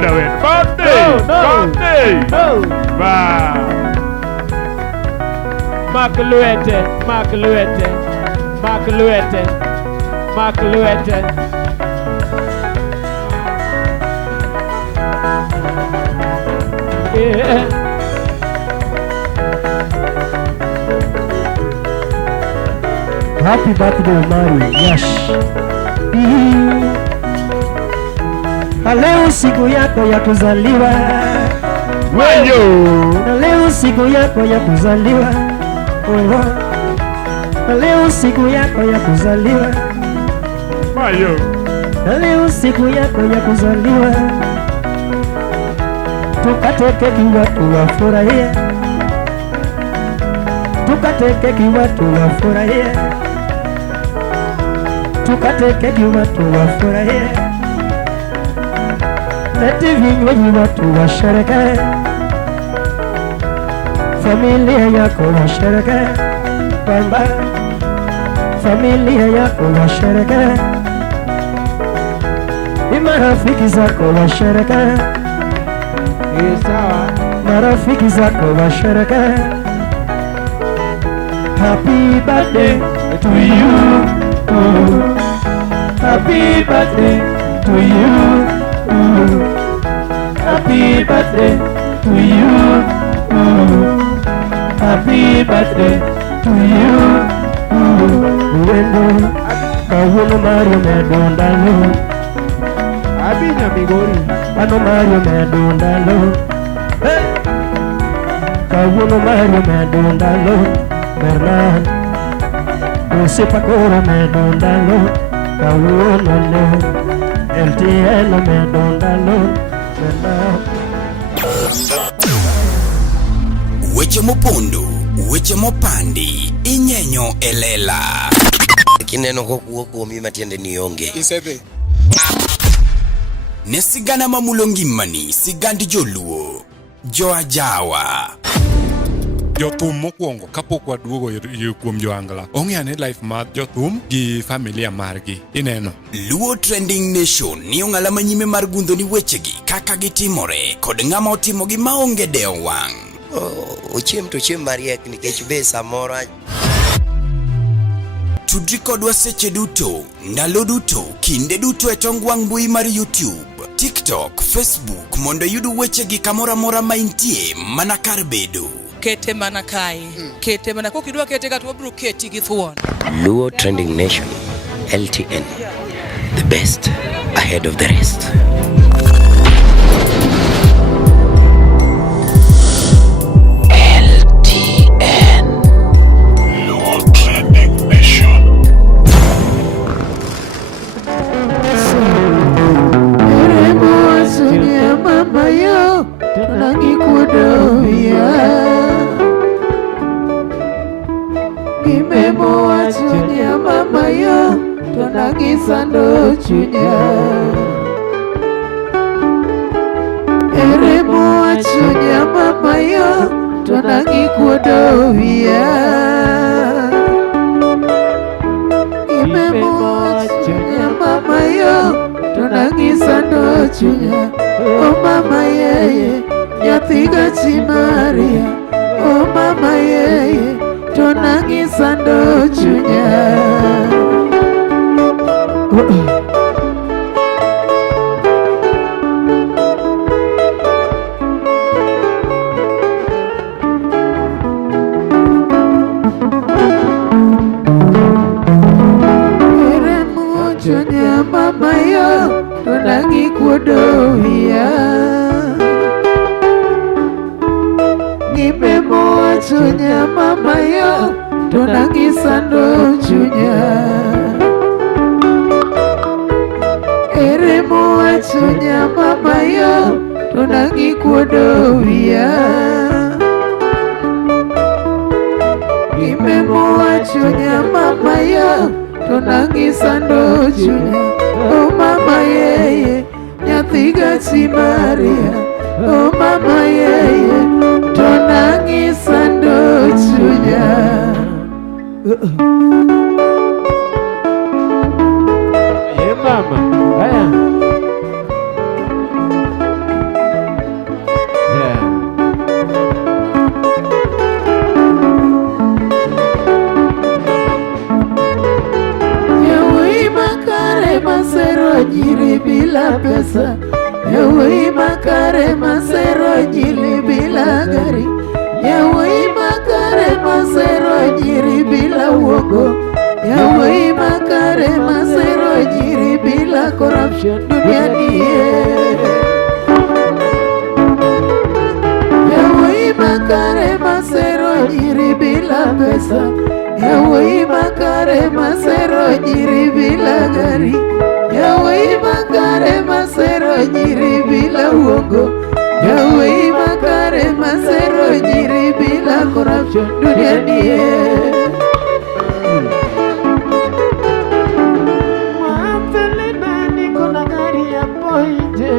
Buona wen. Bondi. Va. Makluete. Yeah. Happy birthday, Mari. Yes. Leo siku yako ya kuzaliwa. Wayo. Leo siku yako ya kuzaliwa. Leo siku yako ya kuzaliwa. Wayo. Leo siku yako ya kuzaliwa. Tukate keki watu wafurahie. Tukate keki watu wafurahie. Tukate keki watu wafurahie. Leti vinywaji watu washerehekee. Familia yako washerehekee. Kwamba familia yako washerehekee. Marafiki zako washerehekee. Sawa. Marafiki zako washerehekee. Happy birthday to you. Happy birthday to you. Happy birthday to you. Happy birthday to you. Wendo kawuono Mario medo ndalo. Abinya Migori. Ano Mario medo ndalo. Kawuono Mario medo ndalo. Bernard Osepakora medo ndalo. Kawuono no LTL medo ndalo. Bernard Weche mopondo, weche mopandi, inyenyo elela. Kineno kokuo kuomi matiende ni onge. Isebe. Ne sigana mamulo ngimani, sigandi joluo, joajawa. Jothum mokwongo kapok waduogo kuom joangla. Ong'eane life mar jothum gi familia margi. Ineno. Luo Trending Nation ni ong'ala manyime mar gundo ni wechegi kaka gitimore kod ng'ama otimogi maonge deo wang'. Ochiem to chiem mariek nikech be samoro Tudri kodwa seche duto, ndalo duto, kinde duto e tong wang' mbui mar YouTube, TikTok, Facebook mondo yud wechegi kamora mora ma intie mana kar bedo. Kete mana kai. Kete mana kokidwa kete ka to bro keti gi thuon. Luo Trending Nation LTN, the best ahead of the rest. Sando chunya ere moa chunya mama yo tonangi kuodo wiya ime moa chunya mama yo tonangi sando chunya o mama yeye nyathiga chi Maria o mama yeye tonangi sando chunya. Mama yo tonangi kuodo wiya ngime moa chunya mama yo tonangi sando chunya ere moa chunya mama yo tonangi kuodo wiya ngime moa chunya mama yo tonangi sando chunya. Oh mama yeye nyathiga chi Maria. Oh mama yeye tonangi sando chunya. Hey mama, haya. nyiri bila pesa, yawoi makare masero nyiri bila gari, yawoi makare masero nyiri bila uongo, yawoi makare masero nyiri bila corruption duniani. Yawoi makare masero nyiri bila pesa, yawoi makare masero nyiri bila gari, yawoi makare masero nyiri bila uongo, yawoi makare masero nyiri bila corruption duniani. Maselina niko na gari hapo nje,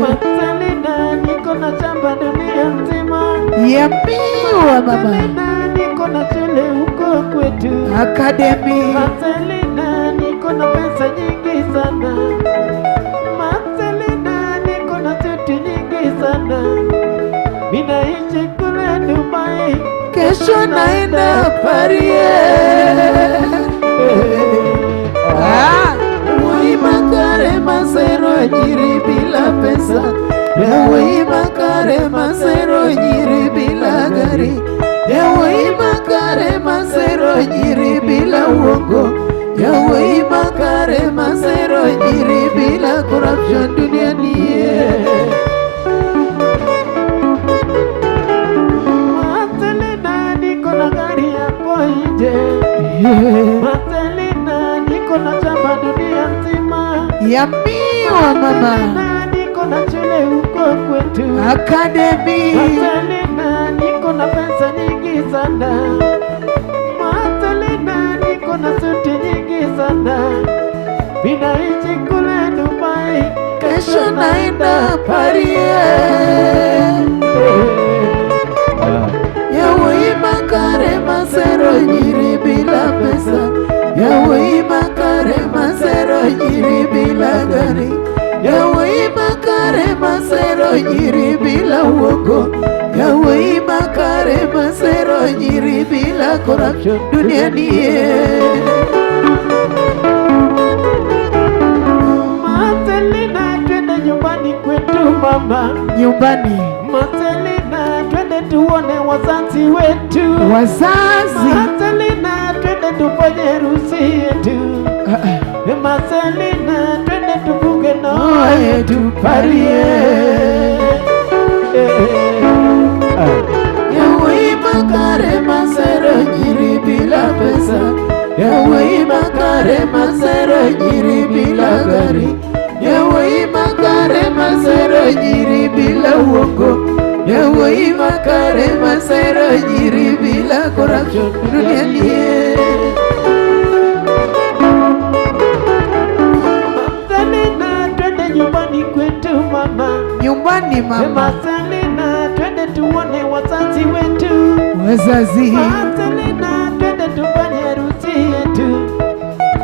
Maselina niko na shamba dunia nzima, Yambiwa mama Maselina niko na shule huko kwetu Academy, Maselina niko na pesa nyingi sana, Maselina niko na suti nyingi sana, ninaishi kule Dubai, kesho naenda Paris. Yawoi makare masero nyiri bila pesa, yawoi makare masero nyiri bila gari, yawoi makare masero nyiri bila uongo, yawoi makare masero nyiri bila corruption duniani. Maselina niko na gari hapo nje, Maselina niko na shamba dunia nzima, Yambiwa mama Maselina niko na shule huko kwetu Academy, Maselina niko na pesa nyingi sana, Maselina niko na suti nyingi sana, ninaishi kule Dubai, kesho naenda Paris. Yawoi makare masero nyiri bila pesa, yawoi makare masero nyiri bila gari, yawoi makare masero nyiri bila uongo, yawoi makare masero nyiri bila corruption duniani. Maselina twende nyumbani kwetu mama, Nyumbani Maselina twende tuone wazazi wetu, wazazi, Maselina twende tufanye harusi yetu, Maselina twende tufunge ndoa yetu Paris. yawoi makare masero nyiri bila pesa, yawoi makare masero nyiri bila gari, yawoi makare masero nyiri bila uongo, yawoi makare masero nyiri bila corruption duniani. Maselina twende nyumbani kwetu mama, Nyumbani mama, Maselina twende tuone wazazi wetu, wazazi, Maselina twende tufanye harusi yetu,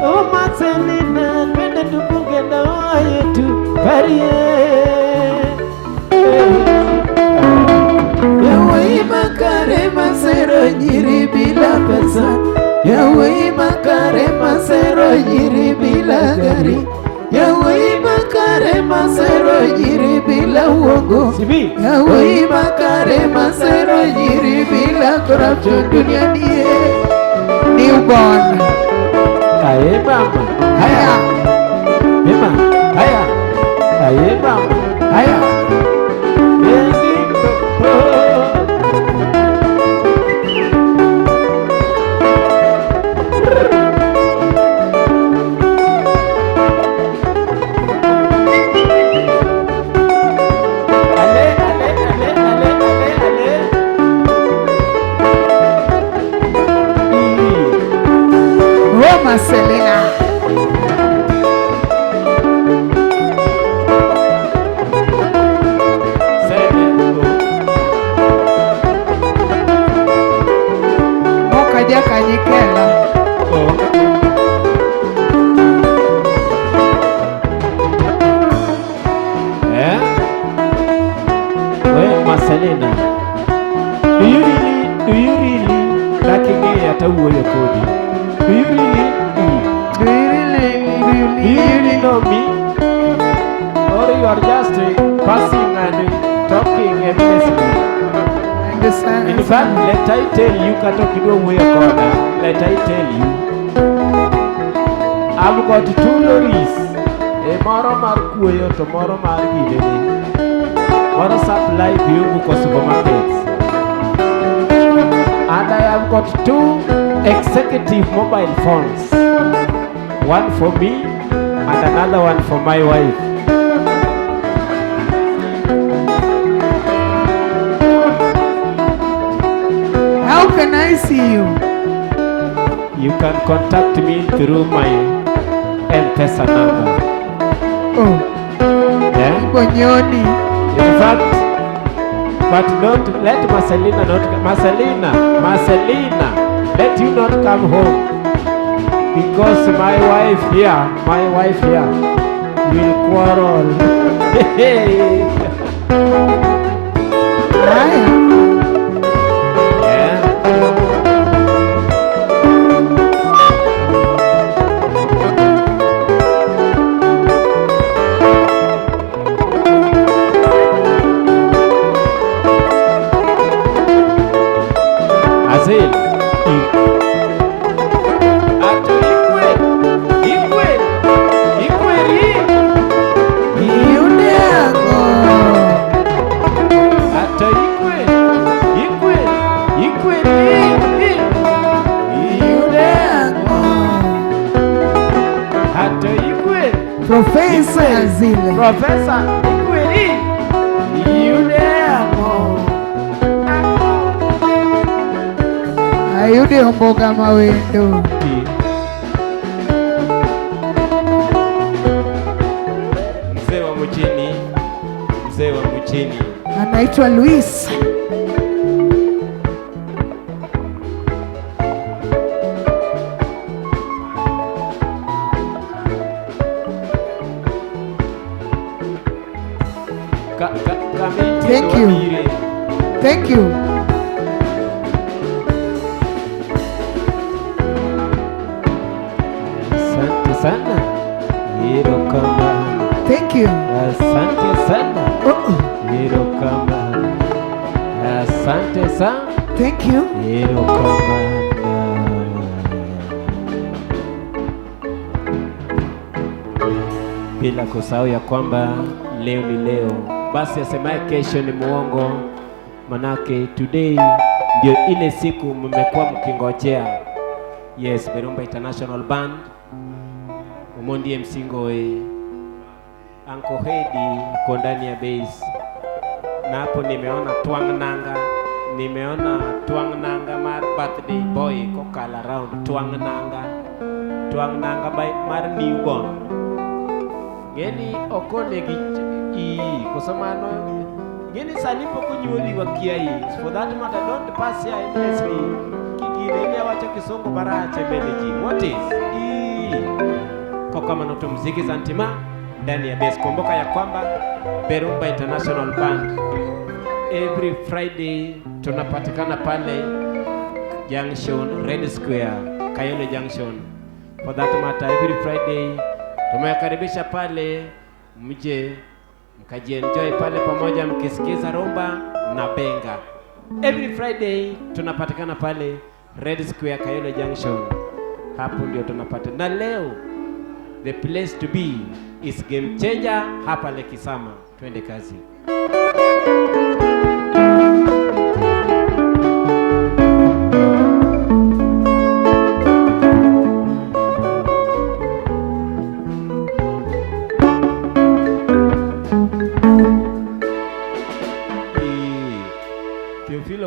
oh Maselina twende tufunge ndoa yetu Paris. yawoi makare masero nyiri bila pesa, yawoi makare masero nyiri bila gari, yawoi makare masero nyiri bila uongo, Sibi, yawoi makare masero nyiri bila corruption duniani. Newborn aye mama, haya mema, haya, aye mama, haya Yendi Roma Selena. Moka jaka nyikela. Selena, do you really lakini hata uwe kodi? Do you really know me? passing and talking endlessly. In fact, let I tell you, Katokido Wekoda, let I tell you, I've got 2 lorries. A moro markuyo to moro margidene. Moro supply Biumbuko supermarkets. And I have got 2 executive mobile phones. One for me and another one for my wife. How can I see you? You can contact me through my M-Pesa number. Oh, Yeah? Bonyoni. In fact, but don't let Marcelina let you not come home. Because my wife here will quarrel. Haya. Yeah. Azil. Profesa zile. Profesa Ikweri. Ayude omboga mawendo. Mzee wa mchini. Anaitwa Luis. Thank you. Thank you. Asante sana. Hilo kama. Thank you. Asante sana. Hilo kama. Asante sana. Thank you. Hilo kama. Bila kusahau ya kwamba leo ni leo, basi asemaye kesho ni muongo. Manake today ndio ile siku mmekuwa mkingojea. Yes, Berumba International Band, Omondi Msingoe, Uncle Hedi ko ndani ya bass. Na hapo nimeona Twang Nanga mar birthday boy ko kala around Twang Nanga by mar newborn. Ngeni okone gi kosamano ngeni salipo kunyoli wakiai. For that matter, don't pass here endlessly. Kigine ya wacha kisongo barache beleji. What is koka manoto muziki zantima ndani ya bass. Kumbuka ya kwamba Berumba International Band every Friday tunapatikana pale Junction, Red Square, Kayole Junction. For that matter, every Friday tumekaribisha pale, mje mkajienjoy pale pamoja mkisikiza rumba na benga. Every Friday tunapatikana pale Red Square, Kayole Junction. Hapo ndio tunapata. Na leo the place to be is Game Changer hapa Lekisama. Twende kazi.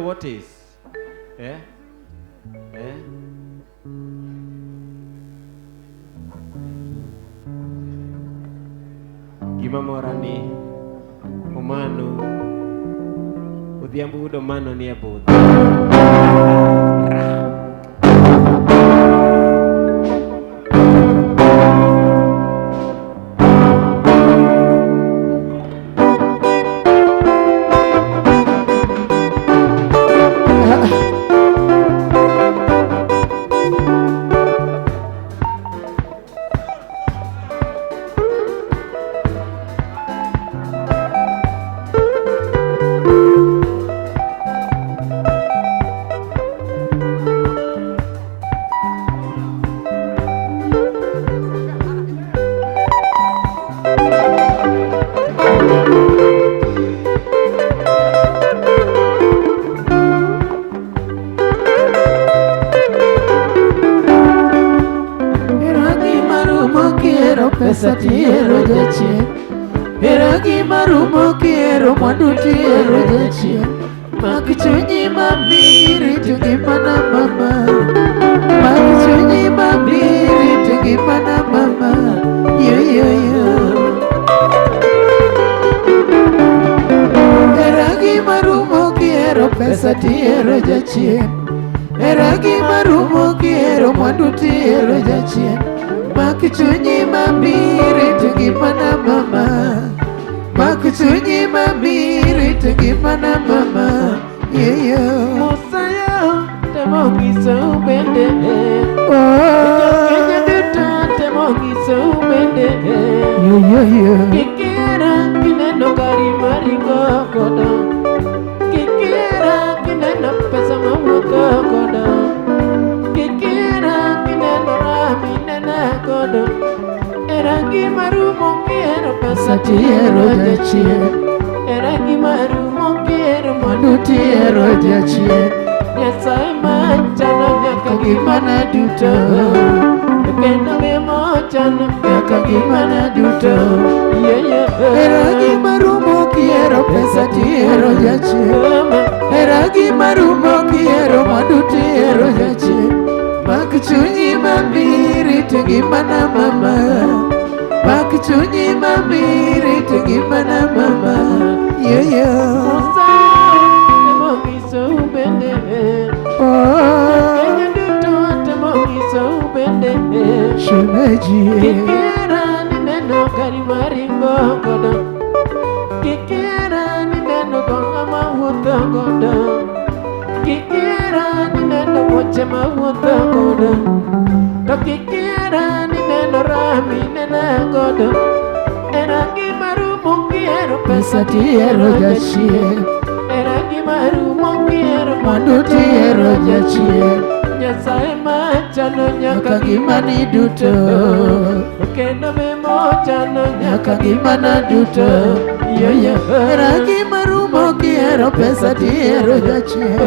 What is? Gimamorani umano udhiambu udo mano ni abudh. Hera gima rumo kiero mwandu tiero jachien. Mak chunyi mabiri to gimana mama. Mak chunyi mabiri to gimana mama. Yo yo yo. Hera gima rumo kiero pesa tiero jachien. Hera gima rumo kiero mwandu tiero jachien. Mak chunyi mabiri to gimana mama. Mak chunyi mabiri to gimana mama. Yeah yeah. Musaya temo giso bende. Kenya duto temo giso bende. Yeah yeah yeah. Kikira kineno gari maringo kodo. Kikira kineno pesa mawuotho kodo. Kikira kineno rami nena kodo. Era gima rumo kiero pesa tiero jachien. Era gima rumo kiero mwandu tiero jachien. Nyasaye machano nyaka gimana duto. Kendo memochano nyaka gimana duto. Yeah yeah. Era gima rumo kiero pesa tiero jachien. Era gima rumo kiero mwandu tiero jachien. Mak chunyi mabiri to gimana mama. Mak chunyi mabiri to gimana mama. Yeah yeah. Musaya temo giso bende. Kenya duto temo giso bende. Shemeji. Kikira ni neno gari maringo kodo. Kikira ni neno gonga mawuotho kodo. Kikira ni neno moche mawuotho kodo. To kikira ni neno rami nena kodo. Era gima rumo kiero pesa tiero jachien. Era gima rumo kiero mwandu tiero jachien. Nyasaye machano nyaka gimani duto. Kendo memochano nyaka gimana duto. Yo yo. Era gima rumo kiero pesa tiero jachien.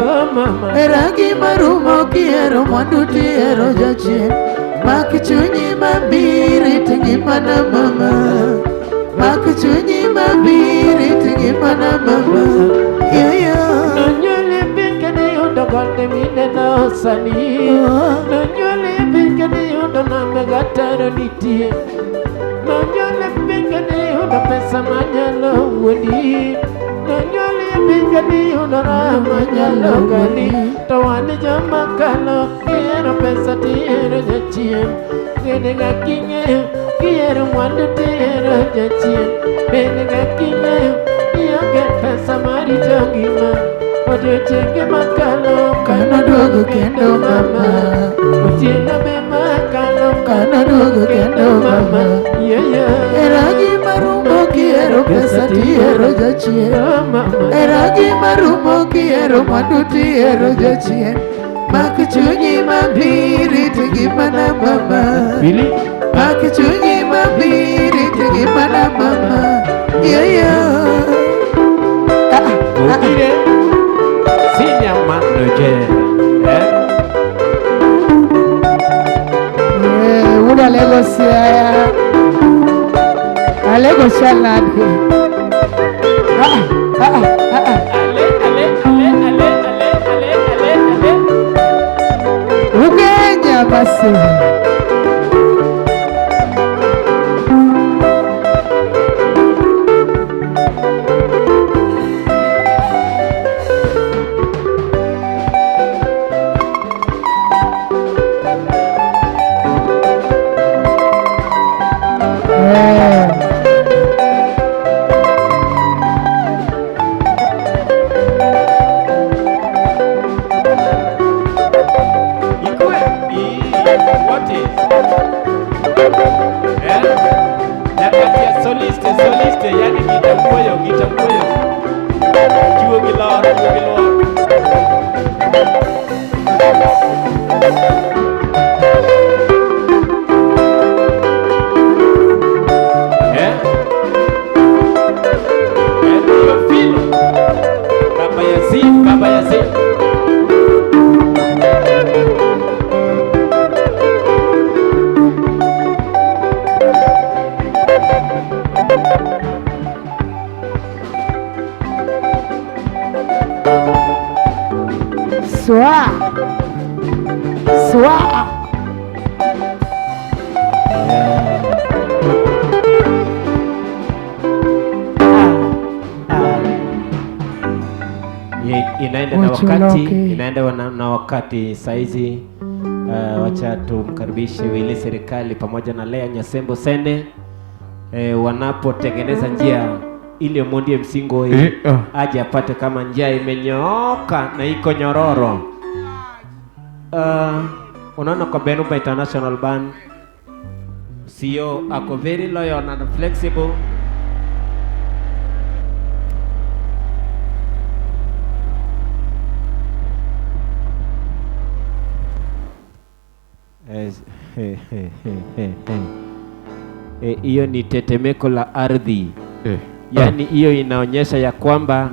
Era gima rumo kiero mwandu tiero jachien. Mak chunyi mabiri to gimana mama. Mak chunyi mabiri to gimana mama. Yo yo. Nonyole bingani undo golde mine na osani. Nonyole bingani undo nanga gataro nitie. Nonyole bingani undo pesa manyalo wodi. Nonyole bingani undo rama nyalo gali. Tawani jama kalo kiero pesa tiero jachien. Gede gakingeyo kiero mwandu tiero jachien. Bende gakingeyo ionge pesa mari jongima. Odiochienge makalo kano duogo kendo mama. Otieno be makalo kano duogo kendo mama. Yeah yeah. Era gima rumo kiero pesa tiero jachien. Era gima rumo kiero mwandu tiero jachien. Mak chunyi mabiri to gimana mama. Really? Mak chunyi mabiri to gimana mama. Yeah yeah. Ogire sinya mano je. Uda Lagos ya. Lagos ya ladi. Ugenya basi. What is? Nyakati ya soliste, yani gitamkoyo. Juo gilor. Baba Yazid. Swa. Swa. Inaenda na wakati, inaenda na wakati saizi. Wacha tumkaribishe wile serikali pamoja na Lea Nyasembo Sene wanapotengeneza njia ili Omondi Msingo aje apate kama njia imenyooka na iko nyororo. Unaona kwa Berumba International Band CEO ako very loyal and flexible. Hiyo ni tetemeko la ardhi. Yani hiyo inaonyesha ya kwamba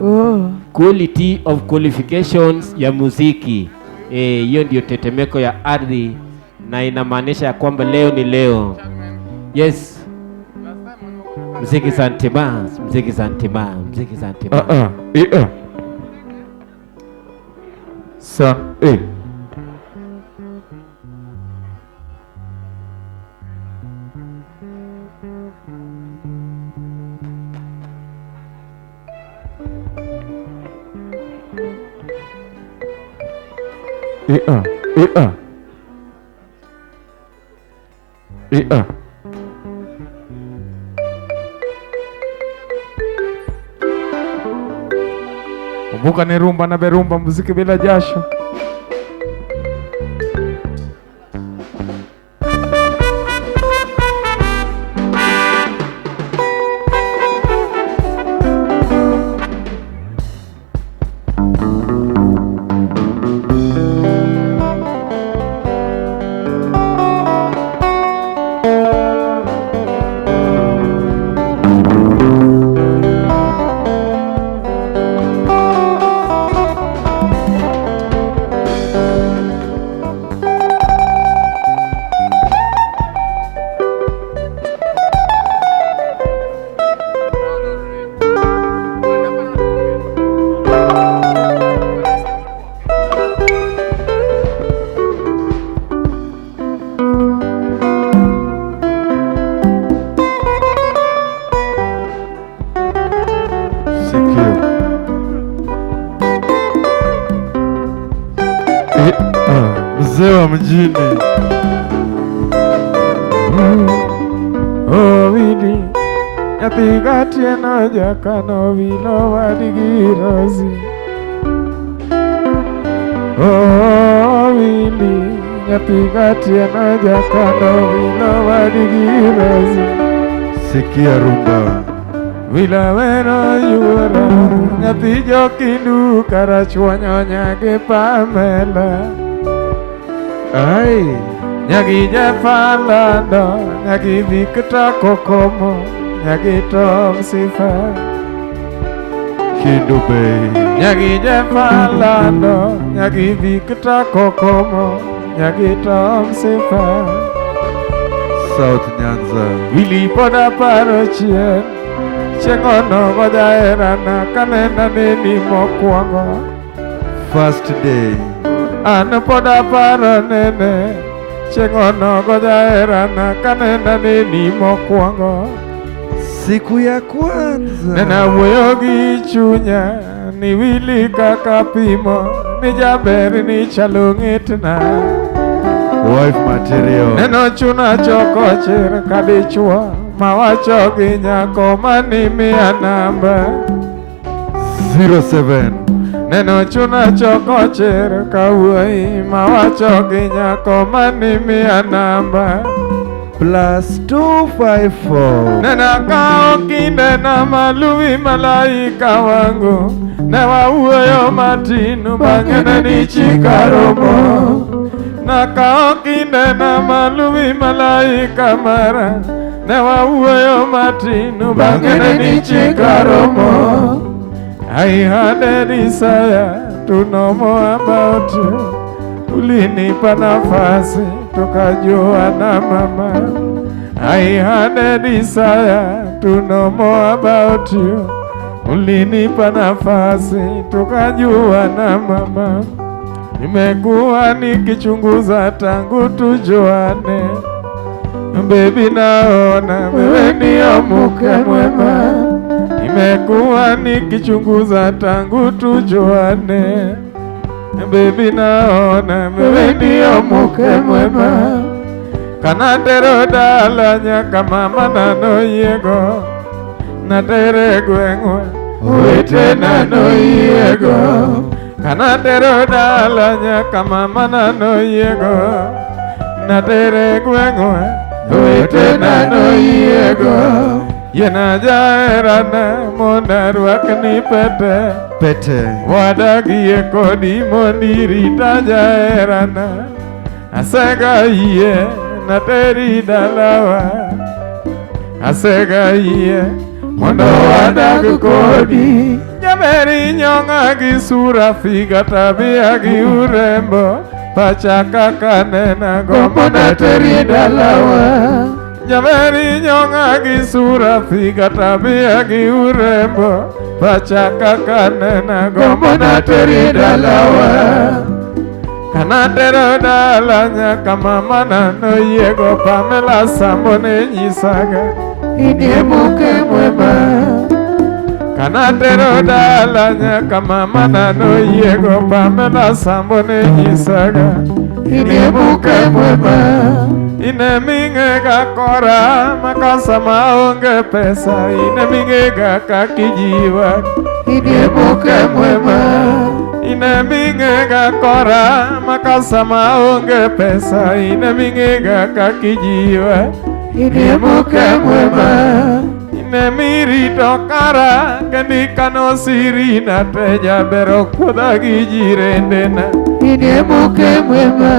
quality of qualifications ya muziki. Hiyo ndio tetemeko ya ardhi na inamaanisha ya kwamba leo ni leo. Yes. Muziki santima, muziki santima, muziki santima. Kumbuka ni rumba na berumba, muziki bila jasho. Mzee wa mjini Owili Nyathigati enoja kano wilo wadigirozi Owili Nyathigati enoja kano wilo wadigirozi Sikia rumba Wila weno yuora Nyathi jokindu karachuonyo nyage Pamela Ay, nyagi Jefalando, nyagi Victor Kokomo, nyagi Tom Sifa Kindu Bay, nyagi Jefalando, nyagi Victor Kokomo, nyagi Tom Sifa South Nyanza Willy Poda Parochien, Chengono Gojaerana, Kanena Neni Mokwongo First day An poda paro nene Chengono Gojaerana Kanena neni mokwongo Siku ya kwanza Nena wuoyo gi chunya Ni Willy kaka pimo Ni jaber ni chalo ng'itna Wife material Neno chuna choko chir kadichwa Mawacho gi nyako mani miya namba 07 Neno chuna choko chir kawuoi mawacho gi nyako mani miya namba +254 Nena kao kinde na maluwi malaika wangu Ne wawuoyo matinu bang'e ne ni chika romo Na kao kinde na maluwi malaika mara Ne wawuoyo matinu bang'e ne ni chika romo I had a desire to know more about you. Ulinipa nafasi tukajua na mama. I had a desire to know more about you. Ulinipa nafasi tukajua na mama. nimekuwa nikichunguza tangu tujuane. Baby, naona wewe ndio mke mwema. Nimekuwa nikichunguza tangu tujuane. Baby, naona wewe ndio mke mwema. Kana tero dala nyaka mama nano yego. Na tere gwengwe uite nano yego. Kana tero dala nyaka mama nano yego. Na tere gwengwe uite nano yego. Yena jaerana mona rwakni pete wadagie kodi mondirita jaerana. Asega iye na teri dalawa. Asega iye mondo wadag kodi. Nyameri nyonga gi sura figa tabia gi urembo. Pachaka kanena gombo na teri dalawa. Nyameri nyonga gi sura figa tabia gi urembo. Pachaka kanena gombo na teri dalawa. Kana tero dala nyaka mama nano yego. Pamela Sambo ne nyisaga ini mke mwema. Kana tero dala nyaka mama nano yego. Pamela Sambo ne nyisaga ini mke mwema. Ine mingega kora makasa maonge pesa. Ine mingega kakijiwa ini mke mwema. Ine mingega kora makasa maonge pesa. Ine mingega kakijiwa ini mke mwema. Ine mirito kara kendika no sirina teja bero kuda gijirendena ini mke mwema.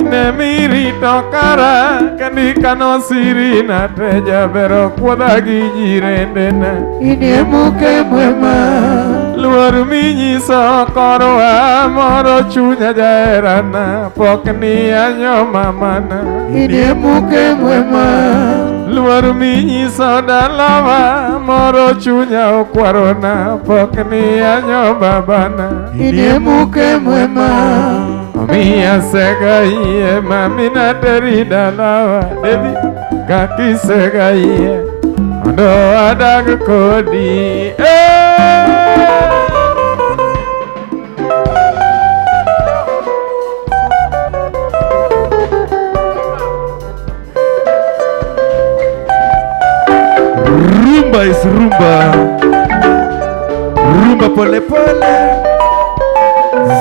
Ine mirito kara kendika no sirina teja bero kuda gijirendena ini mke mwema. Luar minyiso korwa moro chunya jaerana pokni anyo mamana ini mke mwema. Luar minyiso dalawa moro chunya okwarona pokni anyo babana ini mke mwema. Mia sega iye mamina teri dalawa devi kaki sega iye mondo adag kodi. Rumba is rumba. Rumba pole pole.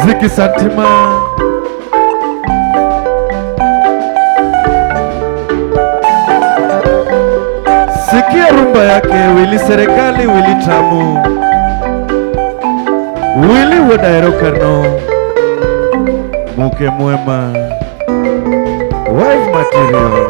Ziki Santima. Sikia rumba yake Willy Serikali, Willy Tamu, Willy Wadairo Kano, mke mwema, wife material.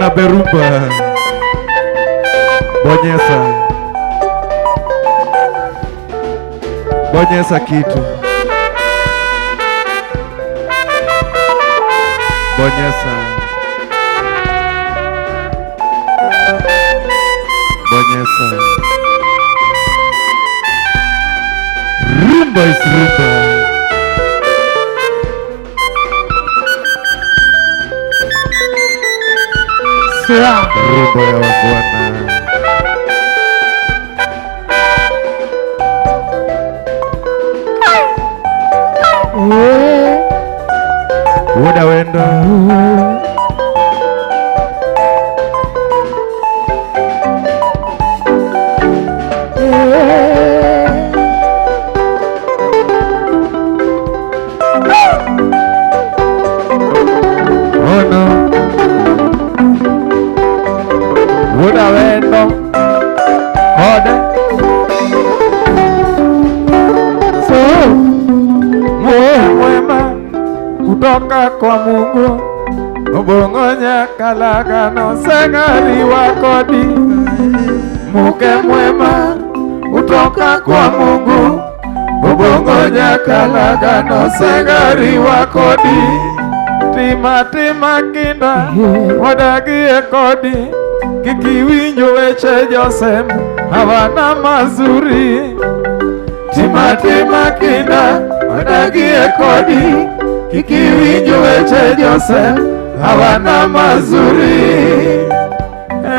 Na berumba bonyeza kitu, bonyeza rumba is rumba. Rumba ya wabwana. Woda wenda kutoka kwa Mungu. Ubongo Nyakalaga noseng'ariwa kodi. Mke mwema kutoka kwa Mungu. Ubongo Nyakalaga noseng'ariwa kodi. Tima kinda wadagie kodi. Kikiwinjo weche Joseph hawana mazuri. Tima kinda wadagie kodi. Kikiwinjo weche Joseph hawana mazuri.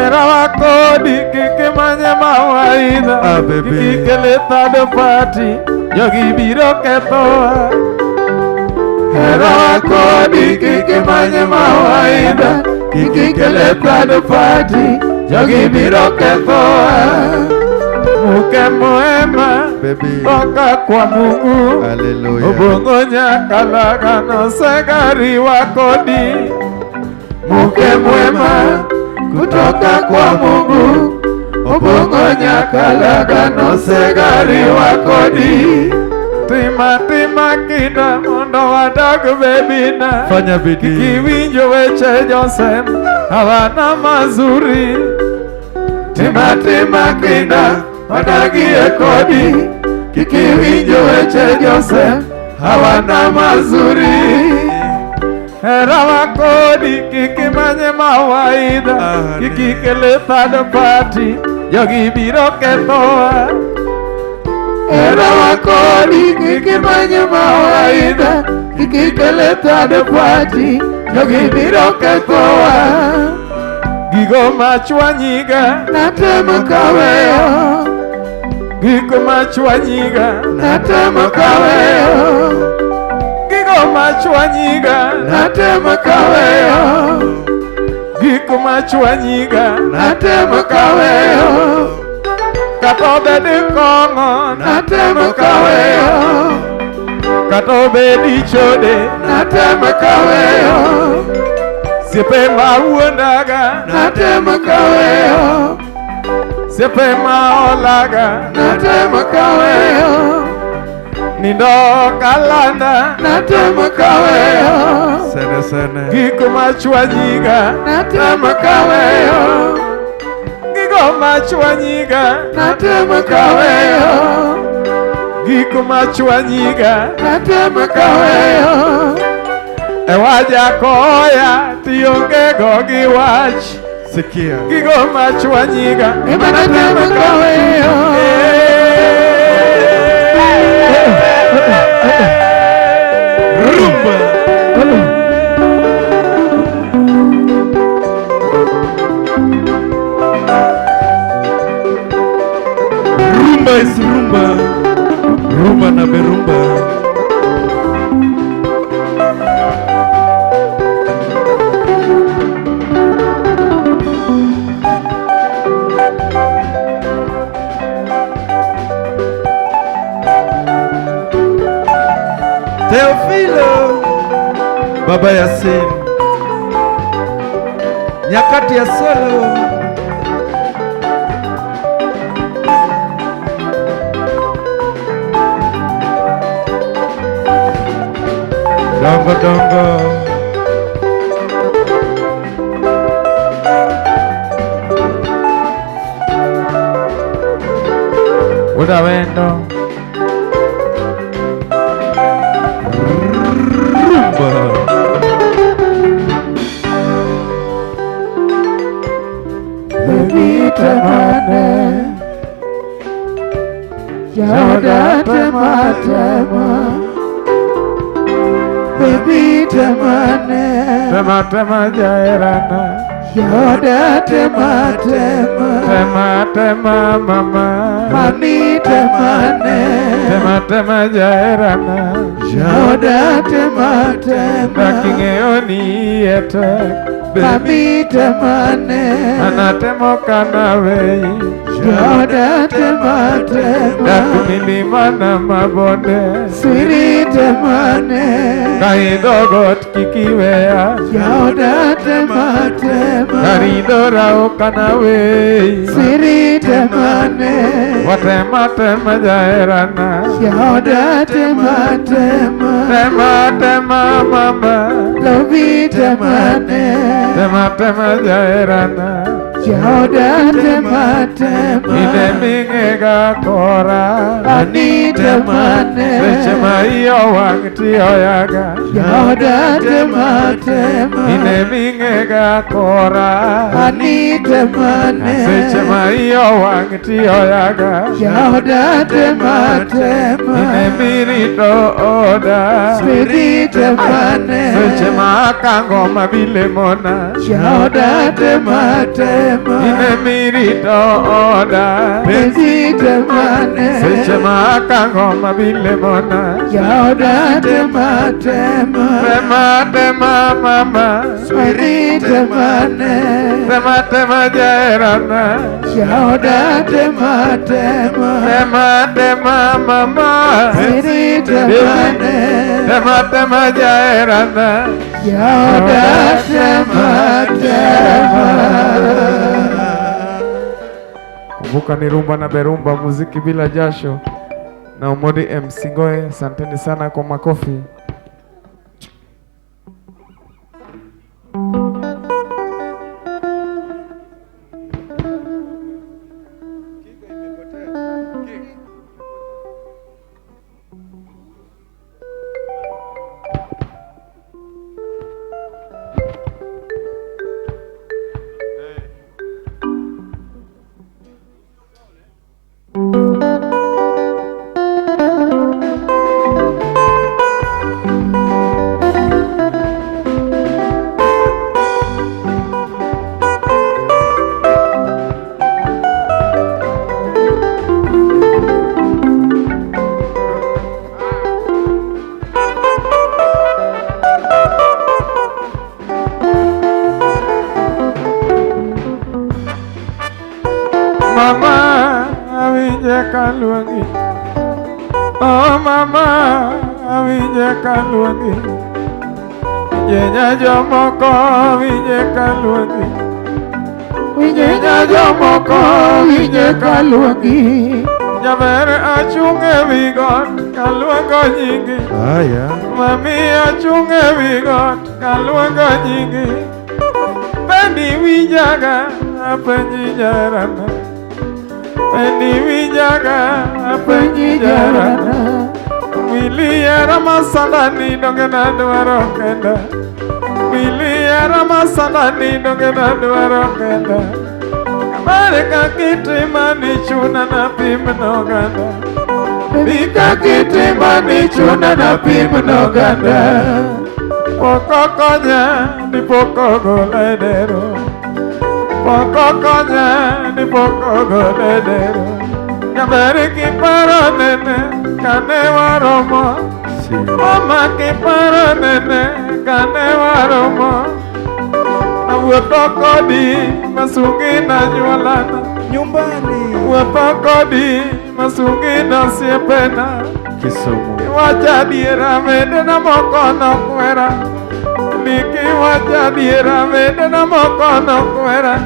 Era wakodi kikimanye mawaidha. Kikikele third party jogi biro kethoa. Era wakodi kikimanye mawaidha. Kikikele third party jogi biro kethoa. Mke mwema toka kwa Mungu. Hallelujah. Ubongo Nyakalaga noseng'ariwa kodi. Mke mwema kutoka kwa Mungu. Ubongo Nyakalaga noseng'ariwa kodi. Tima kinda mondo wadag bebina. Fanya bidii. Kikiwinjo weche Joseph hawana mazuri. Tima kinda wadagie kodi. Kikiwinjo weche Joseph hawana mazuri. Era wakodi kikimanye mawaidha. Kikikele third party jogi biro kethoa. Era wakodi kikimanye mawaidha. Kikikele third party jogi biro kethoa. Gigo machwanyiga natemo kaweyo. Gigo machwanyiga natemo kaweyo. Gigo machwanyiga natemo kaweyo. Gigo machwanyiga natemo kaweyo. Katobedi kong'o natemo kaweyo. Katobedi chode natemo kaweyo. Siepe mawuondaga natemo kaweyo. Siepe maolaga natemo kaweyo. Nindo kalanda natemo kaweyo. Sene. Gigo machwanyiga natemo kaweyo. Gigo machwanyiga natemo kaweyo. Gigo machwanyiga natemo kaweyo. Ewaja koya tionge gogi wach. Sikia. Gigo machwanyiga natemo kaweyo. Rumba. Rumba is rumba. Rumba na berumba. Teofilo Baba Yasin, nyakati ya solo. Dongo Uda wendo Yoda tema baby tema jairana. Yoda tema mama. mani Tema jairana. Yoda tema Naking'eyo ni etek. baby Anatemo kanawe. Yoda tema Dak milima na mabonde. siri temane Kaidhogot kikiweya. Yoda tema Karidora okanawe. siri temane Watema tema jaerana Jaoda tema tema Tema tema mama Lovi temane Tema tema jaerana Jaoda tema tema Ine mingega kora Ani temane Sechema iyo wang tiyo yaga Jaoda tema tema Ine mingega kora Ani temane Sechema iyo wang tiyo yaga Jaoda tema tema Ine mirito oda Spirit temane Sechema kango mabile mona Jaoda tema tema Ine mirito oda Penzi temane Sechema kango mabile mona Jaoda tema tema Tema tema mama Spirit temane Tema tema jaerana Jaoda tema tema Tema tema mama Spirit temane Tema tema jaerana Jaoda tema tema. Kumbuka ni rumba na berumba, muziki bila jasho na Umodi MC Ngoe. Asanteni sana kwa makofi. Mama awinje kaluongi, oh mama awinje kaluongi, Nyenya jomoko awinje kaluongi, Nyenya jomoko awinje kaluongi, Jaber achunge wi got kaluongo nyingi, mami achunge wi got kaluongo nyingi, bendi winjaga apenji jarana, bendi winjaga apenji jarana, wili yara masandani dongena dwaro kenda, wili yara masandani dongena dwaro kenda, kamare kakitima ni chuna na pim noganda, bika kitima ni chuna na pim noganda, poko konya ni poko goledero, poko konya ni poko goledero, nyabere kiparo nene kane waromo, mama kiparo nene kane waromo, nawuotho kodi masungi na nyuolana nyumbani, wuotho kodi masungi na osiepena Kisumu, iwacha adiera wedena moko nokwera, nikiwacha adiera wedena moko nokwera,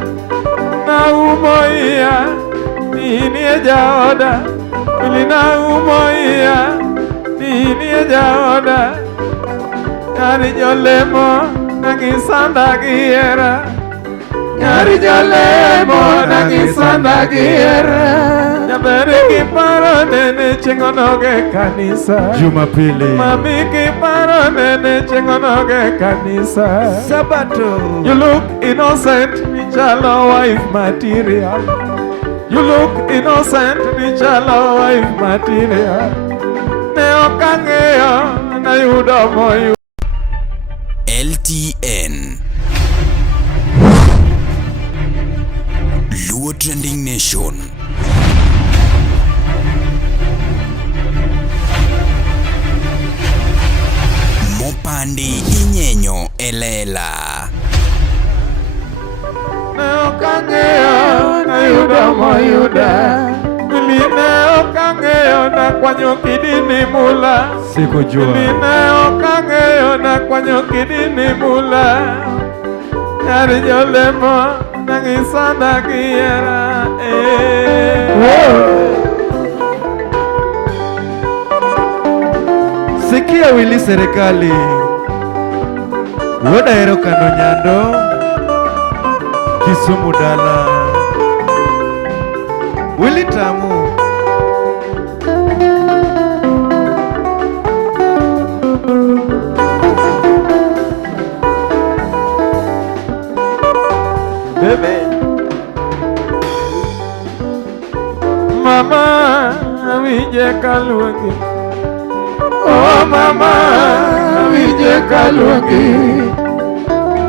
naumo iya ninie jaoda, ili naumo iya ninie jaoda, nyari jolemo nangisanda giera, nyari jolemo nangisanda giera, nyabere kiparo nene chengonoge kanisa Jumapili, mami kiparo nene chengonoge kanisa Sabato. You look innocent, nichalo wife material. You look innocent, nichalo wife material. Ne okang'eyo nayudo moyo. LTN Luo Trending Nation. Mopandi inyenyo elela. Ne okang'eyo nayudo moyuda. Iline okang'eyo nakwanyo kidini mula. Sikujua. Iline okang'eyo nakwanyo kidini mula. Nyari jolemo nangisanda giera. Sikia Willy serikali. Woda hero kano nyando. Kisumu dala. Willy tamu. Baby. Mama, wije kalungi. Oh mama, wije kalungi.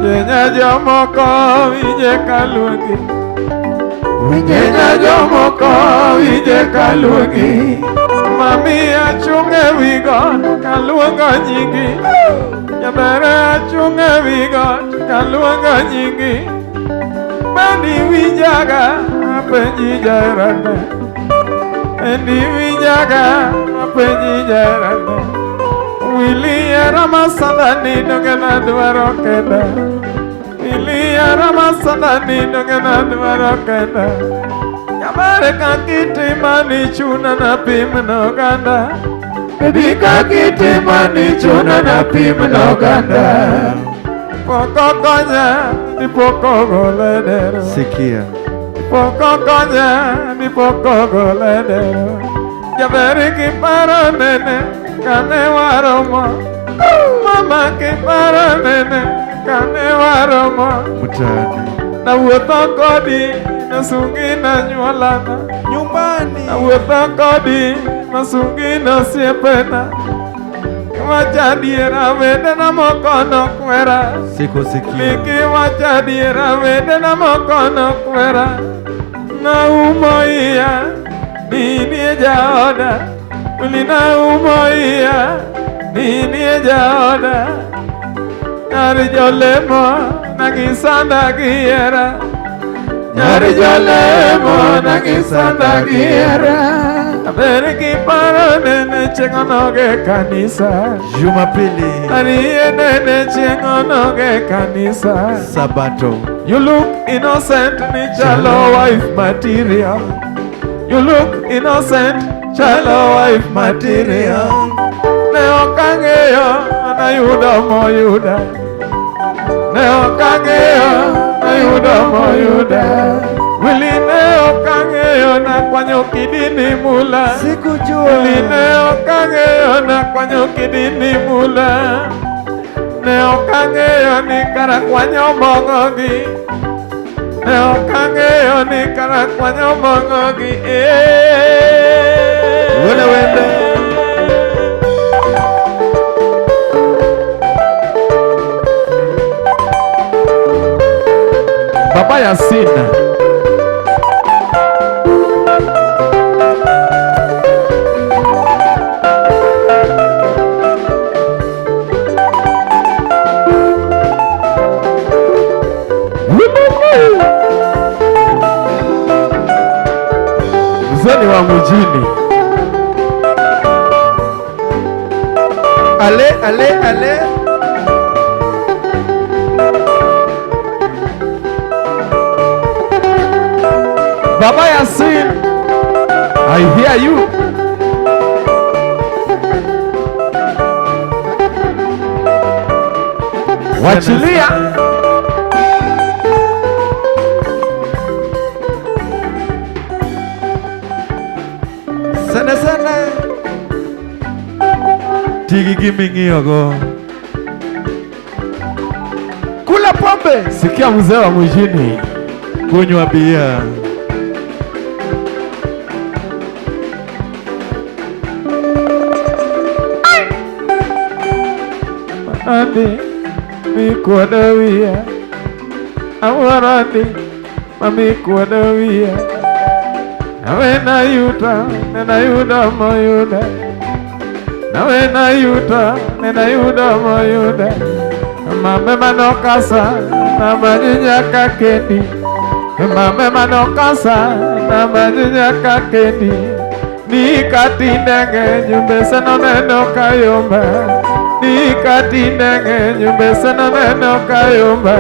Jenya jomoko wije kalungi. Jenya jomoko wije kalungi. Mami achunge wigot kalungo nyingi. Nyabere achunge wigot kalungo nyingi. Mani wijaga penji jarane. Endi wijaga penji jarane. Willy Ramasandani dongena dwaro kenda. Willy Ramasandani dongena dwaro kenda. Kamare kakitimani chuna na pimno ganda. Baby kakitimani chuna na pimno ganda. Poko konya di poko goledero. Sikia. Poko konya di poko goledero. Javeri ki paro nene kane waromo. Mama ki paro nene kane waromo. Mutani. Na wuotho kodi nasungi na nyuolana. Nyumbani. Na wuotho kodi nasungi na siepena. Wacha diera wede na mokono kwera. Siko sikia. Niki wacha diera wede na mokono kwera. Na umoia nini jaoda. Ulina umoia nini jaoda. Nyari jolemo nagisanda giera. Nyari jolemo nagisanda giera. Abere ki paro nene chengonoge kanisa. Jumapili. Ariye nene chengonoge kanisa. Sabato. You look innocent ni chalo wife material. You look innocent chalo wife material. Ne okangeyo na yuda mo yuda. Ne okangeyo na yuda mo yuda. Willy ne okangeyo na kwanyo kidini mula. Sikujua. Willy ne okangeyo na kwanyo kidini mula. Ne okangeyo ni kara kwanyo mongogi. Ne okangeyo ni kara kwanyo mongogi. Wende wende. Baba Yasina. Mzeni wa mjini. Ale, ale, ale. Baba Yasin, I hear you. Wachilia. Sana sana. Tigi gimingiogo. Kula pombe. Sikia mzee wa mjini. Kunywa bia. Andi mi kuadawia. Awarandi mami kuadawia. Nawe na yuta nena yuda moyuda. Nawe na yuta nena yuda moyuda. Mame manokasa na majinya kakeni. Mame manokasa na majinya kakeni. Ni katindenge nyumbe sana neno kayomba. Ni katindenge nyumbe sana neno kayomba.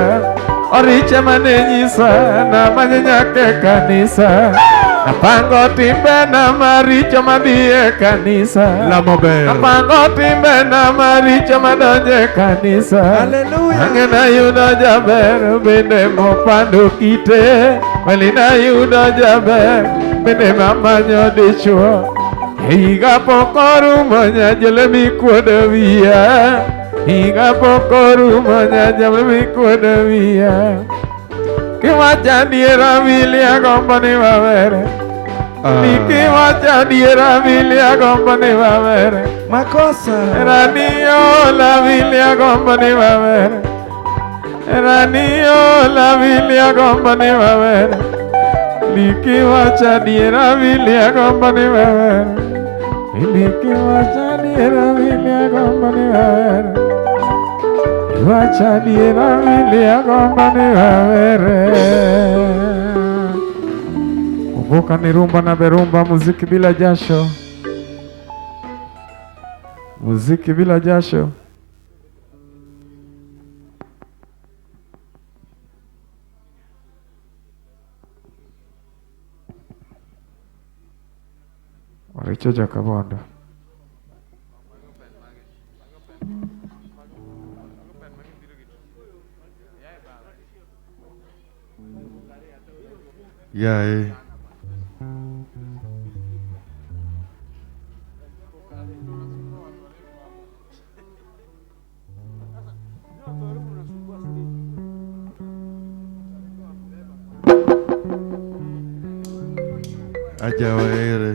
Oriche manenyisa na majinya ke kanisa. Apango timbe na maricho madhie kanisa. Lamo ber. Apango timbe na maricho madonje kanisa. Hallelujah. Angena yudo jaber bende mopando kite. Malina yudo jaber bende mamanyo dichwo. Higa pokoru manya jalemi kuodo wiya. Higa pokoru manya jalemi kuodo wiya. Kiwacha diera vilia gombani wavere. Nikiwacha diera vilia gombani wavere. Makosa. Ranio la vilia gombani wavere. Ranio la vilia gombani wavere. Nikiwacha diera vilia gombani wavere. Nikiwacha diera vilia gombani wavere. Wacha diera vilia gombani wavere. Kumbuka ni rumba na berumba, muziki bila jasho. Muziki bila jasho. Warichoja kabondo. Yeah. Aja waere.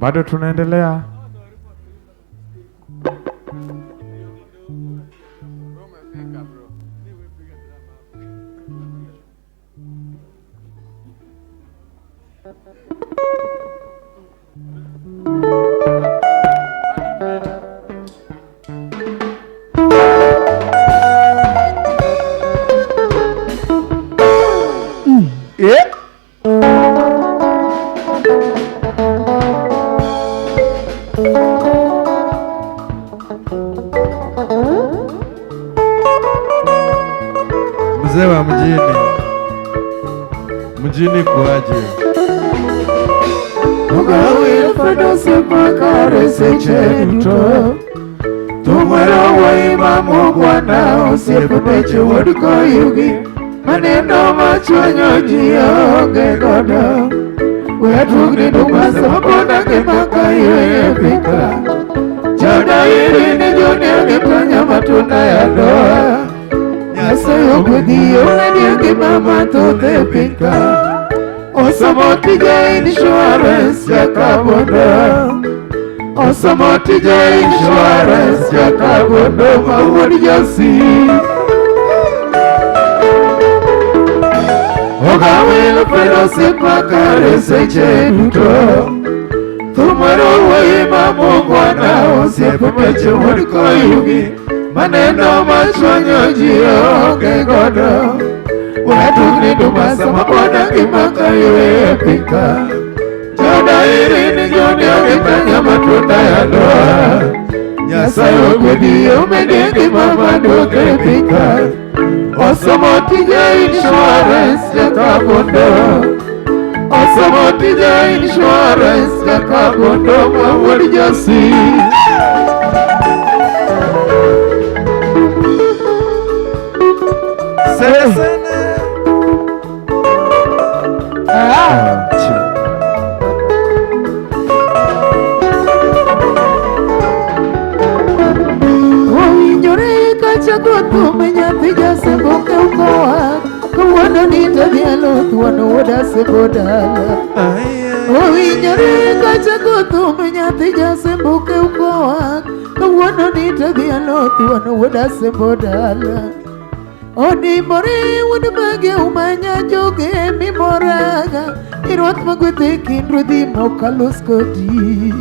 Bado tunaendelea. Mzee wa mjini. Mjini kuaje? Ugawi fado sepakare secheto. Tumero wa imamu Bwana usipepeche wodko yugi. Maneno machonyo jionge godo. Wetugni dumasa mabona kemaka yue pika. Chada iri ni junia kipanya matunda ya doa. Nyasayo kudhiyo nadiyo mama tote pika. Osomotija insurance ya kabondo. Osomotija insurance ya kabondo mawadi jasi. Ogawil pero sepakare seche duto. Tumero wa imamu Bwana usipepeche wodko yugi. Maneno machonyo jionge godo. Wetugni dumasa mabona kimaka yue pika. Joda iri ni jodia kitanya matunda ya doa. Nyasayo kudhiyo medingi mama doke pika. Osomotija insurance ya kabondo. Osomotija insurance ya kabondo mawadi jasi. Sene. Owinjore kacha kutume nyathi jasemboke ukowa. Kawuono nitadhialo thuono wuoda sebodala. Owinjore kacha kutume nyathi jasemboke ukowa. Kawuono nitadhialo thuono wuoda sebodala. Onimore wuod mage umanya joge mimoraga. Irwath magwethe kind ruodhi mokalo skoti.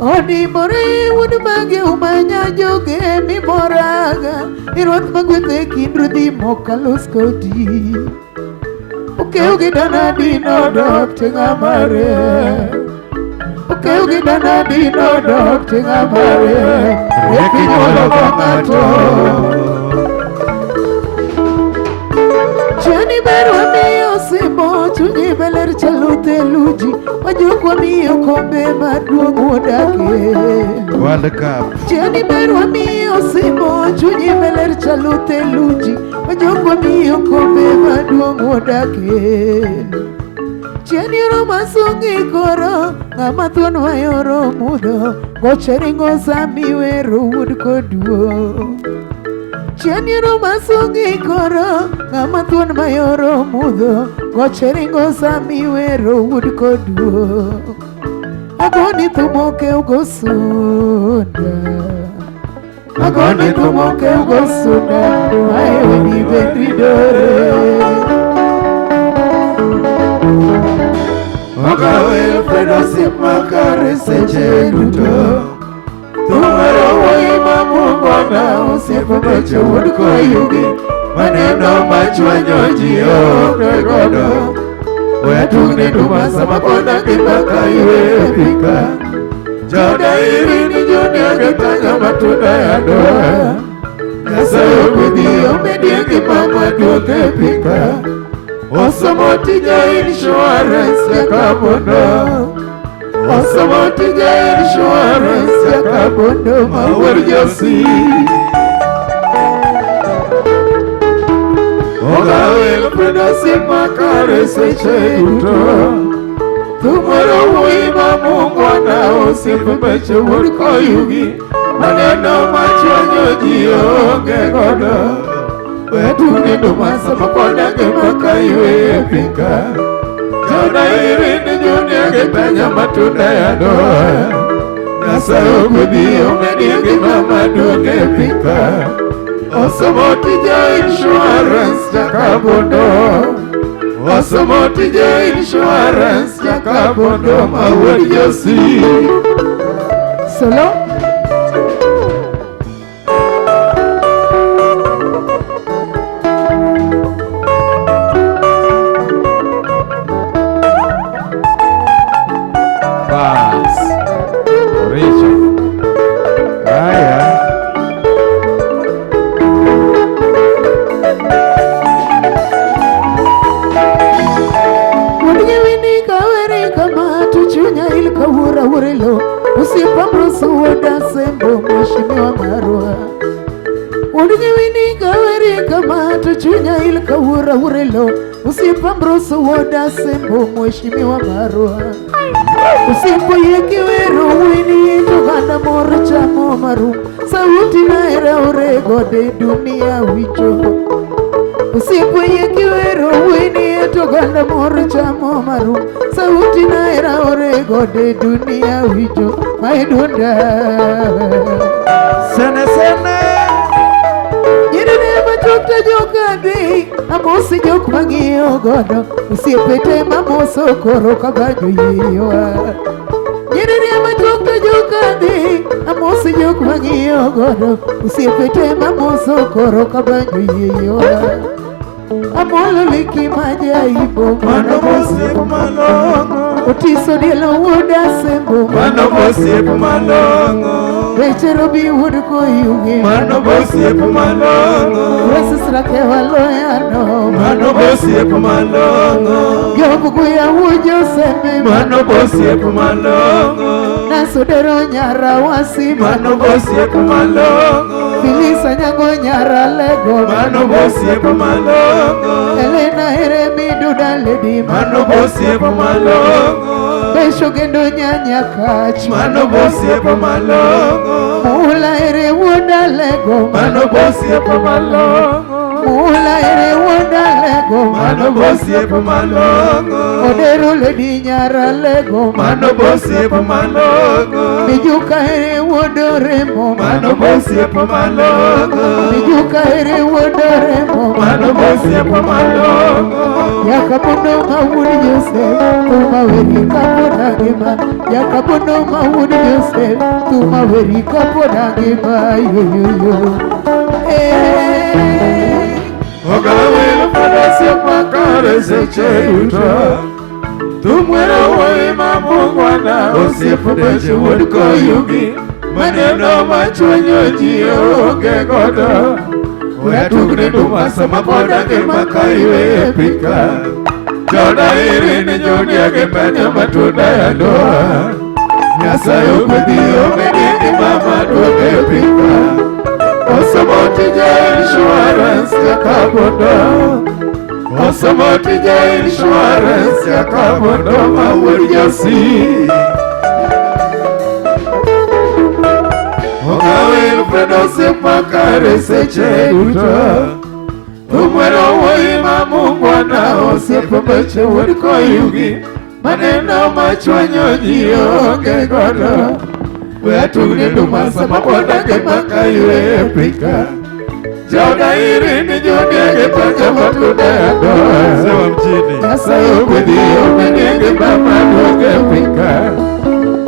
Onimore wuod mage umanya joge mimoraga. Irwath magwethe kind ruodhi mokalo skoti. Okeo gi dana dino dok te ng'amare. keu gidana dino dok tinga mare Eki nyolo kongato Chani berwa miyo simo chunyi beler chalute luji Wajukwa miyo kombe maduong wodake World Cup. Chani berwa miyo simo chunyi beler chalute luji Wajukwa miyo kombe maduong wodake Chani roma sungi koro Ngama thuon wayoro mudo Gocheringo sami wero wud koduo Chani roma sungi koro Ngama thuon mayoro mudo Gocheringo sami wero wud koduo Agoni thumoke ugosunda Agoni thumoke ugosunda Mayo ni bendridore Ogawel Fredo makare seche duto Tumero wima mungwana usiku meche wudko yugi Maneno machwanyo jio kregodo Wetungne dumasa makona kipaka iwe pika Joda irini joni agetanya matunda ya doa Nasayo kudio mediengi mama duoke pika Osomotija insurance ya kabondo Osomotija insurance ya kabondo Mawarjosi Ogawel Fredo makare seche duto Tumoro wima mungwana usiku meche wudko yugi Maneno machwanyo jionge godo Wetungi dumasa makonda gemaka iwe pika Jona irini juni agetanya matunda ya doa Nasayo kudio mediengi mama duke pika Osomotija insurance ya kabondo Osomotija insurance ya kabondo Mawarjosi Solo Usipambroso woda sembo mheshimiwa Marwa Usipo yekiwero wini toganda moro chamo maru Sauti naera orego de dunia wicho Usipo yekiwero wini toganda moro chamo maru Sauti naera orego de dunia wicho Maidunda Sene sene Chokta jokadhi Amosi jok mang'iyo godo Usiepete mamoso koro kabanjo yiwa Nyerere machokta jokadhi Amosi jok mang'iyo godo Usiepete mamoso koro kabanjo yiwa Amolo liki majaibo Mano mosiepu malongo Otiso dielo wuoda sembo Mano mosiepu malongo Rechero bi wudko yugi Mano mosiepu malongo Francis rakewa loyano Mano mosiepu malongo Gyobugu ya wujo sembe Mano mosiepu malongo Nasudero nyara wasi Mano mosiepu malongo Filisa nyango nyara lego Mano mosiepu malongo Elena Eremi duda lady Mano mosiepu malongo Besho gendo nyanya kach Mano mosiepu malongo Mula ere wuda lego Mano mosiepu malongo Mula ere wuda lego Mano mosiepu malongo Odero lady nyara lego Mano mosiepu malongo Mijuka ere wudo remo Mano mosiepu malongo Mijuka ere wudo remo Mano mosiepu malongo Yakabuno mawudi Joseph Tumaweri kapoda gima Yakabuno mawudi Joseph Tumaweri kapoda gima Yo Ogawel Fredo makare seche duto Tumwero wema mungwana usipoteshe wuod koyugi, maneno machwanyo ji onge godo. Weya tugni duma sama pod angima ka iwe pika, joda iri ni jodiege penyo matunda ya ndoa. Nyasaye ogwedhi omedi ngima maduoge pika, osomo tije insurance kaka bondo, osomo tije insurance kaka bondo ma wuod Josi. Ongawil pendo sipakare seche duto, Tumwero wema mungwana usipoteshe wuod koyugi, maneno machwanyo ji onge godo. Weya tugni duma sama pod angima ka iwe pika, joda iri ni jodiege penyo matunda ya ndoa. Sewa mjini. Nyasaye ogwedhi omedi ngima maduoge pika,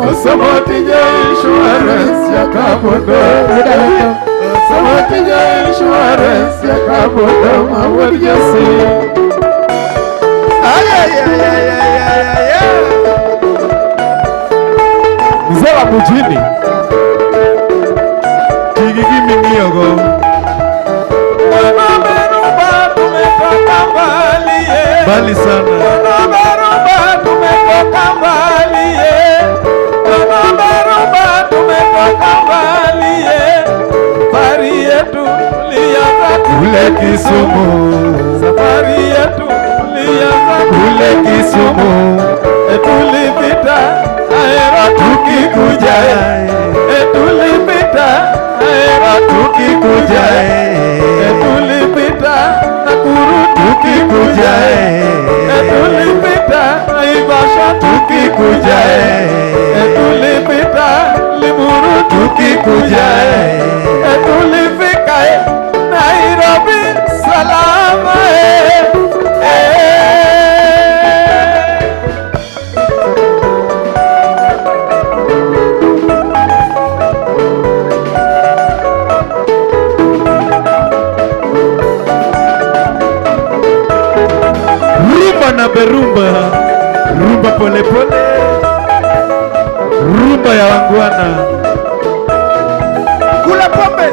osomo tije insurance ya kabondo, osomo tije insurance ya kabondo ma wuod Josi. Mzee wa mjini. Tigigi mingiogo. Berumba tumetoka mbali ye, Bali sana. Berumba tumetoka mbali ye, Berumba tumetoka mbali ye. Safari yetu tulianza Kule Kisumu. safari yetu tulianza Kule Kisumu. tulipita Ahero tukikuja, tulipita Ahero tukikuja, tulipita Nakuru tukikuja, tulipita Naivasha tukikuja, tulipita Limuru tukikuja, tulifika Nairobi salama. Rumba na berumba. Rumba pole pole. Rumba ya wangwana. Kula pombe.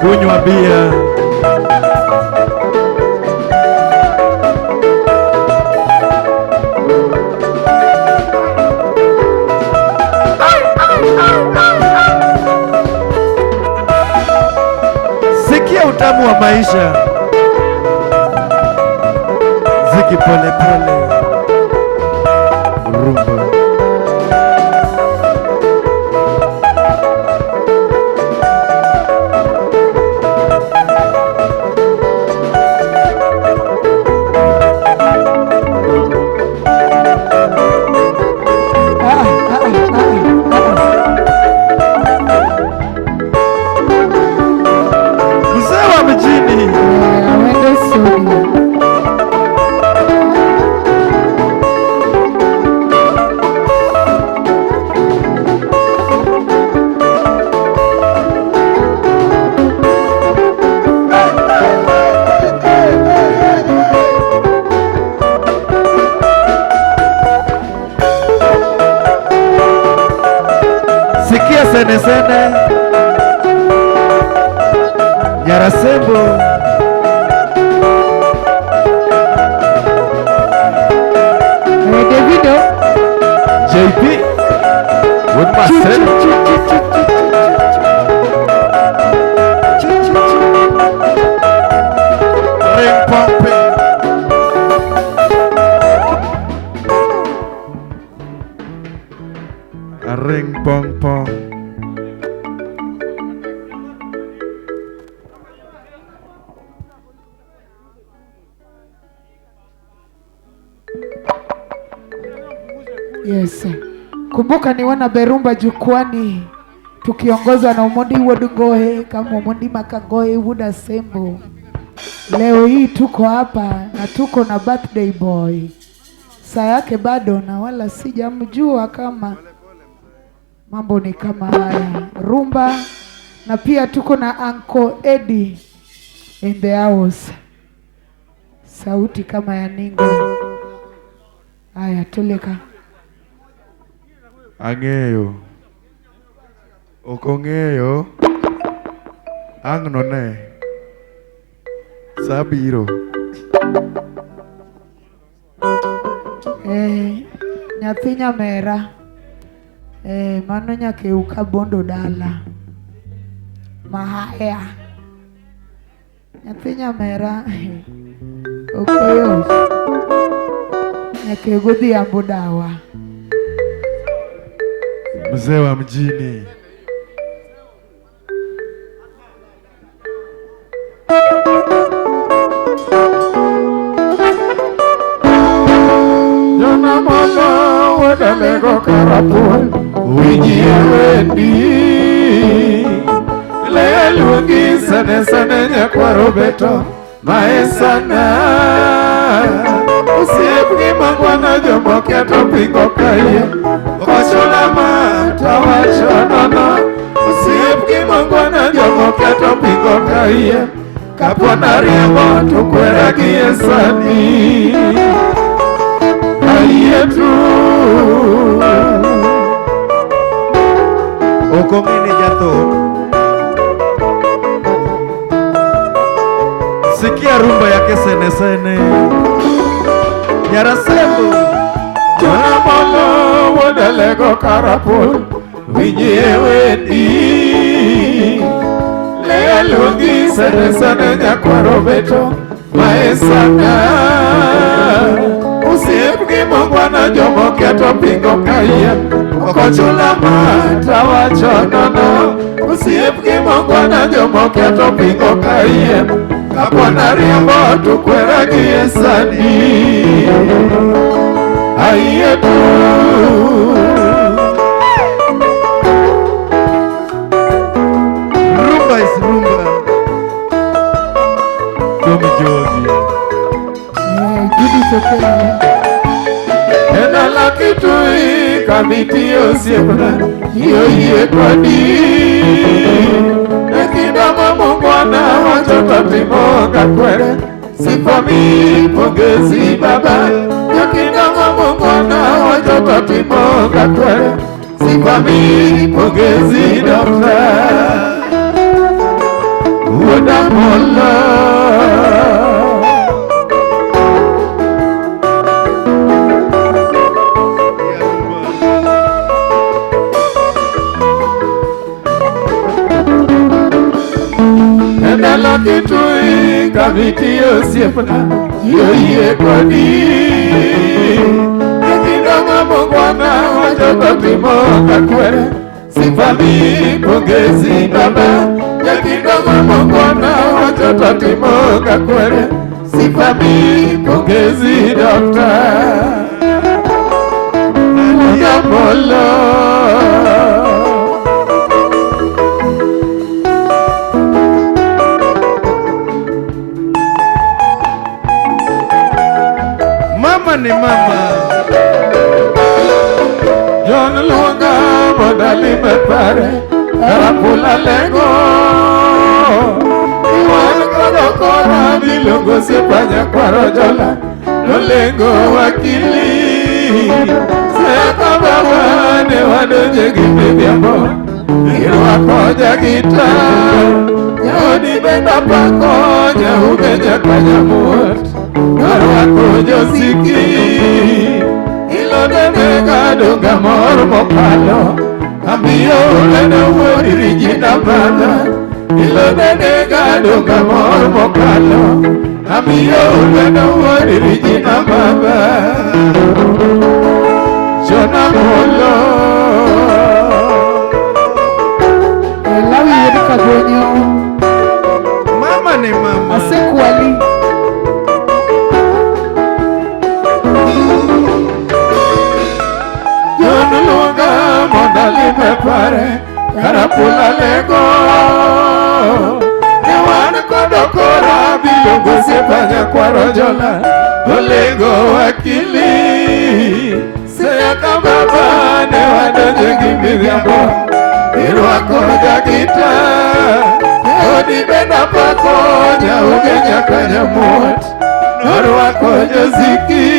Kunywa bia. Sikia utamu wa maisha. Ziki pole pole. Rumba. Mzee wa mjini. Sikia sene sene. Nyarasembo. Davido JP. With my son. Ring pumping. A ring pong pong. Yes. Kumbuka ni wana Berumba jukwani tukiongozwa na Omondi Wuod Ngohe kama Omondi Makangohe Wuod Asembo. Leo hii tuko hapa na tuko na birthday boy. Saa yake bado na wala sijamjua kama mambo ni kama haya. Rumba na pia tuko na Uncle Eddie in the house. Sauti kama ya Ningo. Aya, tulika. Ang'eyo. Ok ong'eyo. Ang' no ne. Sabiro. Nyathi nyamera. Mano nyake uka bondo dala. Mahaya. Nyathi nyamera. Okoyo. Nyake godhiambo dawa. Mzee wa mjini. Jona molo wedalego karapul winjie wendi Lea luongi sane sane nyakwaro beto maesana Osiep gi mangwana jombo keto pingo kaye Okochula mata wacho nono Osiep gi mangwana jombo keto pingo kaye Kapona riembo to kwera gi esani Ayetu Okong'ene jathor. Sikia rumba yake sene sene. Nyarasembo. Jona molo wodalego karapul winjie wendi Lea luongi sane sane nyakwaro beto maesana Osiep gi mangwana jombo keto pingo kaye Okochula mata wacho nono Osiep gi mangwana jombo keto pingo kaye Kapona riembo to kwera gi esani Ayetu Rumba is rumba. Domi jogi. Judy Sokelo. Enala kitui kamiti osiepna Yoye kodi Ekinda mamungwana Wachoto timonga kwere Sifami pongezi baba Ekinda mamungwana Wachoto timonga kwere Sifami pongezi dokta Uda mola Endala kitui kamiti osiepna Yoye kodi Ekinda mamungwana Wachoto timonga kwere Sifami pongezi baba Ekinda mamungwana Wachoto timonga kwere Sifami pongezi dokta Uda molo Mama ni mama. John Luonga modali me pare Karapula lego Iwan kodo kora Bilongo siepa nyakwaro jola Nolengo wakili Seka baba ne wadonje gibi biambo Irwako jagita Nyodi benda pako Nyahuge nyaka nyamuot Narwako josiki Ilodene gadunga mor mokalo Amiyo ulene wuodi rijina bana Ilodene gadunga mor mokalo Amiyo ulene wuodi rijina baba Jona molo Lawi yedi kagonyo. Mama ni mama. Asekwali. John Luonga modali me pare Karapula lego Ewan kodo kora Bilongo siepa nyakwaro jola Olego wakili Seka baba ne wadonje gibi biambo Irwako jagita Odi benda pako Nyahuge nyaka nyamuot Norwako josiki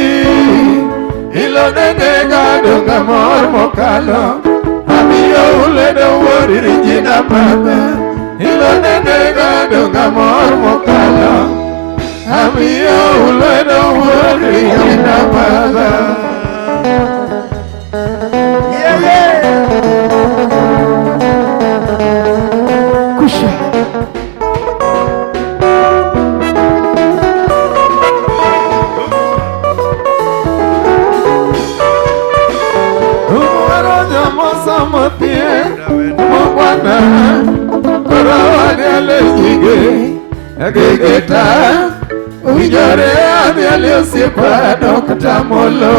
ilo nenega donga mor mokalo amiyo uledo wuori Regina mama ilo nenega donga mor mokalo amiyo uledo wuori Regina mama Kusha Gigita Uinyore adhiali osiepano kata molo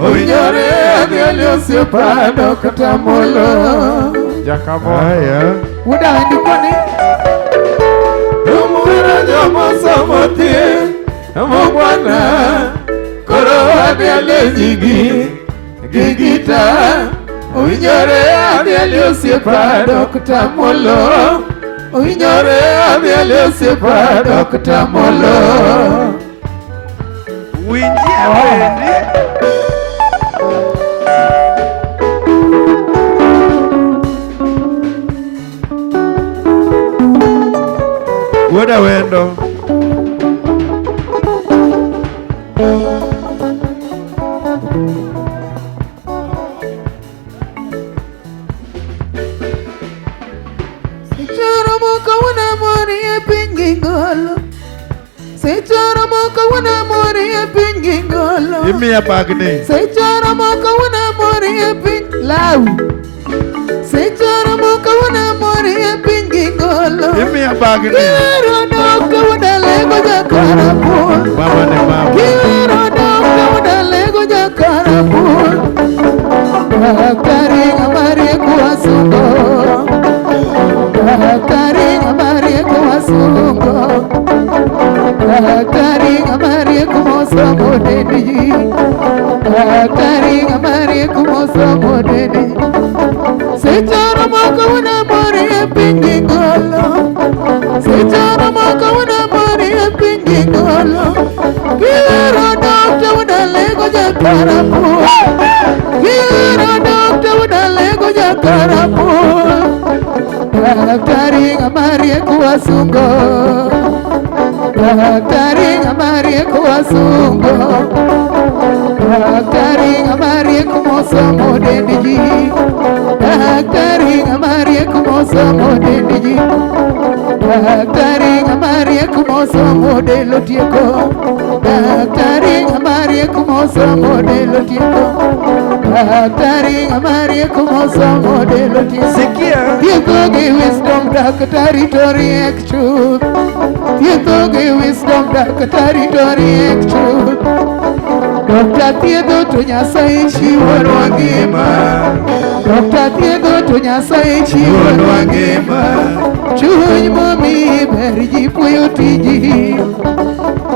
Uinyore adhiali osiepano kata molo Jakamo Uda wendi kone Umuira jomo somotie Mwana Koro adhiali nyigi Gigita Uinyore adhiali osiepano kata molo Uinyore adhiali osiepano kata molo Winji awendi Wuoda wendo Imiya bagni Sechara moka wana mori e pin lau Sechara moka wana mori e pin gingolo Imiya bagni Kiro noka wana lego jakarapur Mama ne mama Kiro noka wana lego jakarapur Kari amari kuwa sungo Kari amari kuwa sungo Kari amari kuwa sungo Dedi Kari amari kuwa sungo Dedi Sechara moka wana mori e pingi golo Sechara moka wana mori e pingi golo Kiro nokta wana lego jakarapur Kiro nokta wana lego jakarapur Kari amari kuwa sungo Kari amari kuwa sungo Kari amari kuwa sungo Dedi Kari amari kuwa sungo Dedi Kari amari kuwa sungo Delo tieko Kari amari kuwa sungo Delo tieko Kari amari kuwa sungo Delo tieko Sikia Tieko gi wisdom dakatari tori ek truth Tieko gi wisdom dakatari tori ek truth Dokta thiedho to Nyasaye chiwonwa ngima Dokta thiedho to Nyasaye chiwonwa ngima Chuny momi ber ji puoyo tiji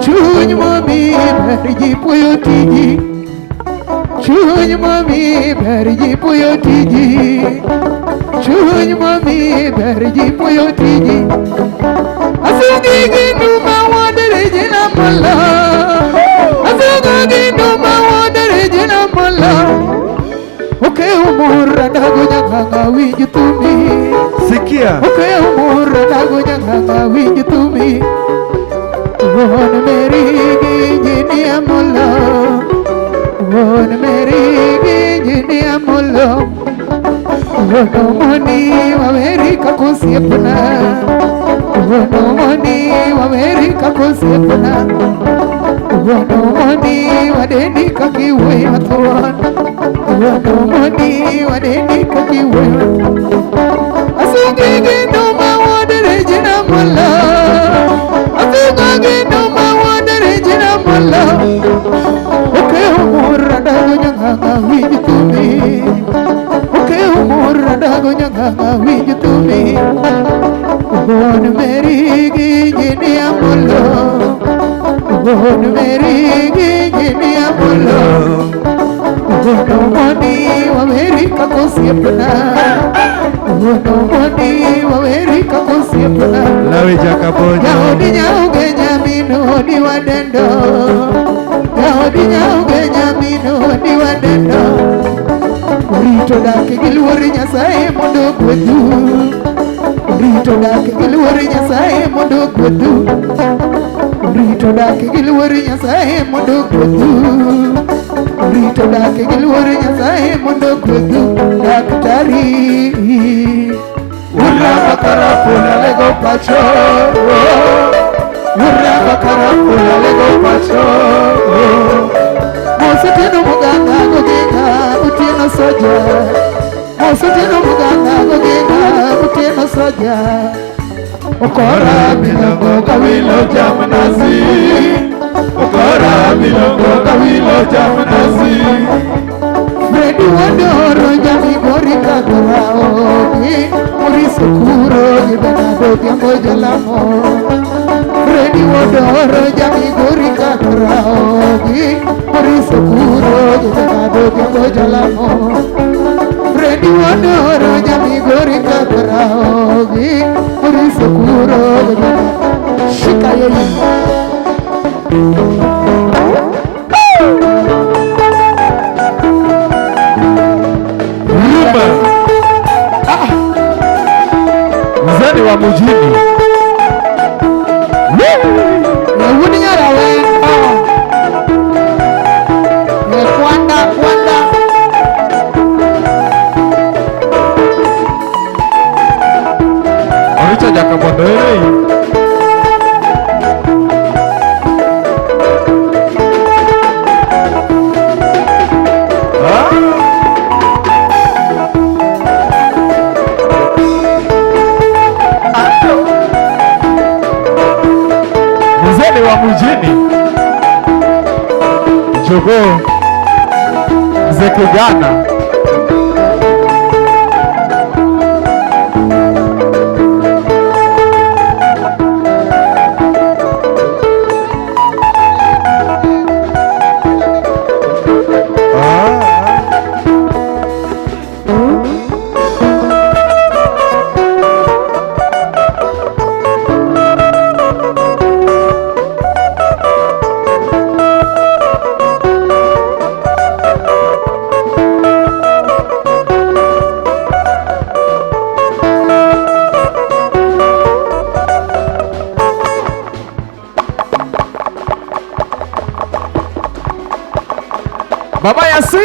Chuny momi ber ji puoyo tiji Chuny momi ber ji puoyo tiji Chuny momi ber ji puoyo tiji Asungi ginuma wadere jina mola Asungi ginuma wadere jina mola Oke umura dago nyanganga wiju tumi Sikia Oke umura dago nyanganga wiju tumi Won meri gini amola Won meri gini amola Wono moni waweri kakosiepna Wono moni waweri kakosiepna Wono moni wadeni kakiwe matuan Wono moni wadeni kakiwe Asungi numa wadere jina mola Asungi numa wadere jina mola Oke umura dago nyanganga wiji tumi Oke umura dago nyanganga wiji tumi Won meri gini amolo Won meri gini amolo Wono moni waweri kakosiepna Wono moni waweri kakosiepna Lawi jakaponyo Yaudi nyauge nyamino di wadendo Yaudi nyauge nyamino luori Nyasaye mondo gwedhu. Rito dak gi luori Nyasaye mondo gwedhu. Rito dak gi luori Nyasaye mondo gwedhu. Rito dak gi luori Nyasaye mondo gwedhu. Daktari Urra bakara pula lego pacho. Urra bakara pula lego pacho. Mosutino muganga gogenga utieno soja. Mosutino muganga gogenga utieno soja. Okora bilongo kawilo jamnasi. Okora bilongo kawilo jamnasi. Fredi wadoro jami gori kakaraogi. Moriso kuro gibenado tiambo jalamo. Fredi wadoro jami gori kakaraogi. Moriso kuro gibenado tiambo jalamo. Fredi wadoro jami gori kakaraogi. Moriso kuro gibenado shikayeyi. Mzee wa mjini. Wuni nyara wendo. Kwanda. Oricha Jakamondo. Wa mjini Jogoo mzee kijana. Baba Yasi.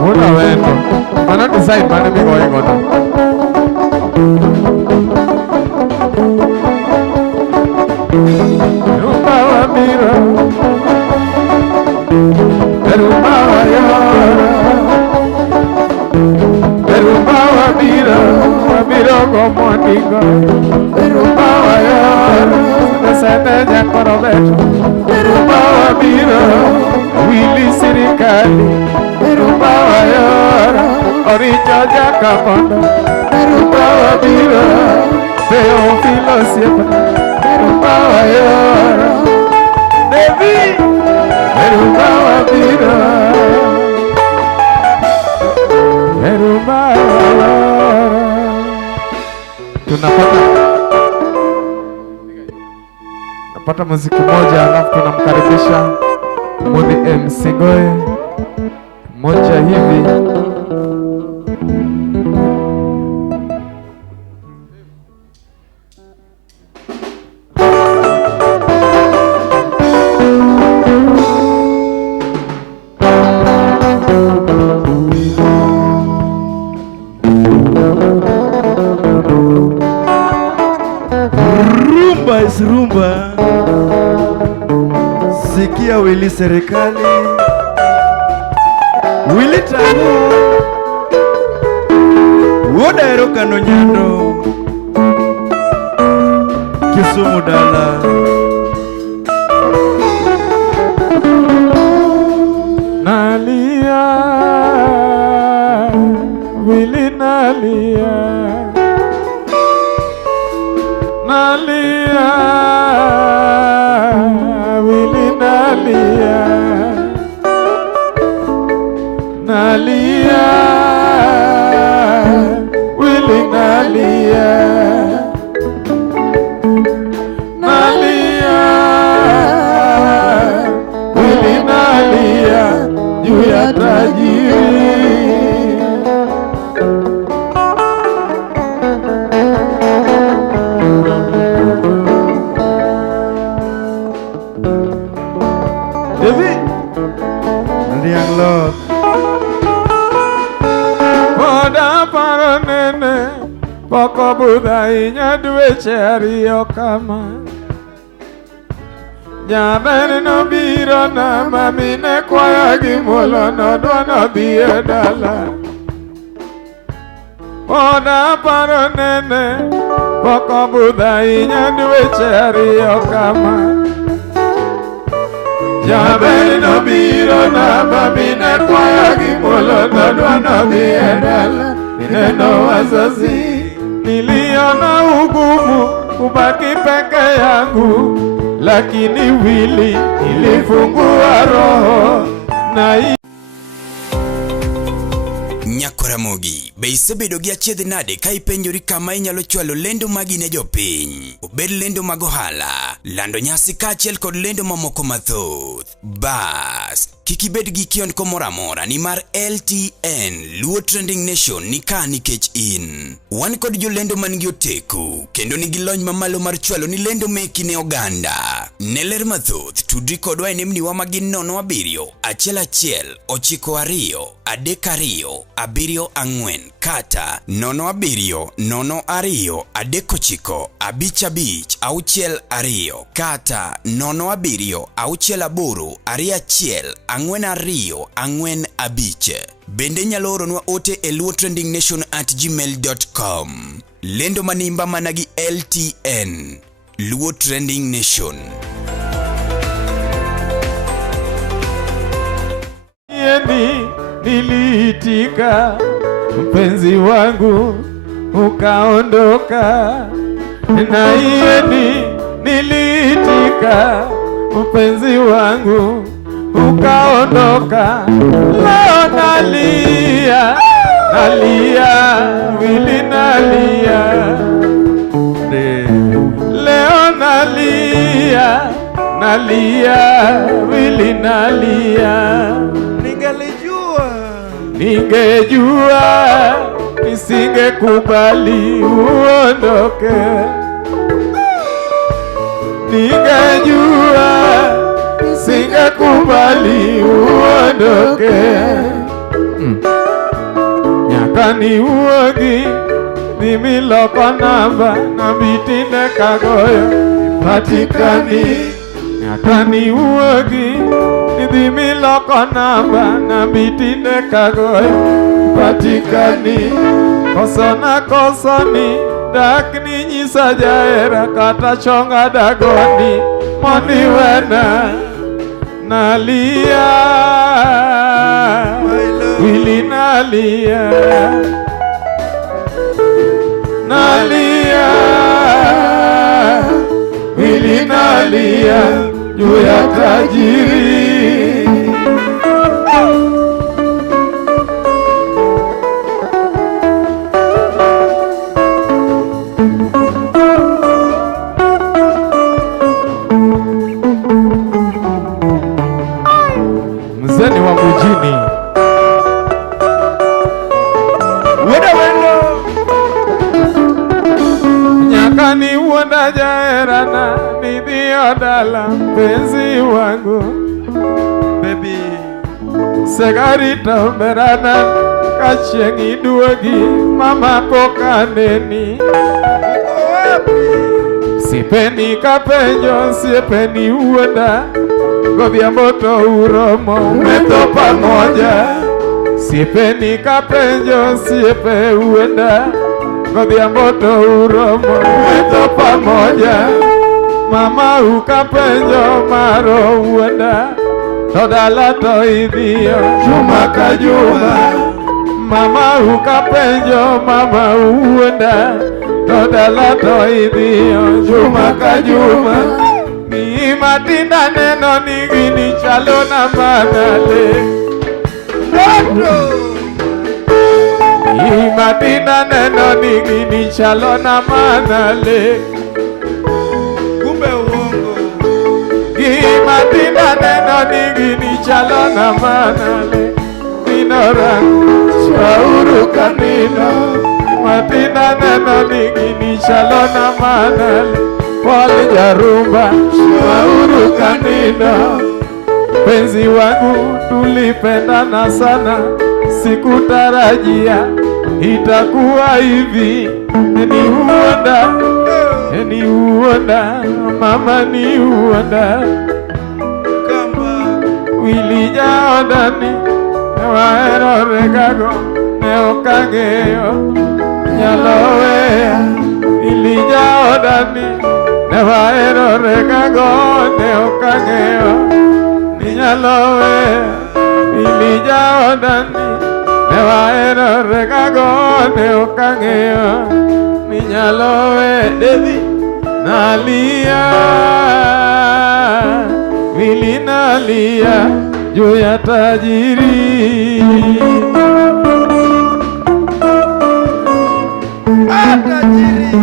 Una vendo. Ma non ti sai male mi vuoi guardare. Rumba mira. Rumba mira como digo. Rumba descende ya corobecho. Rumba mira. Willy Siricali. Rumba Oricha Jakamondo. Rumba mira. Teófilo siempre. Rumba Devi. Rumba mira. Rumba tunapata muziki moja, alafu tunamkaribisha Mudi MC Ngoe moja hivi. Rumba sikia Willy serikali Willy tamu Wodero kano nyando Kisumu dala Liang Lot. Poda paro nene poko budhainya dweche ariyo kama. Nyamin nobiro na mamine kwaya gimuolo nodwa nodhi e dala. Poda paro nene poko budhainya dweche ariyo kama. Nyamin nobiro na mamine kwaya gimuolo nodwa nodhi e dala. Nineno wazazi niliona ugumu kubaki peke yangu, lakini wili ilifungua roho na Nyakораmogi, be isebedo gi achiedh nade ka ipenjori kama inyalo chwalo lendo magi ne jopiny? Obed lendo mag ohala, lando nyasi kaachiel kod lendo mamoko mathoth. Bas, kik ibed gi kionko moro amora nimar LTN Luo Trending Nation ni ka nikech in. Wan kod jolendo man gi oteku kendo nigi lony mamalo mar chwalo ni lendo meki ne oganda. Ne ler mathoth tudri kodwa e nembniwa magin 07 11 92 32 74 kata 07 02 39 55 62 kata 07 68 21 42 45. Bende nyalo oronwa ote e luotrendingnation@gmail.com. Lendo manimba managi LTN Luo Trending Nation. Yeni niliitika, mpenzi wangu ukaondoka. Na yeni niliitika, mpenzi wangu ukaondoka. Leo nalia, nalia, wili nalia. Leo nalia, nalia, wili nalia. Ningejua nisingekubali uondoke. Ningejua nisingekubali uondoke. Nyakani uogi nimiloko namba na bitine kagoyo patikani. Nyakani uogi nimiloko namba na bitine kagoyo patikani. Kosona kosoni dak ni nyisa jaera kata chonga dagoni mondi wena. Nalia, wili nalia, nalia, wili nalia juu ya tajiri. Mzeni wa mjini wenda wendo nyakani uonda jaerana nidhiyo dala mpenzi wangu. Baby segarita umberana kachengi duogi mama kokaneni. Sipeni kapenjo siepeni uonda godhiambo to uromo umetho pamoja. Sipeni kapenjo siepe uenda godhiambo to uromo umetho pamoja. Mama ukapenjo maro uenda to dala to idhiyo juma ka juma. Mama ukapenjo mama uenda to dala to idhiyo juma ka juma. Ni matinda neno nigini chalo na manale. Ni matinda neno nigini chalo na manale. Kumbe uongo. Ni matinda neno nigini chalo na manale. Minora shauru kanino. Matinda neno nigini chalo na manale. Pole jarumba shauru kanino. penzi wangu tulipendana sana, sikutarajia itakuwa hivi. Ni uonda mama, ni uonda wilija odani waero regago ne okang'eyo nyalo weya. Wilija odani ne waero regago ne okang'eyo ni nyalo weya. Wilija odani ne waero regago ne okang'eyo ni nyalo weya. Devi nalia, Wili nalia juu ya tajiri. Tajiri.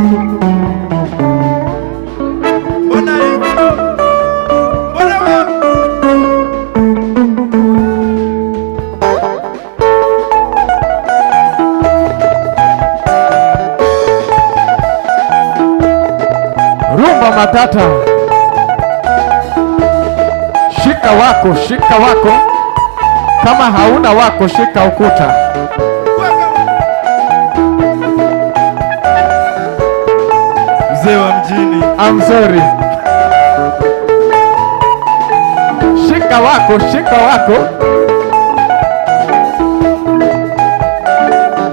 Mbona hivi? Mbona wewe? Rumba matata. Shika wako, kama hauna wako shika ukuta. Mzee wa mjini, I'm sorry. Shika wako.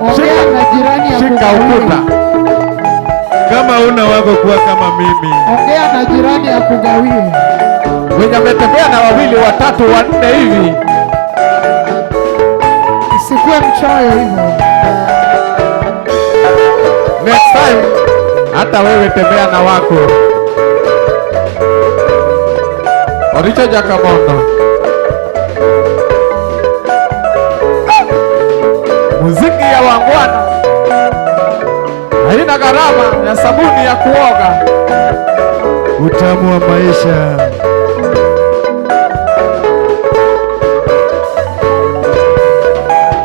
Ongea na jirani ya Shika ukuta. kama una wako kuwa kama mimi. Ongea na jirani ya kugawie. Wenye metembea na wawili watatu wanne hivi, Isikuwe mchoyo hivyo. next time hata wewe tembea na wako. Oricho Jakamondo. Muziki ya wangwana haina gharama ya sabuni ya kuoga. Utamu wa maisha.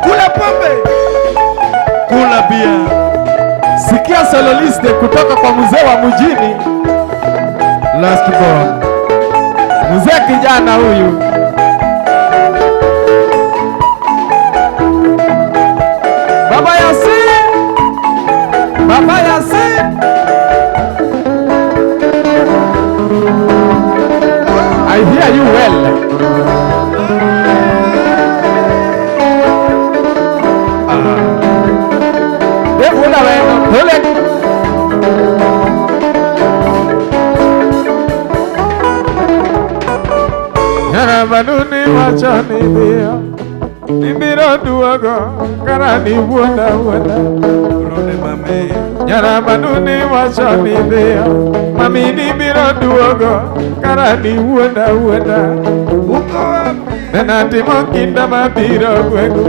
Kula pombe, kula bia. Sikia sololiste kutoka kwa mzee wa mjini, Last born. mzee kijana huyu. Baba Yasi. I hear you well. Devuna wena, tole. Yarabanuni machoni dio, nibiro duogo, karani wuonda. Rode mame. Yarabanuni machoni dio, mami nibiro duogo, karani wuonda. Uko wapi? Nenatimo kinda mabiro gwego,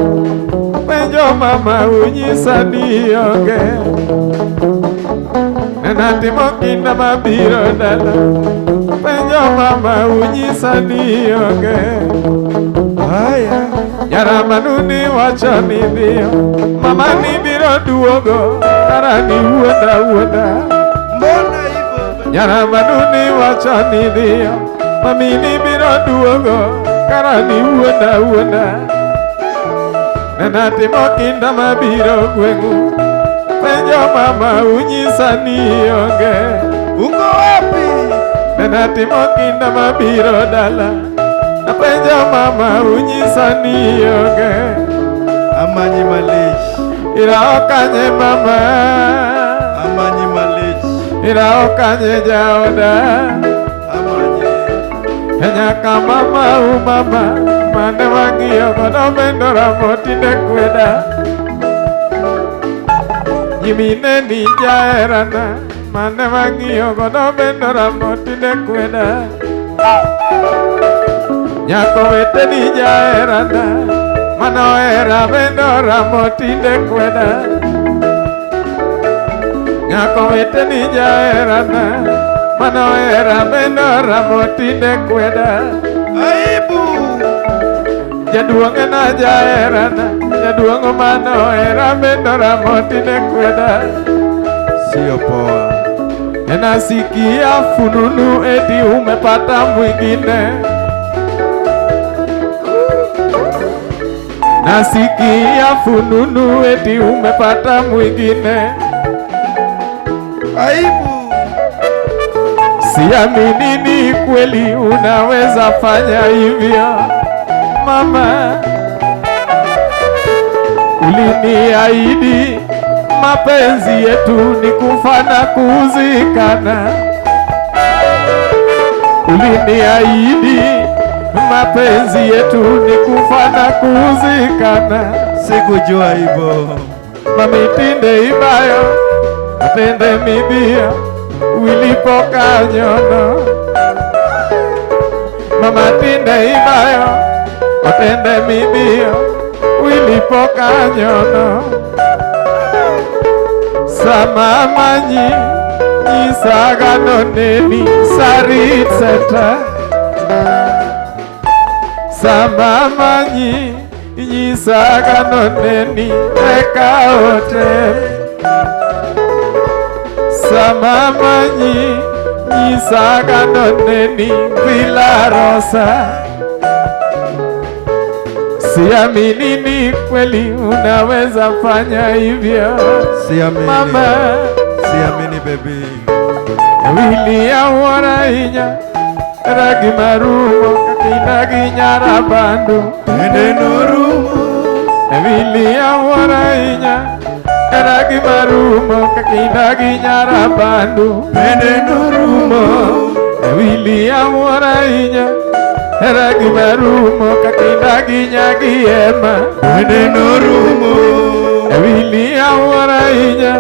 penjo mama unyisa ni onge. Nenatimo kinda mabiro dala, penjo mama unyisa ni onge. Haya. Yarabanuni wachoni dio, mama nibiro duogo, karani wuonda. Mbona hivyo? Yarabanuni wachoni dio, mami nibiro duogo, karani wuonda. Nenatimo kinda mabiro gweng'u, penjo mama unyisa ni onge. Uko wapi? Nenatimo kinda mabiro dala, penjo mama unyisa ni onge. Amanyi malech. Ira okanye mama, Amanyi malech. ira okanye jaoda. Amanyi. Nyaka mama umama, mane wang'iyo godo bendora motinde kweda. Nyimine ni jaherana, mane wang'iyo godo bendora motinde kweda. Nyako wete ni jaherana, mano hera bendora motinde kweda. Nyako wete ni jaherana, mano hera bendora motinde kweda. Aibu. Jaduong' na jaherana, jaduong' mano hera bendora motinde kweda. Sio poa. Nasikia fununu eti umepata mwingine. nasikia fununu eti umepata mwingine. Aibu. Siamini ni kweli unaweza fanya hivyo mama. Uliniahidi mapenzi yetu ni kufa na kuzikana. Uliniahidi mapenzi yetu ni kufa na kuzikana. Sikujua hivyo. Mamitinde ibayo atende mibia wilipoka nyono. Mama tinde ibayo atende mibia wilipoka nyono. Samamanyi nyisagano neni saritseta. Samamanyi nyisagano neni eka hotel. Samamanyi nyisagano neni Villa Rosa. Siamini ni kweli unaweza fanya hivyo. Siamini. Mama. Siamini baby. Wilia warainya ragi marumo kakindagi nyara bandu Ende norumo. Wilia warainya ragi marumo kakindagi nyara bandu Ende norumo. Wilia warainya ragi marumo kakindagi nyagi ema Ende norumo. Wilia warainya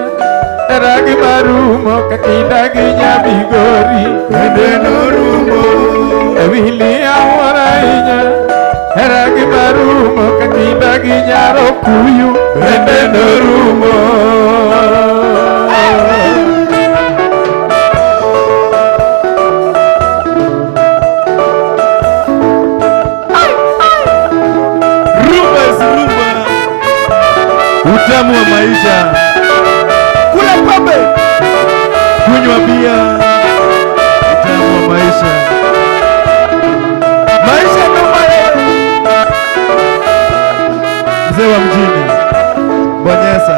ragi marumo kakindagi nyabigori Ende norumo. Wilia warainya ragi marumo kakindagi nyarokuyu ende norumo. Rumba is rumba. Utamu wa maisha. Kula pombe, kunywa bia, utamu wa maisha. Maisha kama leo. Mzee wa mjini, bonyeza,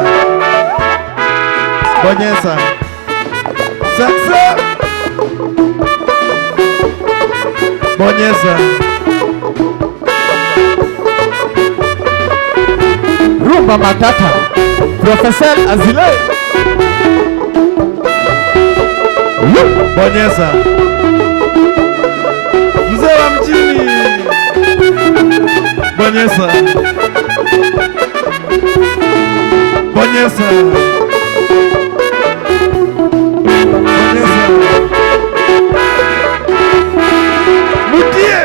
bonyeza. Sasa bonyeza. Rumba matata Professor Azile. Bonyeza. Mzee wa mjini. Bonyeza. Bonyeza. Bonyeza. Mutie.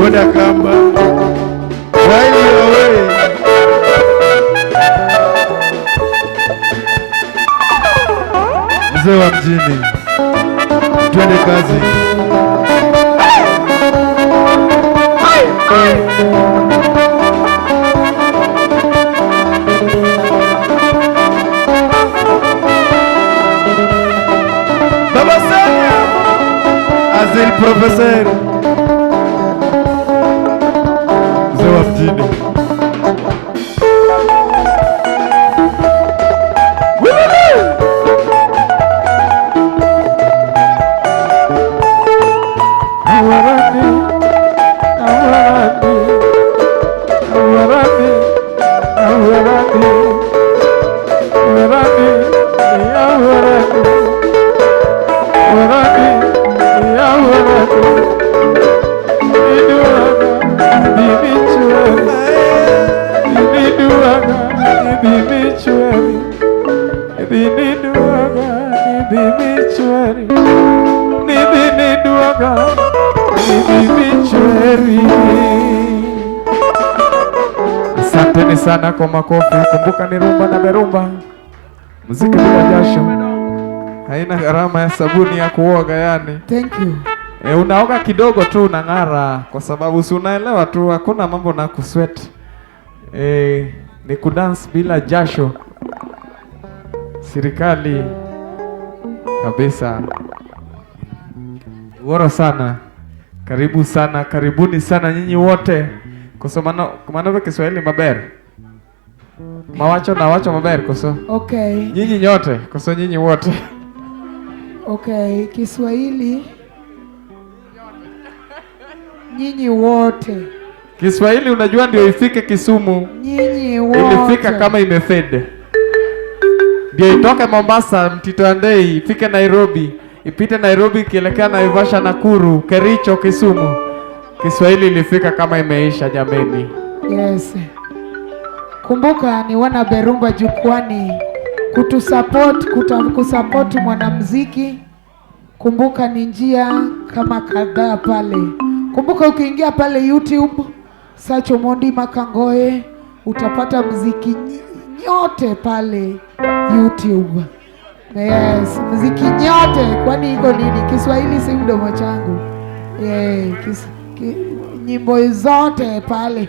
Uenda kamba. While you are away. Mzee wa mjini, twende kazi. Baba Sanya, Azil Professor. Mzee wa mjini. Asanteni sana kwa makofi. Kumbuka ni rumba na berumba, muziki bila jasho, haina gharama ya sabuni ya kuoga yani. Thank you. Unaoga kidogo tu unang'ara, kwa sababu si unaelewa tu, hakuna mambo na kusweat. Ni kudance bila jasho. Serikali kabisa. Bora sana. Karibu sana, karibuni sana nyinyi wote Koso mano be Kiswahili maber. Mawacho na wacho maber koso. Okay. Nyinyi nyote, koso nyinyi wote. Okay, Kiswahili. Nyinyi wote. Kiswahili unajua ndio ifike Kisumu. Nyinyi wote. Ilifika kama imefede. Ndio itoke Mombasa, Mtito Andei, ifike Nairobi. Ipite Nairobi kielekea Naivasha, Nakuru, Kericho, Kisumu. Kiswahili ilifika kama imeisha jameni. Yes. Kumbuka ni wana Berumba jukwani kusupport mwanamuziki. Kumbuka ni njia kama kadhaa pale. Kumbuka ukiingia pale YouTube search Omondi Makangoe utapata muziki nyote pale YouTube. Yes, muziki nyote kwani iko nini? Kiswahili si mdomo changu. Nyimbo zote pale.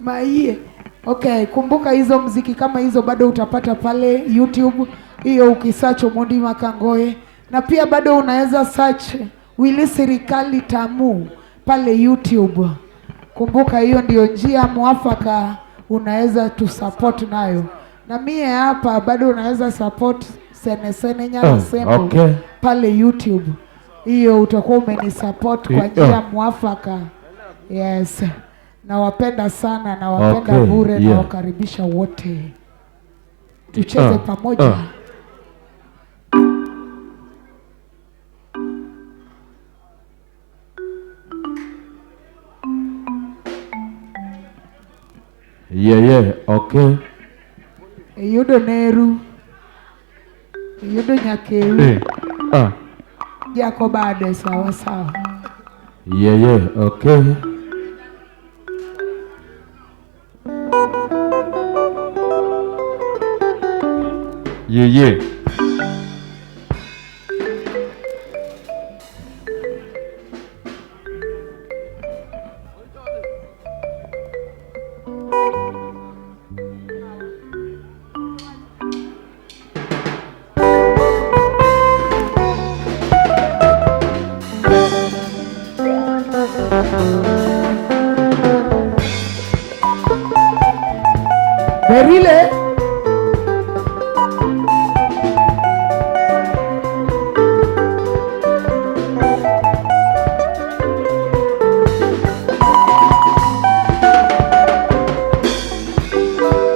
Maie. Okay, kumbuka hizo muziki kama hizo bado utapata pale YouTube. Hiyo ukisearch Omondi Makangoe, na pia bado unaweza search Willy Serikali Tamu pale YouTube. Kumbuka hiyo ndio njia mwafaka unaweza tu support nayo. Na mie hapa bado unaweza support Sene Nyala Sembo Okay. pale YouTube. Hiyo utakuwa umenisupport kwa njia mwafaka. Yes. Nawapenda sana, nawapenda bure, na wakaribisha wote. Tucheze pamoja. Okay. Yudo Neru. Yudo Nyakeru. Yako bade sawa sawa. Okay. Berile.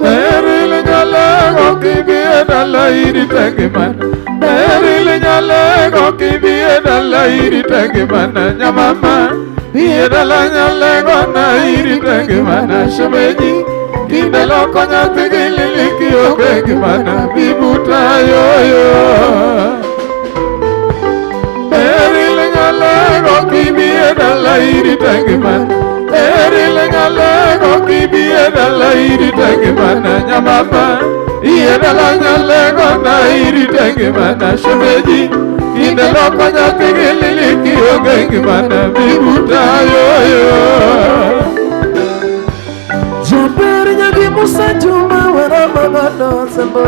Berile nyalego kibie dalairi tengimana. Berile nyalego kibie dalairi tengimana. Nyamama bie dala nyalego nairi tengimana. Shemeji kindelo konya tigilili kiyoge gimana. Bibuta yoyo. Berile nyalego kibie dalairi tengimana. Berile nyalego kibie dalairi tengimana. Nyamama bie dala nyalego nairi tengimana. Shemeji kindelo konya tigilili kiyoge gimana. Bibuta yoyo. Jambere nyagi Musa Juma wara magano sembo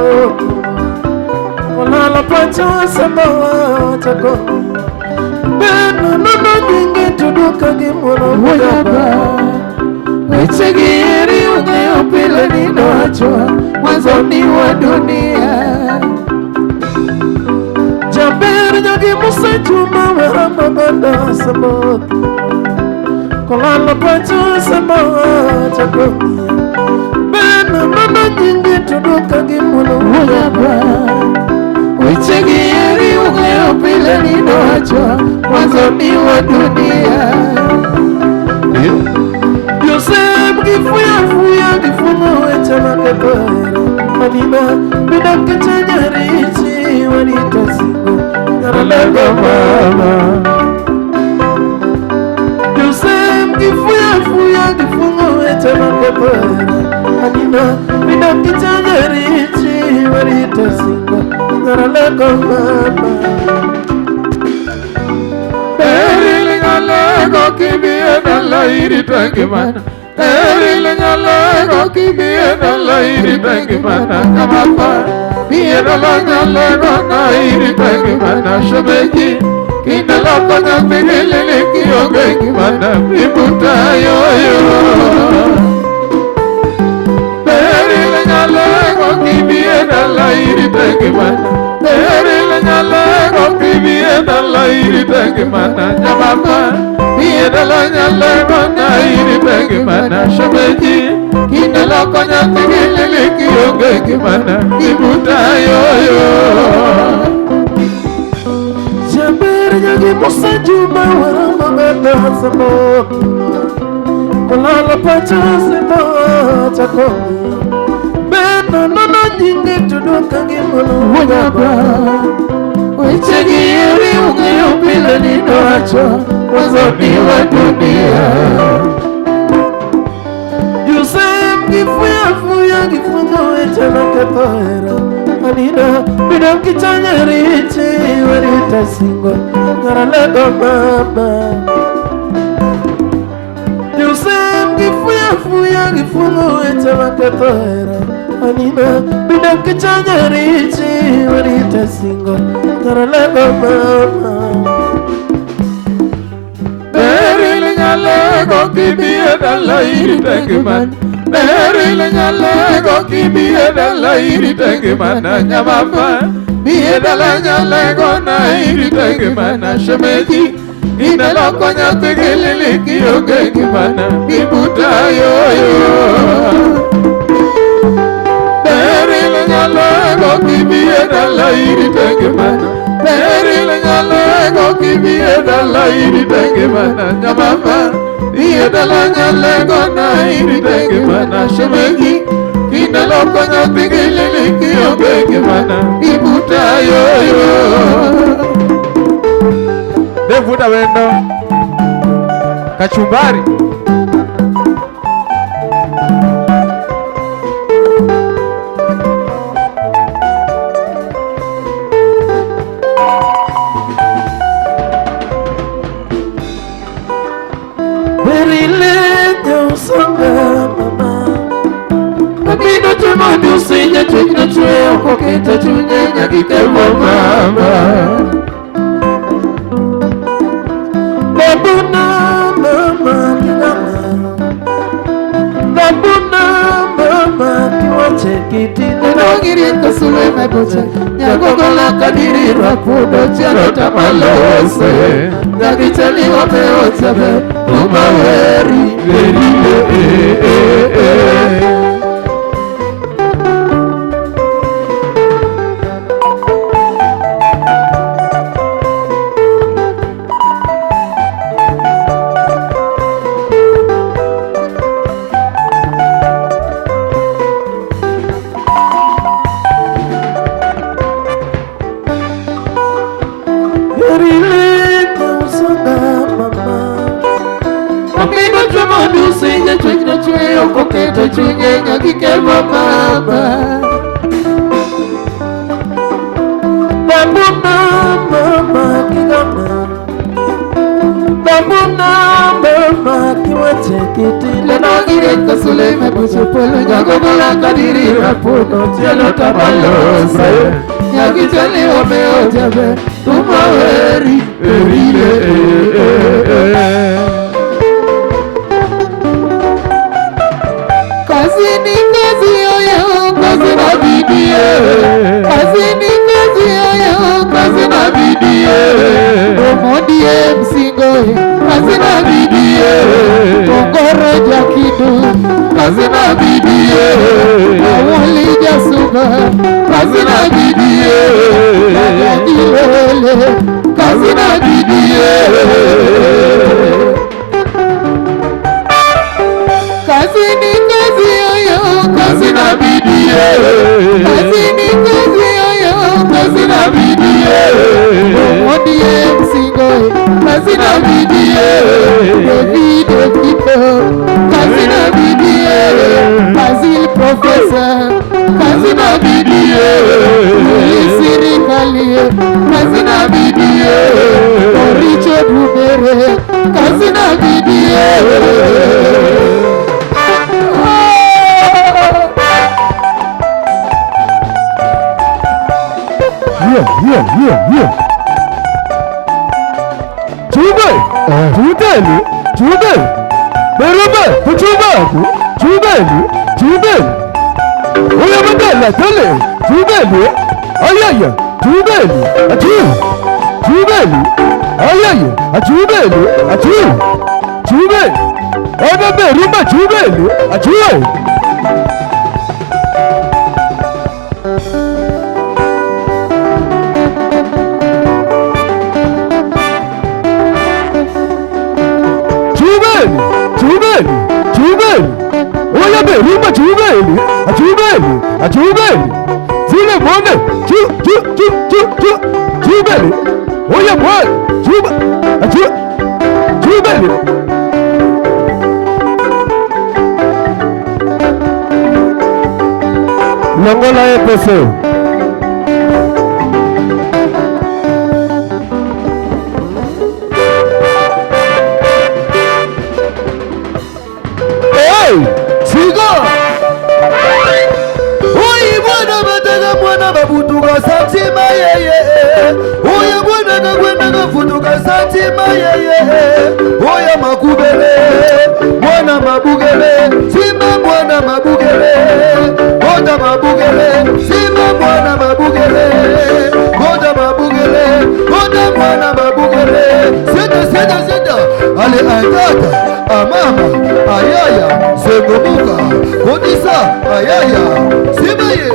Walala pacho sembo chako Beno nono nyingi tuduka gimuro Wajaba. Wechegiri ungeyo pile nino achwa mwanzoni wa dunia. Jambere nyagi Musa Juma wara magano sembo Walala pacho sembo chako Beno nono nyingi tuduka gimuro Wajaba. Wechegiri ungeyo pile nino achwa mwanzoni wa dunia. Yosef kifuya kifumo echama kekora Manina bidake chanyarichi wanitasigo Naralega mama Yosef kifuya kifumo echama kekora Manina bidake chanyarichi wanitasigo Naralega mama Berile nyalego kibie dalairi tengimana. Berile nyalego kibie dalairi tengimana. Nyamama bie dala nyalego nairi tengimana. Shemeji kindelo konya tigilili kiyoge gimana. Bibuta yoyo. dala irite ngimana nyamama Biye dala nyale gona irite ngimana shemeji Kinelo konya tigilili kionge ngimana Ibuta yoyo Jambir nyagi musa juma warama beda sabo Kolala pacha sebo chako Beno nono nyingi tuduka ngimano Wanyaba Wechegi yuri unge upila nino hacho Wazoni wa dunia Yusem kifuya kifunga wecha na katohera Anina bidam kichanya riche warita singo Ngaralego mama Yusem kifuya kifunga wecha na katohera Anina bidam kichanya riche warita singo Ngaralego mama Beril nyalego kibiye dala irite ngimana Beril nyalego kibiye dala irite ngimana nyamama Biye dala nyalego na irite ngimana shemeji Inelo konya tigilili kionge ngimana Ibuta yoyo Beril nyalego kibiye dala irite ngimana Beril nyalego kibiye dala irite ngimana nyamama Biye dala nyalego na irite ngimana shemeji Kinelo konya tigilili kionge ngimana Ibuta yoyo Devuda wendo Kachumbari Usinya chukina chweo koketa chunyenya kikemo mama Babuna mama kigama Babuna mama kiwache kiti Nenogiri kasule meboche Nyagogola kadiri rapudo Chalo tamalose Nyagichali wameochabe Umaweri Verile Koketa chunyenya kikema mama Babuna mama kigama Babuna mama kiwache kiti Lenogire kasule mebuche polo Nyagogola kadiri rapuno Tielo tamalose Nyagiteli wameojabe Tumaweri Erile Kazini kazi yoyo, kazi na bidie Kazini kazi yoyo, kazi na bidie Omodie msingoe, kazi na bidie Kongoro jakidu, kazi na bidie Awali jasuba, kazi na bidie Nagajilele, kazi na bidie Kazini kazi yoyo, kazi na bidie Kazini kazi yoyo, kazi na bidie Omodie msingoe, kazi na bidie Davido Kito, kazi na bidie Basil Professor, kazi na bidie Sirikali, kazi na bidie Oricho Bubere, kazi na bidie Yeah. Chubeli. Berube, Chubeli. Oya mandala, tole. Chubeli. Ayaya, Chubeli. Atu. Jubeli, ayaye, ajubeli, jubeli, ona berumba jubeli, ajue. Jubeli, oya berumba jubeli, ajubeli, zile mwone, jubeli, oya mwone, jubeli. Longola epese. Satima yeye, oya bwana kakwenda kafutuka satima yeye, oya makubele, mwana mabugele, sima mwana mabugele, oda mabugele, sima mwana mabugele, oda mabugele, oda mwana mabugele, seta, ale aitata, amama, ayaya, sengomuka, kodisa, ayaya, simaye.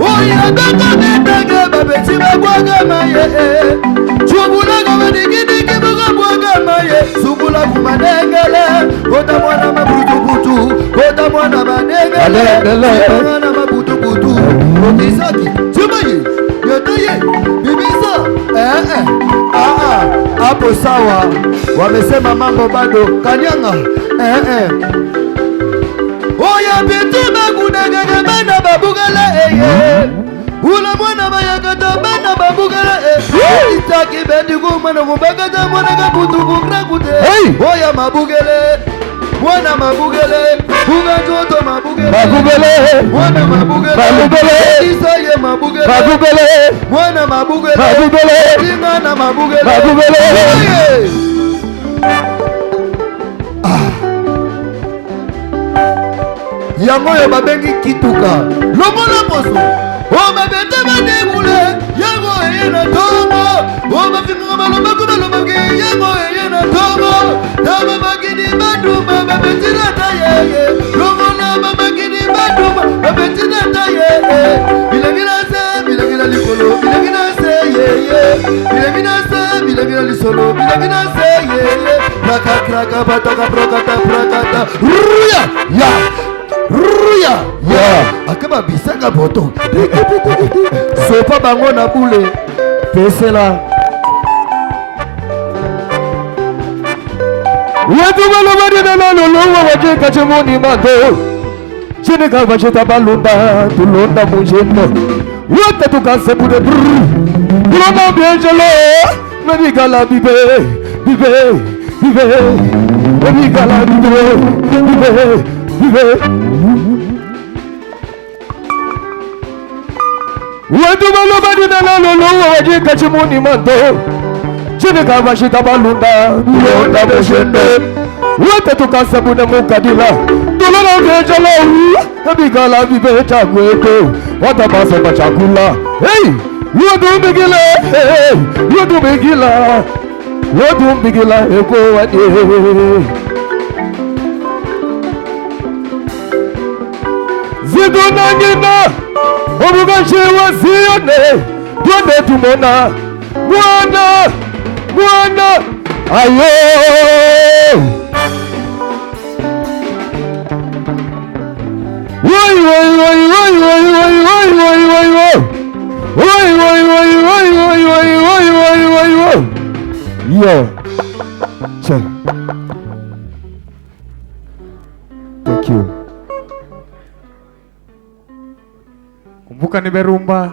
Oya daga daga babeti bagwaga maye, chubula kama digi bagwaga maye, subula kumadengele, oda mwana mabutu, oda mwana madengele, mwana mabutu, otisaki, chumaye, yotoye, bibisa, hapo sawa, wamesema mambo bado, kanyanga, Oya bituma kudaga bana babugala Ula mwana bayakata bana babugala Itaki bendi kumana kubagata mwana kaputu kumrakute Oya mabugele Mwana mabugele Buga toto mabugele Mwana mabugele Isaye mabugele Mwana mabugele Ingana mabugele Yangoyo babengi kituka Lomola poso O babete badebule Yango eyena tomo O bafinga malomba kumalomba Yango eyena tomo Dama bakini baduma Babetina taye Lomola babakini baduma Babetina taye Bilagina se, bilagina likolo Bilagina se, Bilagina se, bilagina lisolo Bilagina se, Kraka, bataka, prokata Ruya, ya Ruya, akaba bisaka boto Sopa bango na bule Pesela Watu walobadi na lolo waje kachemoni mando Chini kava cheta balunda tulonda mujendo Wata tukasepude brrr Tulonda bienjelo Nabigala bibe Nabigala bibe Watu walobadi na lolo waje kachemoni mando Chini kava cheta balunda tulonda mujendo Wata tukasepude mukadila Tulona mejalo Nabigala bibe chagweto Wata basema chakula Hey Yodu mbigila Eko wadi Zidu nangina Obugashi waziyone Twende tumona Mwana Ayo Yo. Check. Thank you. Kumbuka ni Berumba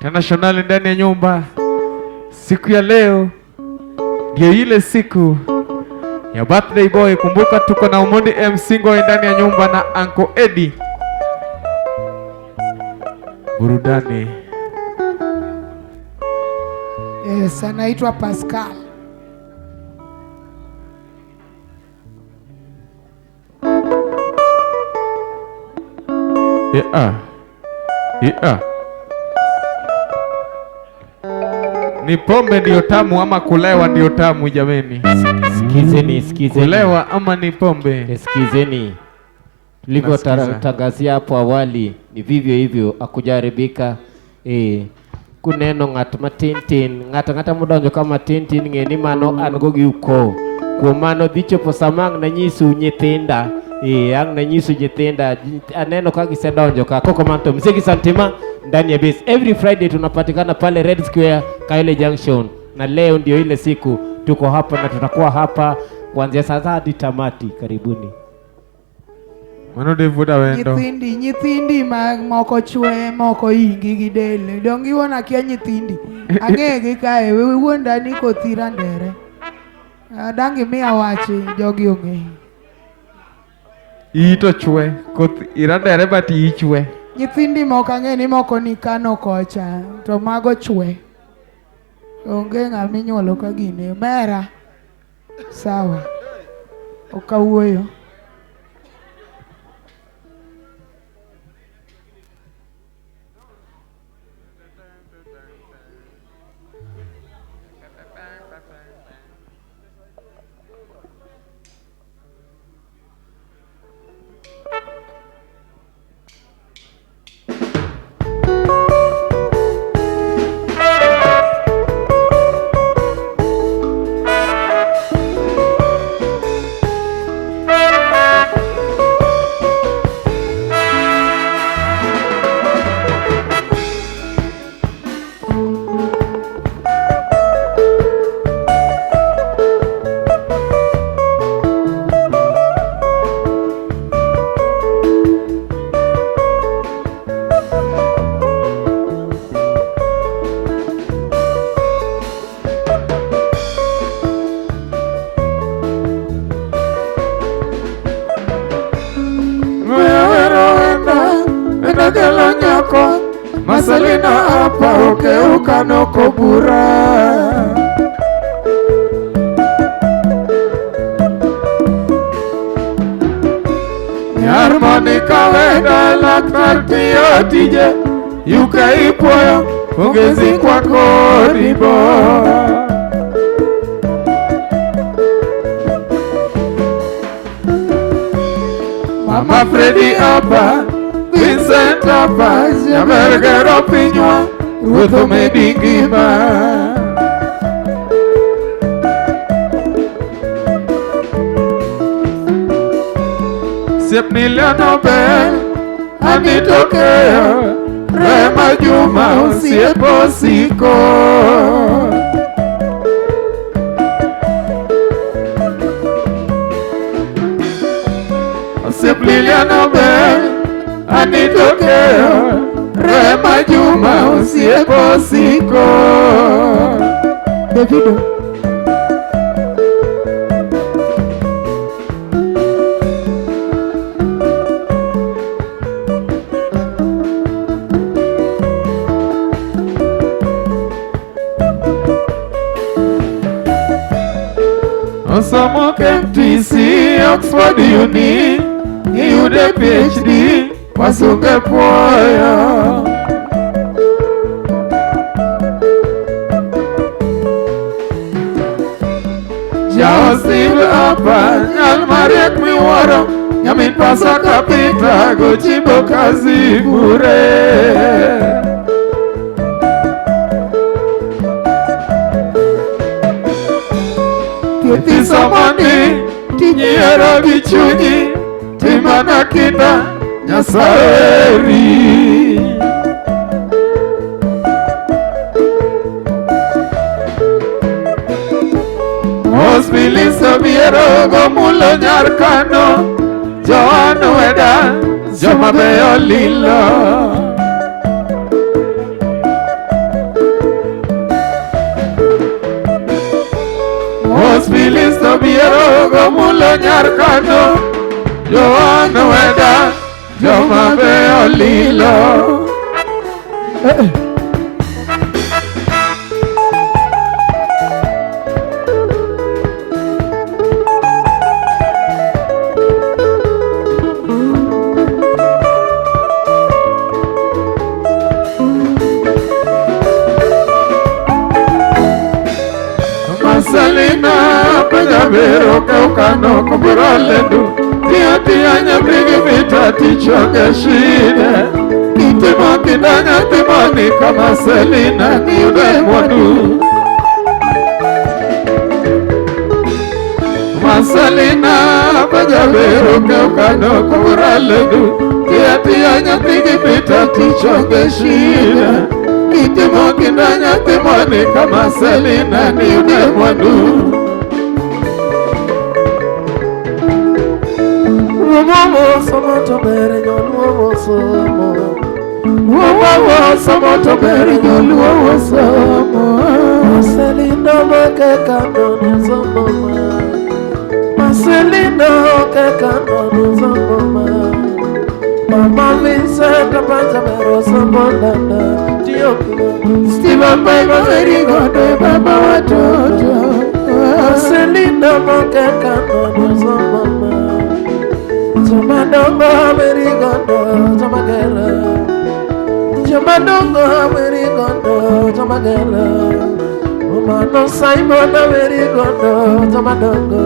International ndani ya nyumba. Siku ya leo ndio ile siku ya birthday boy. Kumbuka tuko na Omondi MC Ngoi ndani ya nyumba na Uncle Eddie. Burudani. Yes, anaitwa Pascal. Ni pombe ndio tamu ama kulewa ndio tamu jameni? Sikizeni. Kulewa ama ni pombe? Sikizeni. Tulivyotangazia hapo awali ni vivyo hivyo, akujaribika. Kuneno ng'at matintin, ng'ata modonjo kama tintin ng'eni mano an go gi uko. Kuom mano dhi chopo samang na nyisu nyithinda. Ang na nyisu nyithinda aneno ka gisedonjo ka. Koko manto mziki Santima ndani ya base. Every Friday tunapatikana pale Red Square Kaile Junction. Na leo ndio ile siku tuko hapa na tutakuwa hapa kuanzia saa hadi tamati. Karibuni. Mano devuda wendo. Nyithindi moko chwe moko ingi gidele. Dongi wana kia nyithindi. Agege kae wewe wonda ni kothira ndere. Dangi miya wachi jogi onge. Ito chwe irandere bati ichwe. Nyithindi moko ang'eni moko ni kano kocha to mago chwe. Onge ng'ami nyuolo ka gine mera. Sawa. Okawuoyo. Masalina hapa ukeuka no kobura. Harmonika wenda laknar tiyo tije yuka ipoyo ongezi kwa koribo. Mama Freddy hapa Vincent hapa Jamergero pinywa Ruto medingima. Siep Miliano Ben Anitokeo Rema Juma usiepo siko. Siep Miliano Ben Anitokeo Rema Juma usiepo siko. Davido Osomo KMTC Oxford Uni Iyude PhD wasunge poyo. Jaosib apa nyal mariek miworo nyamin pasa kapita gochibo kazi bure. Tithi somoni tinyiero gi chunyi timana kinda Nyasari. Osbiliso biero gomulo nyarkano Joan weda joma beyo lilo. Osbiliso biero gomulo nyarkano Joan weda joma beyo lilo. kubura lendu tia tia nyapigi vita tichoge shida kitimo kidanya timoni kama Selina niude mwandu Maselina bajaberu keukano kubura lendu tia tia nyapigi vita tichoge shida kitimo kidanya timoni kama Selina niude mwandu Wowo somo to bere nyol wowo somo Wowo somo to bere nyol wowo somo Selina make kando ni somo ma Selina ke kando ni somo ma Mama Vincent panja bero somo dada Tio kulo Steven Bible very good baba watoto Selina make kando ni somo ma Jomadongo Amerigondo Jomagera Jomadongo Amerigondo Jomagera Umano Simon Amerigondo Jomadongo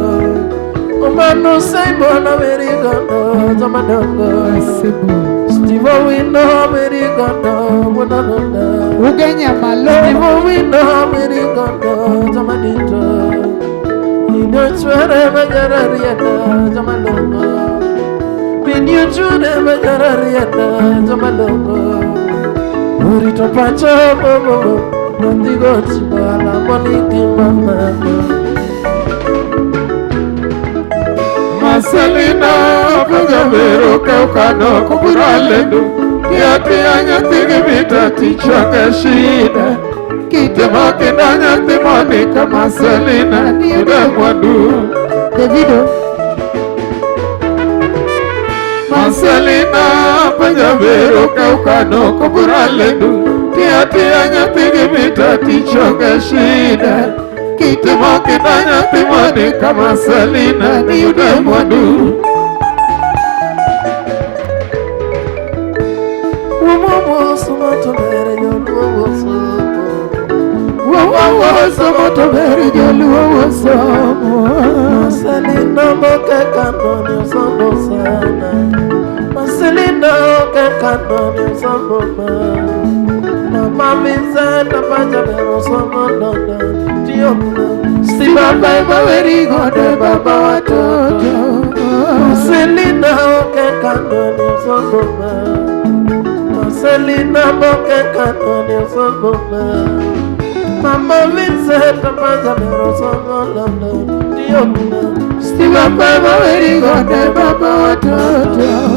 Umano Simon Amerigondo Jomadongo Steve Owino Amerigondo Wonadonda Ugenya malo Steve Owino Amerigondo Jomadito Nino Chwere Magara Rieta Jomadongo When you do never get a rieta, Jamalongo, Urito Pacha, not the gods, Bala, Moniki, Mama. Marcelina, Pagavero, Kaukano, Kuburaledu, Kiatianya, Tigavita, Ticha, Gashida, Kitamaki, Timonica, Marcelina, Niudamadu, Davido. Marcelina Pajavero Kaukano kubura lendu tia tia nyatigi vita tichoge shida kitimo kidanya timoni kama Selina niude mwandu Wowo somoto bere nyolu wowo somo Wowo somoto bere nyolu wowo somo Selina moke kando somo sana Selina kekano ni samboma Mama Vincent pajabero somondondo Tiokuna Siba baba very good baba watoto Selina kekano ni samboma Selina kekano ni samboma Mama Vincent pajabero somondondo Tiokuna Siba baba very good baba watoto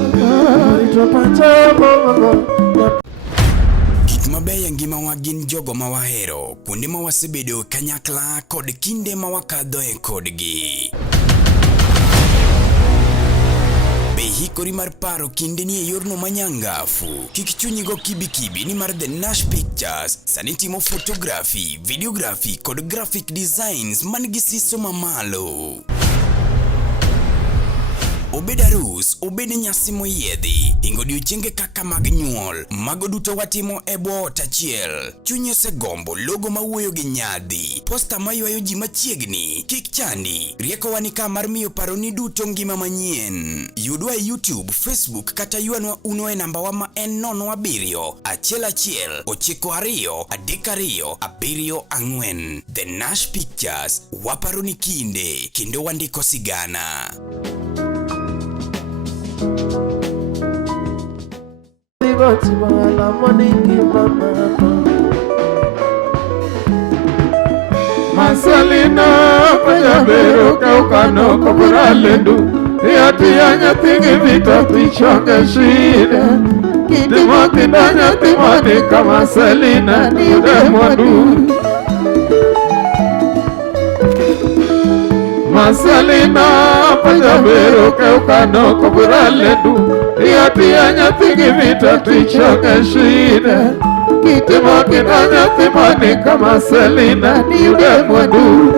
Gik mabeyo ngima wa gin jogo ma wahero, kuonde ma wasebedo kanyakla kod kinde ma wakadhoe kodgi. Be hikori mar paro kinde ni e yorno manyangafu. Kik chunyigo kibikibi ni mar The Nash Pictures sani timo photography, videography kod graphic designs man gi siso mamalo. Obed arus, obed nyasi moyiedhi, ingo odiochienge kaka mag nyuol, mago duto watimo e bwo ot achiel. Chunyi osegombo logo mawuoyo gi nyadhi, posta maywayo ji machiegni, kik chandi, riekowa ni ka mar miyo paroni duto ngima manyien. Yudwa e YouTube, Facebook kata yuanwa uno e nambawa ma en 07 11 92 32 74. The Nash Pictures, waparoni kinde, kendo wandiko sigana. Marcelina Pajavero Kaukano kubura lendu tia tia nyatigi vita tichoge shida kitimo kidanya timoni kama Selina niude mwandu Marcelina Pajavero Kaukano kubura lendu tia tia nyatigi vita tichoge shida kitimo kidanya timoni kama Selina niude mwandu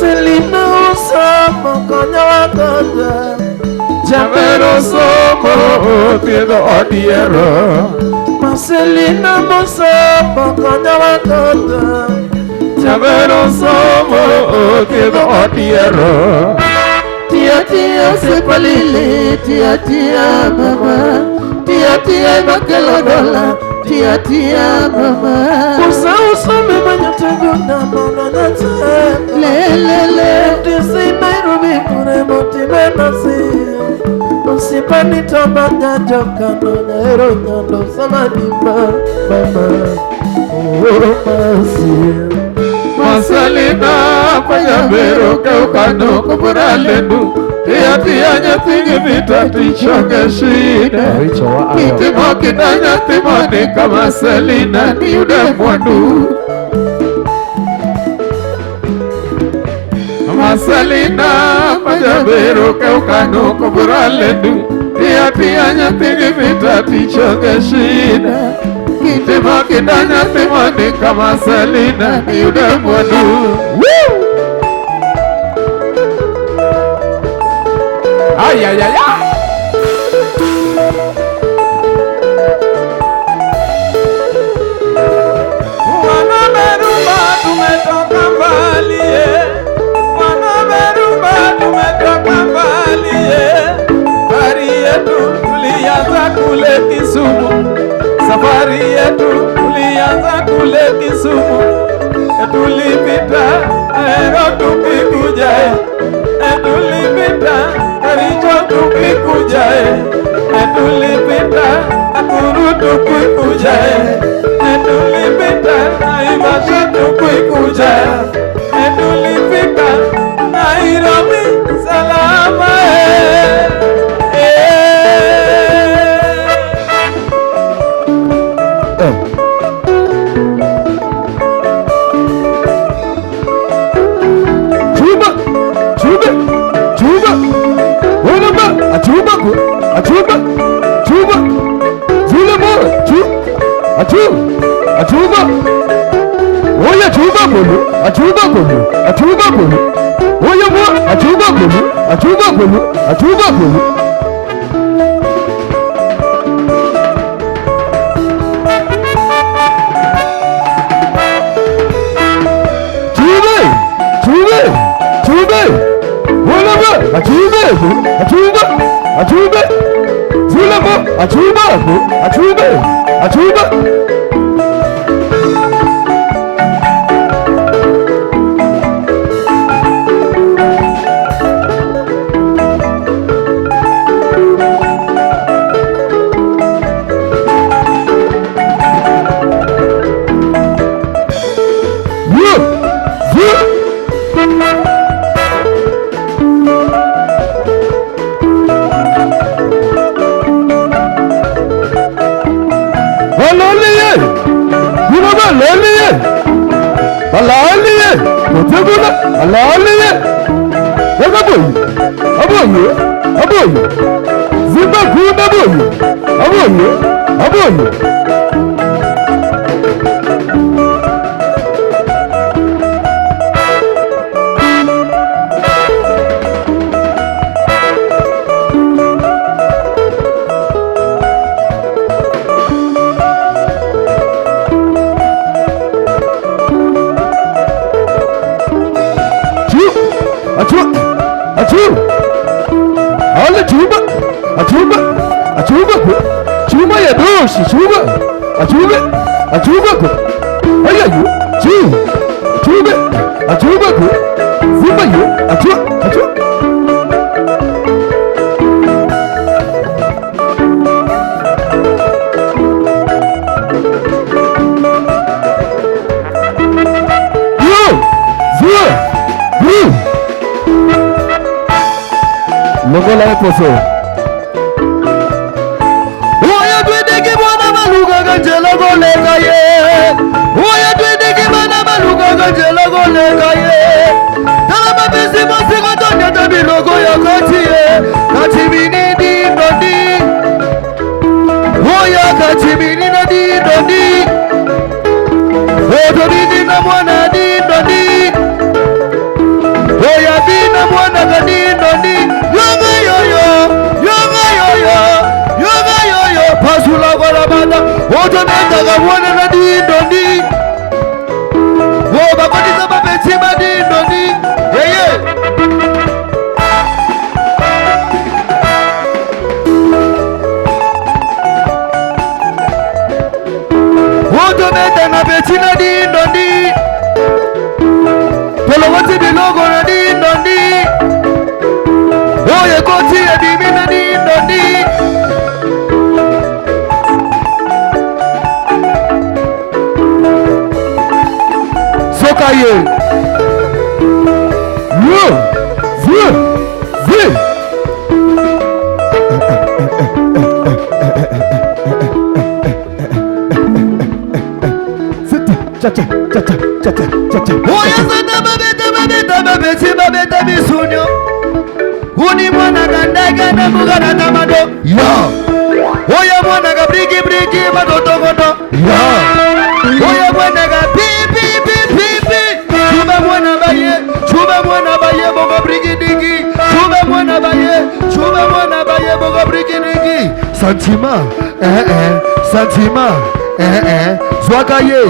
Selina somo konya wakoda Javero somo tiedo odiero Marcelina somo konya wakoda Chabero somo Kido odiero Tia tia sepalili, tia tia mama, tia tia makelo dola, tia tia mama. Usa usa me manyotago na mama nata. Le le le, disi Nairobi kure moti menasi. Usipani tombanga jokano na ero nyando samadimba mama. Oh masi. Masalina panyabero keukano kubura lendu Tia tia nyatingi vita tichonge shida Kitimo kidanya timoni kama Selina ni ude mwandu Masalina panyabero keukano kubura lendu Tia tia nyatingi vita tichonge shida Kitimo kidanya timoni kama Selina ni ude mwandu Ay, ay, ay, ay. Wanameruba tumetoka mbali Wanameruba tumetoka mbali Safari yetu tulianza kule Kisumu Safari yetu tulianza kule Kisumu Tulipita Ahero tukikuja Tulipita Karicho tukikuja tulipita Nakuru tukikuja tulipita Naivasha tukikuja tulifika Nairobi salama Achuba, Zulemo, Achuba, Oya Chuba Bolu, Achuba Bolu, Oya Mo, Achuba Bolu, Chube, Olaba, Achuba, Zulemo, Achuba. Alaliye, aboye, Zimba kuna aboye. Chuba ya doshi, Chuba, ayayu, Chuba, Zimba yu, Logola eposo. Oya twendeke bwana maluga kanjela golega ye. Oya twendeke bwana maluga kanjela golega ye. Tala mabisi mosiko tonde tabilogo ya katie. Kachimini di dodi. Oya kachimini na di dodi. Oto bini na mwana di dodi. Oya bina mwana ka di dodi. Pasula kwa banda, oto nenda kwa wana na di dodi. Wo bakoni meta na betina di ndondi Tologoti bilogo na di ndondi Oye koti ya dimina di ndondi Soka ye Babeta bisunyo Uni mwana gandaga na mugana tamado Yo Oya mwana ga briki briki madoto goto Yo Oya mwana ga pi pi pi pi pi Chuba mwana baye boga briki digi Chuba mwana baye boga briki digi Santima Santima Zwaka ye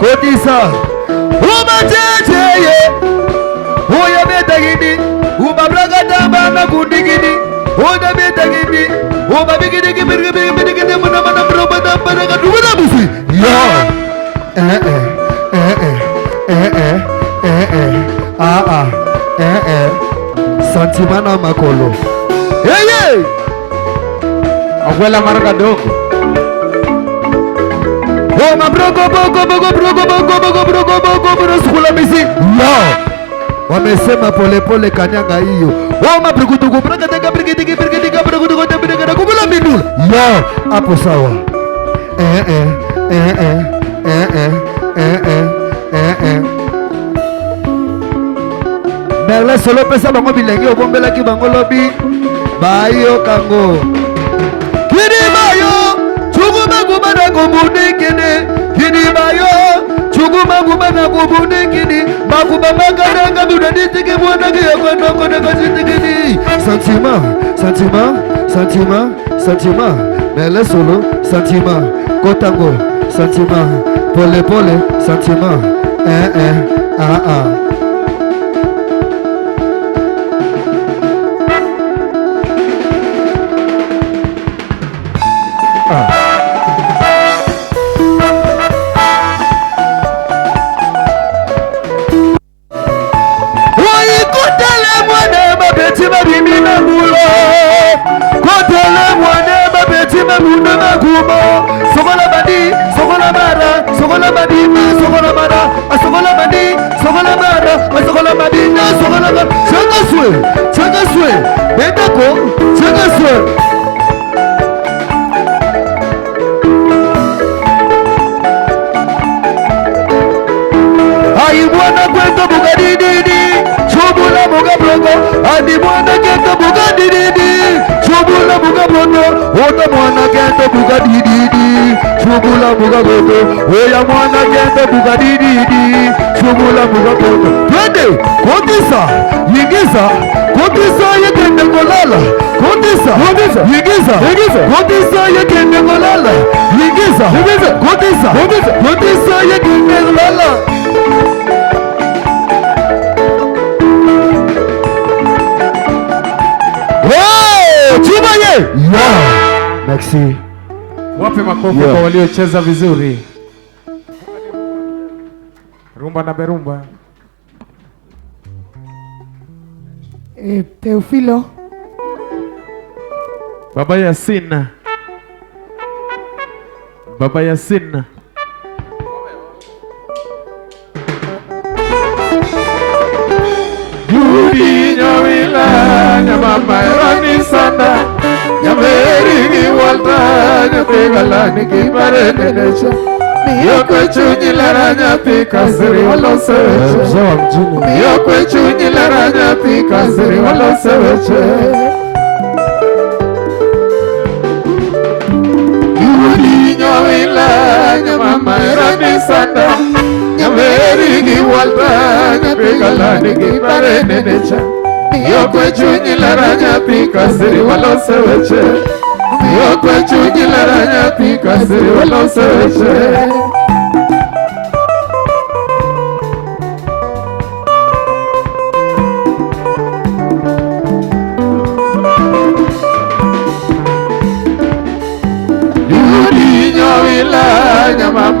Kodisa Uma jeje Oya beta gidi Uma braga tamba na kundi gidi Oya beta gidi Uma bigi digi birgi birgi gidi Muna mana broba tamba na kadumuna busi Yo Santimana makolo Hey Abuela marga dogo Oh ma brogo skula misi Yo Wamesema pole pole kanyanga hiyo Oh ma brugudugu braga brigidigi brugudugu braga kubula mindula Yo hapo sawa Merle solo pesa bango bilenge obombela ki bango lobi Bayo kango Kini bayo Chuguma gumana gumuni kini Kini bayo Chuguma gumana gumuni kini Makuba makaranga budaditiki mwana kiyokono kone kasitikini Santima Merle solo Santima Kotango Santima Pole pole Santima Sokola badi, sokola bara, sokola badi, sokola bara, sokola badi, sokola bara, sokola badi, sokola bara. Changa swe, betako, changa swe. Ai mwana kwenda bugadi didi, chubula buga brogo, adi mwana kwenda bugadi didi. Chubula buga brogo, ota mwana kento buga didi. Chubula buga brogo, oya mwana kento buga didi. Chubula buga brogo. Twende, kondisa, yigiza, kondisa yekende kolala. Kondisa, yigiza, kondisa yekende kolala. Yigiza, kondisa yekende kolala. Chumaye! Yeah! Merci. Wape makofi kwa waliocheza vizuri. Rumba na berumba. Teofilo. Baba Yasina. Baba Yasina. Yudi nyawila nyamama erani sana Nyameri giwalta nyategalani gibare nenecha Miyokwe chunyi lara nyapi kasiri walo seweche Miyokwe chunyi lara nyapi kasiri walo seweche Yudi nyawila nyamama erani sana Nyameri giwalta nyategalani gibare nenecha Yokwe chunyi lara nyapi kasiri walo seweche Yokwe chunyi lara nyapi kasiri walo seweche Yudi nyawila nyamama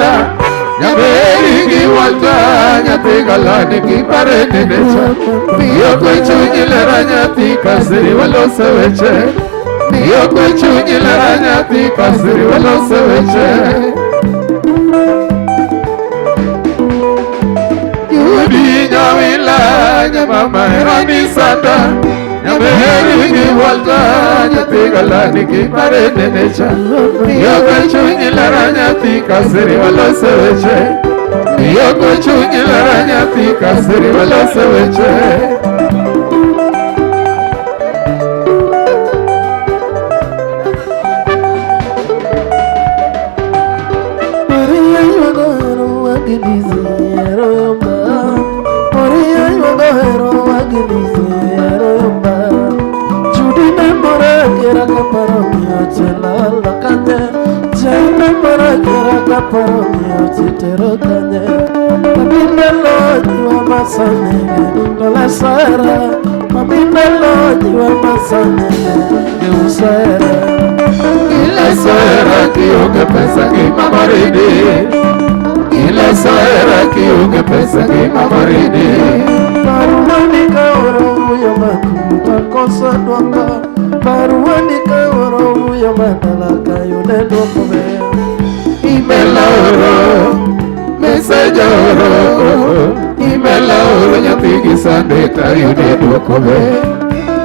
sanda Nyameri gi walta nyathi galani gi parene necha Miyo kwe chunyi lera nyathi kasiri walose weche Miyo kwe chunyi lera nyathi kasiri walose weche Yudi nyawila nyamama erani sanda Nyameri gi walta nyathi galani gi parene necha Miyo kwe chunyi lera nyathi kasiri walose weche Miyo kwe chunyi lera nyathi kasiri walose weche Ile soera kiunge pesa kimamaridi Ile soera kiunge pesa kimamaridi Baruani kaoro uyo makuta kosa duaka Baruani kaoro uyo madalaka yune dukobe Imela oro, meseja oro Imela oro nyapigi sandeta yune dukobe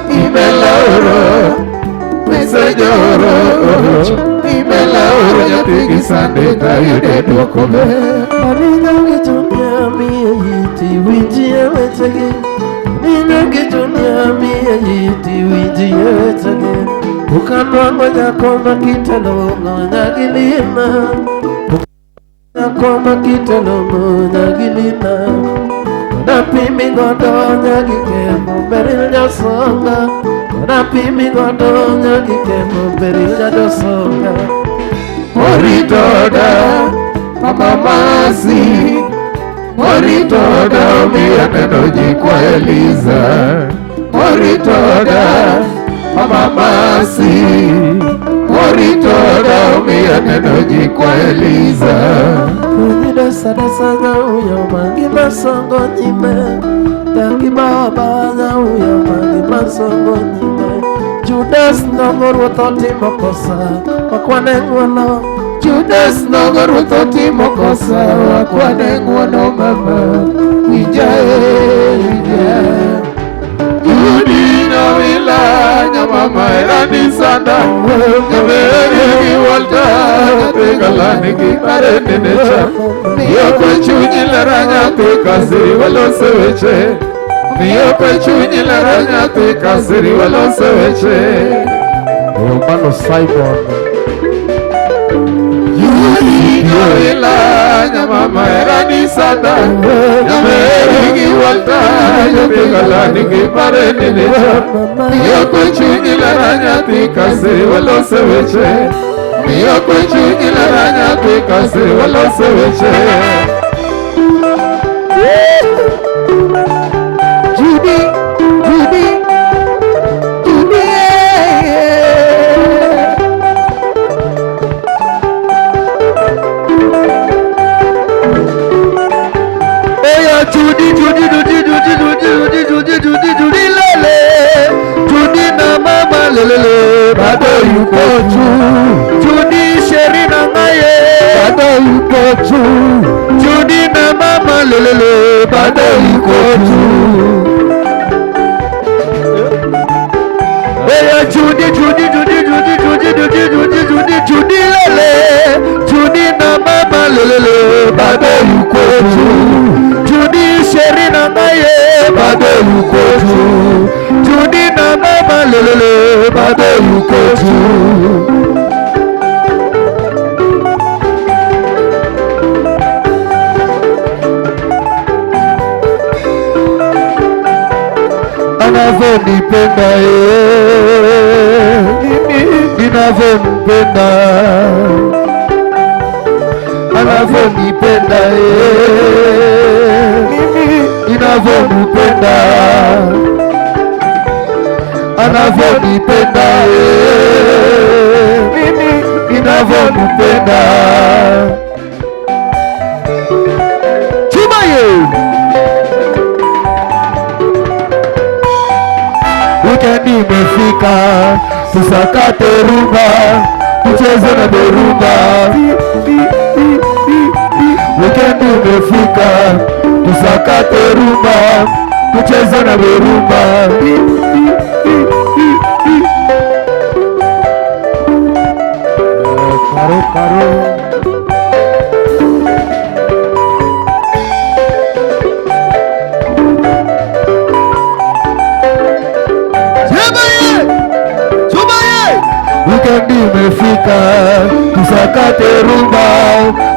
Imela oro, meseja oro Imela oro nyapigi sandeta yune dukobe Anina gitunia miya yiti winjia wetege Nina gitunia miya yiti winjia wetege Ukanwa nyako makitelo nyagilina Nyako makitelo nyagilina Napimi godo nyagike beril jasonga Napimi godo nyagike beril jasonga Oritoda Mama Masi Oritoda Umia neno jikwa Eliza Oritoda Mama Masi Oritoda Umia neno jikwa Eliza Unida sada sana uyo mangi masongo nyime Taki baba na uyo mangi masongo nyime Judas nongoro toti mokosa Wakwane ngwano Judas nogoro toti mokosa Wakwane ngwano mama Wijae Yudi nyawila nyamama erani sanda Nyameri gi walta nyathi galani gi parene necha Miyo kwe chunyi lera nyathi kasiri walose weche Miyo kwe chunyi lera nyathi kasiri walose weche Mano Simon Yudi nyawila nyamama erani sanda Nyameri gi walta nyathi galani gi parene necha Miyo kwe chunyi lera nyathi kasiri walose weche Miyo kwe chunyi lera nyathi kasiri walose weche Judy lele Judy na mama lele Bado yuko tu Judy sheri na ngaye Bado yuko tu Judy na mama lele Bado yuko tu Judy lele Judy na mama lele Bado yuko tu Judy sheri na ngaye Bado yuko tu Judy na mama lele Bado yuko tu Anavyonipenda ninavyonipenda anavyonipenda ninavyonipenda anavyonipenda ninavyonipenda Weekend imefika, tusakate rumba, tucheze na berumba. Weekend imefika, tusakate rumba, tucheze na berumba. Karo karo. Weekend imefika, tusakate rumba,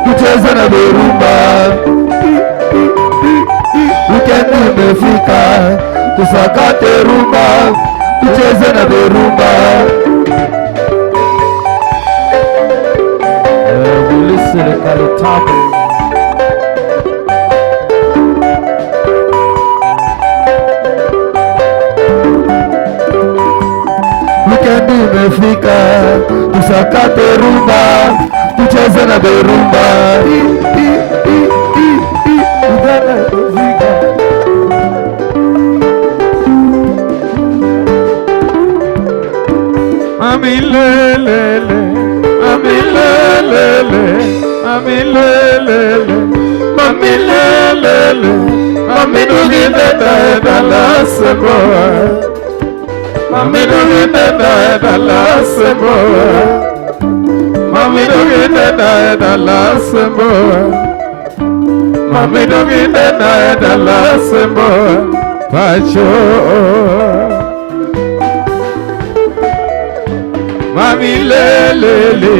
tucheze na berumba. Weekend imefika, tusakate rumba, tucheze na berumba. Serikali tamu. Weekend imefika, tusakate rumba, tucheze na berumba. Amilelele, amilelele, amilelele, amilelele, amidugine da la seboa, amidugine da la seboa, amidugine da la seboa, amidugine da la seboa, pacho. Mami lelele,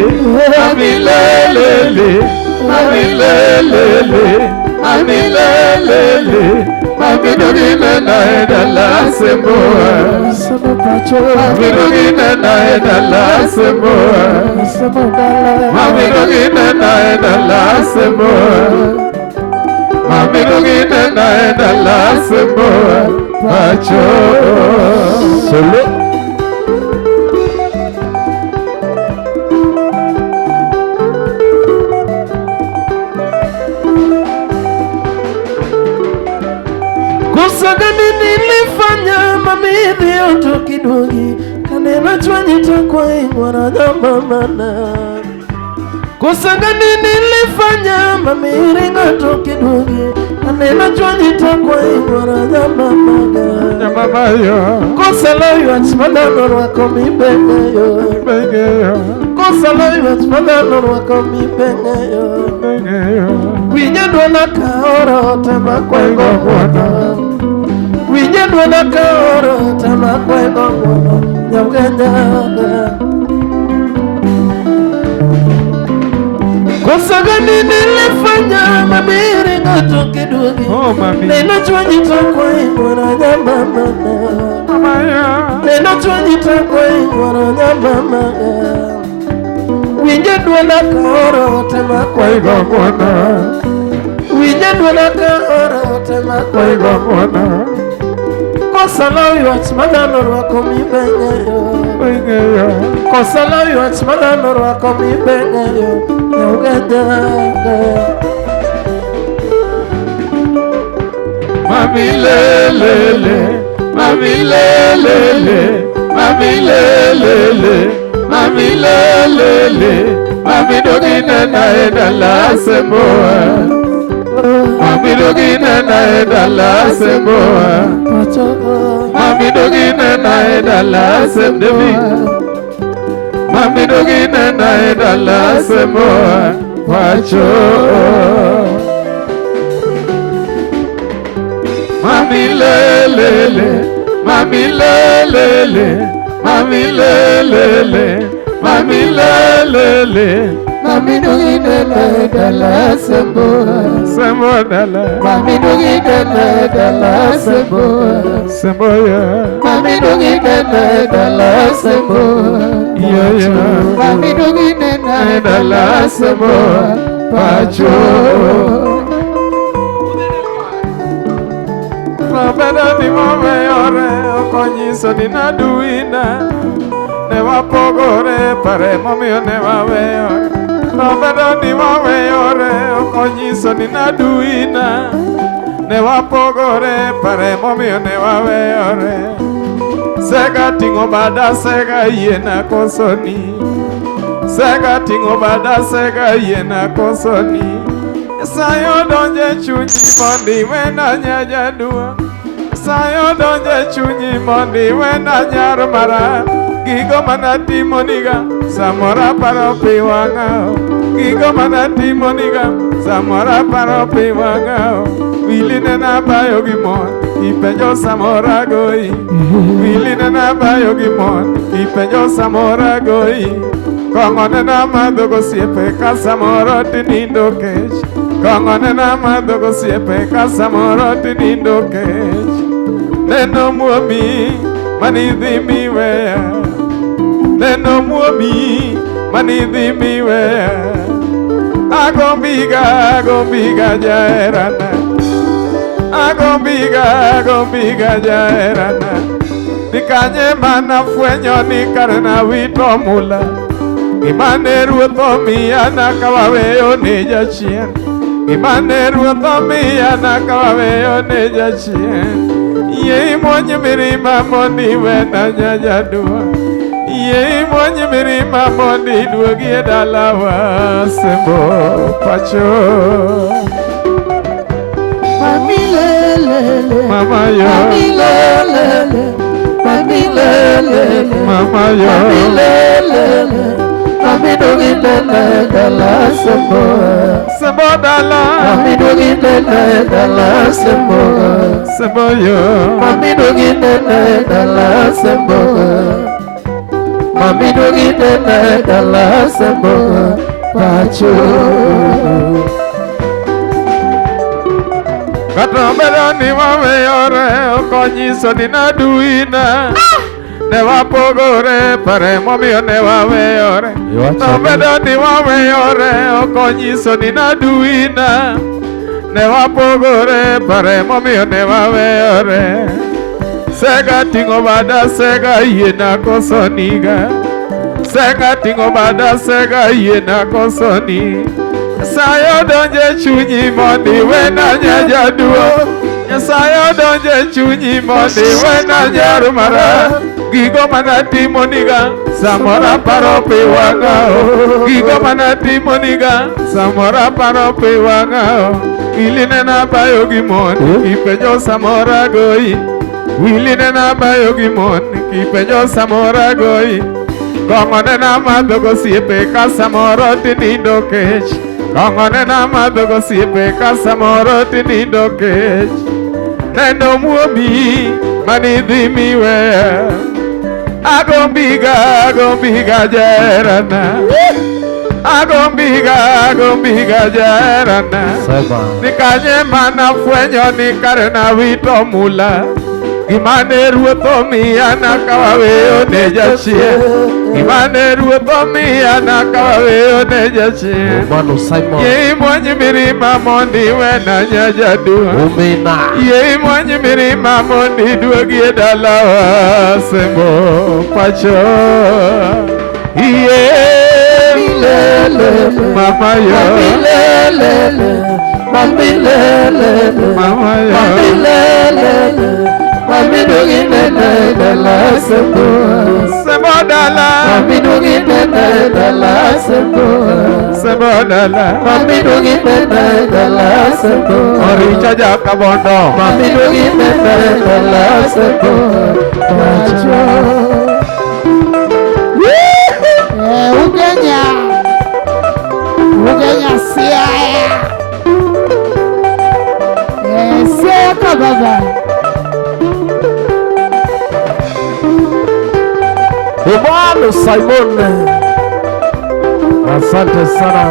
mami lelele, mami lelele, mami lelele, mami dogina na la semboa, mami dogina na la semboa, mami dogina na la semboa, mami dogina na la semboa, pacho. Solo. Kosa gani nilifanya mami vyoto kidogi kanena chwanyita kwa ingwara dama mana. Kosa gani nilifanya mami ringato kidogi kanena chwanyita kwa ingwara dama mana. Kosa loyo achmadano wako mibengeyo, kosa loyo achmadano wako mibengeyo. Winyadwa na kaoro tema kwengo mwana, winyadwa na kaoro tema kwengo mwana, nyamganyaga. Kosa gani nilifanya mamiri ngato kidogi, neno chwanyita kwa ingwara nyamamana, neno chwanyita kwa ingwara nyamamana. Winyadwa na kaoro tema kwengo mwana, winyadwa na kaoro tema kwengo mwana. Kosa loyo achmadano wako mibengeyo, kosa loyo achmadano wako mibengeyo, nyauganyaga. Mami lelele, mami lelele, mami lelele, mami lelele, mami dogina na la semboa, mami dogina na la semboa, mami dogina na la semboa, mami dogina na la semboa, pacho. Mami lelele, mami lelele, mami lelele, mami lelele, mami dogina na la semboa, semboa dala, mami dogina na la semboa, semboa, mami dogina na la semboa, yeah, mami dogina na la semboa, pacho. Mabeda ni mame ore okonyiso ni naduina ne wapogore pare momio ne waweyo. Mabeda ni mame ore okonyiso ni naduina ne wapogore pare momio ne waweyore. Sega tingo bada sega yena kosoni. Sega tingo bada sega yena kosoni. Sayo donje chunyi mondi wena nyaja dua. Sayo donje chunyi mondi wena nyar mara. Gigo mana timoniga samora paro piwangao. Gigo mana timoniga samora paro piwangao. Wiline na bayo gimon ipenjo samora goi. Wiline na bayo gimon ipenjo samora goi. Kongone na madogo siepe kasamoro tinindo kech. Kongone na madogo siepe kasamoro tinindo kech. Neno muomi manidhi miweya. Neno muomi manidhi miweya. Agombiga jaerana. Agombiga jaerana. Nikanye mana fwenyo ni karena wito mula. Imane ruotho miya nakawaweyo ne jachien. Imane ruotho miya nakawaweyo ne jachien. Ye monye mirima mondi wena nyajadua. Ye monye mirima mondi duogi dalawa sembo pacho. Mami lelele, Mama yo, mami lelele, mami lelele, Mama yo, mami lelele, mami dogi lele dala sembo, sembo dala, mami dogi lele dala sembo, sembo yo, mami dogi lele dala sembo, mami dogi lele dala sembo, pacho. Katobedo ni waweyore okonyiso ni naduina. Ne wapogore pare momiyo ne waweyore. Katobedo ni waweyore okonyiso ni naduina. Ne wapogore pare momiyo ne waweyore. Sega tingo bada sega yena kosoniga. Sega tingo bada sega yena kosoni. Sayo donje chunyi mondi wena nyajaduo. Sayo donje chunyi mondi wena nyarumara. Gigo mana timoniga samora paro piwangao. Gigo mana timoniga samora paro piwangao. Wiline na bayo gimon ipenjo samora goi. Wiline na bayo gimon ipenjo samora goi. Kongone na madogo siepe kasamoro tinindo kech. Kongone na madogo siepe kasamoro tinindo kech. Neno muomi manidhi miweya. Agombiga jaerana. Agombiga jaerana. Nikanye mana fwenyo ni karena wito mula. Imane ruotho miya nakawaweyo ne jachien. Imane ruotho miya nakawaweyo ne jachien. Ye monye mirima mondi wena nyajadua. Ye monye mirima mondi duogi dalawa sembo pacho. Ye Mama yo, Mama yo, Mami dogi nene dala sembo, sembo dala, mami dogi nene dala sembo, sembo dala, mami dogi nene dala sembo, oricha jaka bondo, mami dogi nene dala sembo, pacho. Ugenya siaya, siaya kababa. Bwana Simon, asante sana.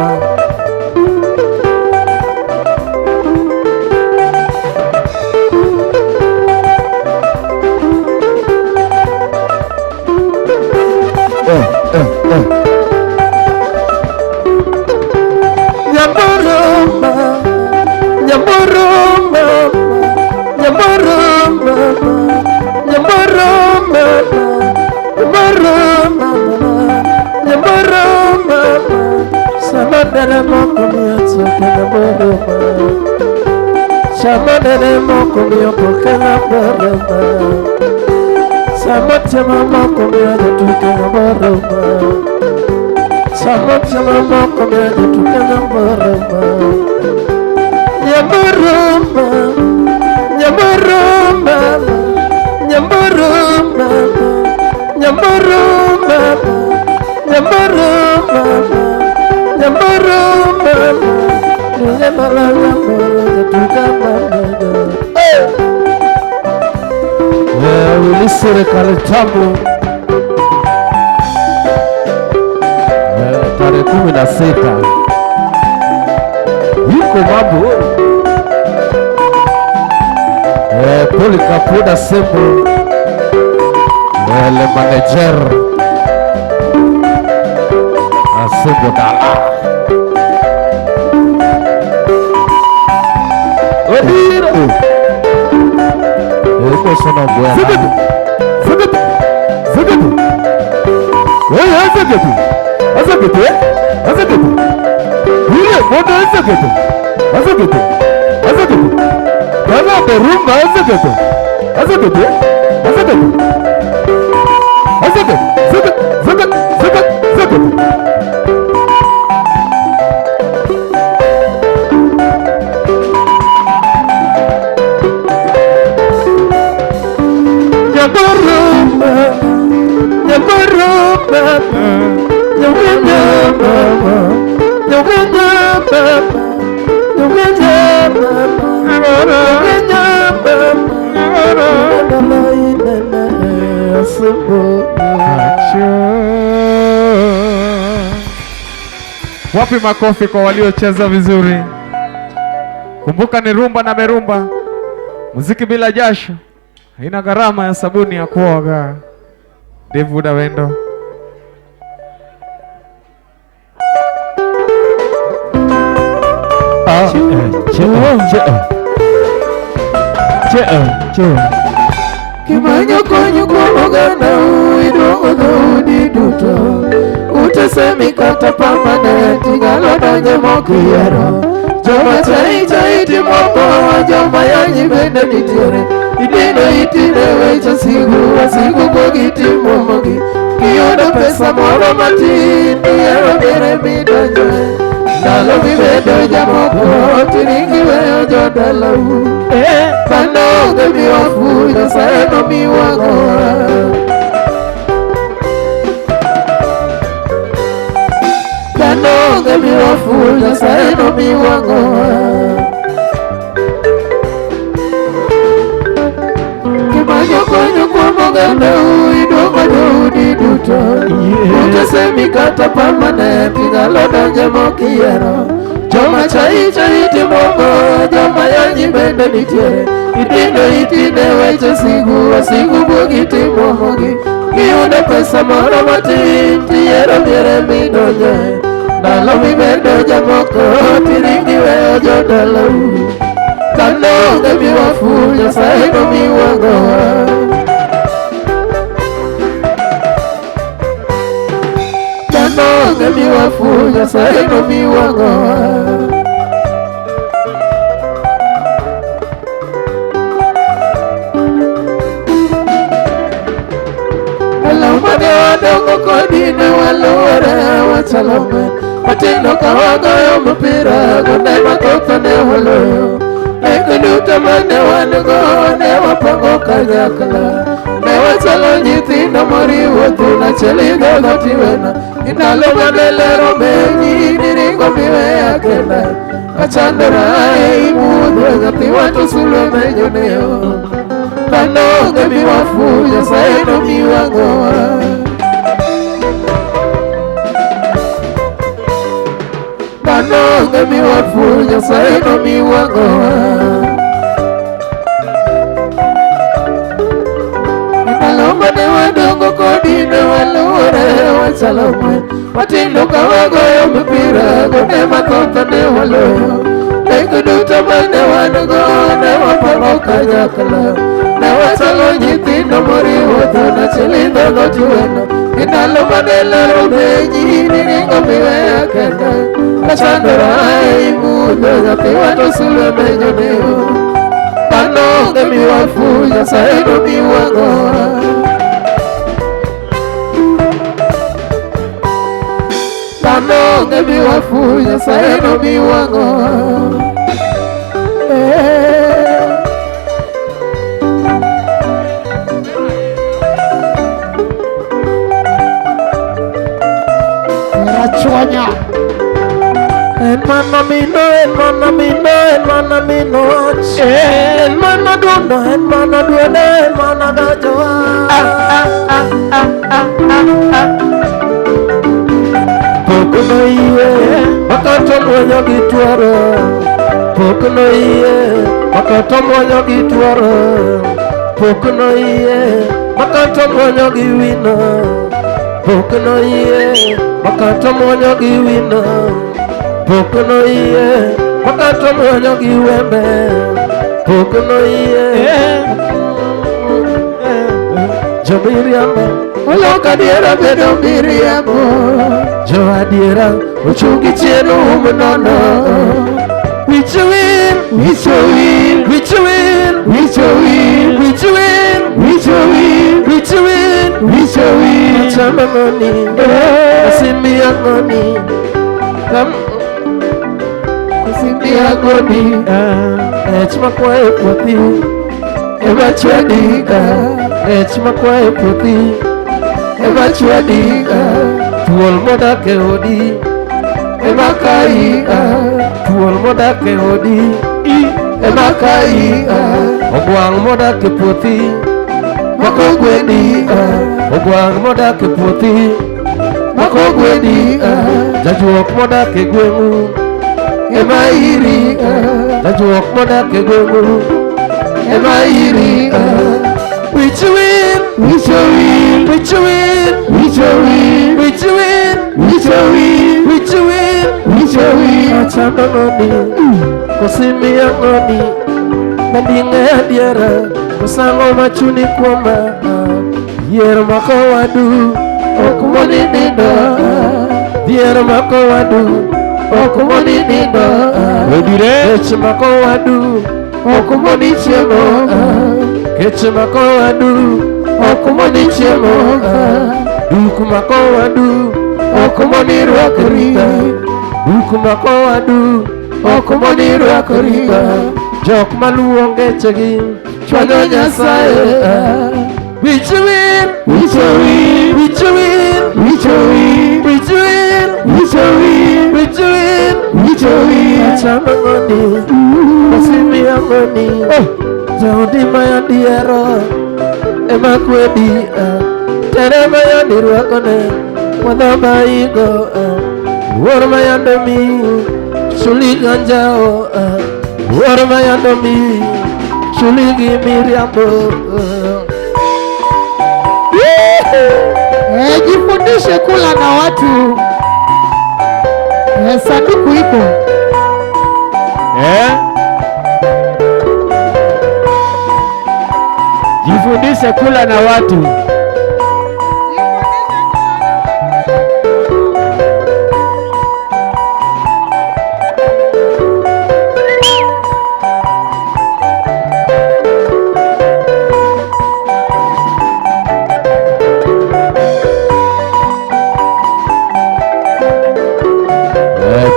Nyamburuma, nyamburuma, nyamburuma, nyamburuma. Shamanere moko miyotokena boroma. Shamanere moko miyopokena boroma. Samote mama kumyaja tukenya boroma. Samote mama kumyaja tukenya boroma. Nyamboroma, nyamboroma, nyamboroma, nyamboroma, nyamboroma, nyamboroma. Nyamala nyamboroma tukenya boroma. Serikali tamu tarehe 16 yuko mambo Polikapuda Sembo le manager Sembo Dala Odira yuko sana bwana Zagatu. Hey, Zagatu. Zagatu. Zagatu. Here, what is Zagatu? Zagatu. Zagatu. Come on, the room, Zagatu. Zagatu. Zagatu. Zagatu. Zagatu. Zagatu. Wapi makofi kwa waliocheza vizuri. Kumbuka ni rumba na merumba. Muziki bila jasho haina gharama ya sabuni ya kuoga. David Awendo. Kimanyo konyo kuogana uidongo dhudi duto. Utesemi kata permanent ngalo donje mokiero. Joma chai timoko joma yanyi bende nitiere. Idino itine wecha sigu kogi timo mogi. Kiyodo pesa moro matin Iyero bere midonjoe. Ndalo mibedo jamoko Tiringi weyo jodalau. Panonge miwafu Nyasaye no miwangoa. Panonge miwafu Nyasaye no miwangoa. Kimanyo konyo kuomogana uidongo dhudi duto. Utesemi kata permanent ngalo donje mokiero. Joma chai timogo joma yanyi bende nitiere. Itine weche sigu bogi timo mogi. Giyudo pesa moro matin Tiero miere midonje. Ndalo mibedo jamoko Tiringi weyo jodalau. Kanonge miwafu Nyasaye no miwangoa. Kanonge miwafu Nyasaye no miwangoa. Alomane wadongo kodine walore wachalome. Matino kawagoyo mpira Gonde matota ne waloyo. Ekuduta mane wanugo Ne wapango kanyakla. Ne wachalo nyithindo moriwo Tuna cheligo gotiwena. Indalo manelero menyi Niringo miweya kenda. Kachandora imudwe Gati watu sulo menyoneo. Panonge miwafu Nyasaye no miwangoa. Panonge miwafu Nyasaye no miwangoa. Inalomane wadongo kodine walure wachalomwe. Matindo kawagoyo mpira Gonde matota ne waloyo. Ekuduta mane wanugo Ne wapango kanyakla. Ne wachalo nyithindo moriwo Tuna chelindo gotiwena. Indalo manelero menyi Niringo miweya kenda. Kachandora imudho Nyathi watu sulo menyoneo. Panonge miwafu Nyasaye no miwangoa. onge miwafu Nyasaye no miwang'o. Rachuanya en mana mino, en mana mino, en mana mino, en mana dundo, en mana duende, en mana dajoa. Pokono iye, makato mwenyo gitwaro. Pokono iye, makato mwenyo gitwaro. Pokono iye, makato mwenyo giwino. Pokono iye, makato mwenyo giwino. Pokono iye, makato mwenyo giwembe. Pokono iye, jo miriambo oloka diera bedo miriambo. Jo adiera ochungi chien umunono. Wichowil, wichowil, wichowil, wichowil, wichowil, wichowil, wichowil, wichowil. Chama ngoni, asimia ngoni, asimia ngoni. Echma kwa epoti, eba chwediga. Echma kwa epoti, eba chwediga. Tuol modake odi, eba kaiga. Tuol modake odi, eba kaiga. Ogwang modake poti, mako gwediga. Ogwang modake poti, mako gwediga. Jajuok modake gwengu, ema iriga. Jajuok modake gwengu, ema iriga. Wichowil, wichowil, wichowil, wichowil, wichowil, wichowil, wichowil, wichowil. Achama ngoni, kosimia ngoni, mandinge adiera, kosango machuni kuoma. Yiero mako wadu, okumoni nindo. Yiero mako wadu, okumoni nindo. Eche mako wadu, okumoni chiemo. Keche mako wadu, okumoni chiemo. Duku mako wadu, okumoni rwakriga. Duku mako wadu, okumoni rwakriga. Jok maluonge chegi, chwanyo Nyasaye. Wichowil, wichowil, wichowil, wichowil, wichowil, wichowil, wichowil, wichowil. Achama ngoni, asimia ngoni. Jaudi maya diero, ema kwedi. Tere maya dirwakone, wadhaba igo. Wor maya ndomi, shuli ganjao. Wor maya ndomi, shuli gimiriambo. Jifundishe kula na watu. Sanduku iko. Jifundishe kula na watu.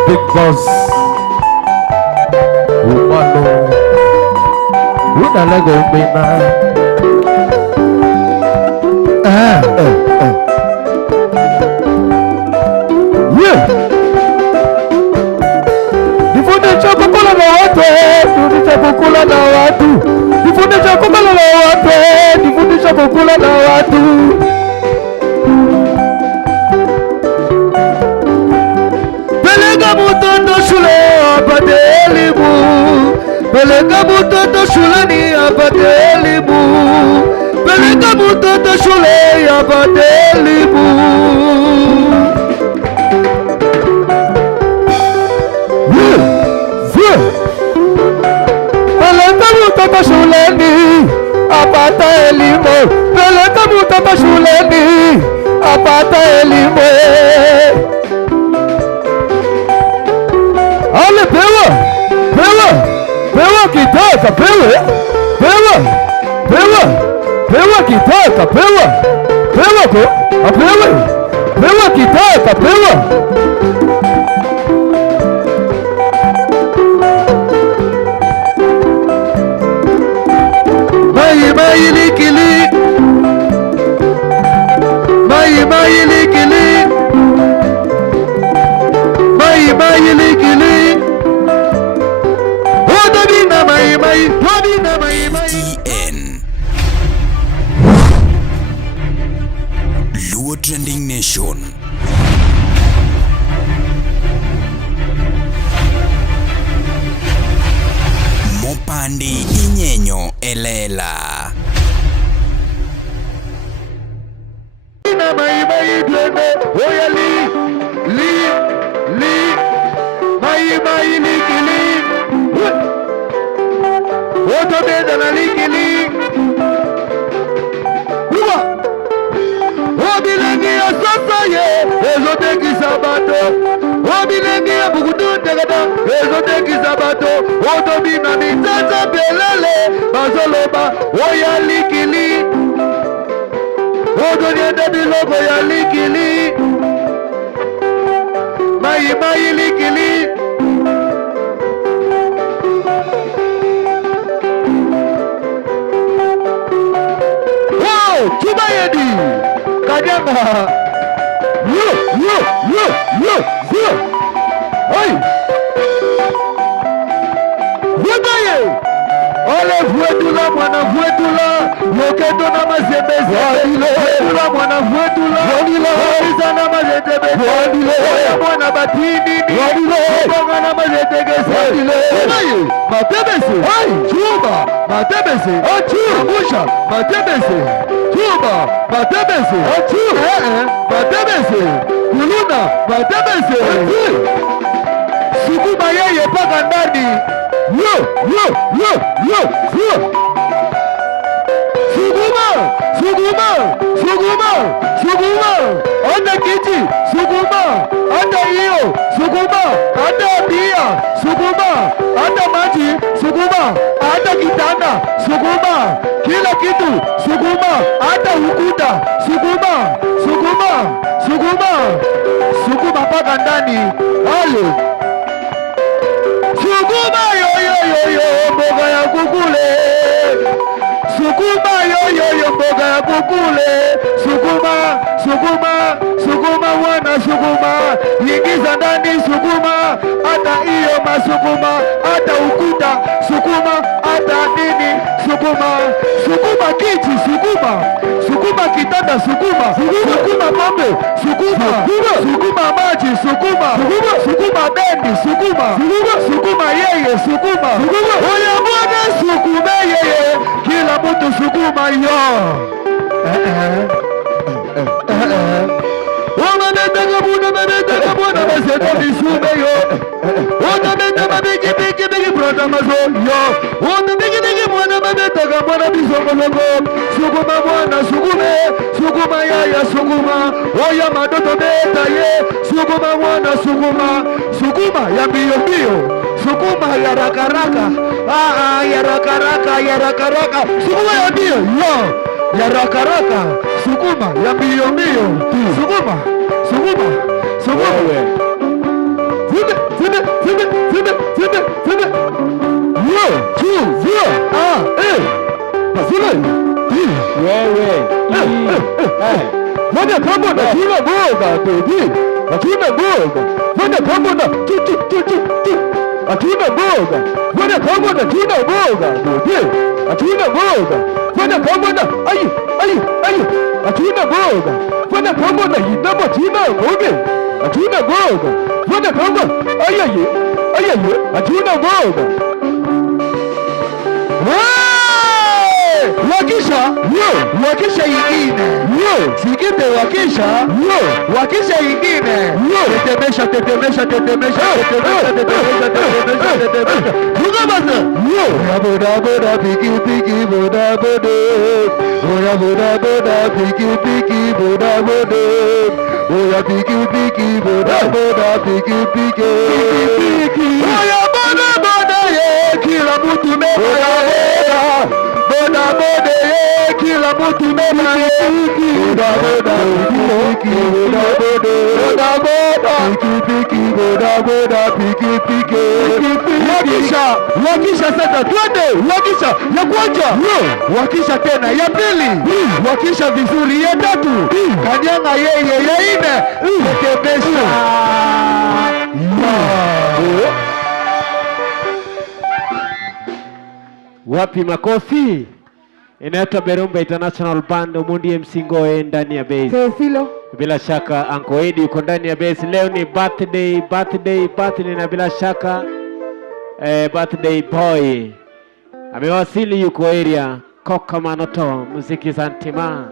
Big boss Umano Unalego mina Nifundisha kukula na watu. Nifundisha kukula na watu. Nifundisha kukula na watu. Nifundisha kukula na watu. Peleka mtoto shule apate elimu. Peleka mtoto shuleni apate elimu. Peleka mtoto shule apate elimu. Peleka mtoto shuleni apate elimu. Peleka mtoto shuleni apate elimu. Ale pewa, pewa, pewa kitaka, pewa, pewa, pewa, pewa kitaka, pewa, pewa ko, apewa, pewa kitaka, pewa. mai likili, mai likili. Oh Dobina mai, Dobina mai. TN Luo Trending Nation. Mopandi Inyenyo Elela. Mai twende oya li mai likili. Oto benda na likili. Uwa obilengi ya sasa ye ezoteki sabato. Obilengi ya bukudunde gada ezoteki sabato. Oto bina mitata belele bazoloba oya likili. Oto nyende biloko ya likili. Mai likili. Wow, Chubayedi Kanyanga. Yo. Hey. Chubaye. Ole vuetula mwana vuetula. Loketo na mazembeze. Vuetula mwana vuetula. Oiza na mazembeze. Oya mwana batini. Bonga na mazetegeze. Chubaye. Matebese. Chuba. Matebese. Musha. Matebese. Chuba. Matebese. Matebese. Kuluna. Matebese. Sukuma yeye paka ndani. Yo. Sukuma. Anda kiti. Sukuma. Anda hiyo. Sukuma. Anda bia. Sukuma. Anda maji. Sukuma. Anda kitanda. Sukuma. Kila kitu. Sukuma. Anda ukuta. Sukuma paka ndani. Ayo. Sukuma yo mboga ya kukule. Sukuma yo mboga ya kukule. Sukuma wana sukuma. Ingiza ndani sukuma. Hata iyo masukuma. Hata ukuta sukuma. Hata nini sukuma kiti sukuma kitanda sukuma pombe sukuma maji sukuma bendi sukuma yeye oya mwana sukume yeye kila mtu sukuma yo Wamenetaka mwana maseta misume yo Wamenetaka mabiki brada mazo yo Wamenetaka mwana mametaka mwana bisongolongo Sukuma mwana sukuma yaya sukuma Oya madoto beta ye Sukuma mwana sukuma ya mbio Sukuma ya rakaraka ya rakaraka Sukuma ya mbio yo ya rakaraka sukuma ya mbio sukuma Fanya kama na tuna boga baby atuna boga fanya kama na atuna boga fanya kama na tuna boga baby atuna boga fanya kama na ai atuna boga fanya kama na hidaba tina boge atuna boga fanya kama ayaye atuna boga wakisha ingine sikite wakisha ingine tetemesha boda piki boda oya boda piki boda oya piki oya boda ye kila mtu boda ye kila mtu mema boda piki wakisha sasa twende wakisha ya kwanza wakisha tena ya pili wakisha vizuri ya tatu Kanyanga yeye yaine Ketebesha Wapi makofi? Inaitwa Berumba International Band, Omondi MC Ngoe ndani ya base. Teofilo. Bila shaka Uncle Eddie yuko ndani ya base. Leo ni birthday na bila shaka birthday boy amewasili, yuko area Koka Manoto, muziki Santima.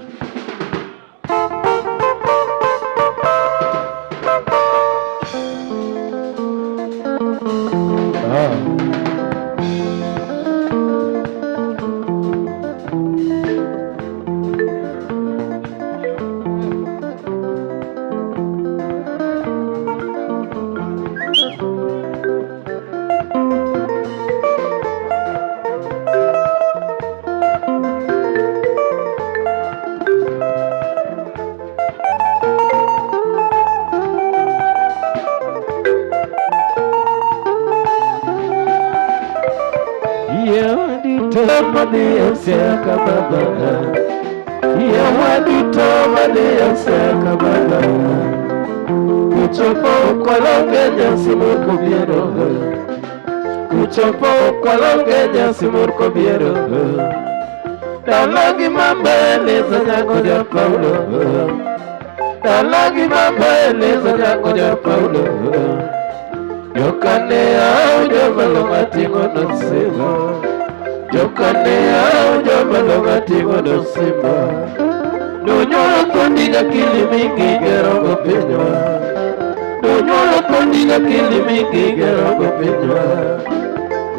Dalagi mambele zanyago ja Paulo, dalagi mambele zanyago ja Paulo. Jokane au jomalo matingo no simo, jokane au jomalo matingo no simo. Donyolo kondiga kili mingi gerogo pinyo, donyolo kondiga kili mingi gerogo pinyo.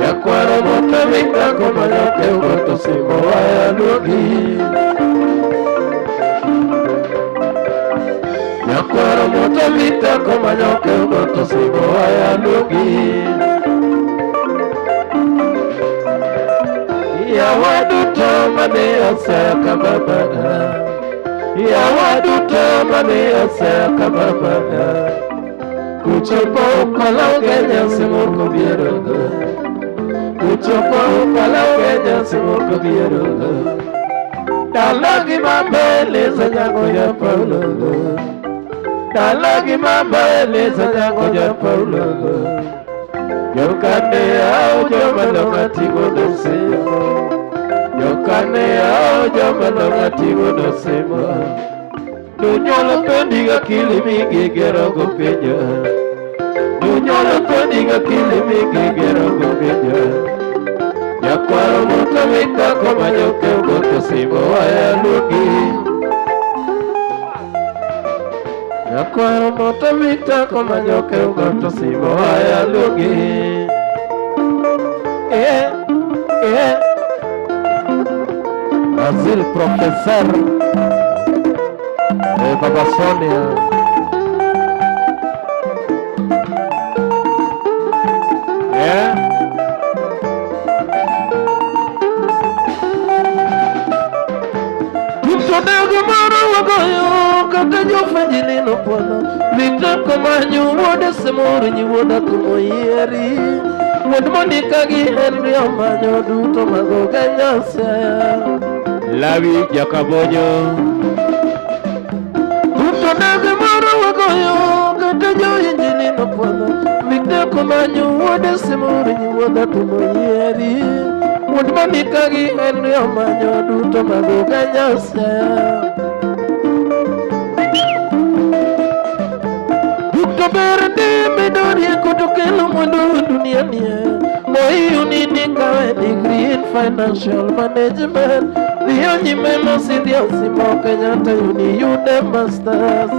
Yakwaro mota vika koma yoke ugoto simo waya lugi. Yakwaro mota vika koma yoke ugoto simo waya lugi. Ya waduto mane oseka babada, ya waduto mane oseka babada. Kuchopo ukologe nyasi murko bierogo, kuchopo ukologe nyasi murko bierogo. Dalagi mambele zanyago ja Paulo, dalagi mambele zanyago ja Paulo. Yokane au jomalo ngatigo no simo, yokane au jomalo ngatigo no simo. Dunyolo kondiga kili mingi gerogo pinyo, dunyolo kondiga kili mingi gerogo pinyo. Yakwaro muta vika koma yoke ugoto simo waya lugi. Yakwaro muta vika koma yoke ugoto simo waya lugi. Basil Professor Baba Sonia. Tutonego maro wagoyo kata jofanyili no pono. Victor Komanyu wode semori nyi woda kumoyeri. Wod Monica gi Henry Omanyo duto mago ganyasa. Lawi Jakabonyo. Tutonego maro wagoyo kata joinjili no pono. Victor Komanyu wode semori nyi woda kumoyeri. Wod Monica gi Henry Omanyo duto mago ganyasa. Berende medorie kutokelo mwandu dunia nie. Moi unini kawe degree in financial management. Dio nyime mosidi osimo Kenyatta uni UNE masters.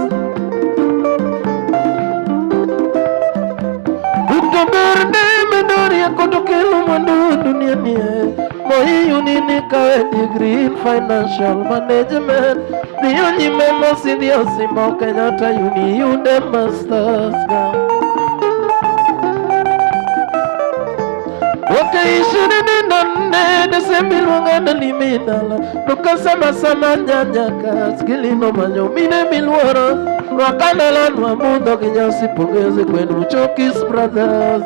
Berende medorie kutokelo mwandu dunia nie. Moi unini kawe degree in financial management. Dio nyime mosidi osimo Kenyatta uni UNE masters. Ishirini nane Desemba ngana liminala Nukasama sama nyanyaka Skilino manyo mine milwara Wakanala nwa mundo kinyasi pongezi kwenu Chokis Brothers.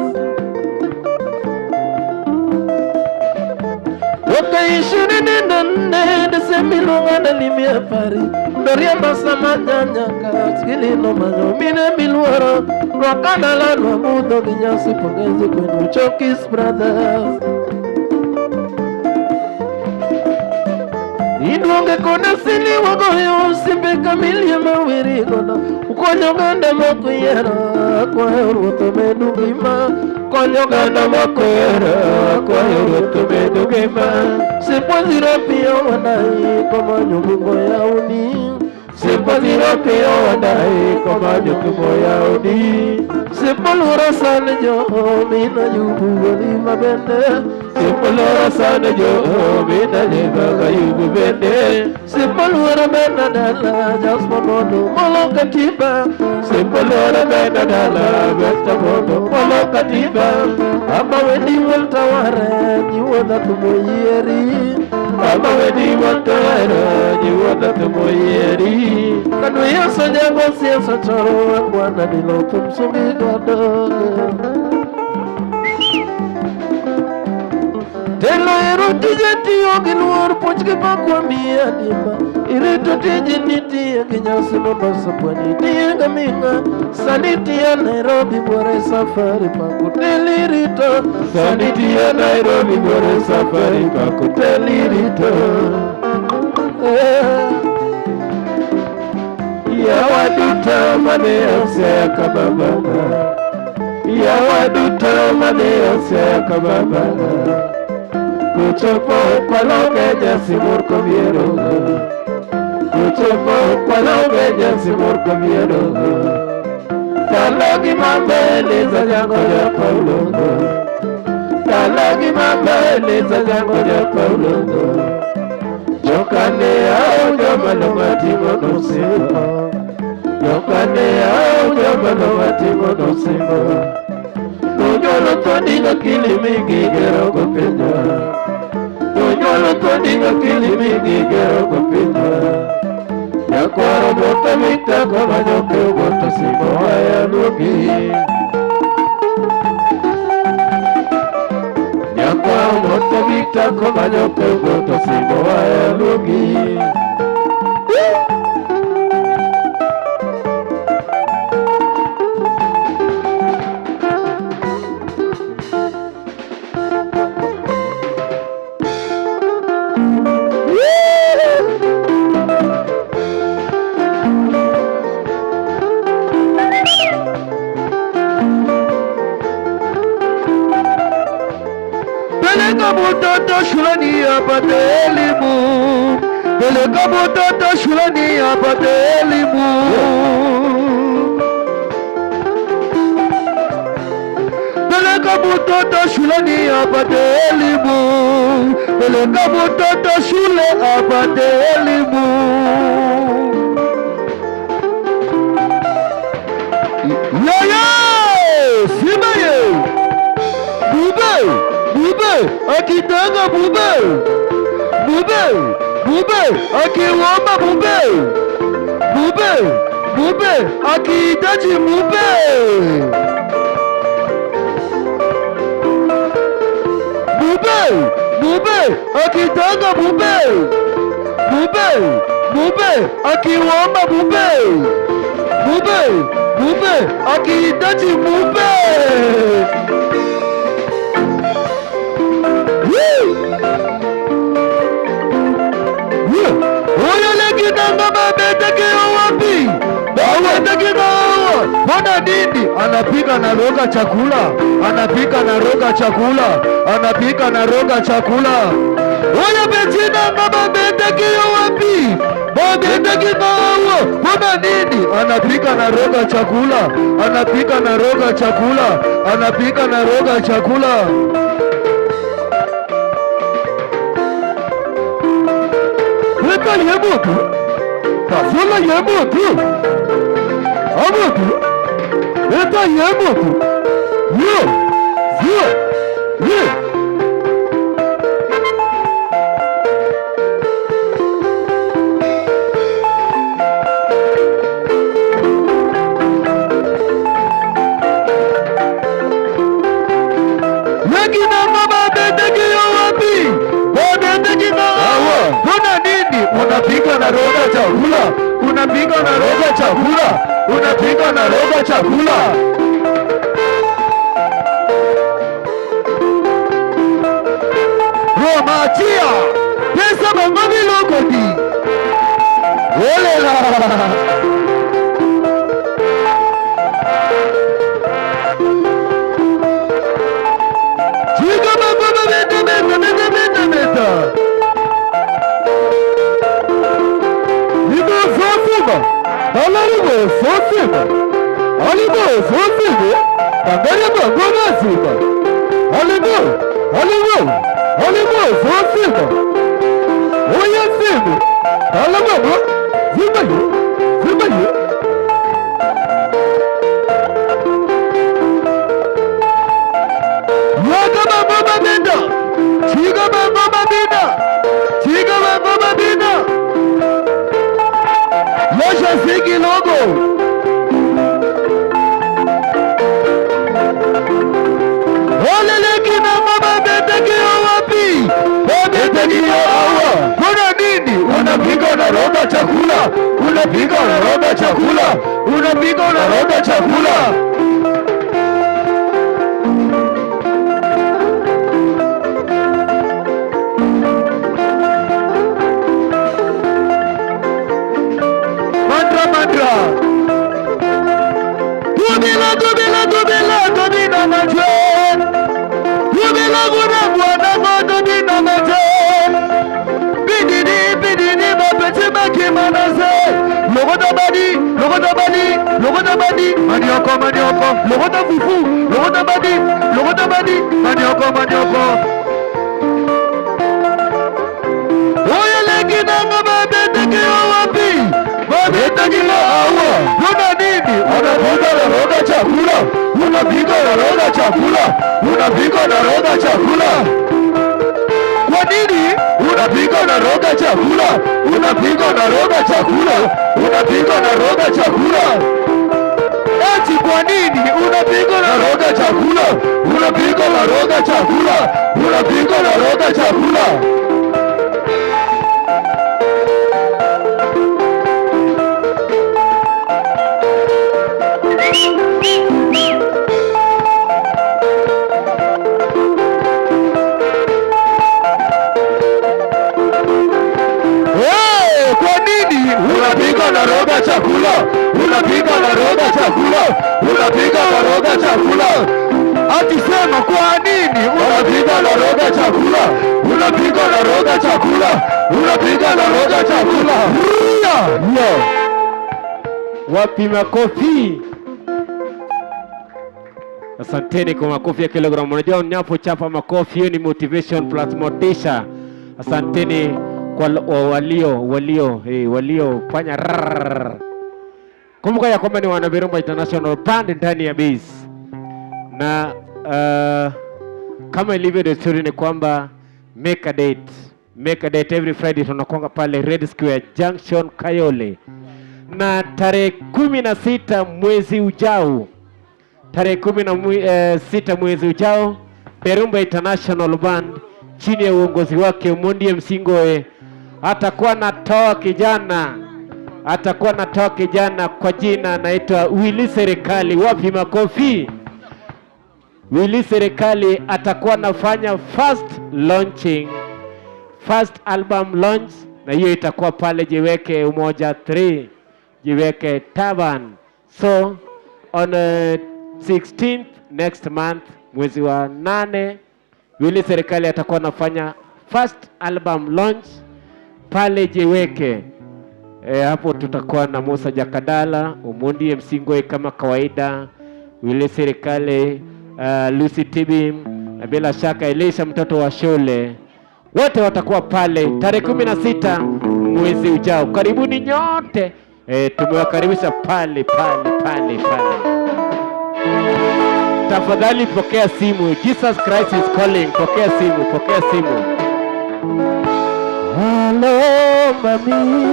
Ishirini nane Desemba ngana limia pari Mondo riemba sama nyanya skilino manyo mine miluoro Rwakana lanwa mudho gi nyasi pongezi kwenu Chokis Brothers Idwonge kona sili wagoyo simbe kamilie mawiri gono Ukonyo ganda moko yera kwa ruoto medu gima Konyo ganda moko yera kwa ruoto medu gima Sipoziro piyo wadai koma nyubungo ya uni Sipoziro piyo wadai koma nyubungo ya uni Sipolura sana jo mina nyubungo ni mabende Sipolura sana jo mina nyubungo yubu bende Sipolura mena dala jasmo mono molo katiba Sipolura mena dala besta mono molo katiba Ama wedi welta ware nyiwada tumoyeri Ama wedi welta ware nyiwada tumoyeri Kanu yeso nyango siyeso choro Mwana nilo tumsumi godo Telo ero tije tiyo giluor Pochke pakwa miya dimba Irito tije nitiye Kinyasi Mombasa pwani tiye gaminga Sani tiye Nairobi bore safari Pakuteli rito Sani tiye Nairobi bore safari Pakuteli rito Ya waduta mane ose kababana Ya waduta mane ose kababana Kuchopo kwa longeja simurko vierogo Kuchopo kwa longeja simurko vierogo Talagi mambele za jango ya paulogo Talagi mambele za jango ya paulogo Jokane au jomalo matimo nusimo Jokane au jomalo matimo nusimo Nujolo tondinga kilimi gero go pinja Nujolo tondinga kilimi gero go pinja Yakwaro bota mikta kama nyoke bota simo haya nuki Yakwaro bota mikta kama nyoke bota simo haya nuki Peleka mtoto shuleni apate elimu Peleka mtoto shuleni apate elimu Peleka mtoto shuleni apate elimu Peleka mtoto shule apate elimu Yaya Simaye Bube Bube, akitanga bube Bube, bube, akiwomba bube Bube, bube, akihitaji bube Bube, bube, akitanga bube Bube, bube, akiwomba bube Bube, bube, akihitaji bube Oya legi nanga mabeteke wapi? Baweteke nawa. Mbona nini? Anapika na roga chakula. Anapika na roga chakula. Anapika na roga chakula. Oya betina nanga mabeteke wapi? Mabeteke nawa. Mbona nini? Anapika na roga chakula. Anapika na roga chakula. Anapika na roga chakula. Eta yemutu, kasula yemutu, amutu, eta yemutu, ye. Legina mama bedegi wapi? Bedegi na awa. Kuna nini? Unapika na roga chakula. unapika na roga chakula, unapika na roga chakula. Romatia, pesa mangami lokoti. Olela. Chica mangama beta. Libo sosima, dalaribo sosima, alibo sosima, dangaribo sosima, alibo sosima, oya sima, dalabo, zibayo. Yaga mangama beta, chiga mangama beta. Yasha Sigi logo. Oleleki na mama beteki wapi? Beteki hawa. Kuna nini? Unapika na roga chakula. Unapika na roga chakula. Unapika na roga chakula. Mantra. Tubila maje. Tubila guna maje. Bidini mapete makimanase. Logota badi. Manioko. Logota fufu. Logota badi. Manioko. Oya legi na ngaba beteke wapi? Beteki hawa. Kuna nini? Unapika na roga chakula. Unapika na roga chakula. Kwa nini? Unapika na roga chakula. Eti kwa nini? Unapika na roga chakula. Unapika na roga chakula. Ati sema kwa nini? Unapika na roga chakula. Yo. Wapi makofi? Asanteni kwa makofi ya kilogramu. Unajua unapochapa makofi hiyo ni motivation plus motisha. Asanteni kwa walio fanya rrrr. Kumbuka ya kwamba ni wana Virumba International Band ndani ya base. Na kama ilivyo desturi ni kwamba make a date every Friday tunakonga pale Red Square Junction Kayole. Na tarehe 16 mwezi ujao. Tarehe 16 mwezi ujao Virumba International Band chini ya uongozi wake Omondi Msingoe atakuwa natoa kijana kwa jina anaitwa Willy Serikali. Wapi makofi? Willy Serikali atakuwa anafanya first album launch, na hiyo itakuwa pale Jiweke Umoja 3 Jiweke Tavern. So on 16th next month mwezi wa 8 Willy Serikali atakuwa anafanya first album launch pale Jiweke. Hapo tutakuwa na Musa Jakadala, Omondi Msingoe kama kawaida, Willy Serikali, Lucy Tibim, na bila shaka Elisha mtoto wa shule. Wote watakuwa pale tarehe 16 mwezi ujao. Karibuni nyote. Tumewakaribisha pale. Tafadhali pokea simu. Jesus Christ is calling. Pokea simu. Hello mami.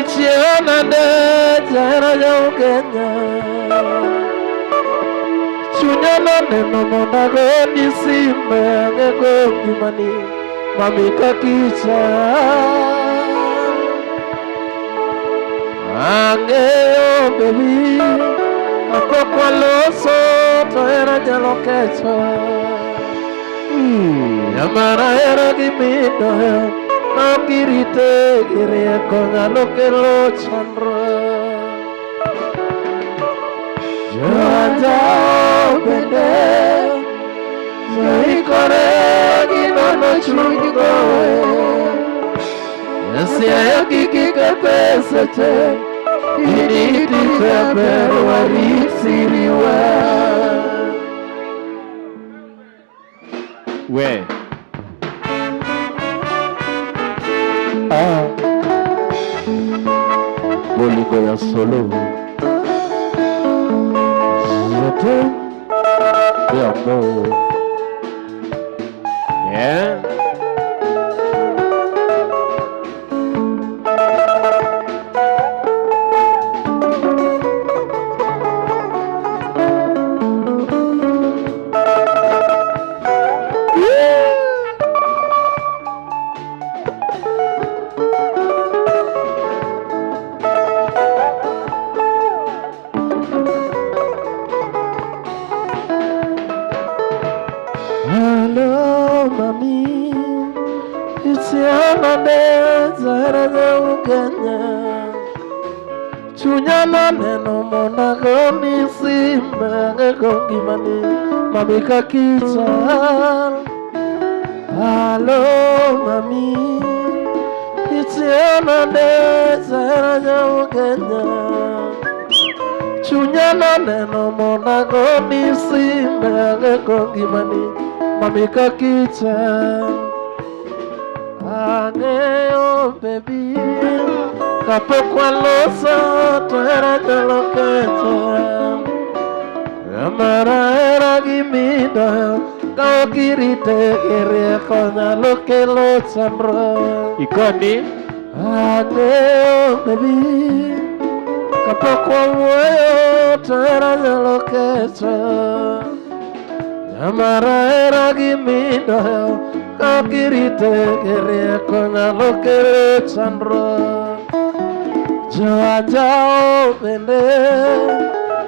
Ichiona ndeza ya Kenya. Chunyana neno mondago nisime ngego kimani mami kakicha. ang'eyo baby kapok waloso to hera nyalo ketho nyamara hera gimidoyo ok irite gi rieko nyalo kelo chandruok joanjao bende joikore gi nono chuny goe Siaya gigi pesa te ini ditaber warit siriwa we bolingo ya solo zote de amor yeah. Mami kakita Hello mami Itiana de Zara jau Kenya Chunyana neno mona goni simbe kongi mani Mami kakita Aneo baby Kapokwa losa Tuera jaloketa Amara era gimido Kau kirite kiri konya lokelo samro Ikoni Aneo baby Kapokwa moyo Tuera jaloketa Amara era gimido Kau kirite kiri konya lokelo samro Joa jao bende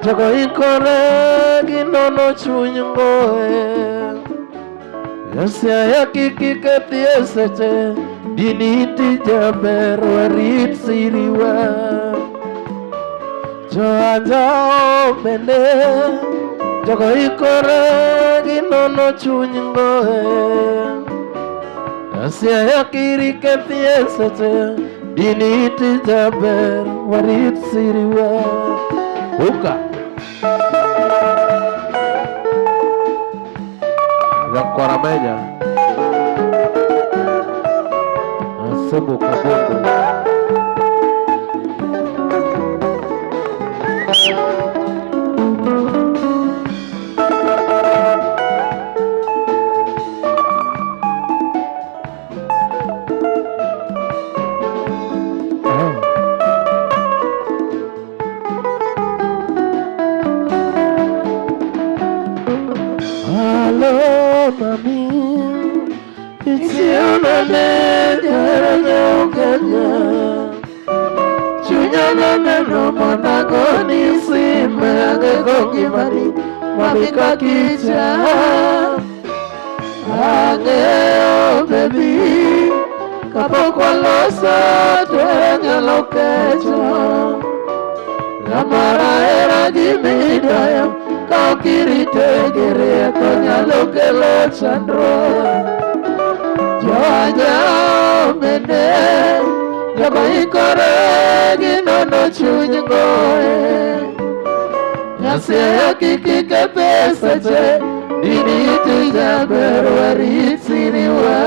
Jogo ikore ginono chuny ngoe Yasiaya kiki ketie seche Diniti jaber warit siriwa Joanjao bende Jogo ikore ginono chuny ngoe Yasiaya kiri ketie seche Diniti jaber warit siriwa Uka yang koramenya Sembuh kabundu Mami kakita Angeo baby Kapokwa losa Tuenya lokecho Namara era jimidaya Kau kirite gire Konya lokelo chandro Joanya mene Jaba ikore Ginono chuny ngoe Yasiaya kiki pesa te Diniti jaber warit siriwa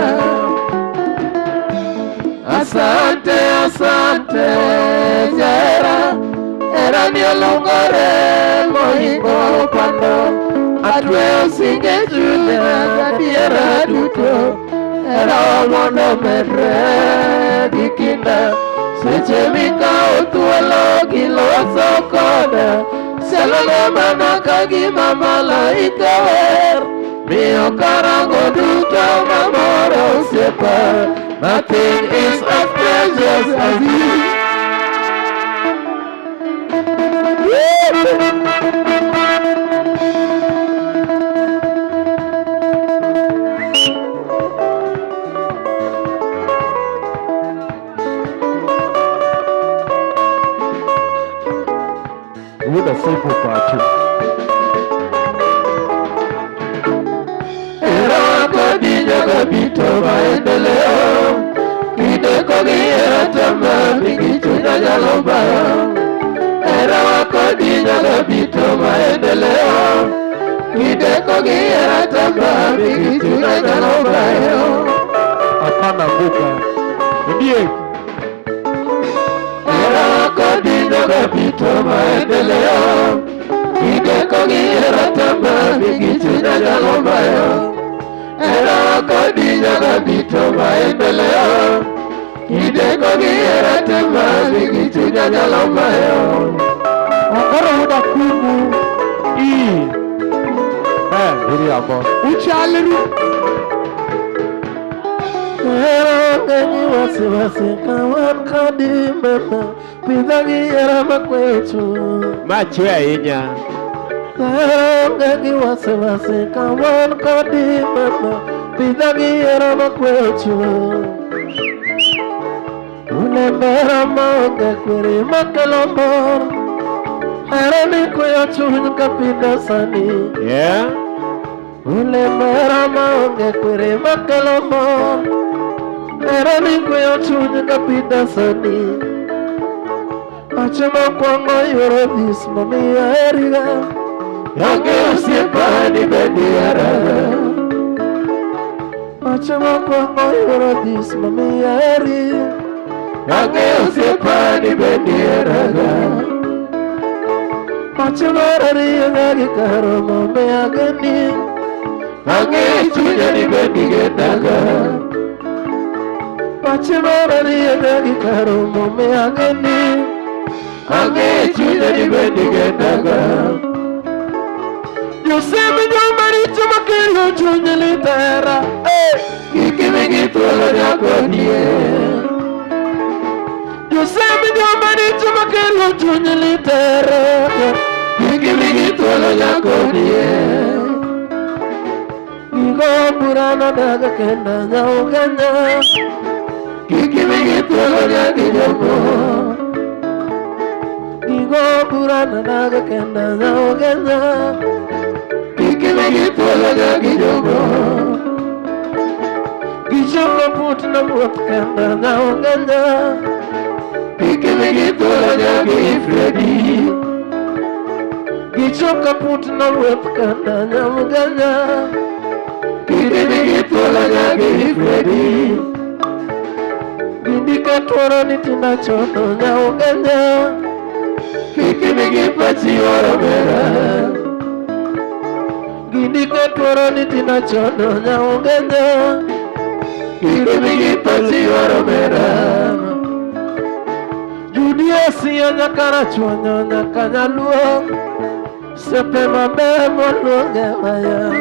Asante, asante Jera Era niolungore Mohingo pando Atweo singe june Gadiera duto Era mono medre Gikinda Seche mika utuelo Giloso kone Selene manaka gima malaika wer Mio karango duto mamoro sepa Nothing is as precious as you Wuda sepo pacho. Era kodi nyaga bito maendeleo. Kideko giera tamba bigichu na nyalobayo. Era kodi nyaga bito maendeleo. Kideko giera tamba bigichu na nyalobayo. Apana buka. Ndiye. Era kodi nyaga bito maendeleo. Kideko giera tamba bigichu na nyalobayo. Era kodi nyaga bito maendeleo. Kideko giera tamba bigichu na nyalobayo. Ongoro huda kumu. Hili hapo. Uchaliru. Ngeni wasi kawan kodi mama pidagi era makwechu macho ya inya. Ngeni wasi kawan kodi mama pidagi era makwechu unembera monge kwere makalomor harani kwechu kapida sani yeah. Unembera monge kwere makalomor Erani kweyo chunye kapida sani Achema kwango yoro this mami ya eriga Yange usiepani bendi ya raga Achema kwango yoro this mami ya eriga Yange usiepani bendi ya raga Achema rari ya ngagi karo mame ya geni Yange chunye ni bendi gedaga Pachimorari agagi karo mome ageni Age chunya ni bendi gedaga Yosemi nyomari chumakelo chunya litera Kiki mingi tuolo nyako nie Yosemi nyomari chumakelo chunya litera Kiki mingi tuolo nyako nie Igo burano daga kenda nyao kenya Kiki mingi tuolo nyaki jogo Igo burana naga kenda nyao kenya Kiki mingi tuolo nyaki jogo Gichoka puti na muot kenda nyao kenya Kiki mingi tuolo nyaki Freddy Gichoka puti na muot kenda nyao kenya Kiki mingi tuolo nyaki Freddy Gindika tuoro ni tina chono nyao kenya Kiki mingi pachi oro mera Gindika tuoro ni tina chono nyao kenya Kiki mingi pachi oro mera Judia siya nyakara chonyo nyakanya luo Sepe mabe molunge maya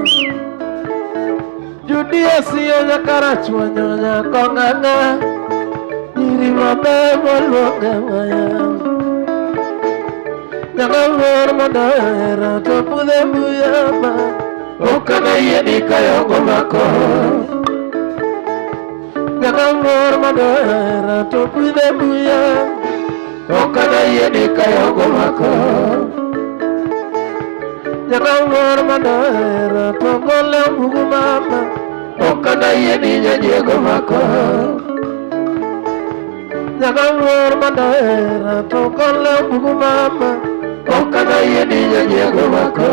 Judia siya nyakara chonyo nyakonganga Niri mabe molunge maya Nyakawar madara topude mbuyama Okana yeni kayongo mako Nyakawar madara topude mbuyama Okana yeni kayongo mako Nyakawar madara togole mbugu mama Okana yeni nyanyego mako Nyakawar madara togole mbugu mama Okana yeni nyanyego mako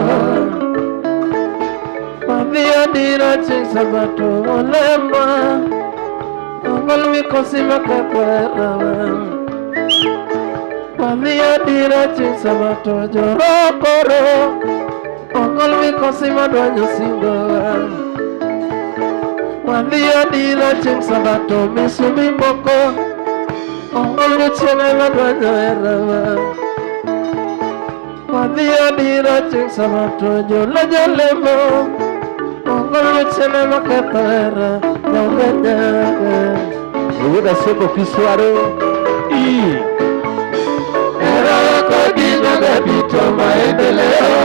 Mavia dira ching sabato olema Ongol mikosi makakwera Mavia dira ching sabato jorokoro Ongol mikosi madwanyo singoa Mavia dira ching sabato misumi moko Ongol michene madwanyo erawa Mavia dira ching sabato jola jolemo Ongol michene makapara Nyaugenyaga Uda sebo kiswaro Era kodi nyaga bito maendeleo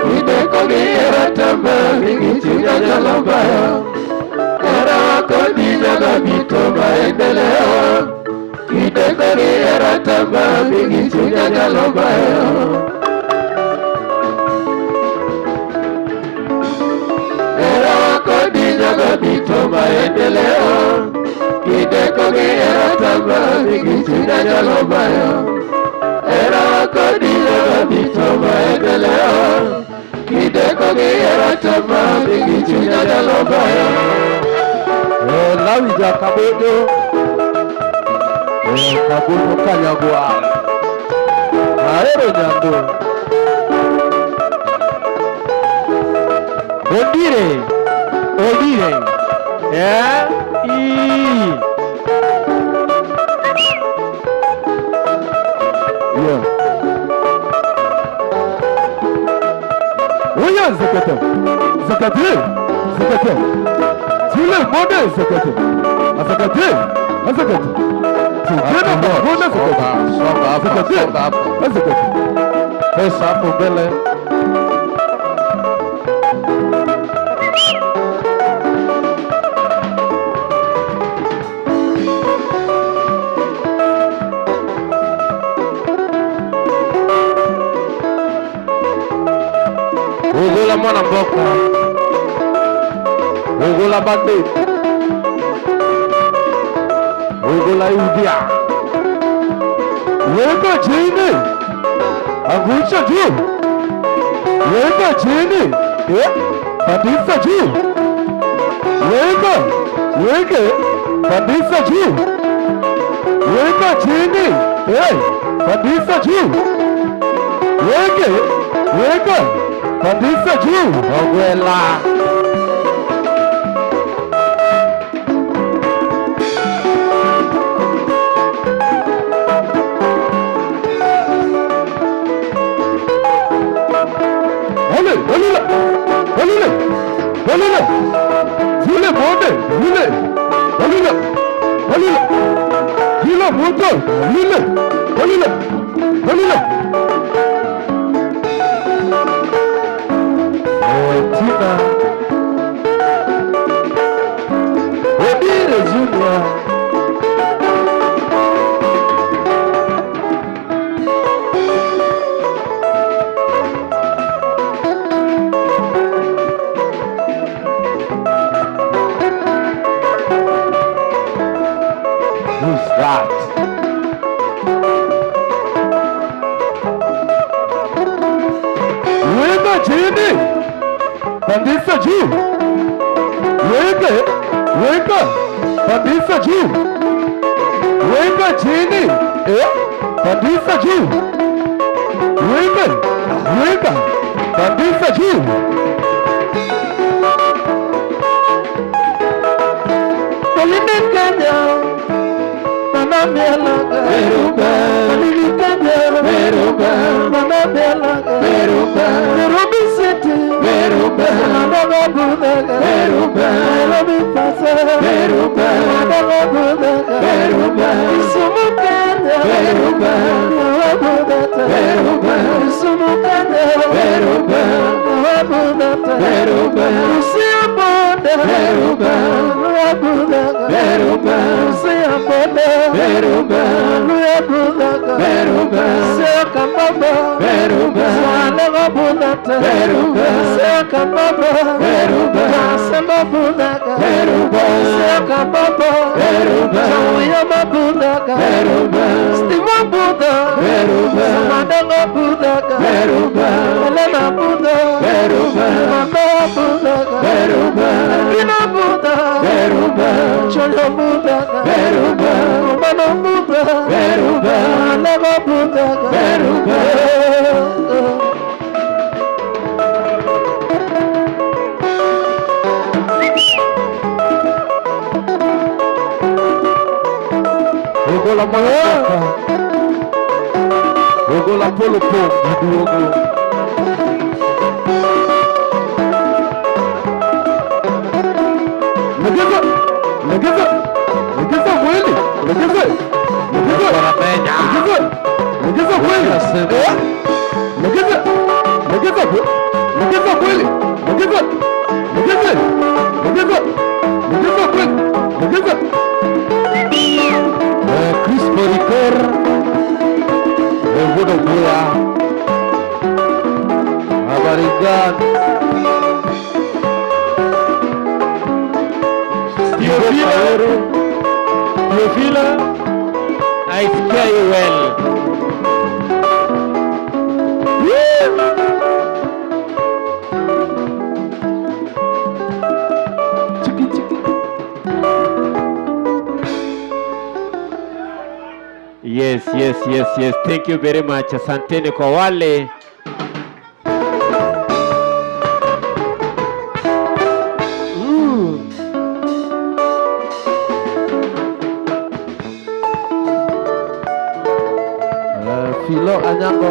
Kideko giera tamba bigichu na nyalobayo Era kodi nyaga bito maendeleo Kideko giera tamba bigichu na nyalobayo chunya nyalo bayo. Era kodile bito maendeleo. Kideko giyera tama bigi chunya nyalo bayo. Lawi ja kabodo. Kabodo kanyagwa. Aero nyando. Ondire. Yeah. Yeah. Oh yeah, Zakata. Zule mode Zakata. Zakata. Tena mbona Zakata. Zakata. Pesa hapo mbele. Ugula mwana mboka. Ugula bandit. Ugula India. Weka chini. Angusha juu. Weka chini. Pandisha juu. Weke. Pandisha juu. Weka chini. Pandisha juu. Weka. Pandisha juu. Ogwela. Olile. Zule bonde. Zile moto. Olile. Tina. Odile Junior. Who's that? Weka chini. Pandisha juu. Weka. Pandisha juu. Weka chini. Pandisha juu. Weka. Pandisha juu. Kalinde Kenya. Mama Melaga. Veruba. Kalinde Kenya. Veruba. Mama Melaga. Veruba. Nairobi City. Veruba. Mama Budaga. Veruba. Nairobi Pasa. Veruba. Mama Budaga. Veruba. Isumu Kenya. Veruba. Mama Budaga. Veruba. Isumu Kenya. Veruba. Mama Budaga. Veruba. Usia Bonda. Veruba. Mama Budaga. Veruba. Usia Bonda. Veruba. Mama Budaga. Veruba. Usia Kambaba. Veruba. Mama Budaga. Veruba. Usia Kambaba. Veruba. Mama Budaga. Veruba. Usia Kambaba. Veruba. Mama Budaga. Veruba. Stima Budaga. Veruba. Mama Budaga. Veruba. Elena Budaga. Veruba. Mama Budaga. Veruba. Ina Budaga. Veruba. Choyo Budaga. Veruba. Mama Budaga. Veruba. Mama Budaga. Veruba. Ogola Malaka. Ogola Polo Pom. Iduogo. Legeza mwili. Legeza mwili. Legeza mwili. Chris Boricor. Budo Bula. Abarigan. Teofila I scare you well. Yes. Thank you very much. Asanteni kwa wale Philo Anyango.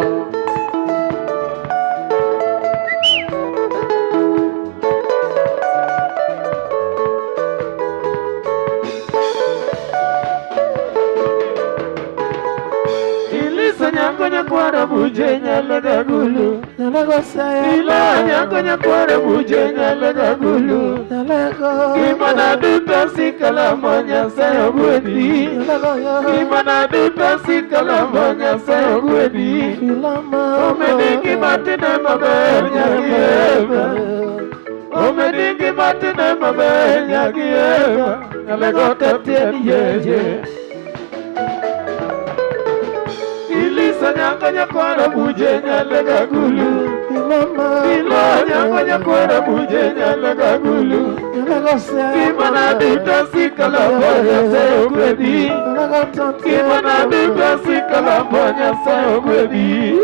Ilisa nyango nyakwara buje nyalega gulu. Nalego saya. Ila nyango nyakwara buje nyalega gulu. Nalego. Imana duta sikala monya sayo gwedi. Nalego yo. Imana duta sikala monya sayo gwedi. Filama. Omedingi matine maber nyagieva. Omedingi matine maber nyagieva. Nalego tatien yeje. Ilisa nyanga nyakwara buje nyalega gulu. Ila nyanga nyakwara buje nyalega gulu. Kimana duta sikala monya sayo gwedi. Kimana duta sikala monya sayo gwedi.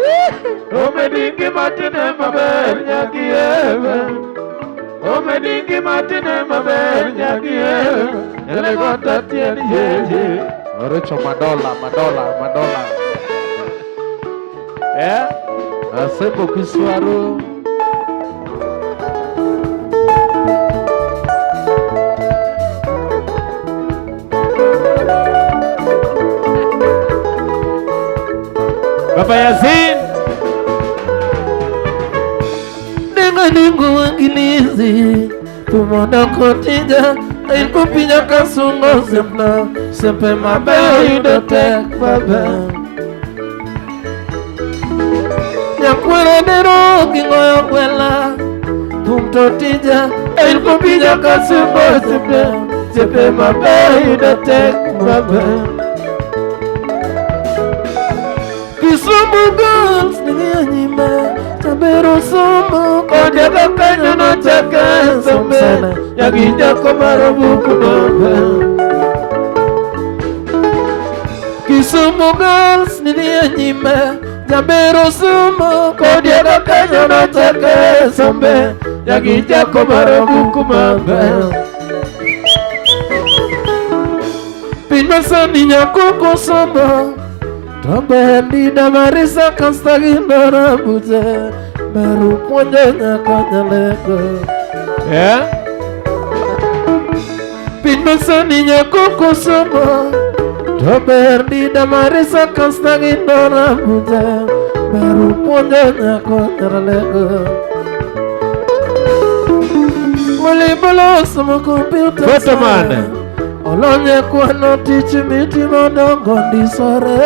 Omedingi matine maber nyagieva. Omedingi matine maber nyagieva. Nalego tatien yeje. Orecho Madola. Asembo Kiswaru. Baba Yasin. Ningu wangilizi tumona kotija ilikupinya kasungo semna sempe mabe idotek baba nyakwere dero kingoyo kwela tumtotija ilikupinya kasungo sempe mabe idotek baba Kisumu girls ningiyanyime Tabero somo Kodya kakanyo no chake sombe Yaginja komaro buku nombe Kisumu girls ningiyanyime Tabero somo Kodya kakanyo no chake sombe Yaginja komaro buku nombe Pinasa ninya kuku somo Tobendi da marisa kastagi ndora buje Meru ponje nyakanya lego Pinusani nyakoko somo Tobendi da marisa kastagi ndora buje Meru ponje nyakanya lego Wali bolo somo computer Photoman Olonye kwa notichi miti monongo ndisore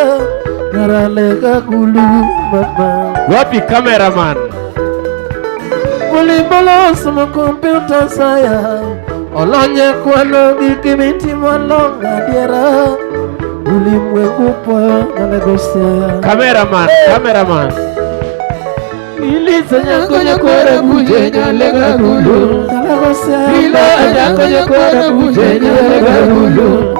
Naralega gulu mama Wapi cameraman? Mulibolo sumo computer saya Olonye kwa notichi miti monongo diera Ulimwengu po nalegosia Cameraman Ilisa nyango nyakwara buje nyalega gulu Ila nyango nyakwara buje nyalega gulu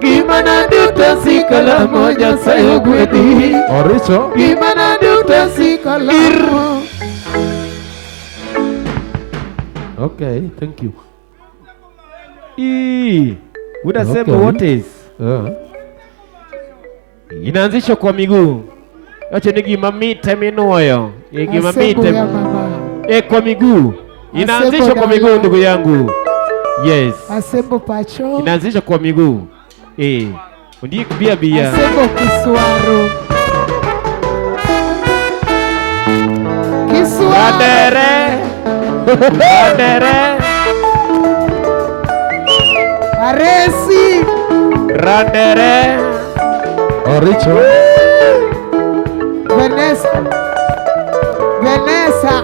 Gimana duta sikala moja sayo gwedi Oricho Gimana duta sikala Okay, thank you. Unasema Okay. what is? Inaanzishwa kwa miguu. Acha nigimamita minuoyo. Igimamita. Kwa miguu. Inaanzishwa kwa miguu ndugu yangu. Yes. Asembo pacho. Inaanzishwa kwa miguu. Ndiye kubia bia. Asembo kiswaru. Kiswaru. Randere. Aresi. Randere. Oricho. Vanessa.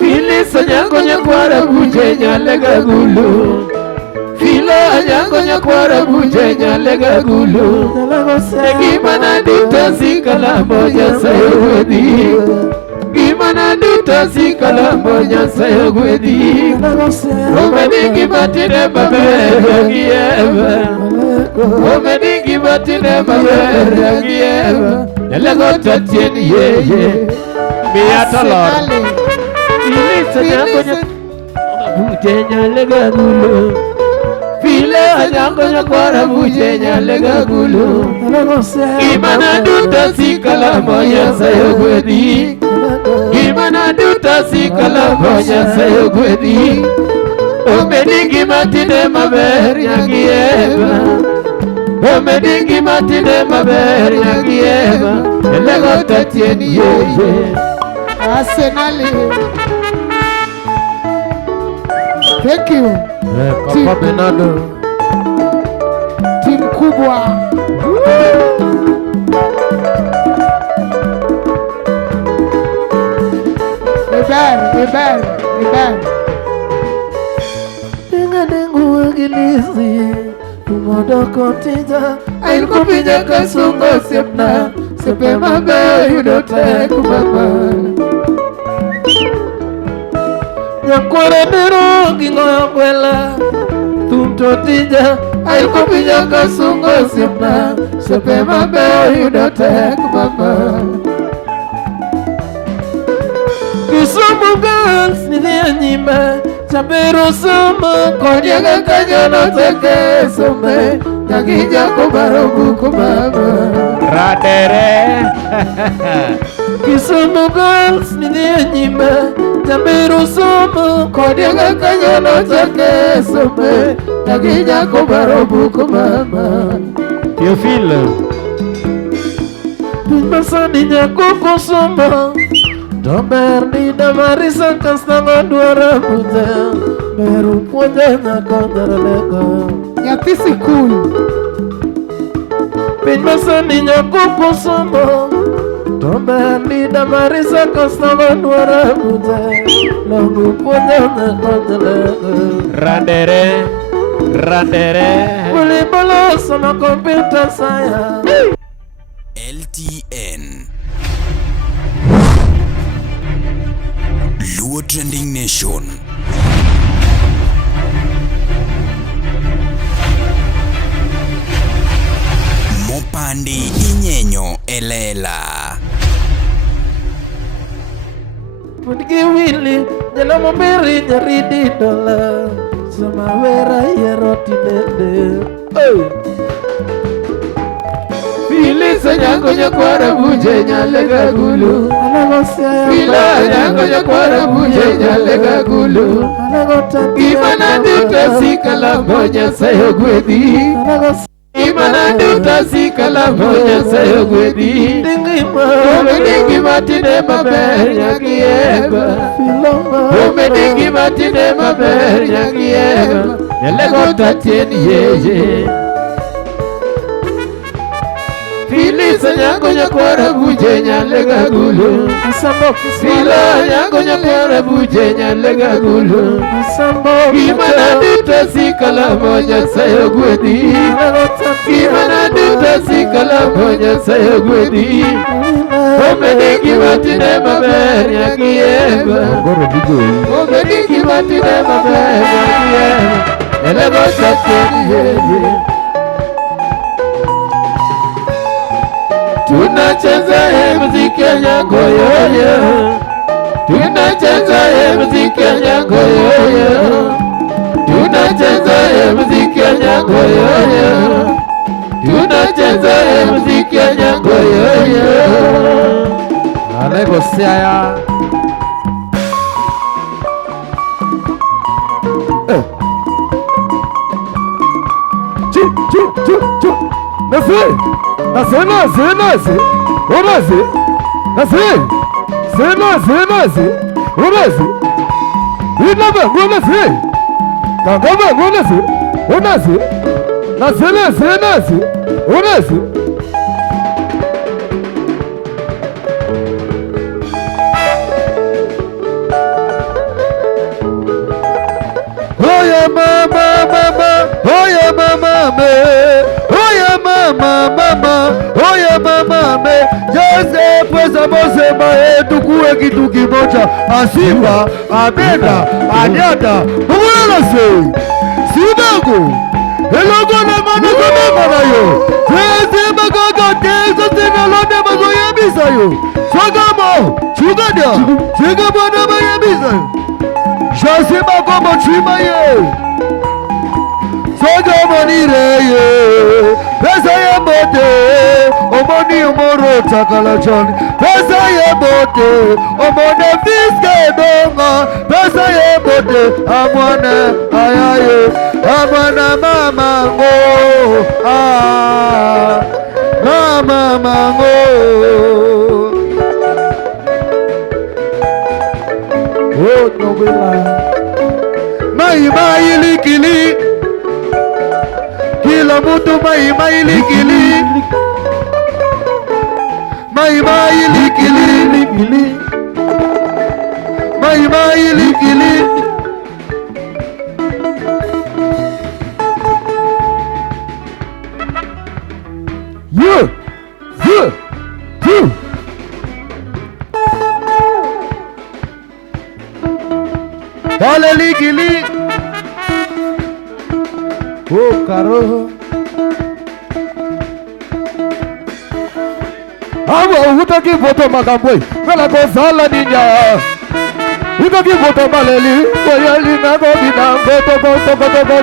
Ilisa nyango nyakwara buje nyalega gulu Fila nyango nyakwara buje nyalega gulu Gimana duta sikala moja sayo gwedi Gimana duta sikala moja sayo gwedi Omedingi batine babere yagieva Omedingi batine babere yagieva Nyalega tatieni yeye Miyata lor Ilisa nyango nyakwara buje nyalega gulu Fila nyango nyakwara buje nyalega gulu Gimana duta sikala moja sayo gwedi Gimana duta sikala moja sayo gwedi Omedingi matine maber yagieva Omedingi matine maber yagieva Elego tatieni yeye Arsenali. Thank you. Papa Bernardo. Timu kubwa. Ibar. Denga dengu wagilizi Tumodo kontija Ailku pinja kasungo sepna Sepe mabe yudote kubaba Nyakwara nero gingo ya kwela Tumto tija Ailku pinja kasungo sepna Sepe mabe yudote kubaba Kisumu girls nilia nyimba Chaperu sumu Kodiaga kanyano teke sume Nyagija kubarobu kubaba Radere Kisumu girls nilia nyimba Chaperu sumu Kodiaga kanyano teke sume Nyagija kubarobu kubaba Teofilo Pimasani nyakuku sumo Doberni da marisa kastanga duara puja Meru puja na kondara lego Nyatisi cool. Pimasani nyakuku sumo Doberni da marisa kastanga duara puja Meru puja na kondara lego Radere Ulibolo sama computer science LTN Luo Trending Nation. Mopandi Inyenyo Elela. Mundigi wili Jala mamberi nyaridi dola Sama wera yeroti nende Fili sanyango nyakwara buje nyalega gulu Fila nyango nyakwara buje nyalega gulu Gimana duta sikala moja sayo gwedi Gimana duta sikala moja sayo gwedi Omedingi matine maber yagieva Omedingi matine maber yagieva Nyalego tatieni yeye Fili sanyango nyakwara buje nyalega gulu Fila nyango nyakwara buje nyalega gulu Gimana duta sikala moja sayo gwedi Gimana duta sikala moja sayo gwedi Omedingi matine maber yagieva Omedingi matine maber yagieva Elego tatieni yeye Tunacheza muziki ya nyangoyoyo Tunacheza muziki ya nyangoyoyo Tunacheza muziki ya nyangoyoyo Tunacheza muziki ya nyangoyoyo Alego siaya Oya mama me, oya mama mama, oya mama me. Jose pweza mose mae tukue kitu kimoja. Asiba, Abeda, Anyata, Mugulala se, Sibago, Elogo na mana kame mana yo. Jose magaga teza tena lode mazoya bisa yo. Sagamo, Chugada, Chigabana maya bisa yo. Shasima como chima ye. Sagamo ni reye. Pesa ya bote, omoni umoro takalachon. Pesa ya bote, omone fiske donga. Pesa ya bote, amwane ayaye, amwana mama ngo, mama mango. Oh no bela, mai likili. Kila mtu mai likili, mai likili, mai likili. Yo, yo, yo. Dale likili. Oh, caro. Amo, utaki foto magambwe. Mela kozala ninya. Utaki foto maleli. Koyali na gobina.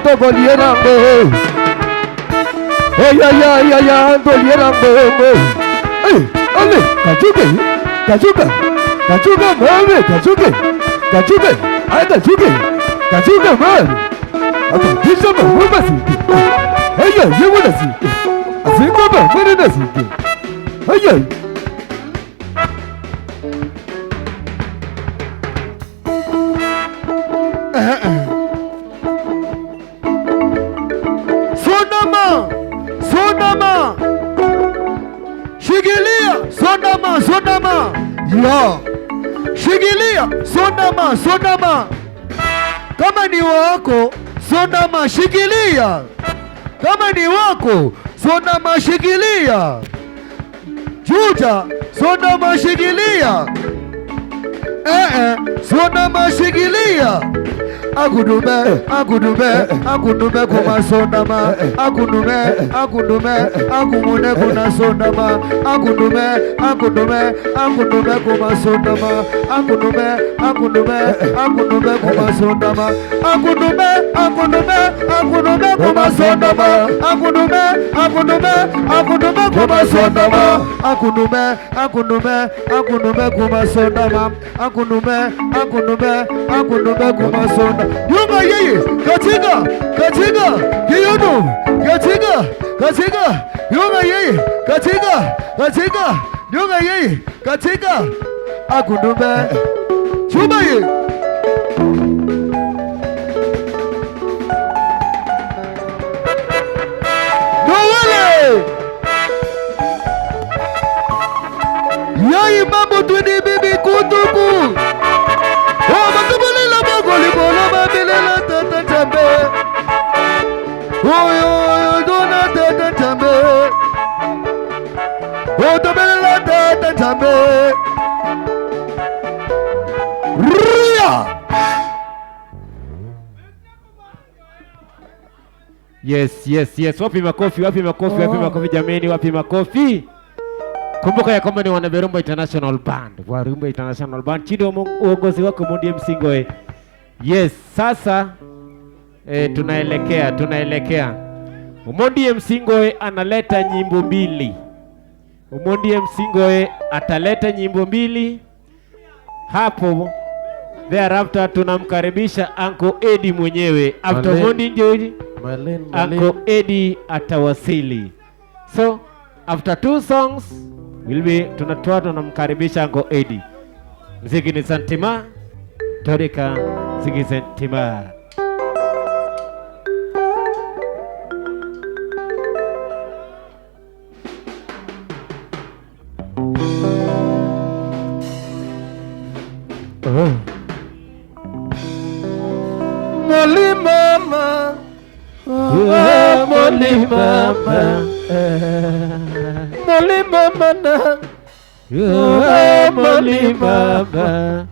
Toko lienango. Ya, lienango. Ale, kachuke, mame, kachuke. Ay, kachuke, mame. Kisha mama siki. Aya, yewa na siki. Asika ba, mwana na siki. Aya. Sonama. Shigilia, sonama. Ya. Shigilia, sonama. Kama ni wako, sonama shikilia. Kama ni wako, sonama shikilia. Juja, sonama shikilia. Sonama shikilia. Akudume kuma sonama. Akumune kuna sonama. Akudume kuma sonama. Akudume kuma sonama. Akudume kuma sonama. Akudume kuma sonama. Akudume kuma sonama. Akudume kuma sonama. Yunga yeye, katika, kiyudu, katika, yunga yeye, katika, yunga yeye, katika, akudume, chuma ye. Nowele! Yai mambo tuni bibi kutuku. Oh, matubalila magoli bola mabilila tata chambe. Oh, dona tata chambe. Oh, tabela tata chambe. Ria. Yes. Wapi makofi jameni, wapi makofi? Kumbuka ya kwamba ni wana Berumba International Band. Chini ya uongozi wako Mondi Msingoe. Yes, sasa tunaelekea. Mondi Msingoe analeta nyimbo mbili. Mondi Msingoe ataleta nyimbo mbili. Hapo thereafter tunamkaribisha Uncle Eddie mwenyewe. After Mondi Joji, Uncle Eddie atawasili. So after 2 songs tunamkaribisha Uncle Eddie. Mziki ni Santima, Torika Ziki Santima. Moli mama, moli mama Moli mama na Moli mama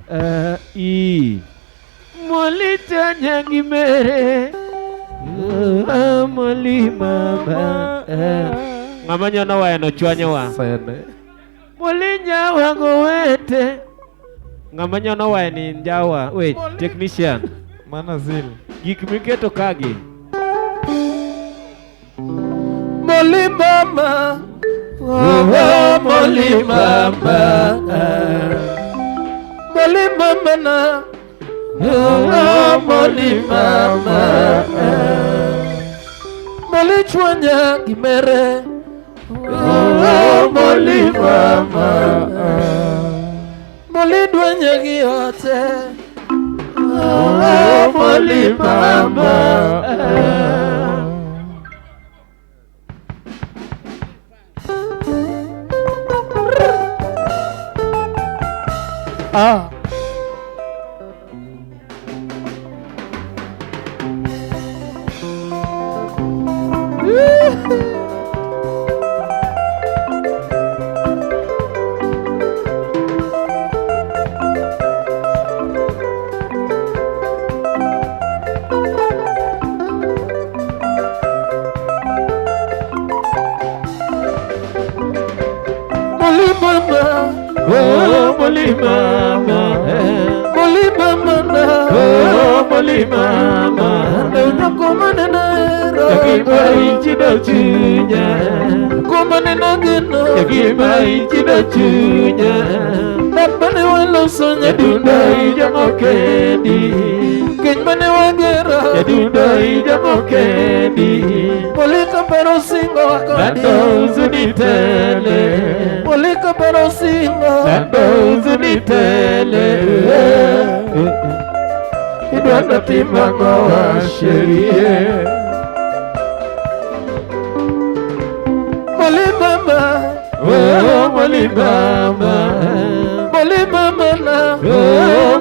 Moli tanya gimere Moli mama Ngama nyono wa eno chwanyo wa Moli nyawa ngowete Ngama nyono wa ni njawa wait technician Mana zil gik miketo kagi Moli mama Moli mama Moli mama na Moli mama Moli chwanya gimere Moli mama Moli dwanya giote Moli mama Moli mama Moli mama na Moli mama Luna komane na era Yakiba ichida chunya Komane na geno Yakiba ichida chunya Napane walo sonya Dunda ija mokedi Kenymane wagera Yadunda ija mokedi Moli kapero singo wakodi Nando uzunitele Moli kapero singo Nando uzunitele Idwana timango wa sherie Moli mama Moli mama Moli mama na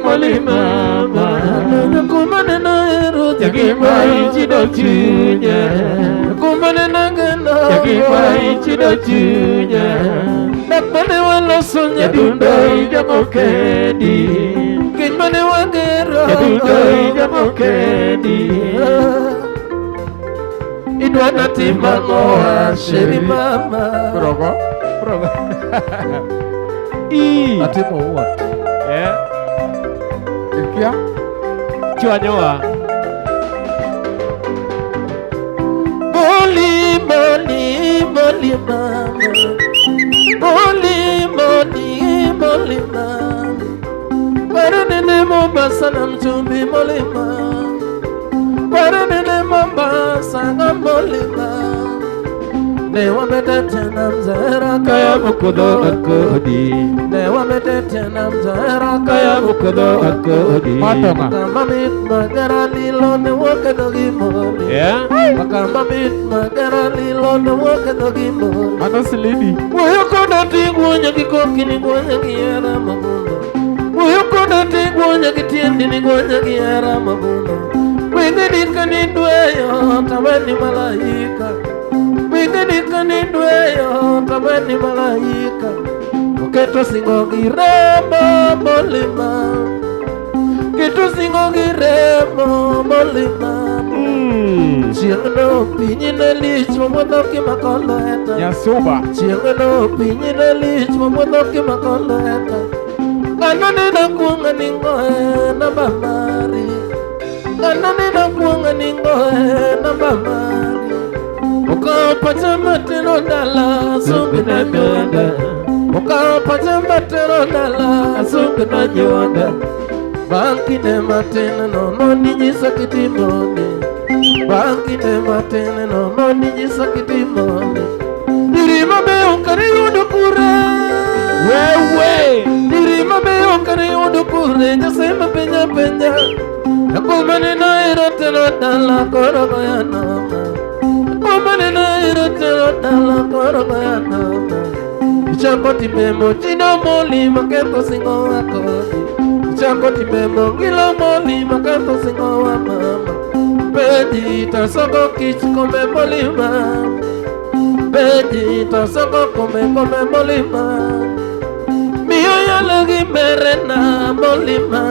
Moli mama Kumane na ero Yakiba ichido chunya Kumane na geno Yakiba ichido chunya Napane walo sonya Yadundo ija mokedi Kenymane wagera Yadundo ija mokedi Idwana timango wa sheri mama Brogo Atimo what? Yeah Ikia? Chwanyoa Moli moli moli mama Moli moli moli mama Paranene Mombasa na mchumbi moli mama Paranene Mombasa na moli mama Newa medetena mzera kaya mukudo akodi Newa medetena mzera kaya mukudo akodi Matonga Makamba mit magara lilo ne wakado gimoli Makamba mit magara lilo ne wakado gimoli Mana silidi Woyo koda tigwonya kikoki ni gwonya kiera magundo Woyo koda tigwonya kitiendi ni gwonya kiera magundo Wenge dikani dweyo taweni malaika Wingedika ni dweyo tabeni malaika Uketo singo giremo molima Keto singo giremo molima Chiengno pinyi na lich Mamodho ki makondo eta Nyasuba Chiengno pinyi na lich Mamodho ki makondo eta Ganoni na kuonga ningoe na bamari Ganoni na kuonga ningoe na bamari Ukapata matero dala sungna nyonda Ukapata matero dala sungna nyonda Banki ne matena no ninyi sakitimoni Banki ne matena no ninyi sakitimoni Dirima be unkari yudu kure Wewe Dirima be unkari yudu kure Jasema penya penya Nakumane na irotelo dala korogo ya nama Kumane na irotelo dala korogo ya nama Ichako timemo chino moli maketo singo akodi Ichako timemo ngilo moli maketo singo wa mama Pedi tasoko kich kome moli mama peji tasoko kome molima. Mio ya lagi merena molima.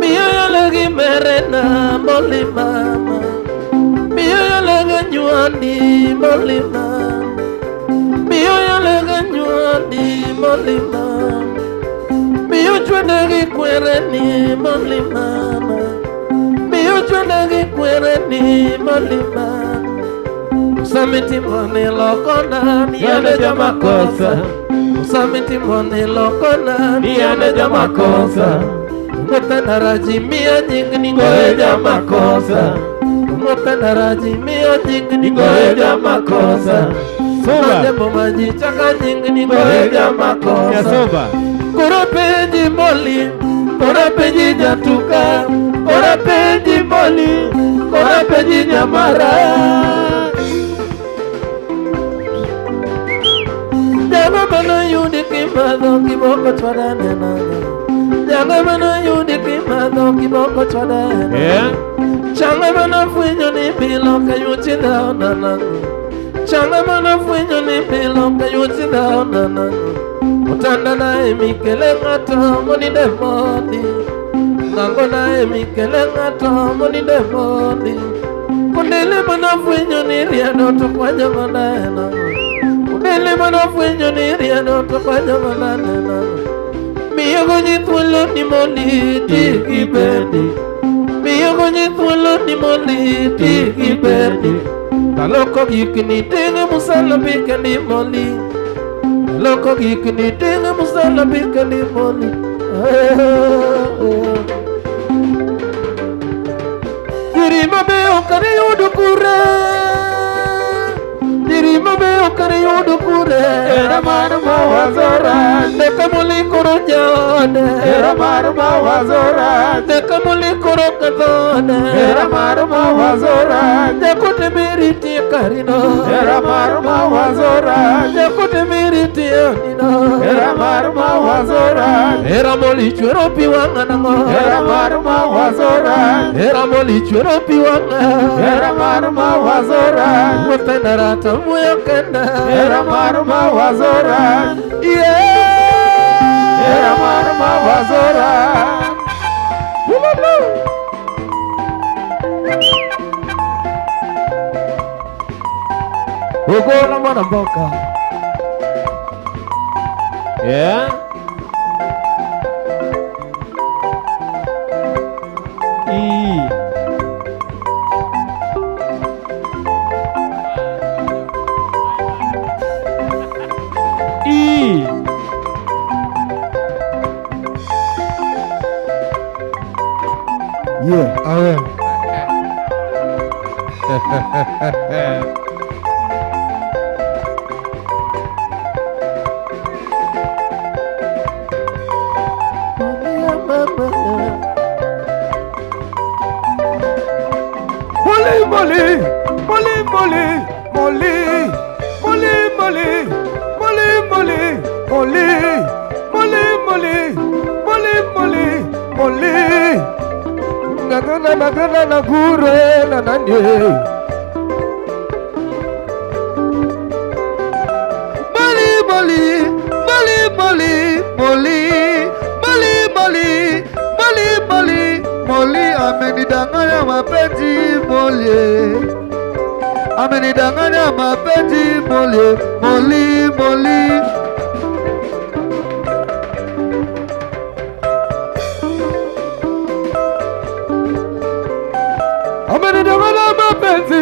Mio ya lagi merena molima. Mio ya lagi nyuandi molima. Mio ya lagi nyuandi molima. Mio chwenegi kwereni molima. Mio chwenegi kwereni molima. Samiti mwani lokona niyane jama kosa. Samiti mwani lokona niyane jama kosa. Mutanaraji miya jingni goe jama kosa. Mutanaraji miya jingni goe jama kosa. Soba jembo maji chaka jingni goe jama kosa. Ya soba kura peji moli, kura peji jatuka, kura peji moli, kura peji nyamara. Jangan mana yudi kimado kiboko chwada nena. Jangan mana yudi kimado kiboko chwada nena. Jangan mana fuinyo ni bilo kayuchi da nana. Jangan mana fuinyo ni bilo kayuchi da nana. Utanda na emikele ngato moni demoni. Nango na emikele ngato moni demoni. Kundele mana fuinyo ni riado to kwa jamana nena. Ele mano fuenyo ni riano to pajo na. Miyo gonyi tulo ni moli tiki berdi. Miyo gonyi tulo ni moli tiki berdi. Taloko gikini tenga musala bikani moli. Taloko gikini tenga musala bikani moli. Dirima beo kare udukure. Dirima beo kare udukure. Era marma wazora. Deka muli koro jane. Era marma wazora. Deka muli koro kadone. Era marma wazora. Dekote miriti karino. Era marma wazora. Dekote miriti anino. Era marma wazora. Era moli chwero piwanga nango. Era marma wazora. Era moli chwero piwanga. Era marma wazora. Mutenara tamu yakenda. Era marma wazora. Yeah. Era marma wazora. Ugo na mwana mboka. Yeah. Yeah, awe. Moli, moli, moli, moli, moli, moli, moli, moli, moli, moli, moli, moli, moli, moli, moli. Nagana na gure na nanye. Moli, moli, moli, moli, moli, moli, moli, moli, moli, moli. Amenidanganya mapenzi moli. Amenidanganya mapenzi moli, moli, moli. Amenidanganya mapenzi,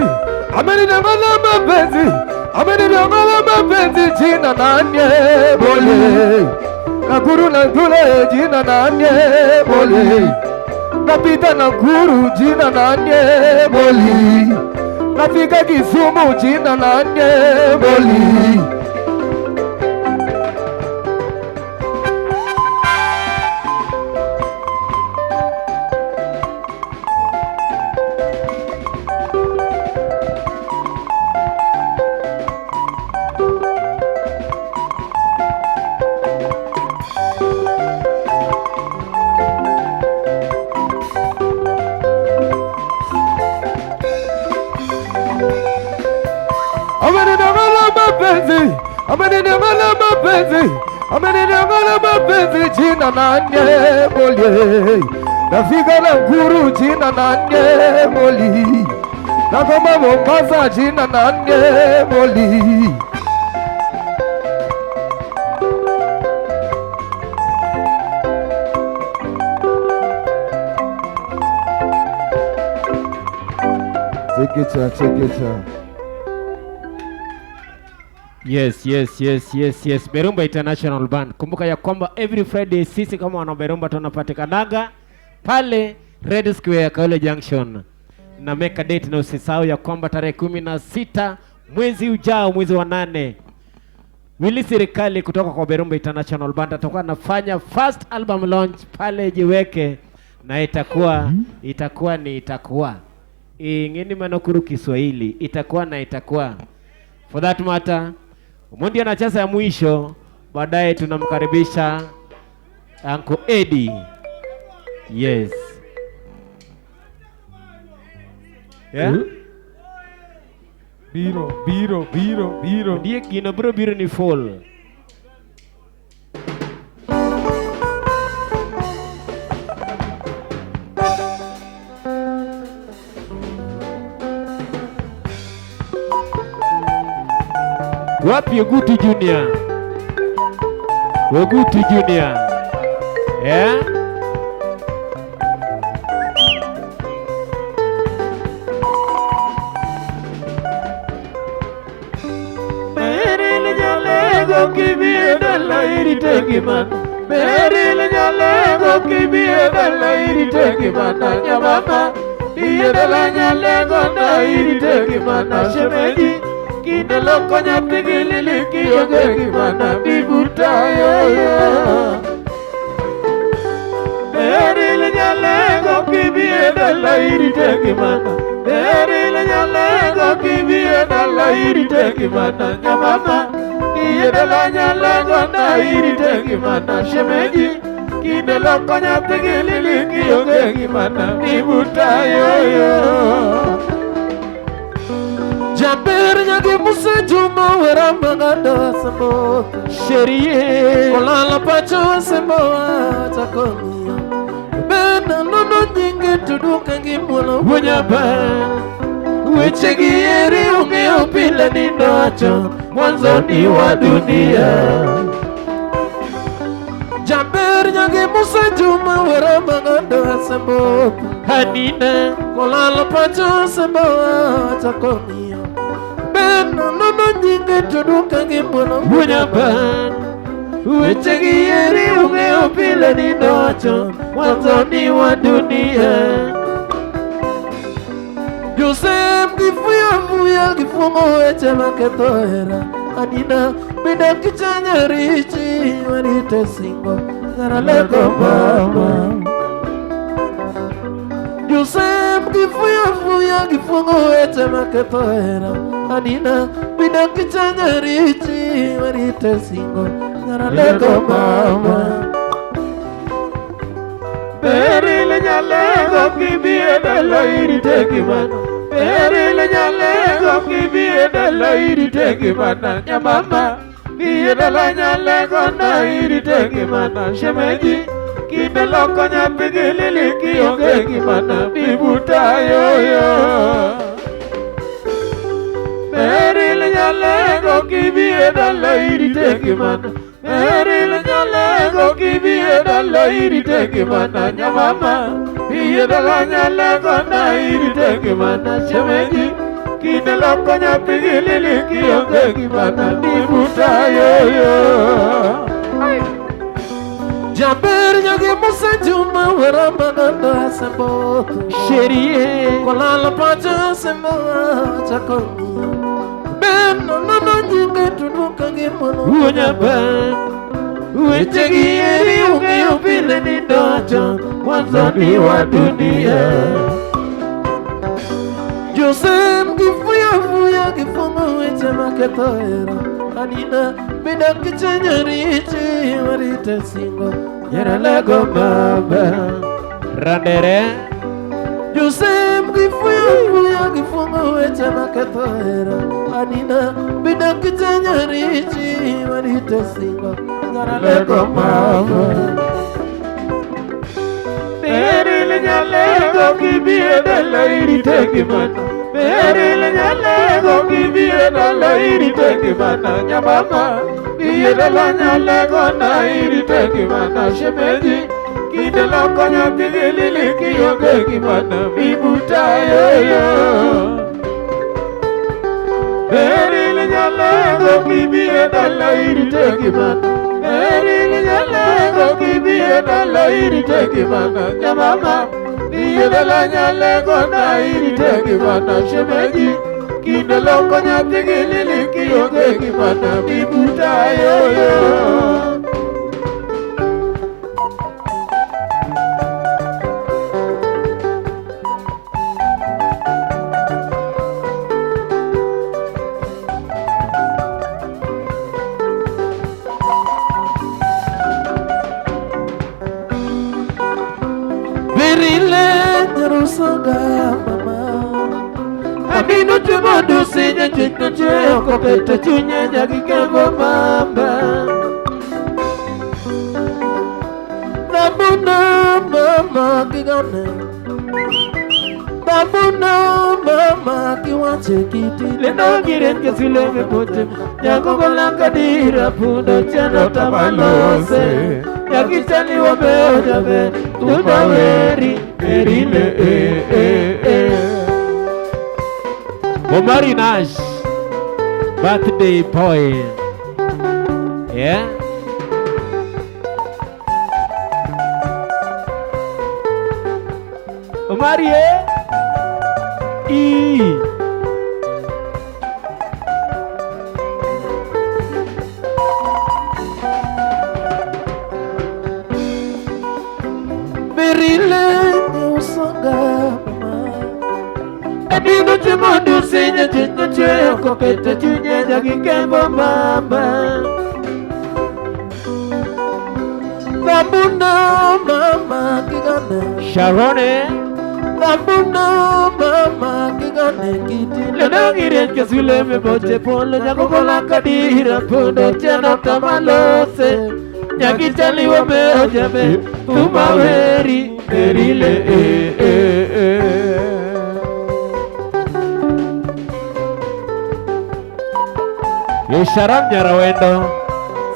amenidanganya mapenzi, amenidanganya mapenzi jina nanye moli. Na guru na dule jina nanye moli. Napita na guru jina nanye moli. Nafika Kisumu jina nanye moli. Amenidanganya mapenzi, ameninong'ona mapenzi, ameninong'ona mapenzi, jina nanye Moli. Nafika na Nakuru jina nanye Moli. Nakoma Mombasa jina nanye Moli. Chekecha. Yes. Berumba International Band. Kumbuka ya kwamba every Friday sisi kama wana Berumba tunapatikanaga pale Red Square Kaole Junction. Na make a date na usisahau ya kwamba tarehe 16 mwezi ujao, mwezi wa 8. Willy Serikali kutoka kwa Berumba International Band atakuwa anafanya first album launch pale Jiweke, na itakuwa ingeni manokuru Kiswahili itakuwa for that matter. Mundi anacheza ya mwisho, baadaye tunamkaribisha Uncle Eddie. Yes. Yeah? Biro. Ndiye kino biro ni fall. Wapi Ogutu Junior? Yeah? Meril nyalego kibie dalla irite man. Meril nyalego kibie dalla irite man. Nyamama iye dalla nyalego na irite man. Shemeji kine loko nyapigilili kiyoge kimana bibuta yo. Meril nyalego kibie dalla irite kimana. Meril nyalego kibie dalla irite kimana. Nyamama iye dalla nyalego na irite kimana. Shemeji kine loko nyapigilili kiyoge kimana bibuta yo. Jamber nyagi Musa Juma wera maganda sambo sherie kolala pacho sambo takonia bena nono nyingi tuduka ngimolo bunyaba wechegi eri unge upila ninacho mwanzoni wa dunia. Jamber nyagi Musa Juma wera maganda sambo hanina kolala pacho sambo takonia nono nyingi tuduka ngimbono bunyaban wechegi eri unge upile ninacho mwanzoni wa dunia. Joseph kifuya kifungo weche maketohera anina bida kichanya richi warite singo zaraleko mama. Joseph kifuya kifungo weche maketohera anina bida kichanya richi warite singo zaraleko mama. Beril nyalego kibie dalla irite kimana. Beril nyalego kibie dalla irite kimana. Nyamama iye dalla nyalego na irite kimana. Shemeji kine loko nyapigilili kiyoge kimana bibuta yo. Meril nyalego kibie dalla irite kimana. Meril nyalego kibie dalla irite kimana. Nyamama iye dalla nyalego na irite kimana. Shemeji kine loko nyapigilili kiyoge kimana bibuta yo. Jamber nyagi Musa Juma wera maganda sambo sherie kolala pacha sambo takonia bena nono nyingi tuduka ngimolo bunyaban wechegi eri unge upile ninacho mwanzoni wa dunia. Joseph kifuya kifungo weche maketohera anina bida kichanya richi warite singo yaralego baba. Randere Joseph kifuya kifungo wecha makathoera Anina bida kitanya richi Marita singo Ngaraleko mama Beril nyalego kibie dala iri teki mana Beril nyalego kibie dala iri teki mana Nyamama Iye dala nyalego na iri teki mana Shemeji Kide lokonya kigilili kiyoge kibana Mibuta yoyo Beril nyalego kibie dala iri teki mana Beril nyalego kibie dala iri teki mana Nyamama Iye dala nyalego na iri teki mana Shemeji Kide lokonya kigilili kiyoge kibana Mibuta yoyo Amino tumodu sinye chitna cheo Koketa chunye nyagi kembo mamba Nabuna mama kigane Nabuna mama kiwache kiti Leno giren kesile me poche Nyago gola kadira puno chano tamalose Nyagi chani wabeo jabe Tumaweri Erile Omari Nash birthday poem. Yeah. Omari E. Berile usanga Adino chimondo sinya chitna cheo Koketa chunye nyagi kembo mama Nabuna mama kigane Sharone Nabuna mama kigane kiti Lena giren kesule me boche polo Nyago gola kadira puno chano tamalose Nyagi chali wa meo jabe Tumaweri Erile Yesharam Nyarawendo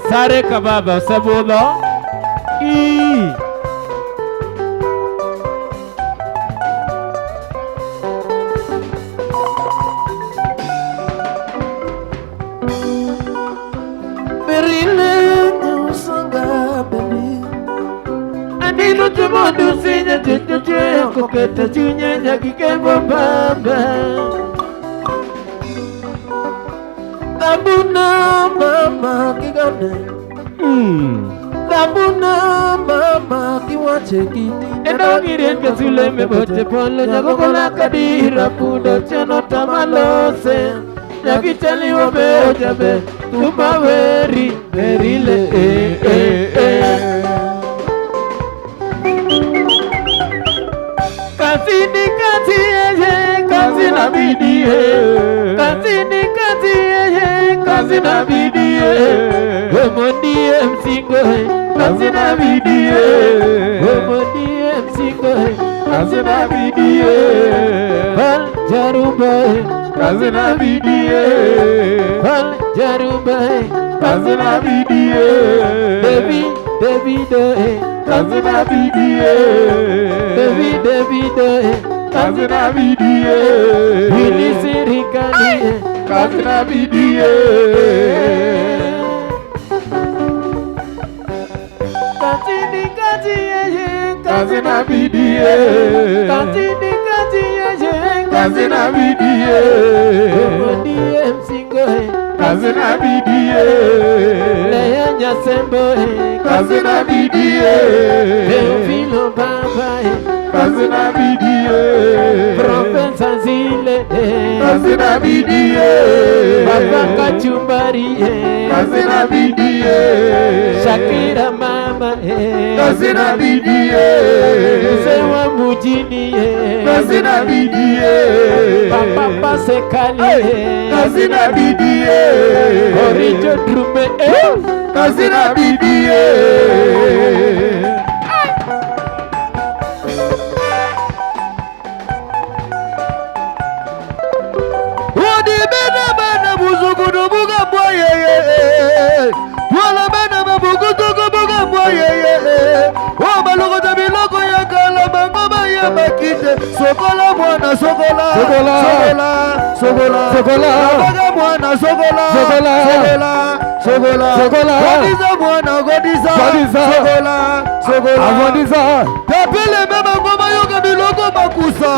Sare kababa sabudo I Berile usanga baby Anilo tumodu sinya chitna cheo Koketa chunye nyagi kembo bamba Nabuna mama kigane Nabuna mama kiwache kiti Eno giren kesule me boche polo Nyago gola kadira puno chano tamalose Nyagi chali wabeo jabe Tumaweri Berile Kazini kazi yeye Kazi na bidie Kazini kazi yeye Kazi na bidie Wemondie msingo Kazi na bidie Wemondie msingo Kazi na bidie Pal jarumba Kazi na bidie Pal jarumba Kazi na bidie Davido Kazi na bidie Davido Kazi na bidie Hili sirikani Kazi na bidie Kazini kazi yeye Kazi na bidie Kazini kazi yeye Kazi na bidie Wemondie msingo Kazi na bidie Leya nyasembo Kazi na bidie Teofilo baba Kazi na bidie Profesa zile Kazi na bidie Baba kachumbari Kazi na bidie Shakira mama Kazi na bidie Mzee wa mujini ye kazi na bidii papa sekali kazi na bidii Orijo drume kazi na bidii Odi bena bena buzugudu buga boye wala bena babugudu buga boye o baloko ta biloko ya kala bangoma ya makite sokola mwana sokola sokola sokola sokola baga mwana sokola sokola sokola sokola godiza mwana godiza sokola sokola avodiza tapele beba ngoma yoka biloko makusa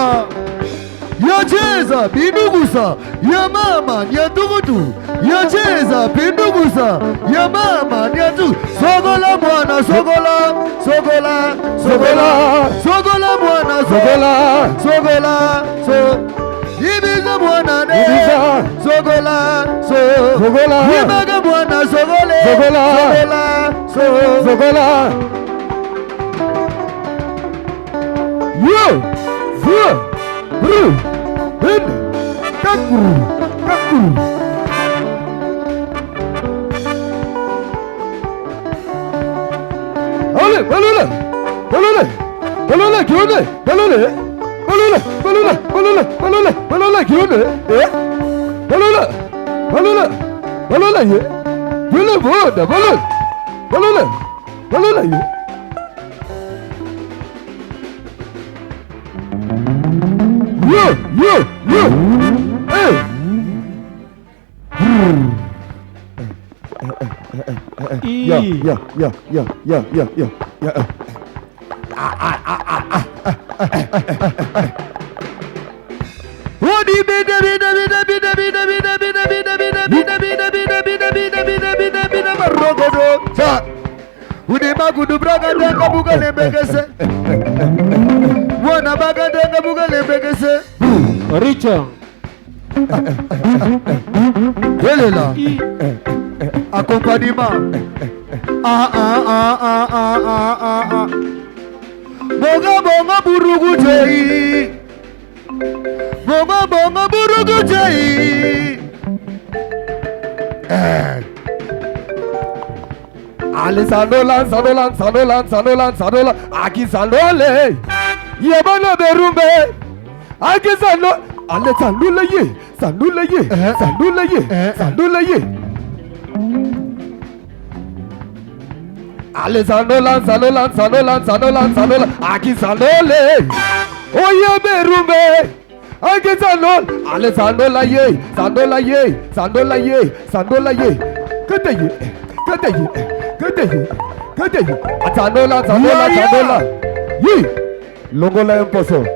Yacheza bindugusa ya mama nyatugutu Yacheza bindugusa ya mama nyatu Sogola mwana sogola sogola sogola sogola mwana sogola sogola so Ibiza mwana ne sogola so sogola Ibaga mwana sogole sogola so sogola Yo yo Bru, kakuru, kakuru. Ole, balule, balule, balule, kione, balule, balule, balule, balule, balule, balule, kione, balule, balule, balule, ye, balule, boda, balule, balule, balule, ye. Yo, hey. Yeah. Odi bida marogodo. Sa. Udi magudu braga denga buga lembegese. Wana baga denga buga lembegese. Richo Elela accompagnement Bonga bonga burugu jai Bonga bonga burugu jai Ale sanola sanola sanola sanola sanola Aki sanole Yebana berumbe Aki sanole Ale sandula ye Ale sanola Aki sanole Oye berumbe Aki sanol Ale sandola ye Kete ye Sandola Ye Longola imposo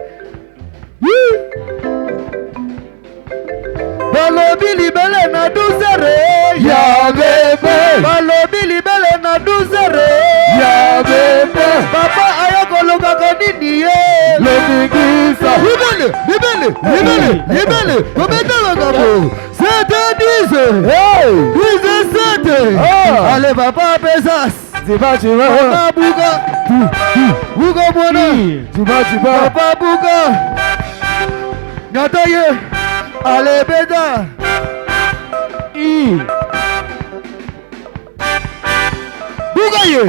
Balobili bele na duzere ya bebe Balobili bele na duzere ya bebe Papa ayakologa kanini ye Lomigisa Libele Kometala kabo Sete dize Dize sete Ale papa pesas Ziba Papa buga Buga mwana Ziba Papa buga Nataye Ale beda Buga ye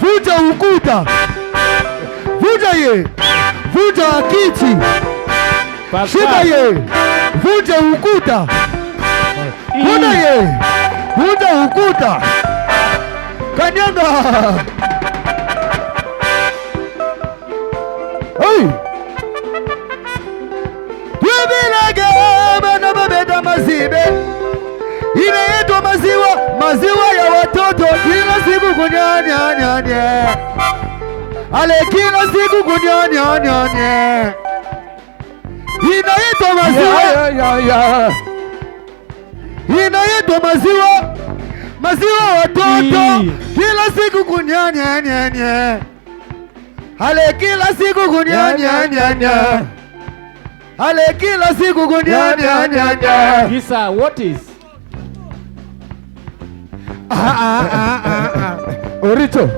Vuja ukuta Vuja ye Vuja kiti Shika ye Vuja ukuta Vuja ye Vuja ukuta Kanyanga Hey Bana babeda mazibe inaitwa maziwa ya watoto kila siku kunyanyanyanye ale kila siku kunyanyanyanye inaitwa maziwa inaitwa maziwa watoto kila siku kunyanyanyanye ale kila siku kunyanyanyanye Ale kila siku kunyanyanyanya. Kisa, what is? Oricho.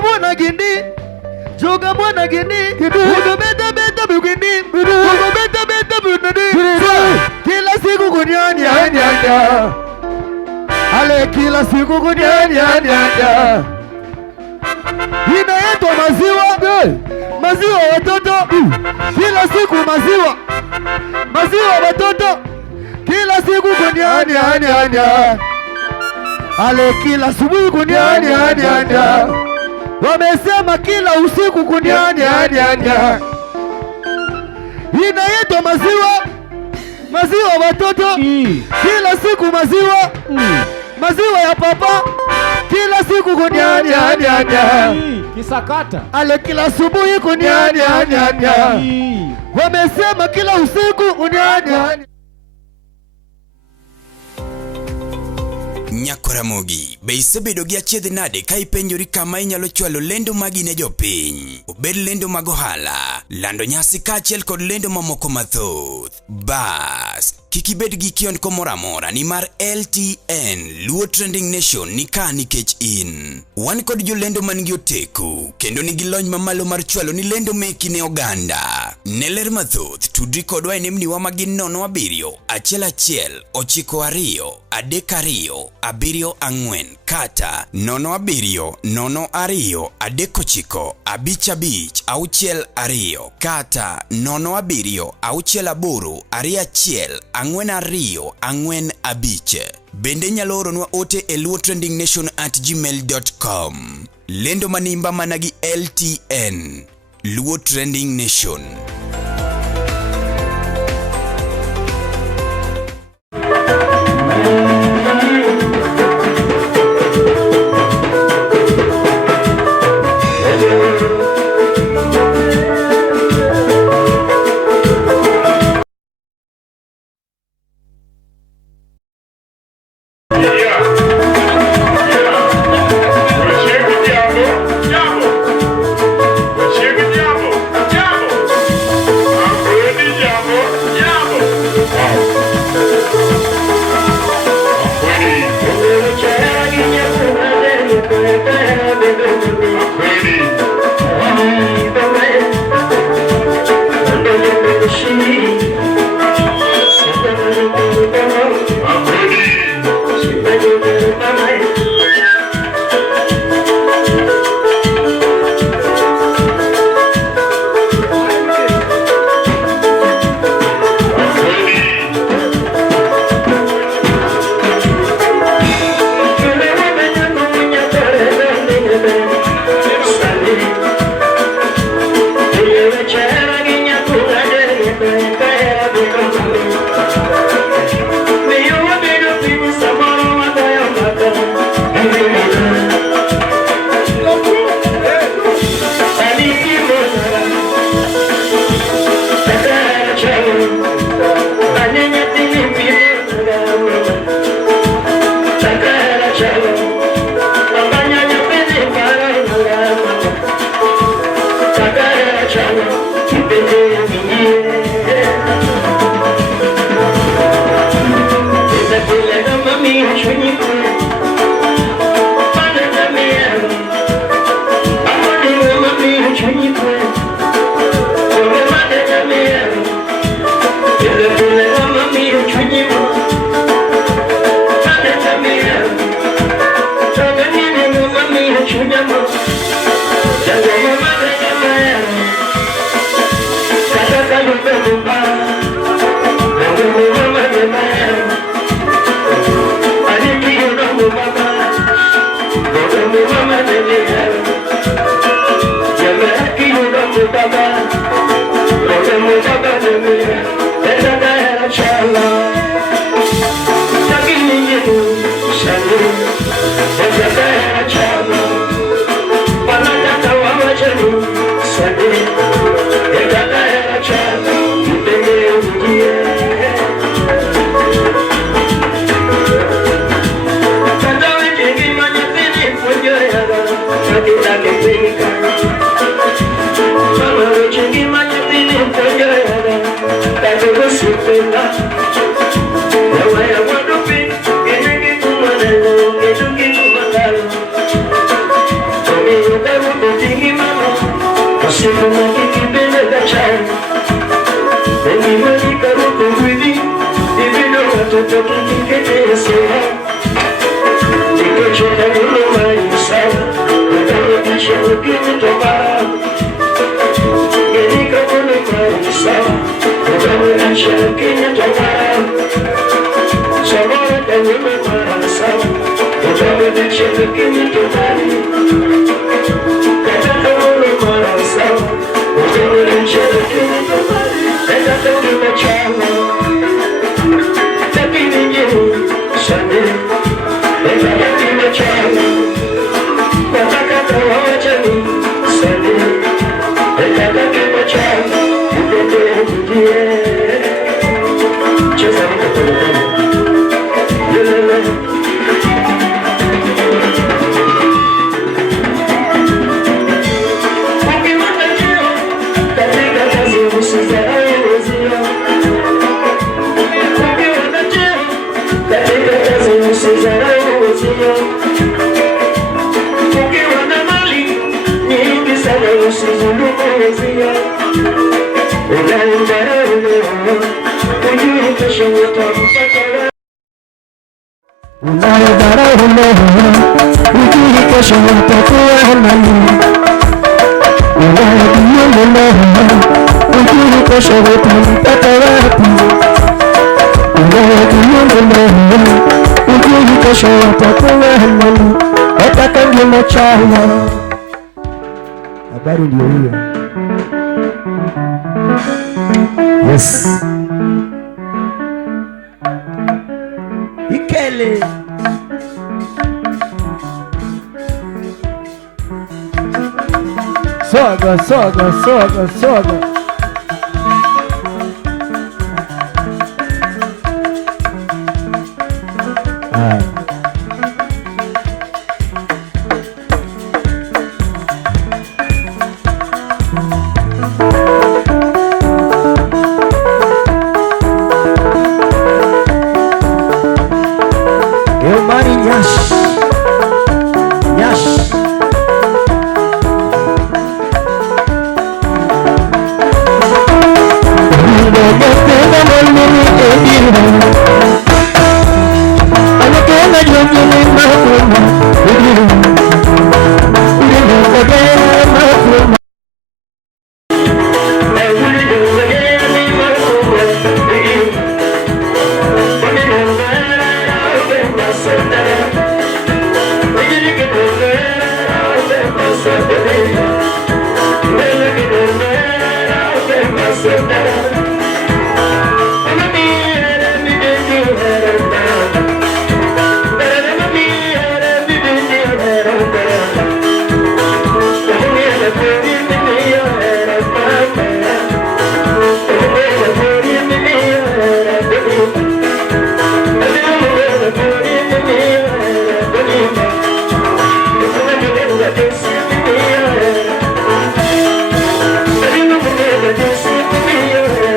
Joga mwana gindi, joga mwana gindi, ugo beta beta bugindi, ugo beta beta bugindi. Kila siku kunyani anya, ale kila siku kunyani anya. Inaitwa maziwa, maziwa watoto, kila siku maziwa, maziwa watoto, kila siku kunyani anya. Ale kila asubuhi kunyani anya. Wamesema kila usiku kunyani anya. Inaitwa maziwa, maziwa watoto, kila siku maziwa, maziwa ya papa, kila siku kunyani anya. Kisakata. Ale kila asubuhi kunyani anya. Wamesema kila usiku kunyani anya. Nyakoramogi, be isebedo gi achiedh nade ka ipenjori kama inyalo chwalo lendo magi ne jopiny. Obed lendo mag ohala, lando nyasi kaachiel kod lendo mamoko mathoth. Bas, kik ibed gi kionko moro amora nimar LTN, Luo Trending Nation, ni ka nikech in. Wan kod jolendo man gi oteku, kendo nigi lony mamalo mar chwalo ni lendo meki ne oganda. Ne ler mathoth, tudri kodwa e nembniwa magin 07 11 92 32 74 kata 07 02 39 55 62 kata 07 68 21 42 45. Bende nyalo oronwa ote e luotrendingnation@gmail.com. Lendo manimba managi LTN, Luo Trending Nation. Habari ndio hiyo. Yes. Ikele. Soga, soga, soga, soga. Yeah.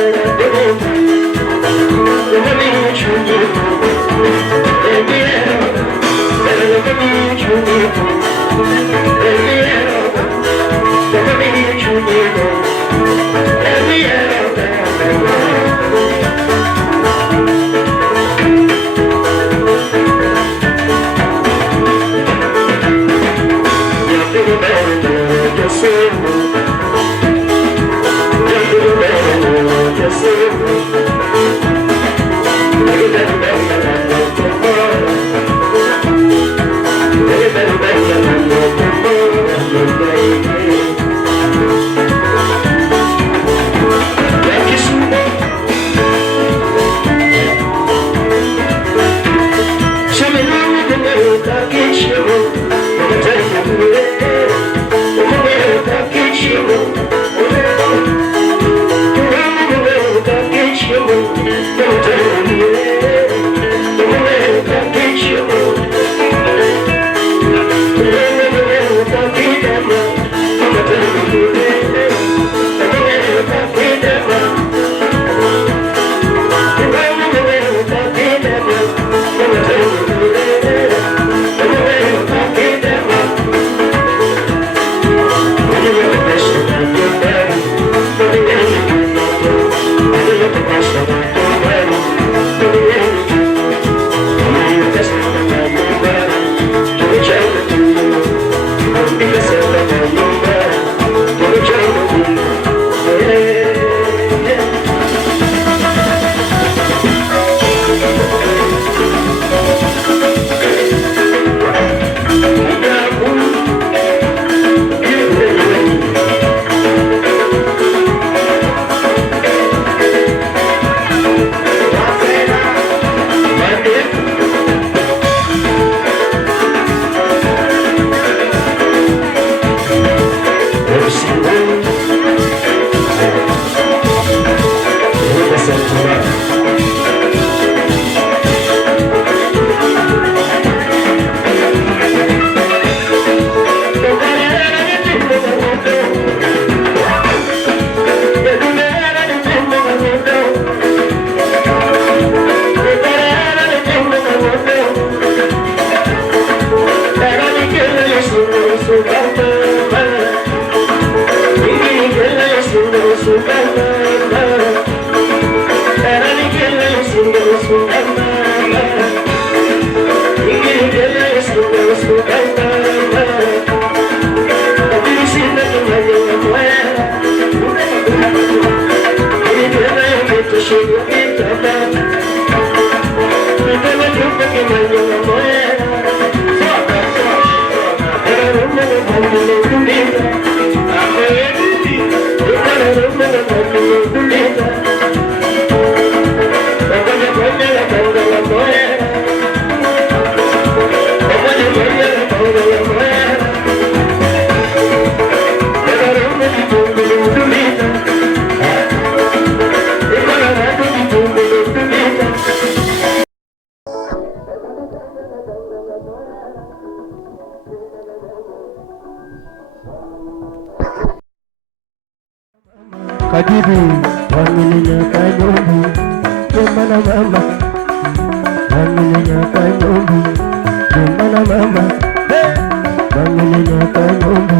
Kajibi wamilinya kanyumbi Jumana mama wamilinya kanyumbi Jumana mama wamilinya kanyumbi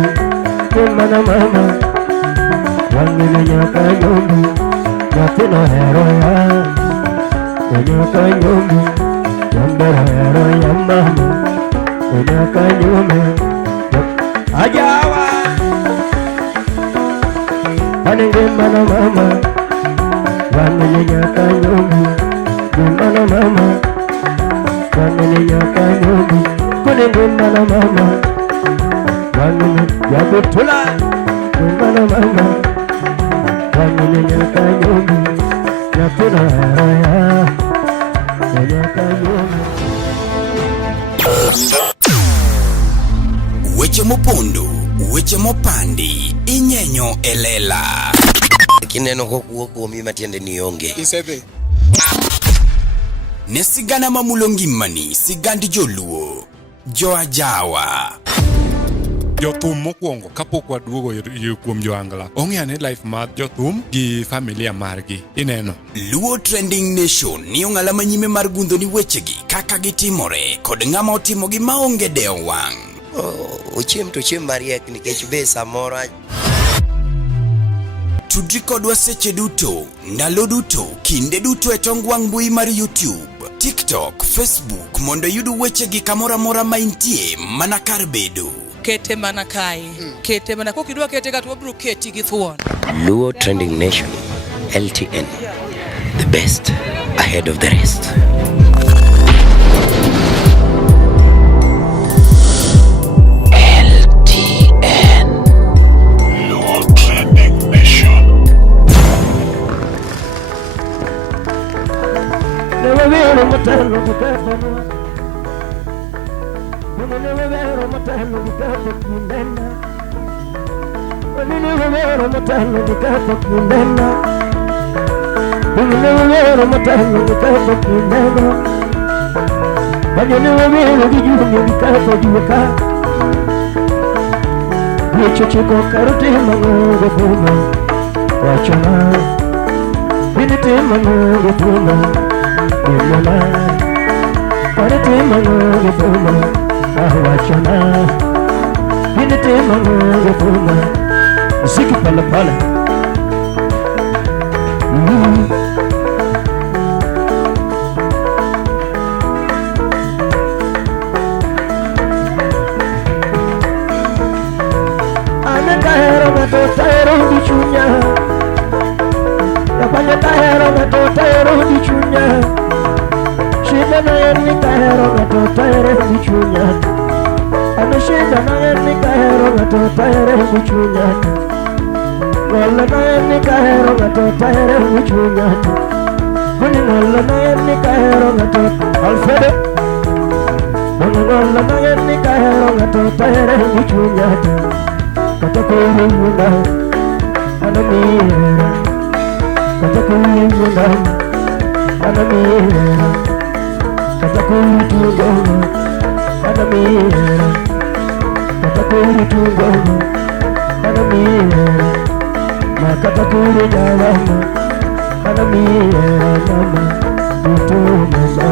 Jumana mama wamilinya kanyumbi Yatino hero ya Kenya kanyumbi Yambera hero ya mama Kenya kanyumbi Ajawa Mana mama, wamilinya kanyumbi, mana mama, wamilinya kanyumbi, mana mama, wamilinya betula, mana mama, wamilinya kanyumbi, yatuna ya, kanya kanyumbi. Weche mopondo, weche mopandi, inyenyo elela. Kineno kokuo kuomi matiende ni onge. Isebe. Ne sigana mamulo ngimani, sigand joluo, joajawa. Jothum mokwongo kapok waduogo kuom joangla. Ong'eane life mar jothum gi familia margi. Ineno. Luo Trending Nation ni ong'ala manyime mar gundho ni wechegi kaka gitimore kod ng'ama otimogi maonge deo wang'. Ochiem to chiem mariek nikech be samoro Tudri kodwa seche duto, ndalo duto, kinde duto e tong wang' mbui mar YouTube, TikTok, Facebook mondo yud wechegi kamora mora ma intie mana kar bedo. Kete mana kae. Kete mana kokidwa kete ka to bro keti gi thuon. Luo Trending Nation LTN, the best ahead of the rest. Siki pala pala. Ana kahero ngato tahero di chunya. Napanya tahero ngato tahero di chunya. Shida na yani kahero ngato tahero di chunya. Ana shida na yani kahero ngato tahero di chunya. Walla na yani kahero ngato tahero di chunya. Kuni walla na yani kahero ngato Alfredo. Kuni walla na yani kahero ngato tahero di chunya. Kata kuhunda, ana mira. Kata kuhunda, ana mira. Kata kuhunda, ana mira. Kata kuhunda, ana mira. Makata kuhunda, ana mira, mama, itu mama.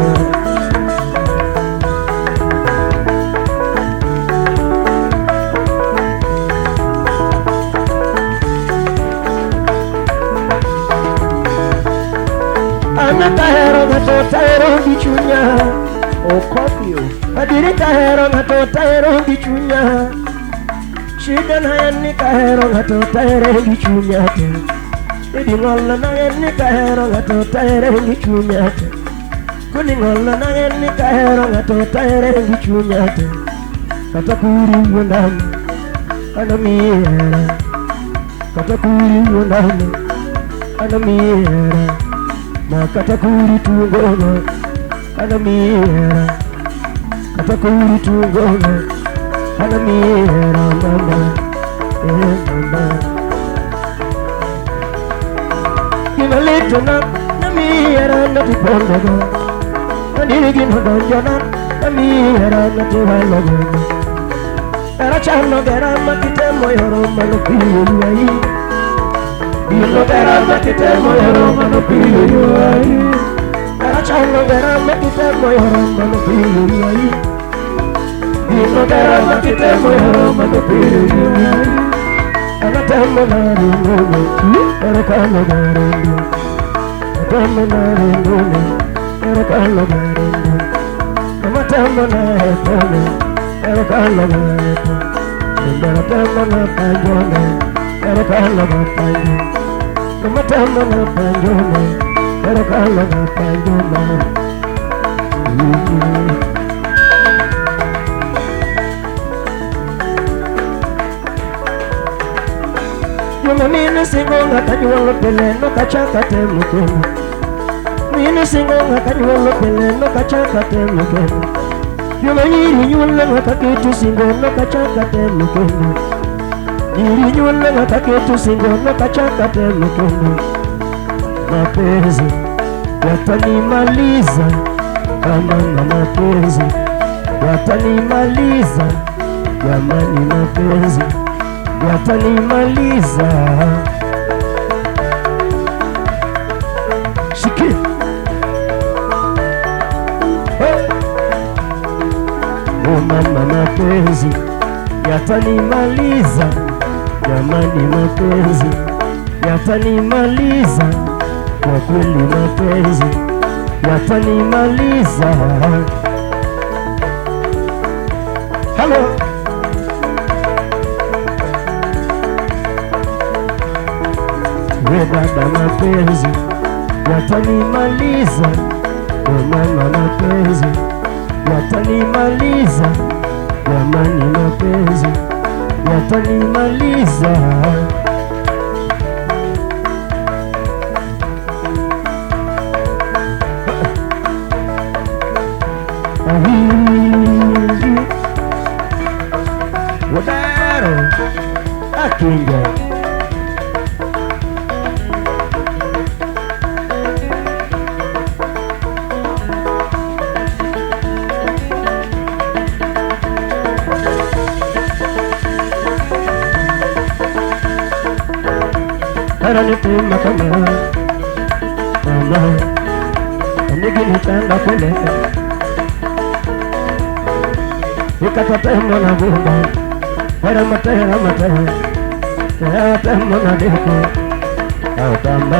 Mana kahero ngato tahero gi chunya. Okopio. Adiri kahero ngato tahero gi chunya. Shida na en ni kahero ngato tahero gi chunya te. Idi ngolo na en ni kahero ngato tahero gi chunya te. Kuni ngolo na en ni kahero ngato tahero gi chunya te. Kata kuri yundani ana miera. Kata kuri yundani ana miera. Ma kata kuri tungono ana miera. Kata kuri tungono ana miera mama. Mama. Kina leto na miera na tipondo go. Nani gino donjona na miera na tiwalo go. Era chano gara makitemo yoro mano piyu ai. Ilo gara makitemo yoro mano piyu ai. Era chano gara makitemo yoro mano piyu ai. Ilo gara makitemo yoro mano piyu ai. Era temo na ringo, era kano gara ringo. Temo na ringo, era kano gara ringo. Temo na ringo. Era kano gato, era kano na panjona, era kano na panjona, era kano na panjona, era kano na panjona. Yuma mine singo ngakanyuolo pele no kachaka temu kemu. Mine singo ngakanyuolo pele no kachaka temu kemu. Yuma nyiri nyuole ngakaketu singo no kachaka temu kemu. Nyiri nyuole ngakaketu singo no kachaka temu kemu. Mapenzi yatanimaliza kama na mapenzi yatanimaliza. Jamani mapenzi yatanimaliza. Shikia oh mama mapenzi yatanimaliza. Jamani mapenzi yatanimaliza. Kwa kweli mapenzi yatanimaliza. Hello. Dada mapenzi yatanimaliza. Mama mapenzi yatanimaliza. Jamani mapenzi yatanimaliza. Wadaro akinga Nipima kama mama nigilitanda kule ikatapema na bumba hera matera temo na deko au tamba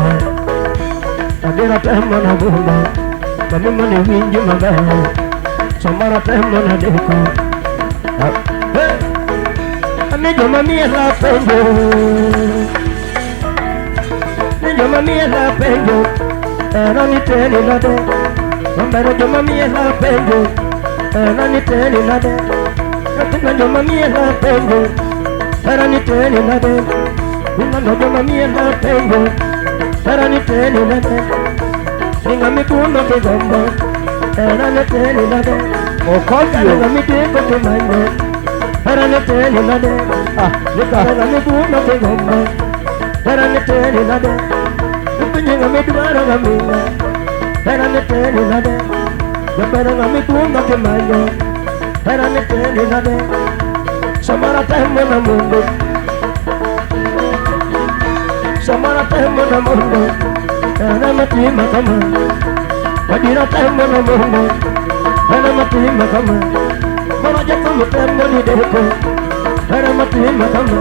adira temo na bumba kamima ni wingi mabaya somara temo na deko amigo mamia la pengo. Joma mia la pengo, era ni teli la de. Mambero joma mia la pengo, era ni teli la de. Katina joma mia la pengo, era ni teli la de. Unano joma mia la pengo, era ni teli la de. Ninga mikuno ke gombo, era ni teli la de. Okopio. Ninga mikiko ke mango, era ni teli la de. Ninga mikuno ke gombo, era ni teli la de. Nyinga medwaro ngamina era ne teni nade Gapera ngamikunga kemanyo era ne teni nade Samara temo na mundo Samara temo na mundo era matima kama Wadira temo na mundo era matima kama Maraja kama temo ni deko era matima kama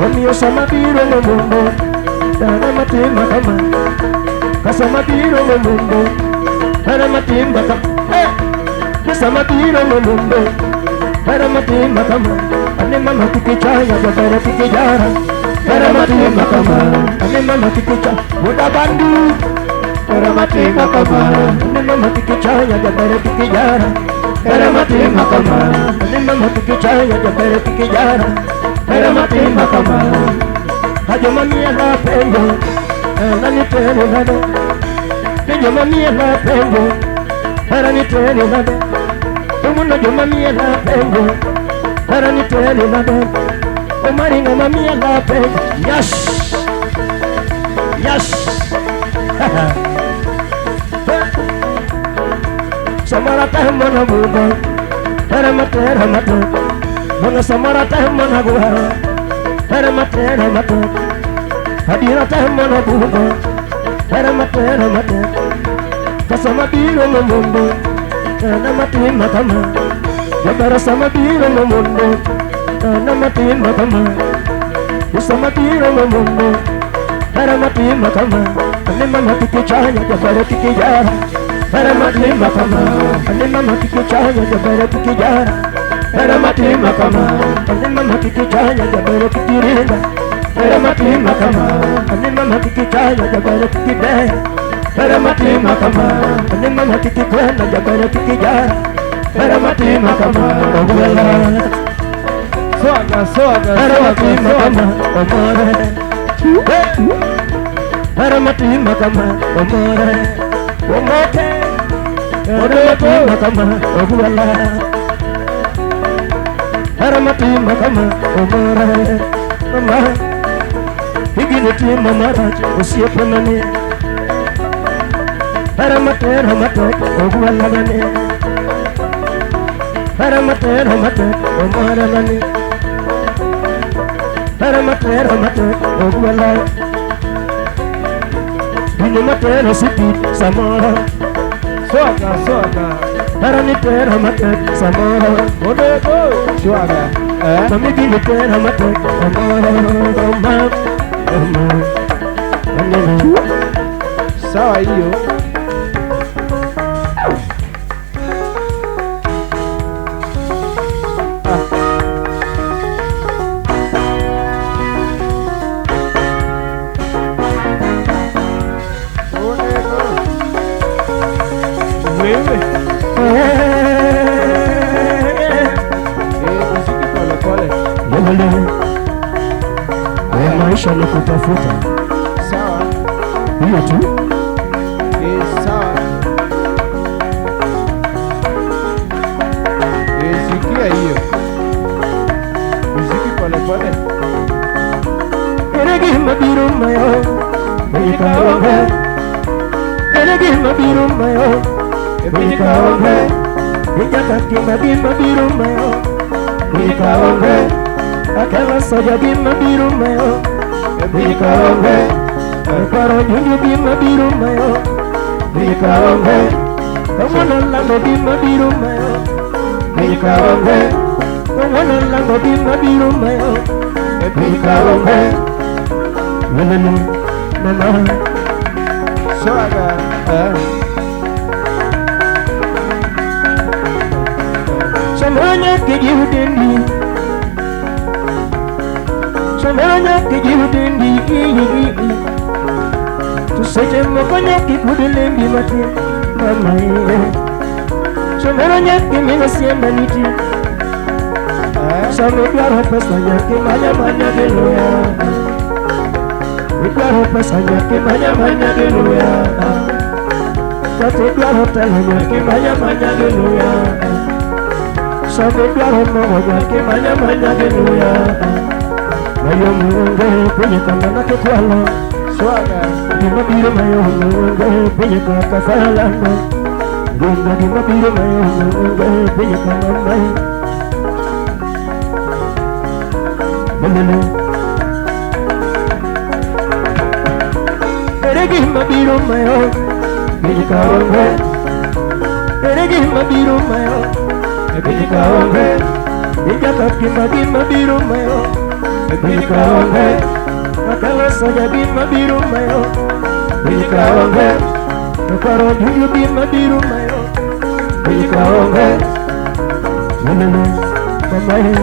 Wamiyo sama biro na mundo era matima kama Kasama biro no mundo para matimba kama Kasama biro no mundo para matimba kama Ane mama kikichaya jabere kikijara para matimba kama Ane mama kikichaya muda bandu para matimba kama Ane mama kikichaya jabere kikijara para matimba kama Ane mama kikichaya jabere kikijara para matimba kama Hajo mamia la pengo Nani tene nade Hajo mamia la pengo Nani tene nade Umuna jo mamia la pengo Nani tene nade Umaringa mamia la pengo Yash Yash Samara tahmana buga Tera mate Mona samara tahmana buga Tera mate Hadira tahmana buga Tera mate Kasama biro no mundo Kana matima kama Jabara sama biro no mundo Kana matima kama Usama biro no mundo Kana matima kama Ane mama kikichanya jabara kikijara Kana matima kama Ane mama kikichanya jabara kikijara Kana matima kama Ane mama kikichanya jabara kikirinda Kana matima kama Ane mama kikichanya jabara kikibaya Para matima kama Ane mama kikikwenda jabara kikijara Para matima kama Ogwela Soaga Para matima kama Omore Para matima kama Omore Omote Para matima kama Ogwela Para matima kama Omore Mama Higini tima maraji Usiepe nani Para mate, ogwala nani Para mate, omara nani Para mate, ogwala Dini mate, siti, samara Soaga Para nitera mate, samara Odego Soaga Mami gini tera mate, omara Sawa hiyo maisha ni kutafuta. Sawa. Hiyo tu. Sawa. Sikia hiyo. Muziki pole pole. Eregi mabiru mayo. Bikaombe. Eregi mabiru mayo. Bikaombe. Ijakati mabiru mayo. Bikaombe. Akala soja bima biru mayo Bikaombe Akaro nyunyu bima biru mayo Bikaombe Kamwana lango bima biru mayo Bikaombe Kamwana lango bima biru mayo Bikaombe Welele Mama Soaga Samanya kijiudendi Samanya kijiudendi Tuseje mokanya kikudelembi mati Mama ye Samanya kimina sienda niti Samegaro pesanya kimanya manya geluya Megaro pesanya kimanya manya geluya Kategaro telanya kimanya manya geluya Samegaro moja kimanya manya geluya Mayo mungu kwenye kandana kekwalo Soaga Dimabiro mayo mungu kwenye kakafalano Gunga dimabiro mayo mungu kwenye kamamai Melele Eregi mabiro mayo kwenye kaonge Eregi mabiro mayo kwenye kaonge Ijakaki mabiro mayo Bikaombe Akala soja bima biru mayo kaonge Nukaro juju bima biru mayo kaonge Mamae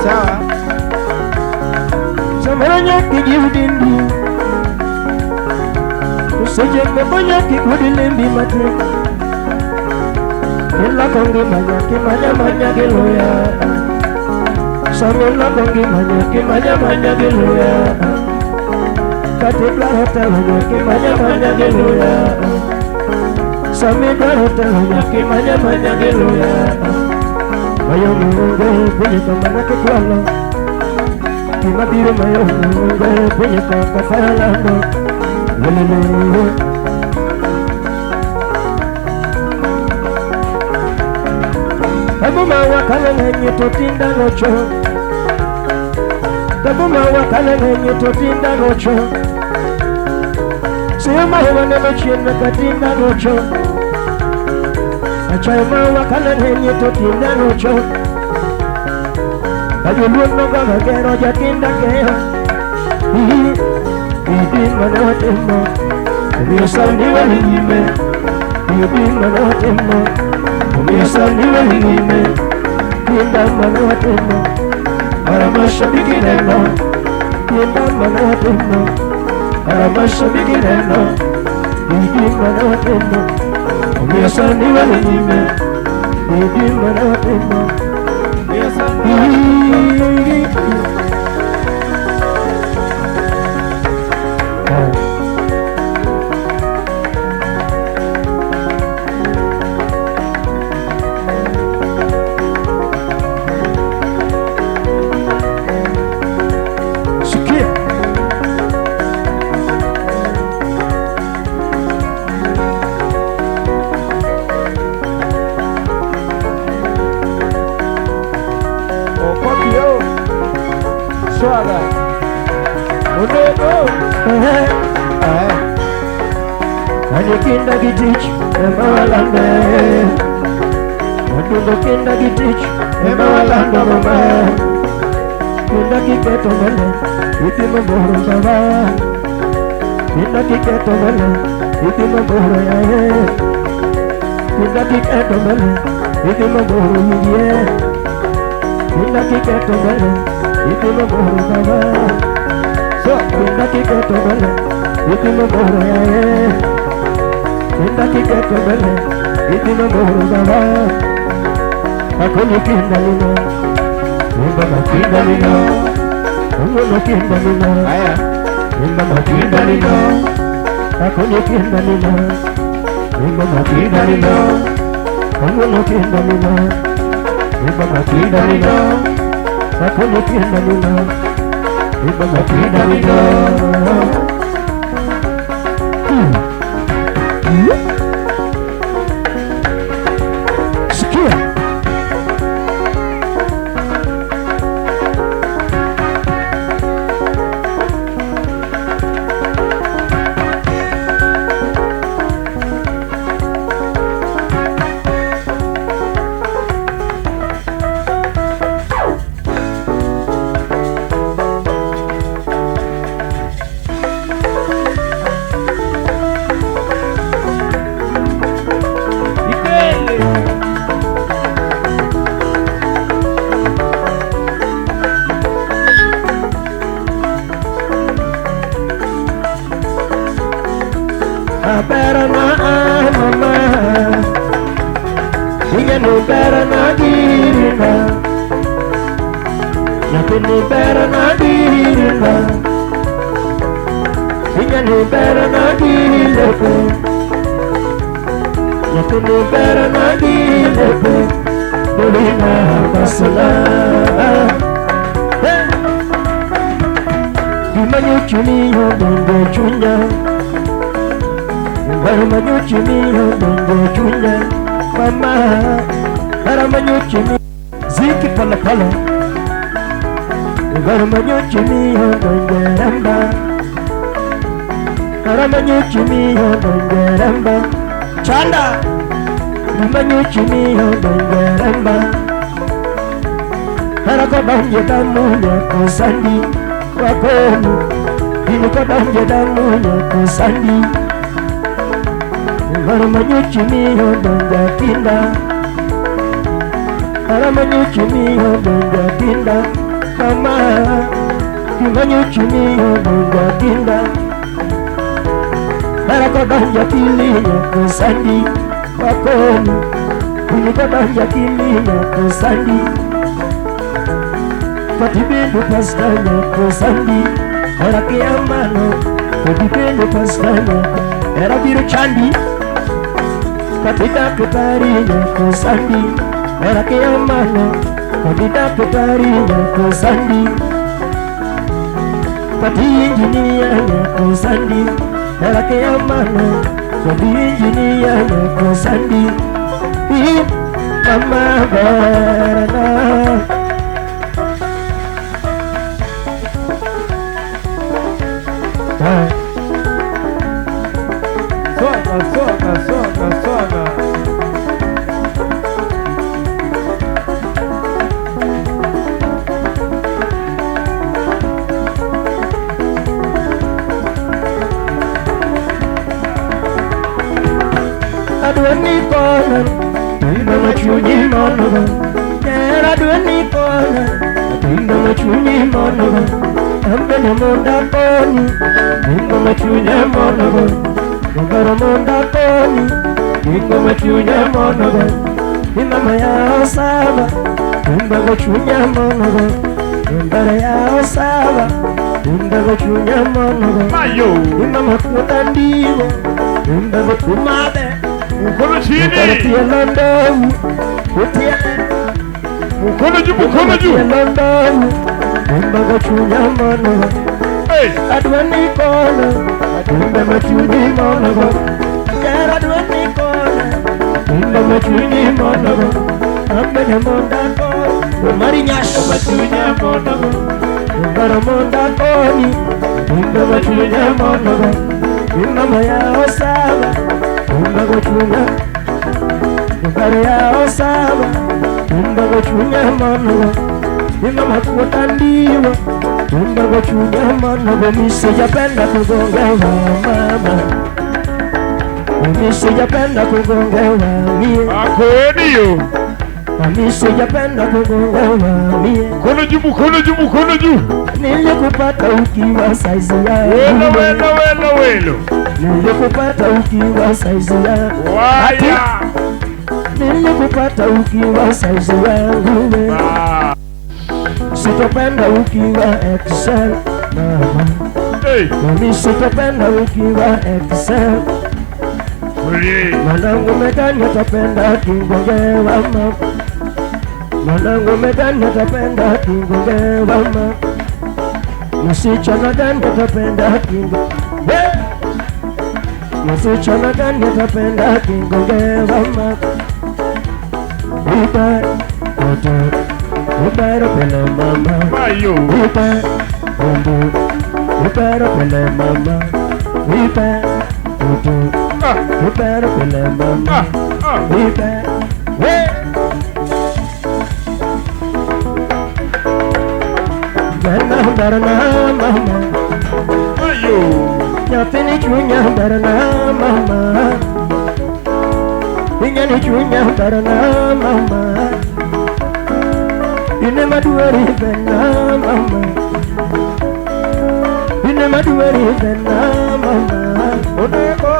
Sawa. Samaranya kijudindi Useje kebanya kikudilimbi matre Ila kongi manya giloya Samela kongi manya giloya Katibla hotel manya giloya Samela hotel manya giloya Mayo mungu penye kamana kikwalo Kima biru mayo mungu penye kakafalano Lelele Tabuma wakale ngenye totinda nocho Tabuma wakale ngenye totinda nocho Siyama huwa nemechina katinda nocho Achayma wakale ngenye totinda nocho Kajuluan noga gagero jatinda keo Ibi manotemo Umiyasani walingime Ibi manotemo Umiyasani walingime Tinda manotemo Aramashabiki neno Tinda manotemo Aramashabiki neno Ibi manotemo Umiyasani walingime Ibi manotemo Umiyasani walingime Kinda gitich, ema walande. Wadundo kinda gitich, ema walanda mama. Kinda kiketo mele, iti mamboro baba. Kinda kiketo mele, iti mamboro yae. Kinda kiketo mele, iti mamboro yie. Kinda kiketo mele, iti mamboro baba. So kinda kiketo mele, iti mamboro yae. Kinda kiketo mele, iti mamboro baba. Akonye kinda lino, Mama kinda lino, Mama kinda lino, Mama kinda lino, Akonye kinda lino, Mama kinda lino, Mama kinda lino, Mama kinda lino, Akonye kinda lino, Mama kinda lino. Aramanyuchi miyo dongeramba Chanda Aramanyuchi miyo dongeramba Arakodonje damunya kusandi Wakonu Inikodonje damunya kusandi Aramanyuchi miyo dongertinda Aramanyuchi miyo dongertinda Mama Aramanyuchi miyo dongertinda Arakodonje kilinya kusandi Wakonu Inikodonje kilinya kusandi Patibendo pastanya kusandi Era kiamano Patibendo pastanya Era biru chandi Patida kutarinya kusandi Era kiamano Patida kutarinya kusandi Pati injinianya kusandi Era kiamano Pati injinianya kusandi Mama barana Soga. Aduani kona, ina machuni monoga. Nera aduani kona, ina machuni monoga. Ambele monda koni, ina machuni monoga. Ngara monda koni, ina machuni monoga. Ina maya saba, ina machuni monoga. Ngara ya saba, ina machuni monoga. Mayo, ina makuta ndigo, ina makumade. Mukono chini. Ukartia London, utia. Mukono juu. London, umba machunya mono. Hey. Adwani kono, umba machunyi mono. Yara adwani kono, umba machunyi mono. Ambe ne monda kono, umari nyasho machunya mono. Umba monda koni, umba machunya mono. Umba maya osaba. Umba gochunya, ukare ya osaba. Umba gochunya mono, ina makuta ndiwa. Umba gochunya mono, misi japenda kugongewa mama. Misi japenda kugongewa mie. Akodio. Misi japenda kugongewa mie. Mkono juu. Nilikupata ukiwa saizi ya. Welo. Nilikupata ukiwa saizi yangu. Waya. Nilikupata ukiwa saizi yangu. Sitopenda ukiwa XL mama. Hey. Mimi sitopenda ukiwa XL. Mwanangu Megani atapenda kingongewa mama. Mwanangu Megani atapenda kingongewa mama. Msichana gani atapenda kingongewa. Msichana gani atapenda kingongewa mama. Ubara pele mama. Mayo. Ubara pele mama. Ubara pele mama. Barana mama. Mayo. Nyapini chunya barana mama. Inyani chunya barana mama. Ine maduari bena mama. Ine maduari bena mama. Odeko.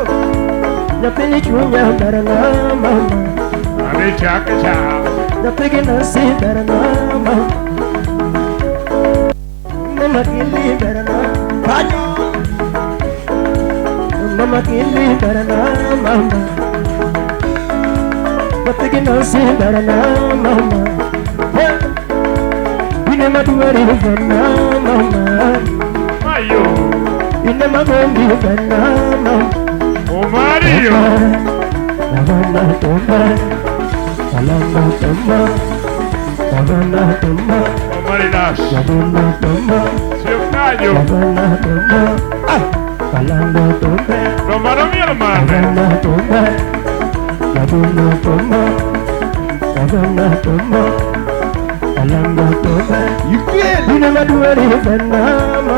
Nyapini chunya barana mama. Ane chaka. Nyapigi nasi barana mama. Mama kili barana panyo. Mama kili barana mama. Nyapigi nasi barana mama. Ine maduari bena mama. Mayo. Ine magombi bena mama. O Mario. Lavanda tomba. Lavanda tomba. Lavanda tomba. O Marinas. Lavanda tomba. Seu Caio. Lavanda tomba. Alando tumbe Romano miel mane Alando tumbe Yabuno tumbe Alando tumbe Alando tumbe Ikweli Ine maduari fena mama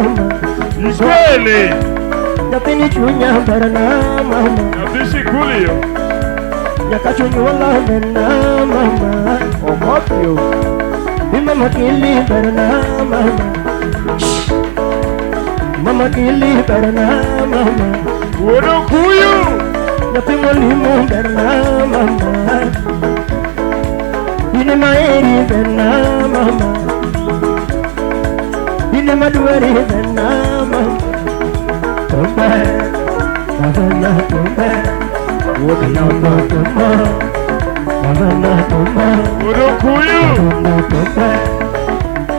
Ikweli Nyapini chunya berna mama Nabishi kulio Nyakachunyu wala fena mama Omopio Mama kili berna mama Mama kili berna mama Wono kuyu Napi molimu berna mama Ine maeri berna mama Ine maduari berna mama Tumba Mavana tumba Wono tumba Mavana tumba Wono kuyu Tumba tumba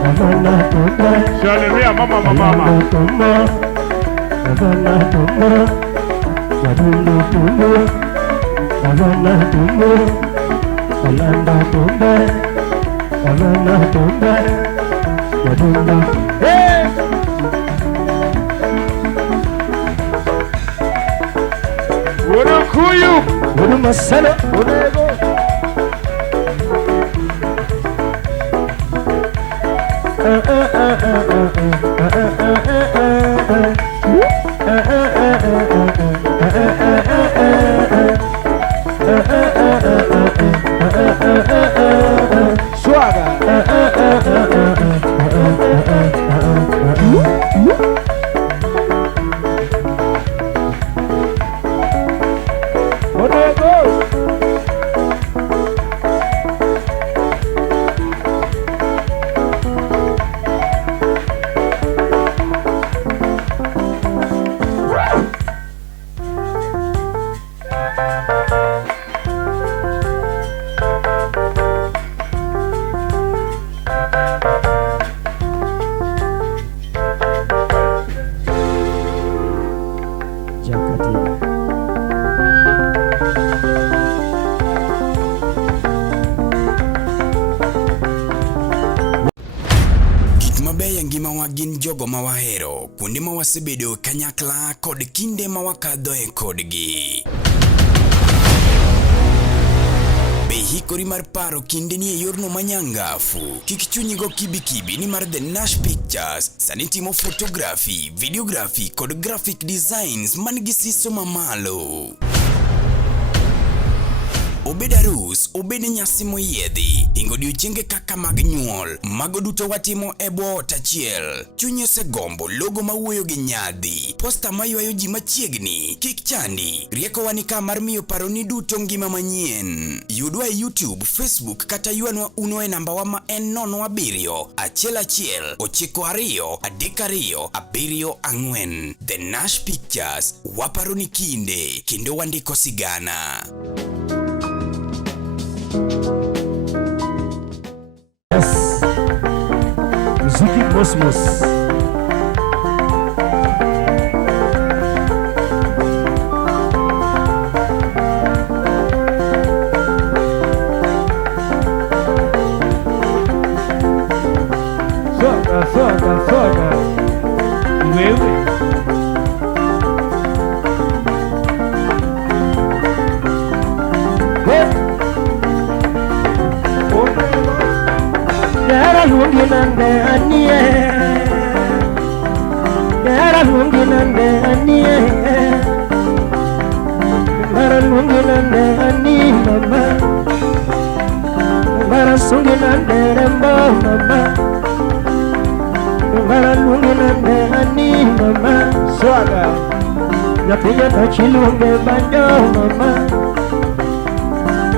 Mavana tumba Shalemia mama mama tumba Mavana tumba Yabuno tumba Mavana tumba Alanda tumba Mavana tumba Yabuno Hey! Wono kuyu Wono masala Wono ego Gin jogo ma wahero kuonde ma wasebedo kanyakla kod kinde ma wakadhoe kodgi. Be hikori mar paro kinde ni e yorno manyangafu. Kik chunyigo kibi ni mar The Nash Pictures sani timo photography, videography kod graphic designs man gi siso mamalo. Obed arus, obed nyasi moyiedhi, ingo odiochienge kaka mag nyuol, mago duto watimo e bwo ot achiel. Chunyi osegombo logo mawuoyo gi nyadhi, posta maywayo ji machiegni, kik chandi, riekowa ni ka mar miyo paroni duto ngima manyien. Yudwa e YouTube, Facebook kata ywanwa uno e nambawa ma en 07 11 92 32 74. The Nash Pictures, waparoni kinde, kendo wandiko sigana. Yes, Zuki Cosmos. Soga. Wewe. Yara lungi nande aniye, yara lungi nande aniye, yara lungi nande ani mama, yara sungi nande rembo mama, yara lungi nande ani mama. Soga. Yapinya kachilunge banjo mama,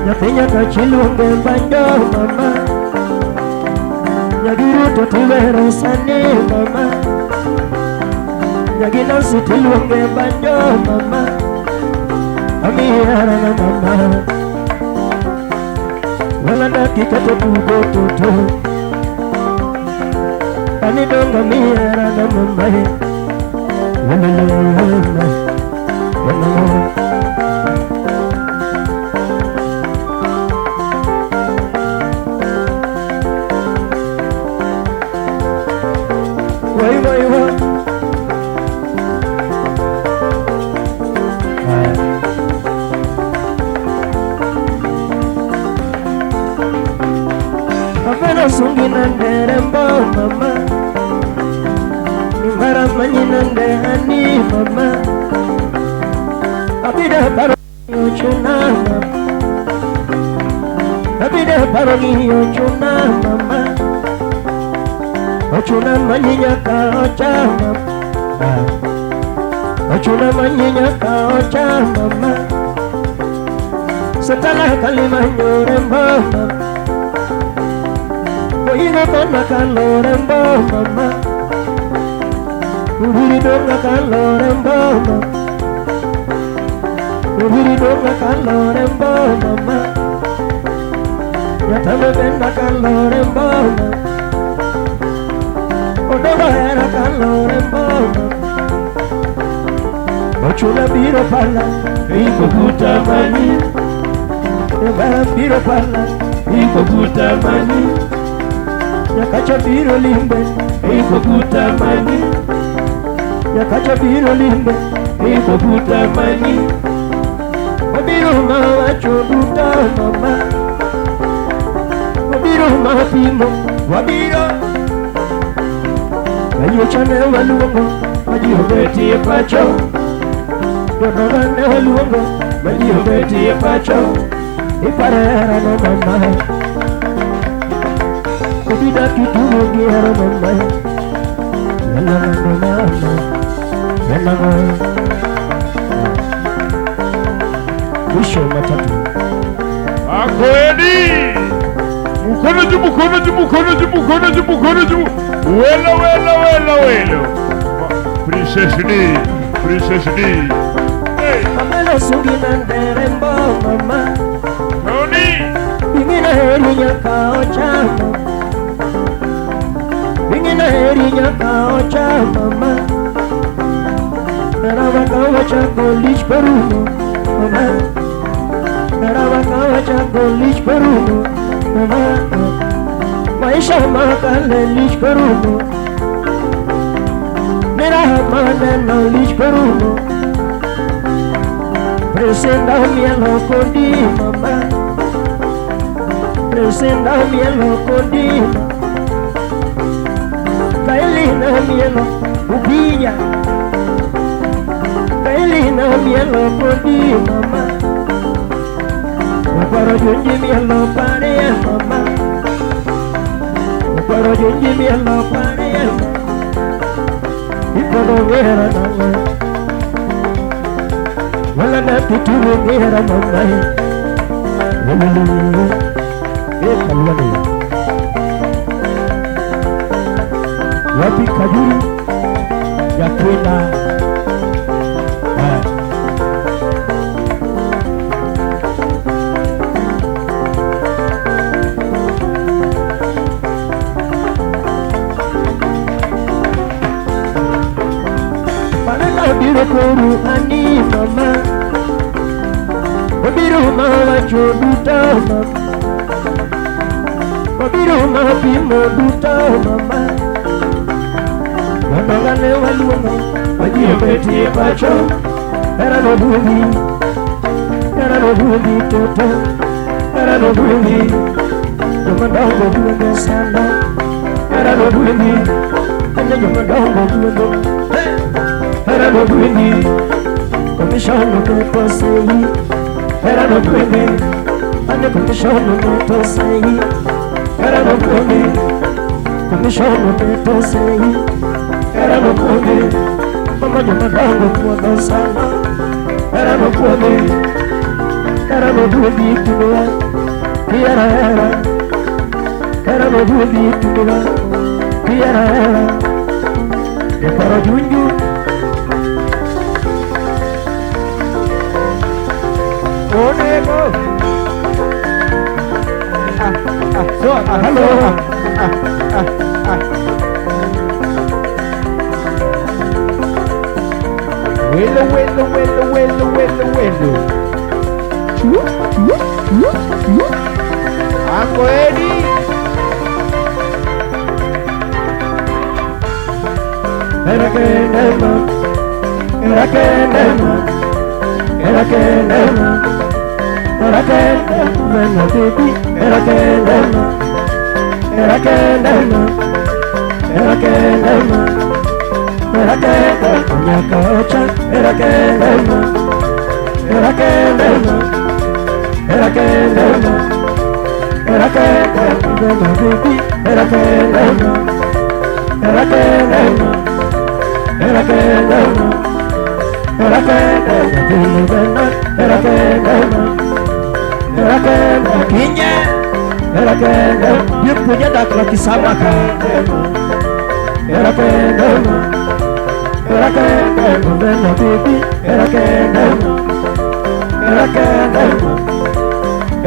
yapinya kachilunge banjo mama. Yagiru totivero sane mama, yagina sitilunge banjo mama, amiyara na mama, wala dakika tutugo tutu, anidonga miyara na mama, wala. sungi nande rembo mama Imbara manyi nande ani mama Abida baro yochuna mama Abida baro yochuna mama Ochuna manyi nyaka ocha mama Ochuna manyi nyaka ocha mama Satala kalima nyorembo mama Oyigo kona kalorembo mama Ubiri donga kalorembo mama Ubiri donga kalorembo mama Yatame benda kalorembo mama Odoga era kalorembo mama Ochuna biro pala Iko kutamani Eba biro pala Iko kutamani Yakacha biro limbe Iko kutamani Yakacha biro limbe Iko kutamani Wabiro mawa choduta mama Wabiro mawa pimo Wabiro Ayo chane waluongo Majiyo beti e pacho Yonogane waluongo Majiyo beti e pacho Iparera no mama Kubida kitumu gihara mama Yalana no mama Yalana Mwisho matatu Akweli Mukono juu, mukono juu, mukono juu, mukono juu, mukono juu. Wela, wela, wela, wela. Princess D, Princess D. Hey. Amelo sugi nanderembo mama Tony. Bingina heri nyaka ochama Bingina heri nyaka ochama Narawaka wachako lich peruno mama Narawaka wachako lich peruno mama Maisha makale lich peruno Nirahamane no lich peruno Presenda mielo kondi mama Presenda mielo kondi Kailina mielo upilla Kailina mielo kondi mama Naparo junji mielo parea mama Naparo junji mielo parea Ipodo vera nanga Wala na tuturu mera mamai Wala kalwani Wapi kajuri ya kwenda Pareka biro koru ani mama Babiru mawa choduta mama Babiru mawa pimo duta mama Wanagane waluongo Wajio beti pacho Era no bundi toto Era no bundi Jomandongo buongo sana Era no bundi Ene jomandongo buongo Era no bundi Komishono kepo seyi Era no bundi Ane komishono kepo seyi Era no bundi Komishono kepo seyi Era no bundi Mama jomandongo buongo sana Era no bundi Era no bundi tunua Era Era no bundi tunua Era Eparo junju Onego Hello Welo Uncle Eddie Era Erakendema, erakendema, erakendema, nyakaocha, erakendema, erakendema, erakendema, erakendema, bibi, erakendema, erakendema, erakendema, erakendema, erakendema, erakendema, kinye. Erakendema, dia punya dakla kisabaka. Erakendema, erakendema, bena bibi. Erakendema, erakendema,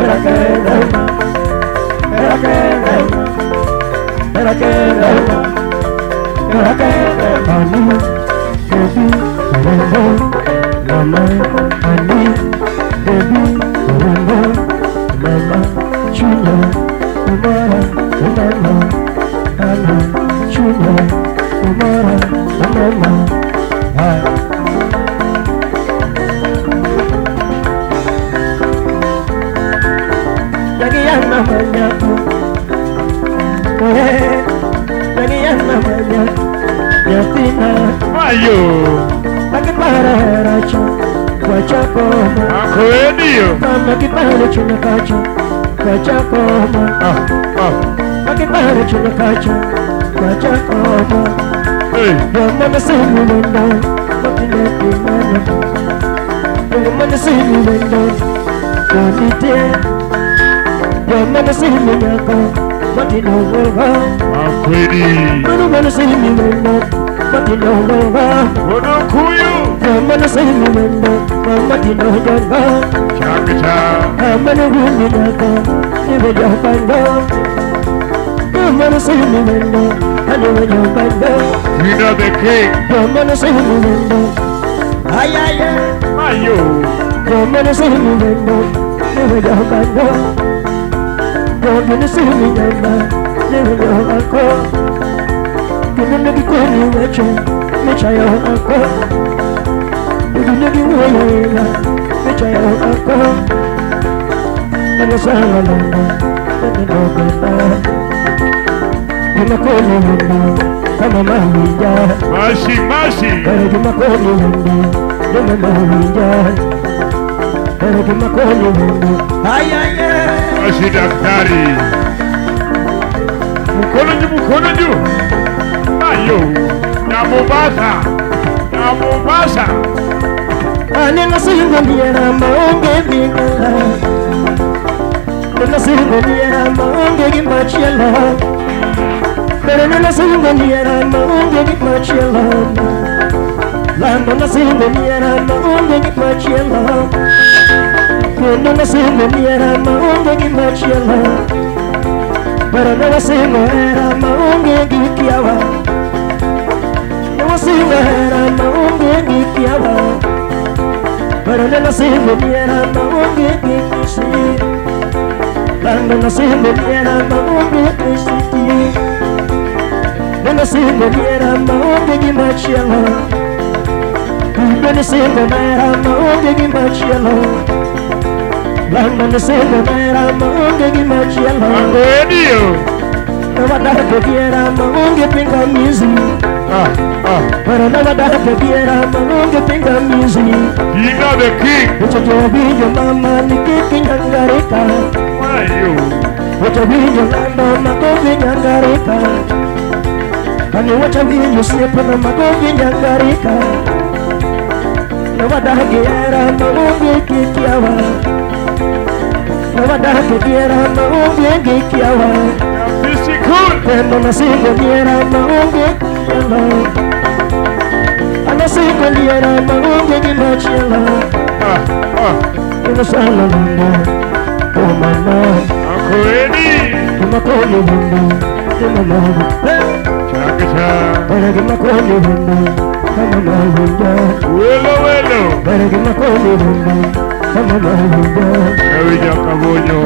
erakendema, erakendema, erakendema, erakendema. Ani, baby, mama, ani, baby, mama, chunya. Umara, umama, ana, chunya, umara, umama, hai. Lagi yang namanya ku, lagi yang namanya Yatina. Ayo. Lagi para raja, wajah koma. Aku ini yo. Lagi para cuna kaca. Kaca koma, lagi para cuna kaca, kaca koma. Mana sini wenda, makin di mana? Mana sini wenda, wanita. Mana sini nyaka, makin orang. Aku ini. Mana sini wenda, makin orang. Bodoh kuyu. Mana sini wenda, makin orang. Cakap. Mana bumi nyaka. Wajah pandang, mana sini wenda, ada wajah pandang. You know the king. Mana sini wenda, ayah, ayo. Mana sini wenda, wajah pandang. Mana sini wenda, wajah aku. Kena lagi kau ni macam, percaya aku. Kena lagi wajah, percaya aku. Ano sana landa, ano benda, gimakoni hindi, kama mahinja. Masi. Pero gimakoni hindi, kama mahinja. Pero gimakoni hindi, ay. Masi daktari. Mkono juu. Ayo, ya Mombasa. Ani nasinga biera maonge bingala. Nasinga biera maonge gimachela. Pero nasinga biera maonge gimachela. Lando nasinga biera maonge gimachela. Pero nasinga biera maonge gimachela. Pero nasinga era maonge gikiawa. Nasinga era maonge gikiawa. Pero nasinga biera maonge gikisi. Lando nasinga biera maonge gikisi. Nasinga biera maonge gimachela. Nasinga biera maonge gimachela. Lando nasinga biera maonge gimachela. Agoedio. Nawadaka biera maonge pingamizi. Pero nawadaka biera maonge pingamizi. You know the king. Uchajobiyo mama nikikinyangarika. Ayo. Uchajobiyo lando makovi nyangarika. Ani uchajobiyo siapa na makovi nyangarika. Nawadaka biera maonge kikiawa. Nawadaka biera maonge kikiawa. Pero nasinga biera maonge kikiawa. Nasinga biera maonge gimachela. Inasala landa, oh mama. Agoedi. Gimakoni hindi, gimamama. Chaka. Pero gimakoni hindi, kama mahinja. Welo. Pero gimakoni hindi, kama mahinja. Ewinya kabonyo.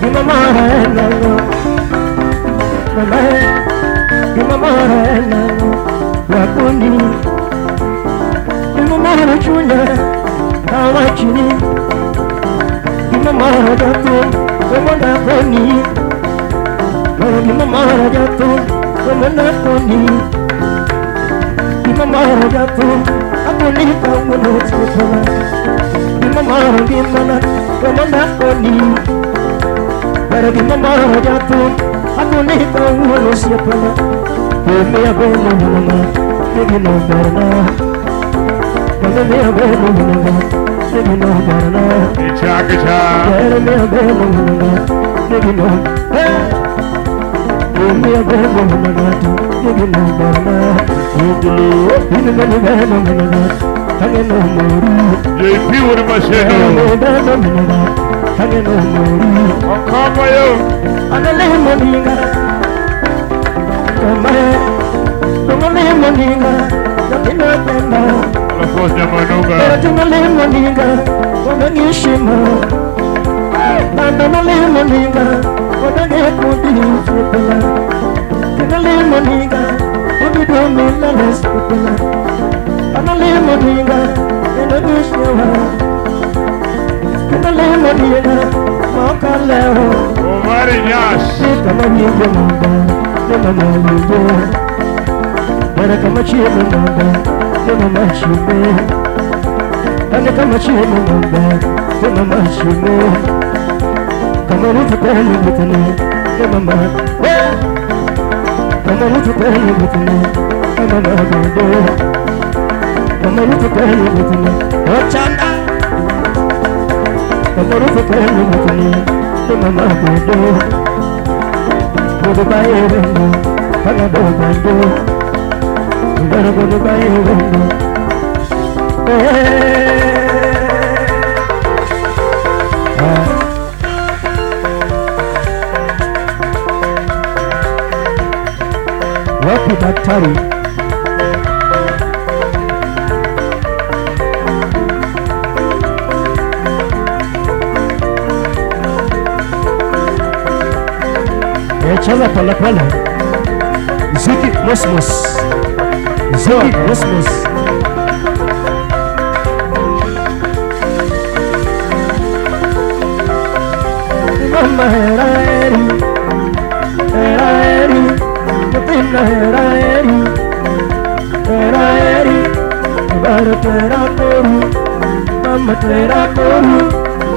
Gimamara enango, mama. Gimamara enango, wakuni. Gimamara chunya, kawachini. mama jatu wamana koni Bagi mama jatu wamana koni Di mama jatu aku nikah menurut sepala Di mama gimana wamana koni Bagi mama jatu aku nikah menurut sepala Kami aku mama Negi no barna Kami aku mama Negi no barna Kicha kicha Kami aku mama Negi no Kami aku mama Negi no barna Ini mani bana mama Kami no mori JP uri masheno Kami bana mama Kami no mori Okamba yo Anale mani ngara Kami Tungale moninga, yatina tenda. Ala fosnya manuga. Tungale moninga, wangishima. Tungale moninga, wangekudi sepala. Tungale moninga, wabidomi lales sepala. Tungale moninga, enodushewa. Tungale moninga, makaleo. Omari Nyash. Kama nyingi mamba, kama nyingi. Ana kama chini mamba, kama machime. Ana kama chini mamba, kama machime. Kama mtu kweli mtene, kama mamba. Kama mtu kweli mtene, kama mamba. Kama mtu kweli mtene, ochanda. Kama mtu kweli mtene, kama mamba. Bodo bae wendo, kama bodo. Gonna go to buy a window. What did that tell you? Chala pala pala. Ziki Mosmos. Ziki Mosmos. Mama heraeri, heraeri, mutina heraeri, heraeri, bara tera koru, mama tera koru,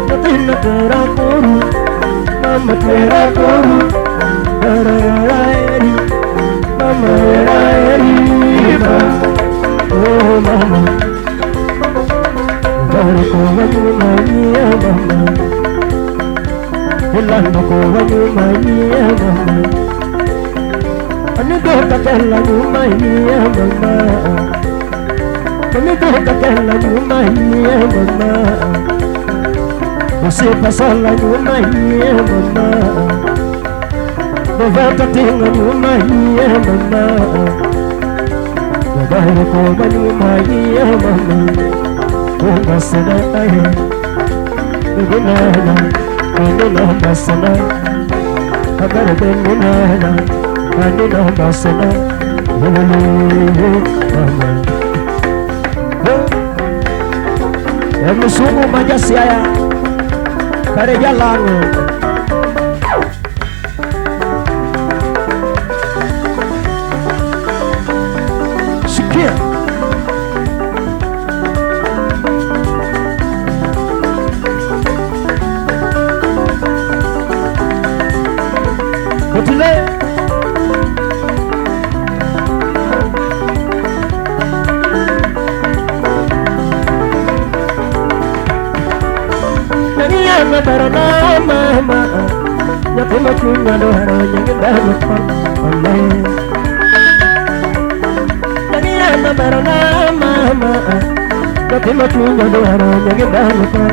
mutina tera koru, mama tera koru, bara heraeri, mama heraeri, oh mama, bara koru mama, mama. Lando ko wanyuma ya mama, anigo kakela nyuma ya mama, anigo kakela nyuma ya mama, use pasala nyuma ya mama, bovata tinga nyuma ya mama, bogare ko wanyuma ya mama, konga sana aye, bogana. Anina basana, agara benina, anina basana, mama. Emusumu majasiaya, kareja lango. Sikia. Kotile. Naniya na barana mama, ya kuma kunya do haranya genda lupa Allah. Naniya na barana mama, ya kuma kunya do haranya genda lupa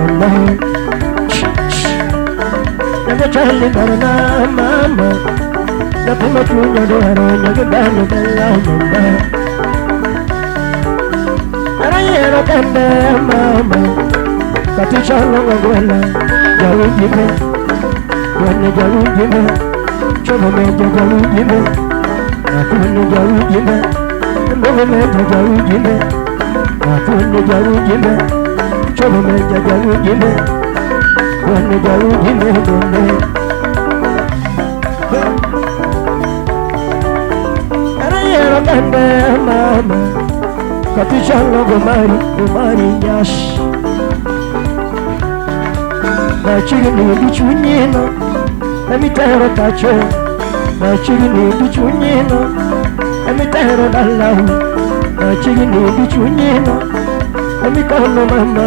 Allah. Chali barna mama, na kuma tunya do haronya gudana bella mama. Arayera kanda mama, kati chalo ngwela, jalu jime, wane jalu jime, chobo meja jalu jime, atune jalu jime, mbogo meja jalu jime, atune jalu jime, chobo meja jalu jime. Wani Daudi Medone Arayero Kande Mama Katichango Gomari Nyash Nachini Bichunyino Emitero Tacho Nachini Bichunyino Emitero Dalahu Nachini Bichunyino Emikono Mama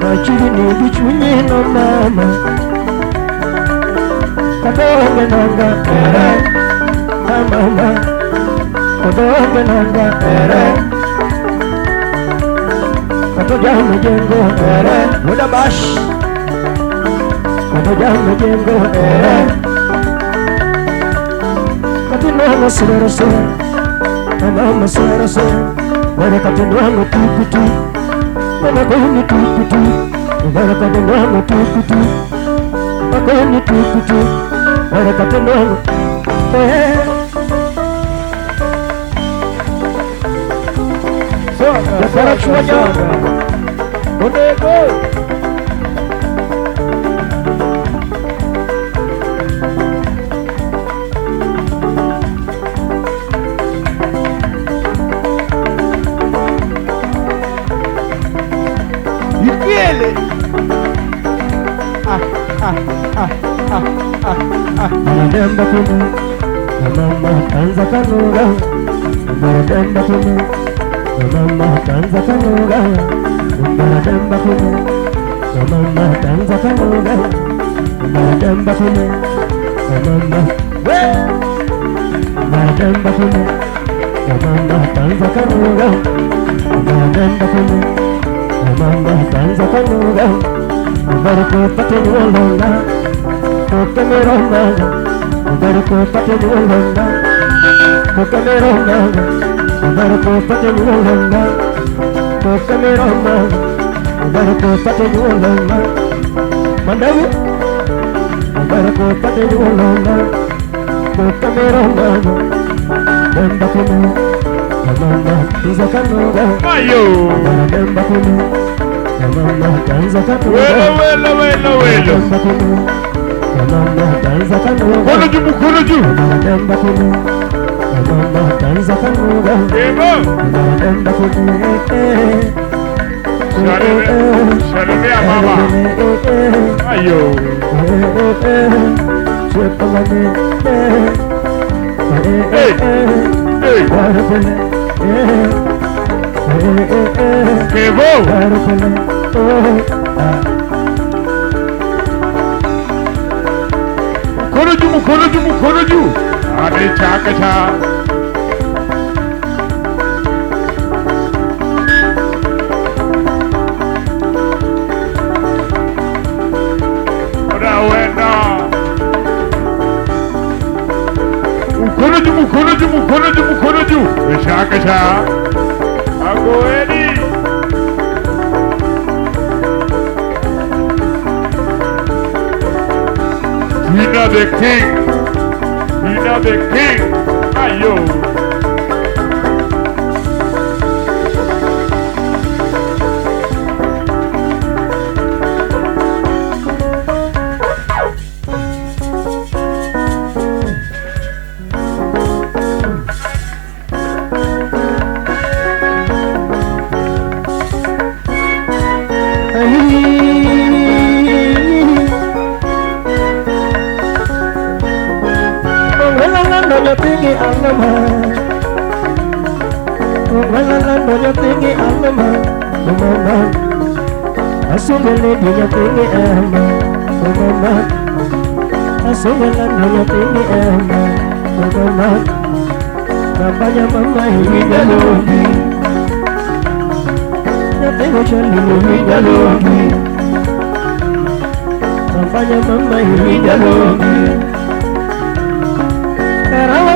Nachini Bichunyino Mama Kadonge Nanga Mama Kadonge Nanga Kadonge Jengo Muda Bash Kadonge Jengo Kadonge Sera Sera Mama Sera Sera Wada Kadonge Tukutu Mama Kadonge Tukutu Wada Kadonge Tukutu Kadonge Tukutu Wada Kadonge Para chuanya, odego. Ikiele. Demba kumu, mama kanza kanura, demba kumu. Mama kanza kanuga, umbara demba kumu. Mama kanza kanuga, umbara demba kumu. Mama, umbara demba kumu. Mama kanza kanuga, umbara demba kumu. Mama kanza kanuga, umbara kopate nyolonga, kokemeronga, umbara kopate nyolonga, kokemeronga. Umbara kopate nyolonga, kokemeronga. Umbara kopate nyolonga, mandawi. Umbara kopate nyolonga, kokemeronga. Demba kumu, mama kanza kanuga. Ayo. Demba kumu, mama kanza kanuga. Welo. Demba kumu, mama kanza kanuga. Kono ju. Demba kumu. Mama kanza kanuga. Ebo. Demba kumu. Shalome mama. Ayo. Hey. Ebo. Kono ju. Ade chaka cha. Kono ju. Chaka cha. Ago edi. Tina the king. Ayo.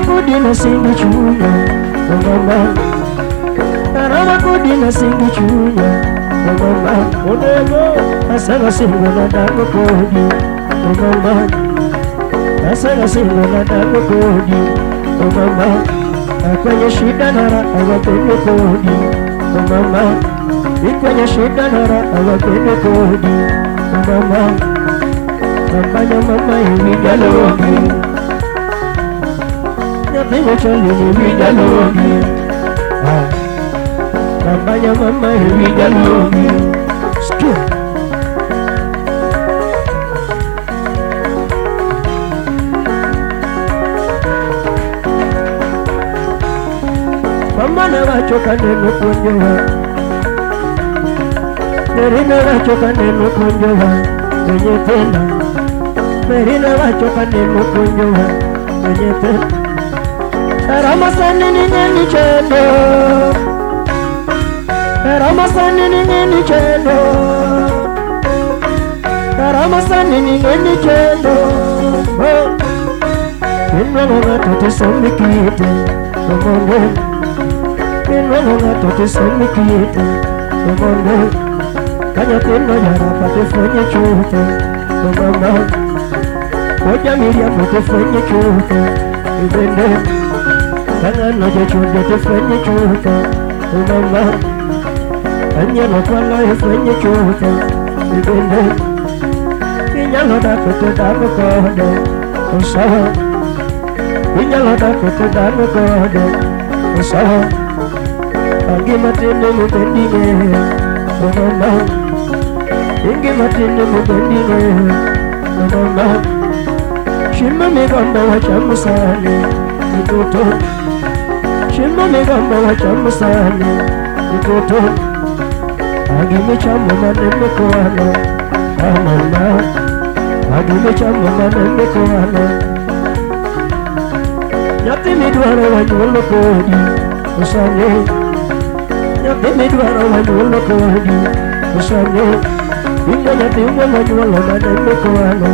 Kudina singi chunya, mama. Karama kudina singi chunya, mama. Odego, asala singo na dago kodi, mama. Asala singo na dago kodi, mama. Kwenye shida nara awapende kodi, mama. Kwenye shida nara awapende kodi, mama. Rambanya mama hivi jalogi Nyapigo chali hivi jalogi Rambanya mama hivi jalogi Skia Mama na wachoka neno kunjoha Merina wachoka neno kunjoha Mwenye penda Merina wachoka neno kunjoha Mwenye penda Ramasani ni ngeni chendo Ramasani ni ngeni chendo Ramasani ni ngeni chendo Minwano na tote samikite Somongo Minwano na tote samikite Somongo Kanya tendo yara pate fwenye chote Somama Koja miria pate fwenye chote Ibende Kanya noja chote te fwenye chote Somama Kanya nokwala fwenye chote Ibende Kinyalo da kote dame kode Osawa Kinyalo da kote dame kode Osawa Agi matende mubendine Somama Ingi matende mubendine Somama Shima migamba wachamusane Mitoto Shima migamba wachamusane Mitoto Agi michamu maneme koano Amama Agi michamu maneme koano Nyati midwaro wanyulo kodi Usane Nyati midwaro wanyulo kodi Usane Inga nyati uwa wanyulo maneme koano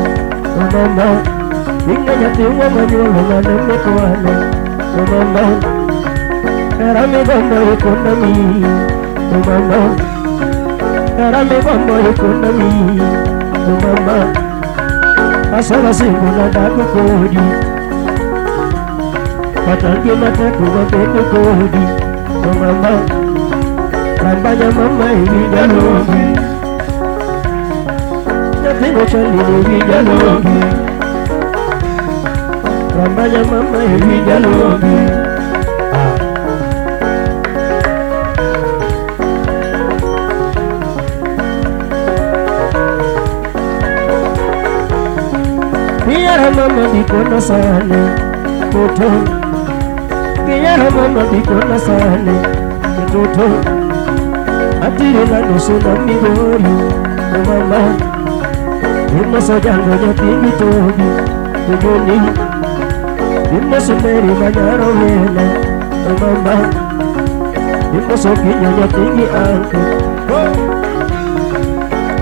Amama Inga nyati uwa wanyulo maneme koano Amama Era mi gomba economy Amama Era mi gomba economy Amama Asala singu na dagu kodi Patangi mataku wapende kodi Amama Rambanya mama hivi jalogi Nyapingo chali hivi jalogi Rambanya mama hivi jalogi Kiyara mama bikona sane Toto Kiyara mama bikona sane Toto Atire la nusu na migori Mama Ima sojango nyapingi togi Tugoni Ima sumeri manyaro wena Mama Ima sokinyo nyapingi anko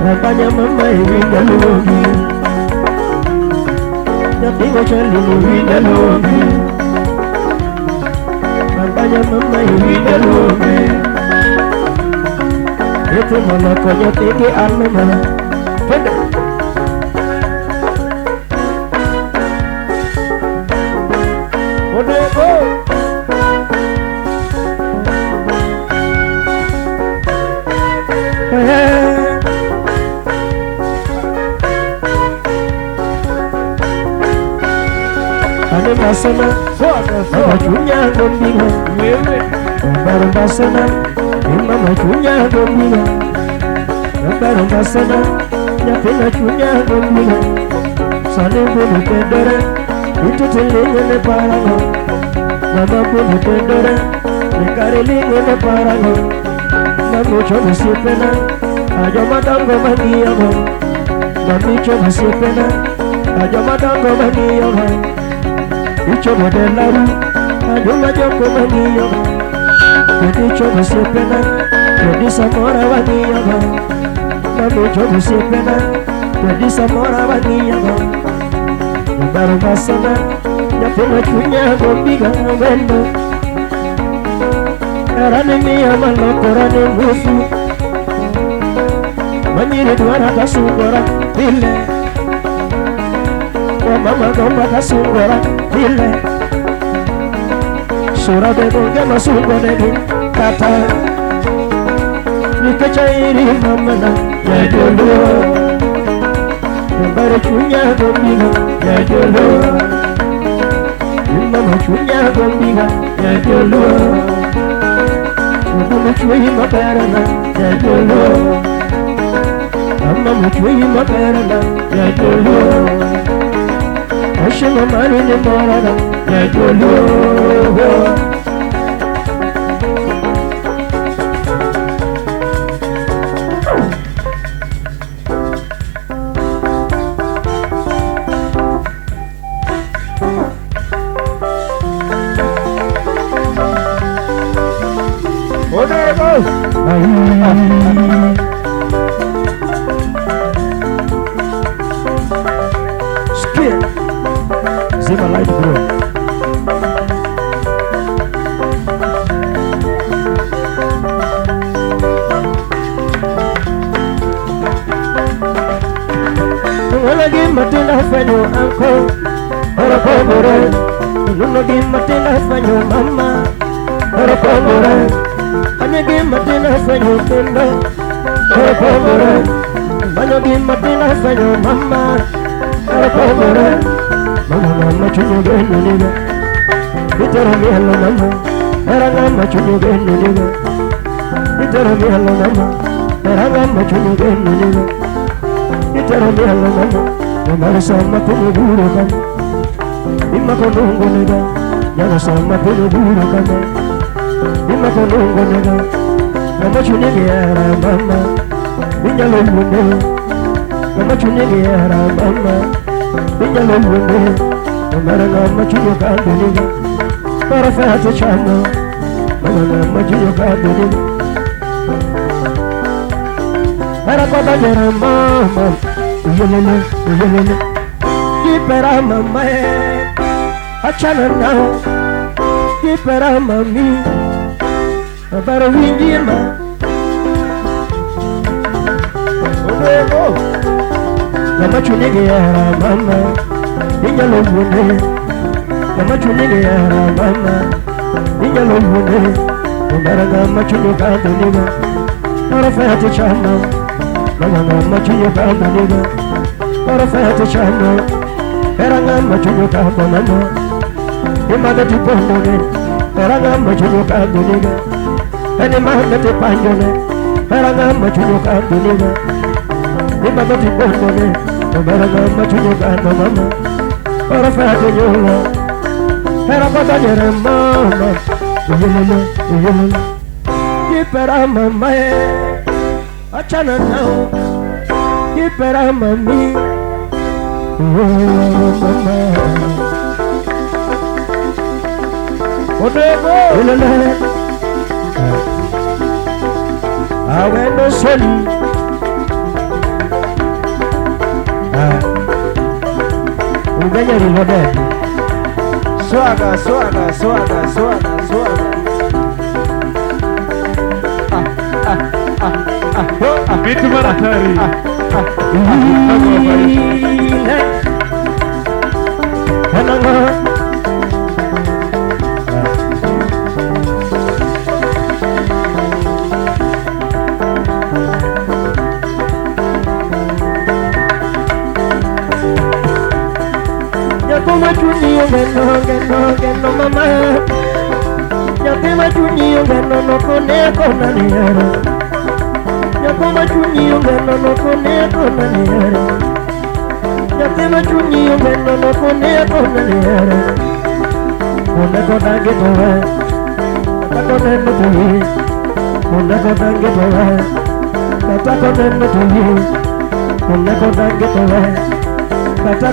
Rambanya mama hivi jalogi Nyapingo chali hivi jalogi Rambanya mama hivi jalogi Itu mana konya tinggi alma Pende Ode go Ane masana Machunya gombinga Baru masana Ima machunya gombinga Baru masana Nyapina chunya gombinga Sane bulu tendere Itu tilinga ne parago Mama bulu tendere Nekare linga ne parago Mamu chobu sipena Ajo matango maniyago Mami chobu sipena Ajo matango maniyago Icho modelaru Ajo majoko maniyago Kedi chobu sipena Kedi samora maniyago Mami chobu sipena Kedi samora maniyago Baru masana Nyapina chunya gombiga wendo Erane miya malokorane ngufu Manyire duara kasungora Bile Wa mama gomba kasungora Bile Sura bego gema sungo negi Kata Nikecha iri mamana Yedolo Bara chunya gombiga ya jolo Mama chunya gombiga ya jolo Mama chuyi makarana ya jolo Mama chuyi makarana ya jolo Ashe mama ni marana ya jolo Skip. Zima light bro. Lagi matina fanyo anko, ora pobore. Lagi matina fanyo mama, ora pobore. Anyagi matina fanyo tenda, ora pobore. Anyagi matina fanyo mama, ora pobore. Mama mama chunya genu niga, itara mi hello mama, era mama chunya genu niga, itara mi hello mama, era mama chunya genu niga. Itara mi hello mama, mama sama punya guru kan, imma konongo nega, jangan sama punya guru kan, imma konongo nega, mama chunya gera mama, inya lo munde, mama chunya gera mama, inya lo munde, mama chunya kan nega, para fata chama, mama chunya kan nega. Para kota jera mama, uyelele, kipera mama achana nao, kipera mami, para winjima, odego, mama chunige yara mama, inya lo bunde, mama chunige yara mama, inya lo bunde, mama chunige kando niga, para fete chama. Mama chunya kamba niga, para fete chama. Era ngamba chunya kamba mama, imaga tipondo ne. Era ngamba chunya kamba niga, ene maga tipando ne. Era ngamba chunya kamba niga, imaga tipondo ne. Era ngamba chunya kamba mama, para fete nyola. Era kota jere mama, uyelele, kipera mama achana nao, kipera mami, mama. Odego, ilele, awendo soli, ugenya rilode, swaga. Vitu maratari. Yakoma chunio geno mama. Yakoma chunio geno no kone niera. Yakoma chunio geno no kone niera. Yakoma chunio geno no kone niera. Kone kona getowe, kone no tuhi. Kone kona getowe, kone no tuhi. Kone kona getowe,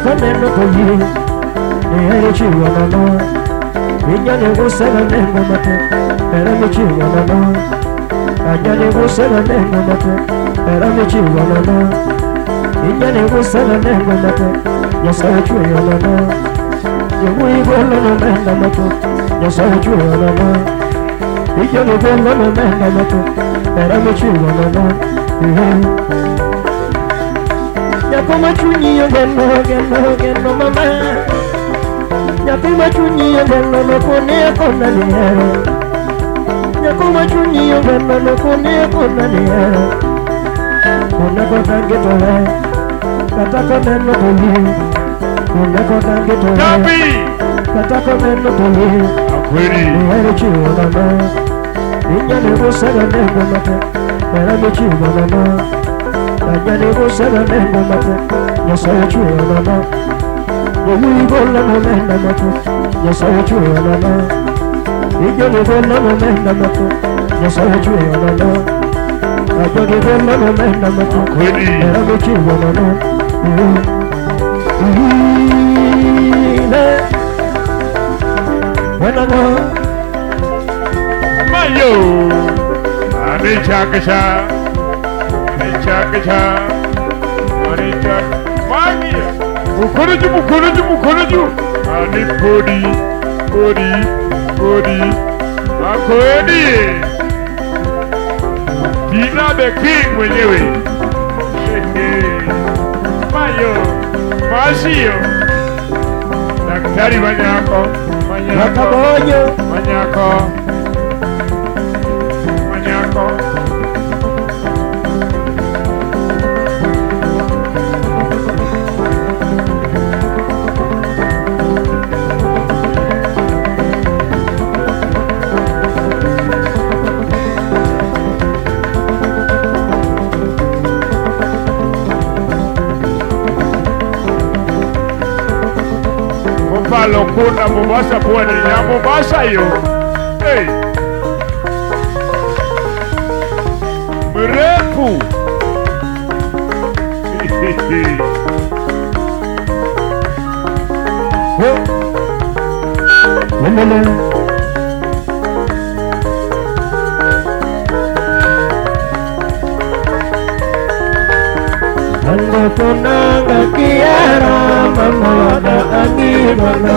kone no tuhi. Nihere chiwa mama, inyane gusera nengo mate, era mi chiwa mama. Inyane gusera nengo mate, era mi chiwa mama. Inyane gusera nengo mate, yasa chiwa mama. Yumui bolo no menda mate, yasa chiwa mama. Inyane bolo no menda mate, era mi chiwa mama. Yakoma chunyi geno mama. Yakoma chunyi geno no kone niera. Yakoma chunyi geno no kone niera. Kone kota getowe, Katako neno toli Uneko nange toli Katako neno toli Akweli Nihere chiwa mama Inya nebo sega nengo mate Mera mi chiwa mama Anya nebo sega nengo mate Nyasaye chiwa mama Yehui gola mo menda mate Nyasaye chiwa mama Inya nebo gola mo menda mate Nyasaye chiwa mama Ajo de gola mo menda mate Mera mi chiwa mama Mayo Ani chakasha Magi Mukonoju Ani podi Akodi Tina the king mwenyewe Mayo Masio Daktari Manyako Lokuna Mombasa pwani ya Mombasa hiyo. Hey. Mrefu. Ando konanga kiara mama wada angimana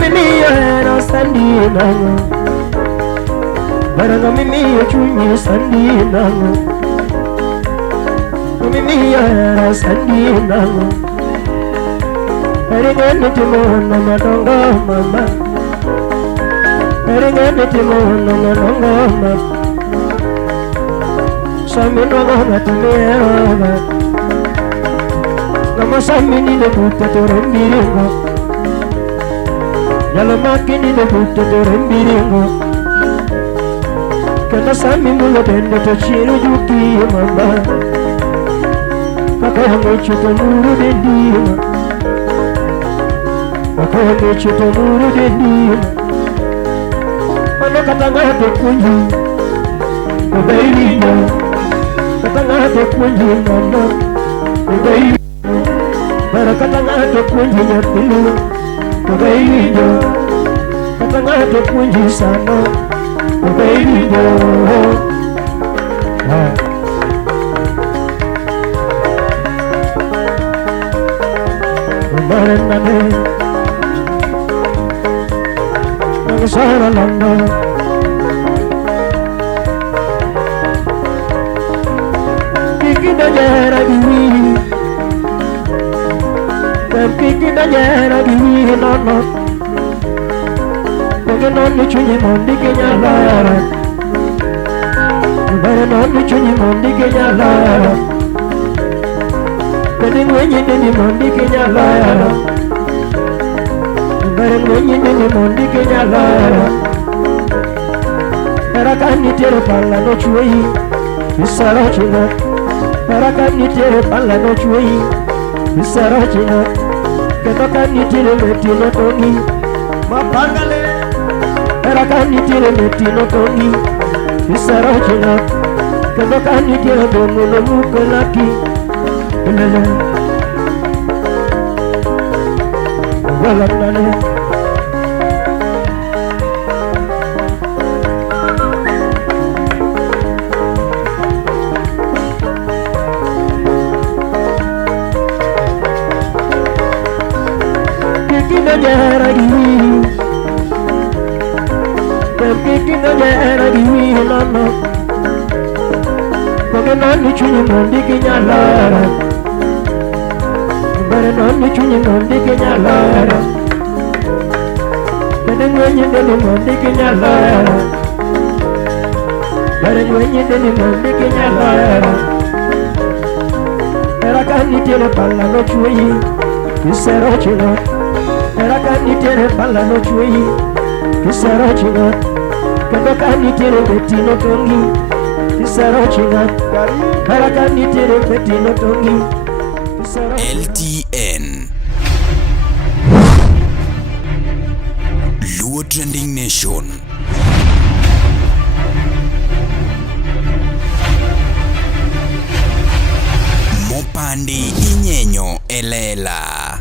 Mimi era sandi nango Baranga mimi chunyi sandi nango Mimi era sandi nango Erengene timono madongo mama Erengene timono madongo mama Samino gana tumeroga Nama samini de buta torembiringo Yalo makini de buta torembiringo Kana samino lo dende to chiru juki mama Kaka yango chuto nuru de dima Kaka yango chuto nuru de dima Mano katanga de kunju Baby no Katanga to kunji mama Baby Bara katanga to kunji nyapilu Baby no Katanga to kunji sana Baby no Bara nane Nagasara landa Danyera giwi Kiki danyera giwi nono Koge nonni chunyi mondi kenyalara Bare nonni chunyi mondi kenyalara Kani mwenye nini mondi kenyalara Bare mwenye nini mondi kenyalara Erakani tere pala no chuei Isara chuna Erakani tere pala no chuei Isara chuna Ketakani tere metino tongi Mapangale Erakani tere metino tongi Isara chuna Ketakani tere domulo mukolaki Ilele Walamane Danyera giwi Kiki danyera giwi nono Koge nonni chunyi mondi kenyalara Bare nonni chunyi mondi kenyalara Kede mwenye nini mondi kenyalara Yare ngwenye deni mami kinyalera Era kani tiene palla no chui Kisero chino Era kani tiene palla no chui Kisero chino Kendo kani tiene betino tongi Kisero chino Era kani tiene betino tongi LTN Luo Trending Nation. Mopandi Inyenyo Elela.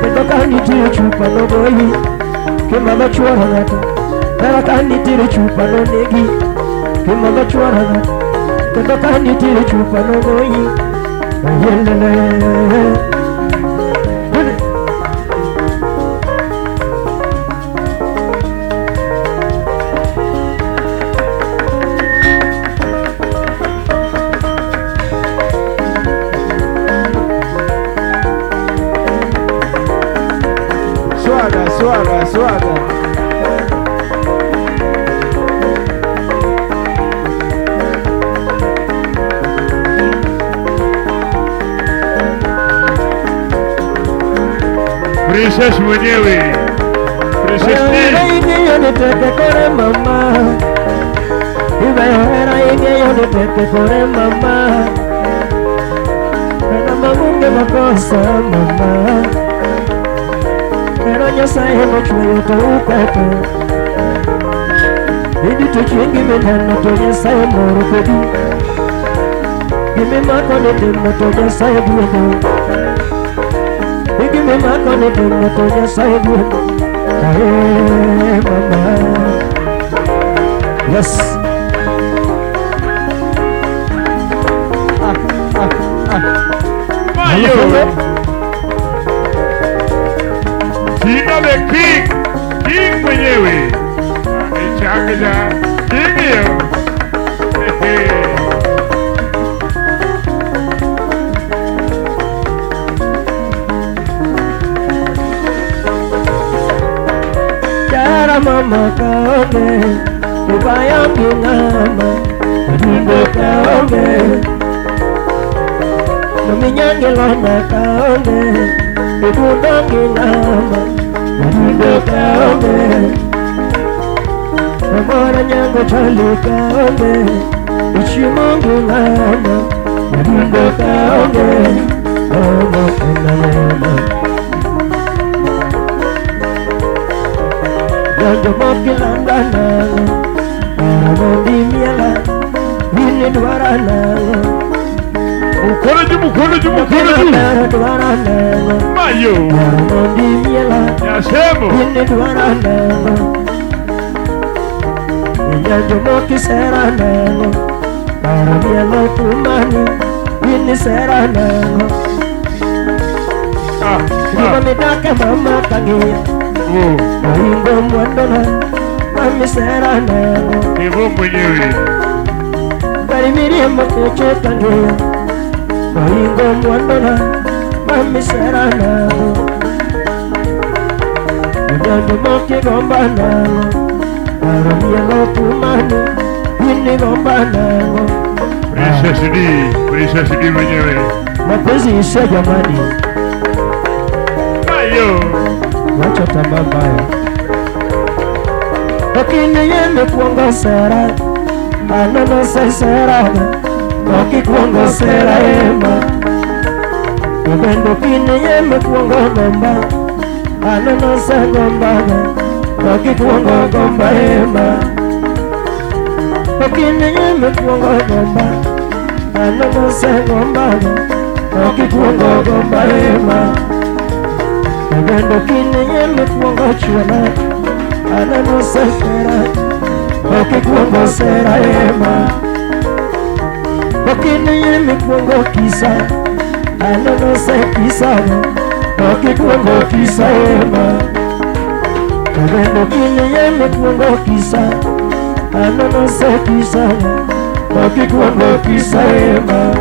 Kendo kani tiene chupa no boyi Kimama chuara nata Era kani tiene chupa no negi Kimama chuara nata Kendo kani tiene chupa no boyi Yelele Suaga. Princess mwenyewe. Princess niteke kore mama Ibeyohera ingeyo niteke kore mama Kana mamunge makosa mama Pero nyasaye mochweyo to ukweto Idi to chingi mineno to nyasaye moro kodi Gimi mako nitimo to nyasaye duogo Gimi mako nitimo to nyasaye duogo Aye mama Yes Mayo Tina the King mwenyewe amechanganya King hiyo Jara mama kaone Ubaya mingama Ringo kaone Nominyange lona kaone Ibunange ngama Ringo kaone Mamara nyango chali kaone Ichimonge ngama Ringo kaone Mama kanama Janjo mokilanda nango Aramondi miela Vini dwara nango Mukono juu Dwara nango Mayo Aramondi miela Yasemo Vini dwara nango Janjo mokisera nango Aramielo kumani Vini sera nango Iba midake mama kangia Mahingo mwandona Mami sera nango Evo mwenyewe Bari miriam makoche kangia Mahingo mwandona Mami sera nango Ujanjo moki gomba nango Aramielo kumani Vini gomba nango Princess D mwenyewe Mapenzi ishe jamani Mayo Wacha tamaa mbaya Lakini yeme kuongo sera Anano sera Waki kuongo sera ema Ubendo kini yeme kuongo gomba Anano se gomba Waki kuongo gomba ema Lakini yeme kuongo gomba Anano se gomba Waki kuongo gomba ema Ubendo kini yeme kuongo chwana Anano sefera Oki kuongo sera ema Okini yeme kuongo kisa Anano se kisa Oki kuongo kisa ema Ubendo kini yeme kuongo kisa Anano se kisa Oki kuongo kisa ema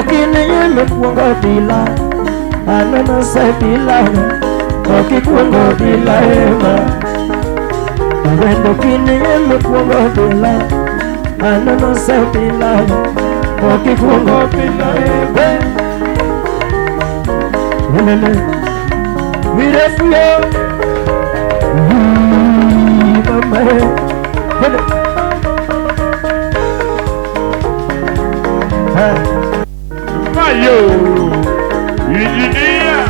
Okini yeme kuongo bila Anano se bila Oki kuongo bila ema Wendo kini yeme kuongo bila Anano se bila Oki kuongo bila ebe Lelele Mirefuyo Mama Lele Mayo Engineer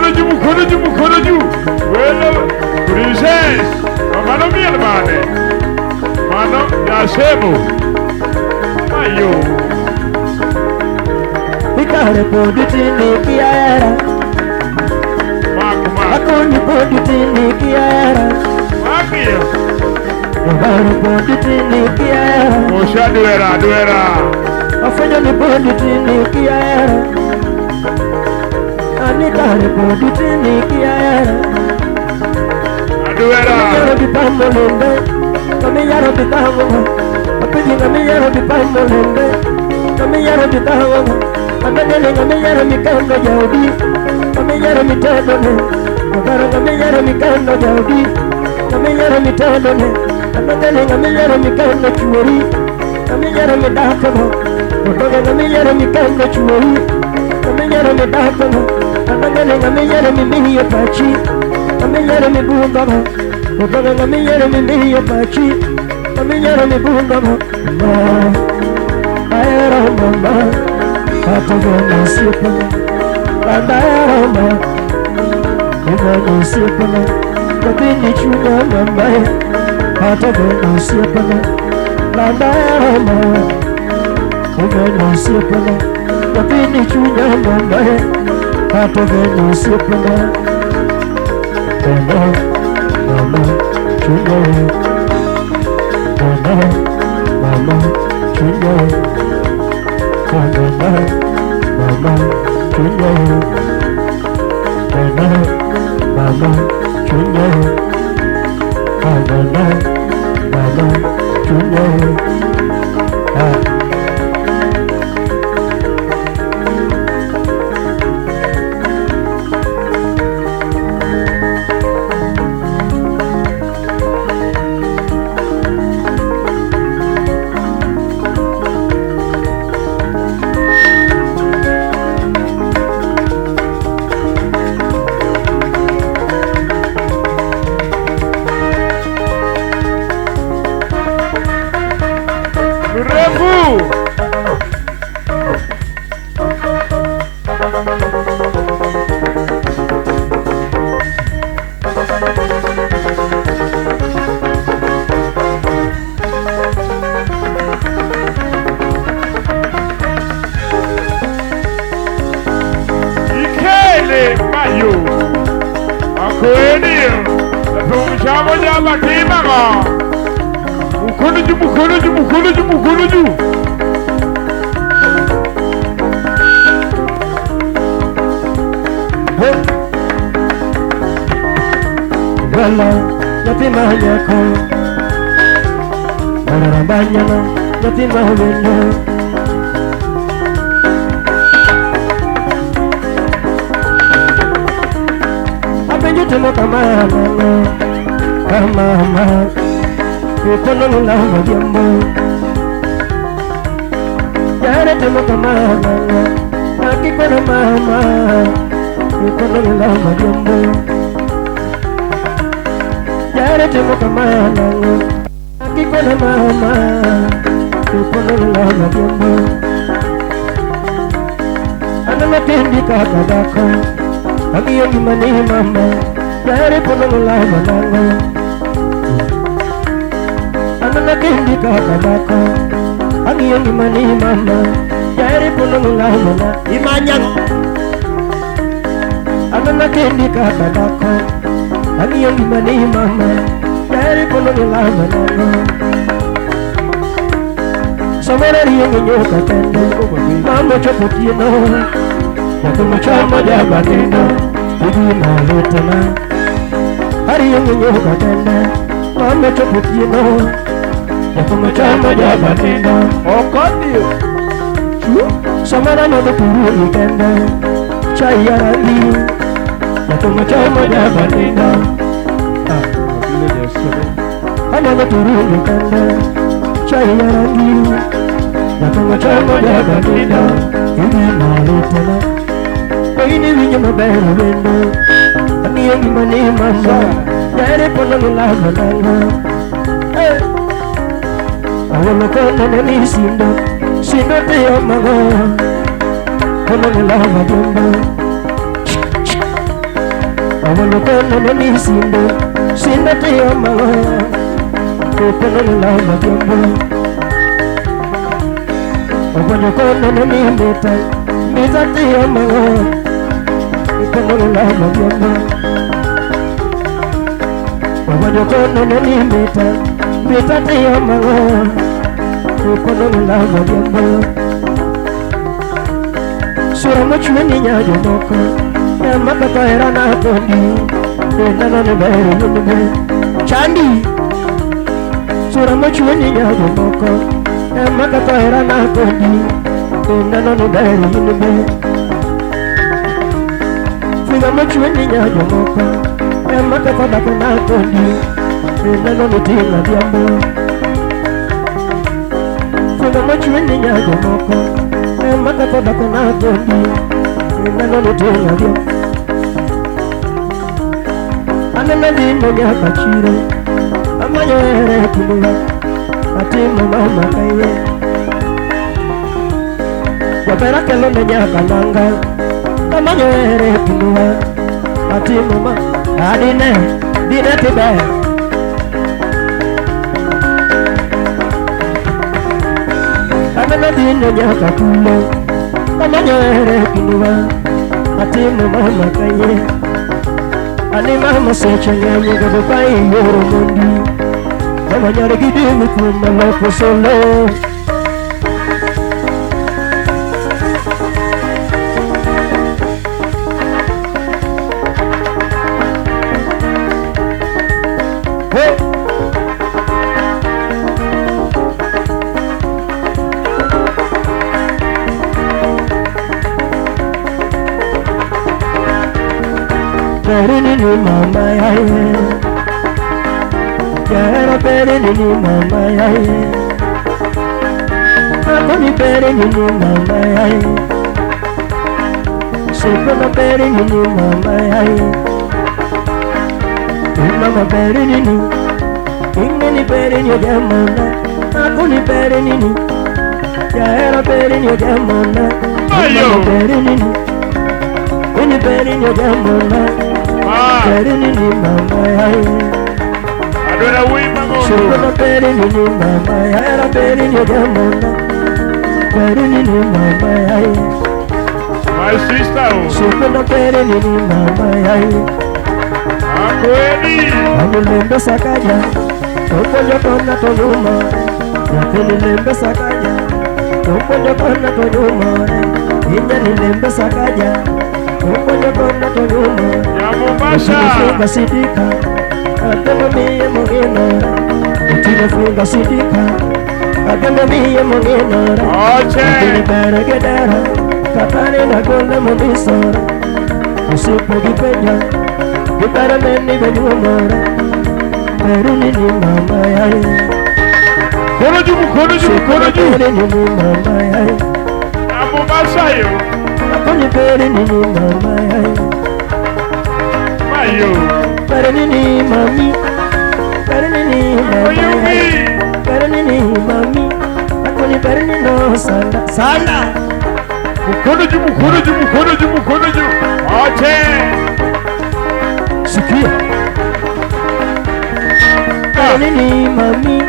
Mukonoju Well Princess Mano mia bane Mano Yasemo Mayo Ikare poditini kiara Akoni poditini kiara Makio Ikare poditini kiara Osha duera Afanya ni poditini kiara Anikare poditini kiara Aduera Yaro bipamo lende Kami yaro bipamo Apiji kami yaro bipamo lende Kami yaro bipamo Amadele kami yaro mikando jaudi Kami yaro mitadone Magara kami yaro mikando jaudi Kami yaro mitadone Amadele kami yaro mikando chuori Kami yaro midakamo Otoga kami yaro mikando chuori Kami yaro midakamo Amadele kami yaro mimiyo pachi Kami yaro mibungamo Otoga kami yaro mimiyo pachi Kami yaro mibungamo Mama Ayara mama Atoga nasipana Bandara mama Ina nasipana Kabini chunga mama Atoga nasipana Bandara mama Ina nasipana Kabini chunga mama Atoga nasipana Mama Mama chunga Mama chunga Mama chunga Mama chunga Mama chunga Mayo Akoenio Tumchamo jama kimaga Mukonoju Wala Yatima yako Mararambanyana Yatima wendo Apenjutemo kama mama Ukono nula wadiambo Yare temo kama Akikono mama Ukono nula wadiambo Yare temo kama Akikono mama Ukono nula wadiambo Anama tendi kakadako Agi yogi mani mama Yare pono nula wadiambo Anana kendi kakadako Agi yogi mani mama Yare pono nula wadiambo Imanyang Anana kendi kakadako Agi yogi mani mama Yare pono nula wadiambo Samara riyo nyoka tendo Mama chaputino Yakumu chama jabatendo Igi malutana Hari yung nyoka tendo Mama chaputino Yakumu chama jabatendo Okodio Samara no the puru ikenda chai rangi na tuma chama ya banina ana the puru ikenda chai rangi na tuma chama ya banina ini malutana ini vinya mabera wendo ani yangi mani mama dare pono la banana awolo kono ni sindo te amago kono la majumba awolo kono ni sindo te amago kono la majumba awolo kono ni meta te amago kono la majumba awolo kono ni meta te amago kono la majumba sura mochweni nyajo moko ya makata era na tondi nana ne bere yunme chandi sura mochweni nyajo moko ya makata era na tondi nana ne bere yunme sura mochweni nyajo moko ya makata na tondi nana ne tinga diambo sura mochweni nyajo moko makata bakana tondi nana nutela dio anana di monya kachire amanya ere kumula ati mama kaiwe wapera kelo nenya kananga amanya ere kumula ati mama adine dine tibe anana di monya kakule amanya ere kumula ati mama kaiwe ani mama secha nyanya godo pai yoro mundi amanya regidi mukuma loko solo Berini mama yaye, yara berini mama yaye, akoni berini mama yaye, sekono berini mama yaye, mama berini, ingeni berini jamona, akoni berini, yara berini jamona, mama berini, ini berini jamona. Berini mama yaye, adora wima ngono. Shukuna berini mama yaye, ra berini jamona. Berini mama yaye, my sister. Shukuna berini mama yaye, akweli. Amulembe sakaja, tokojo kona tojuma. Yakulembe sakaja, tokojo kona tojuma. Inya nilembe sakaja. Umoja kona tojuma ya Mombasa Ufunga sidika Ademo miye mungina Utine funga sidika Ademo miye mungina Utine bere gedera Katani na kone mumisora Usipo gipenya Gitara meni benyumora Berini ni mama yae Kono jumu Berini ni mama yae ya Mombasa yo Akoni berini mama yae Mayo Berini mami Berini mama yae Berini mami Akoni berini no sanda Sanda Mukono ju Ache Sikia Berini mami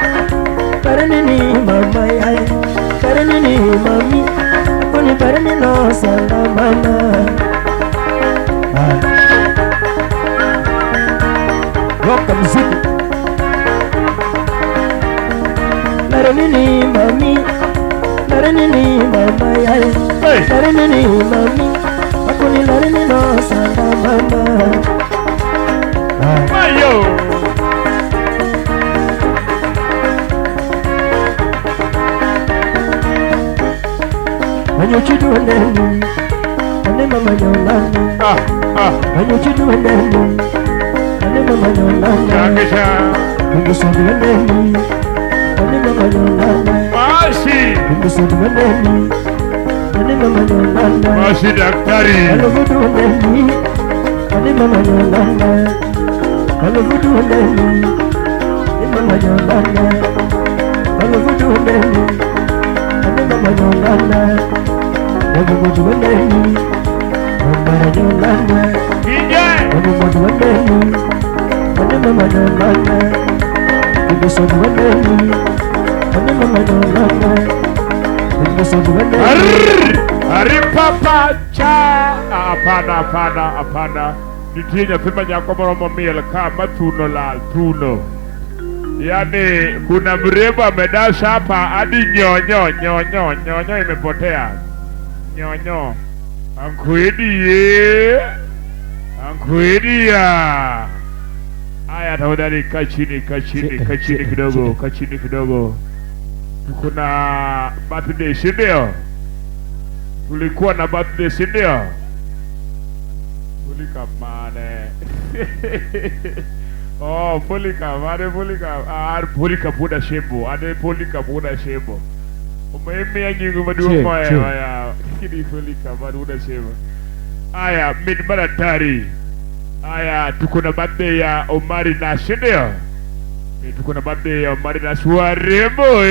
Berini mama yae Berini mami Akoni berini no sanda mama Roka muziki Berini mami Berini mama yae Berini mami Akoni berini no sanda mama Mayo Manyochitu wendeni Ane mama nyolani Manyochitu wendeni Ane mama nyolani Mungusodu wendeni Ane mama nyolani Mungusodu wendeni Ane mama nyolani daktari Alovudu wendeni Ane mama nyolani Alovudu wendeni Ane mama nyolani Alovudu wendeni Ane mama nyolani Alovudu wendeni Mama nyolani Alovudu wendeni Ane mama nyolani Mungusodu wendeni Ane mama nyolani Mungusodu wendeni Papa cha hapana nitie nyathima nyako moro momiel kama thuno yani kuna mrembo amedasha hapa hadi nyonyo imepotea nyonyo ankuidia haya tafadhali kachini kidogo kuna birthday si ndio? Tulikuwa na birthday si ndio? Polika buda shebo. Umeme nyingu madumo ya kidi polika buda shebo. Aya midbaratari. Aya tuko na birthday ya Omari Nash ndio? Tuko na birthday ya Omari Nash waremo.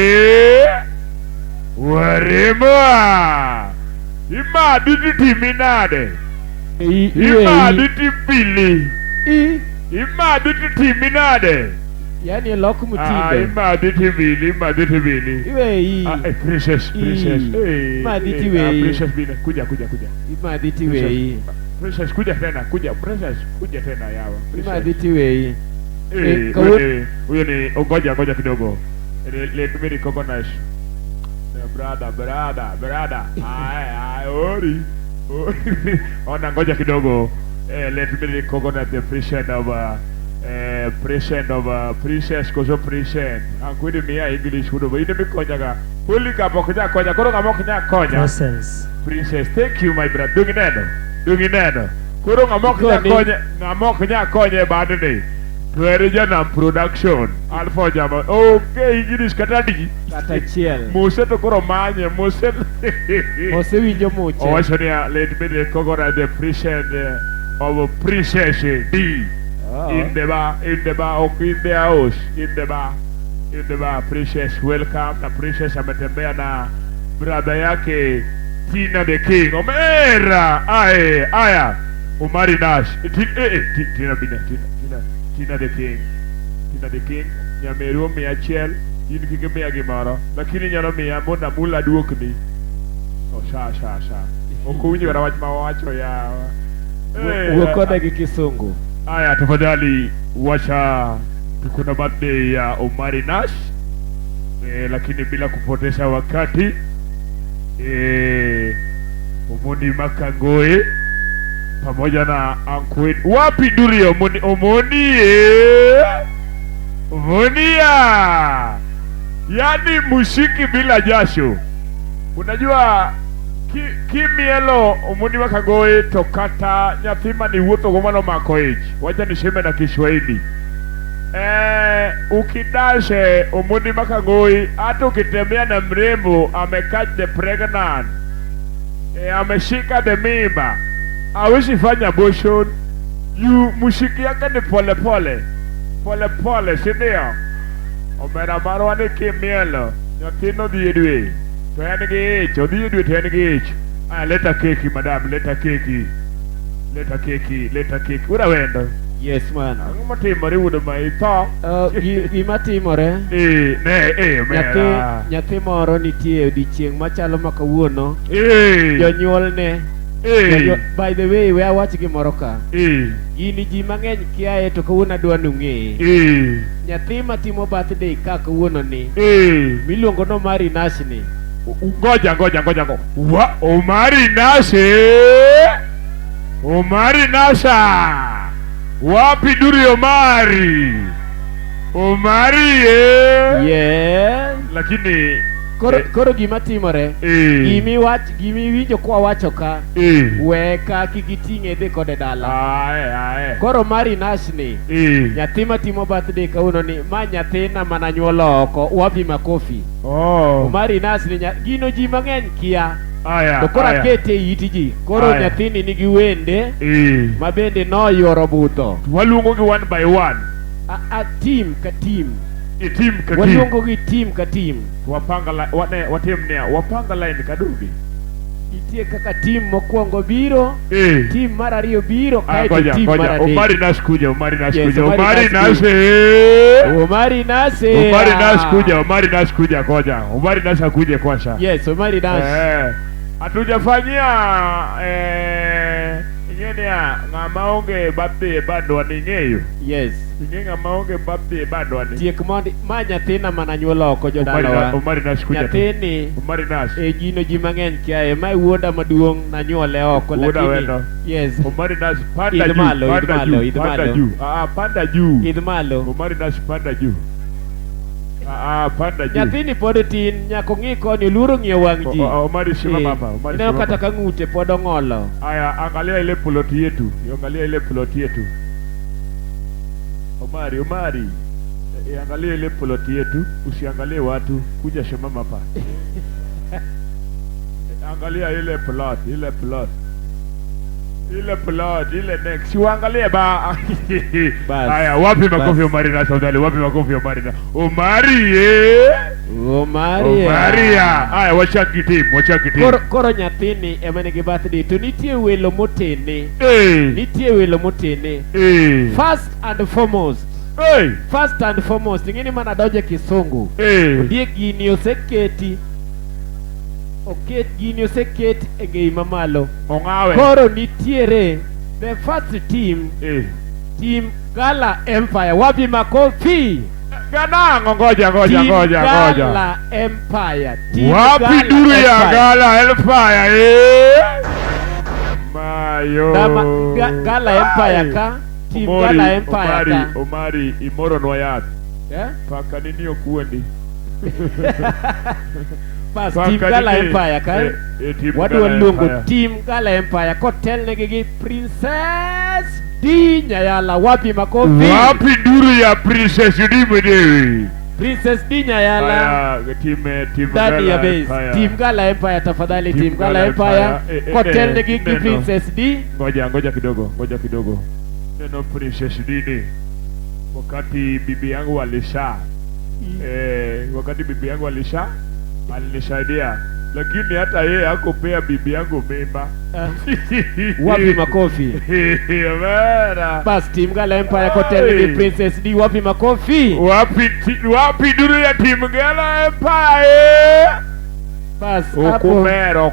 Ima biti timinade. Ima biti pili. Ima biti timinade. Yani loku mutibe. Ima biti bili. Iwe Princess. Ima biti we. Princess bili. Kuja. Ima biti we. Princess kuja tena. Princess kuja tena yawa. Ima biti we. Huyo ni ngoja kidogo. Let me recognize. Brother. Ori. Ona ngoja kidogo. Let me recognize the present of princess kozo present. Ankwidi mia English kudo. Ine mikonyaga. Puli ka bokonya konya. Koro ka bokonya konya. Princess, thank you my brother. Dungineno. Koro ka bokonya konya badane. Tuereja production Alpha Jama. Okay, English katadi. Katachiel. Mose to koro manye. Mose winjo muche. Owachonia let me recognize the present of Princess D. In the bar, in the house. In the bar, Princess welcome. Na Princess ametembea na brother yake Tina the King. Omera. Aya. Omari Nash. Tina the King. Nyameru miya chiel. Yin kike miya gimoro. Lakini nyalo miya mona mula duokni. Sha. Okuwinjo kata wach ma wacho ya. Uokoda gi kisungu. Aya tafadhali wacha tuko na birthday ya Omari Nash. Lakini bila kupoteza wakati Omondi Makangoe pamoja na Ankwid. Wapi Durio Omonia. Yani musiki bila jasho. Unajua kimielo Omondi Makangoe tokata nyathima ni wuotho gomano makoich. Wacha niseme na Kiswahili. Ukidashe Omondi Makangoe hata ukitembea na mrembo amecatch the pregnant. Ameshika the mimba. Hawezi fanya abortion. Musiki yake ni pole, si ndio? Omera marwani kimielo. Nyatino dhiedwe. To en gi ich, odhiedwe to en gi ich. Leta keki madam, leta keki. Ura wendo. Yes man. Ang'o matimore wuodo ma itho? Gima timore. Nyathi moro nitie odiochieng' machalo makawuono. Jonyuol ne. By the way, we awach gimoro ka. Gini ji mang'eny kiaye to kawuono adwa nung'e. Nyathi matimo birthday ka kawuono ni. Miluongo no Omari Nash ni. Ngoja. Omari Nasha. Wapi Duri Omari? Yeah. Lakini Koro gima timore. Gimi winjo kwa wacho ka. Weka kigiting'e dhi kode dala. Koro Mari Nash ni. Nyathi matimo birthday kauno ni. Ma nyathina mana nyuolo oko. Wapi makofi. Mari Nash ni gino ji mang'eny kia. To koro akete iti ji. Koro nyathini nigi wende. Ma bende noyuoro budho. Waluongo gi one by one. Team ka team. Team ka team. Waluongo gi team ka team. Watim ne wapanga line kadugi. Itie kaka team mokwongo biro, team mar ariyo biro, kaeto team mar adek. Omari Nash kuja. Omari Nash kuja koja. Omari Nash akuje kwanza. Yes, Omari Nash. Hatujafanyia ingenia ng'ama onge birthday bado ning'eyo. Yes. Ng'ama onge birthday bado ni. Tiek mondi ma nyathina mana nyuolo oko jodalawa. Omari Nash kuja. Nyathini. Omari Nash. Gino ji mang'eny kiaye. Ma wuoda maduong' na nyuole oko lakini. Yes. Omari Nash panda juu. Panda juu. Idh malo. Omari Nash panda juu. Panda juu. Nyathini pod tin nyako ng'i koni oluoro ng'iyo wang' ji. Omari shima mama. Ineno kata ka ng'ute pod ong'olo. Aya, angalia ile ploti yetu. Omari. Angalia ile ploti yetu. Usiangalie watu. Kuja shima mapa. Angalia ile plot. Ile next. Uangalie ba. Aya, wapi makofi Omari Nash tafadhali? Wapi makofi Omari Nash? Omari. Aya, wachaki team. Koro nyathini ema nigi birthday to nitie welo motene. First and foremost. Ingeni mana doje kisungu. Die gini oseketi. Gini oseketi e gei mamalo. Ong'awe. Koro nitiere the first team. Team Gala Empire. Wapi makofi? Ganango ngoja. Gala Empire. Wapi duru ya Gala Empire? Mayo. Gala Empire ka. Team Gala Empire ka. Omari imoro nwayat. Paka nini okuendi. Bas Team Gala Empire ka. Wadu walungu Team Gala Empire. Kotel negigi Princess D Nyayala. Wapi makofi? Wapi duru ya Princess D mwenyewe? Princess D Nyayala. Team Gala Empire. Team Gala Empire tafadhali. Team Gala Empire. Kotel negigi Princess D. Ngoja kidogo. Neno Princess D ni wakati bibi yangu alisha. Alinisaidia. Lakini hata yeye hakupea bibi yangu mimba. Wapi makofi? Bas Team Gala Empire Kotel ni Princess D. Wapi makofi? Wapi duru ya Team Gala Empire? Bas Okumero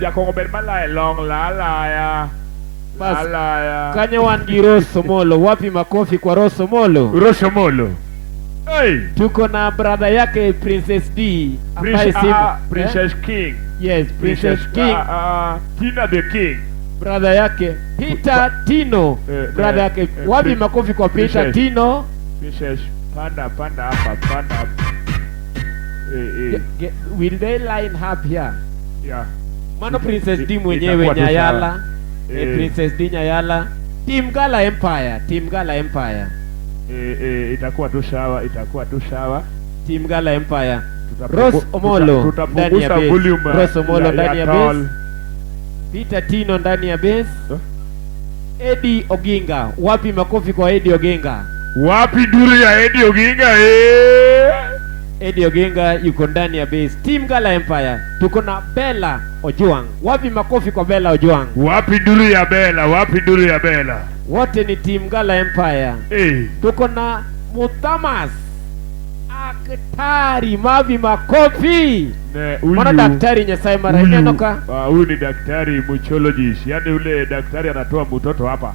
jakongo ber malaya long lalaya. Bas kanya wan gi Rosomolo. Wapi makofi kwa Rosomolo? Hey. Tuko na brother yake Princess D. Princess King. Yes, Princess King. Tina the King. Brother yake Peter Tino. Brother yake. Wapi makofi kwa Peter Tino? Princess panda hapa. Will they line up here? Yeah. Mano Princess D mwenyewe Nyayala. Princess D Nyayala. Team Gala Empire. Itakuwa tu sawa. Team Gala Empire. Rosomolo ndani ya base. Rosomolo ndani ya base. Peter Tino ndani ya base. Eddie Oginga. Wapi makofi kwa Eddie Oginga? Wapi duru ya Eddie Oginga? Eddie Oginga yuko ndani ya base. Team Gala Empire. Tuko na Bella Ojwang. Wapi makofi kwa Bella Ojwang? Wapi duru ya Bella? Wote ni Team Gala Empire. Tuko na Muthamas Daktari. Mavi makofi. Mwana daktari Nyasaye mara inenoka. Huyu ni daktari muchologist. Yaani ule daktari anatoa mtoto hapa.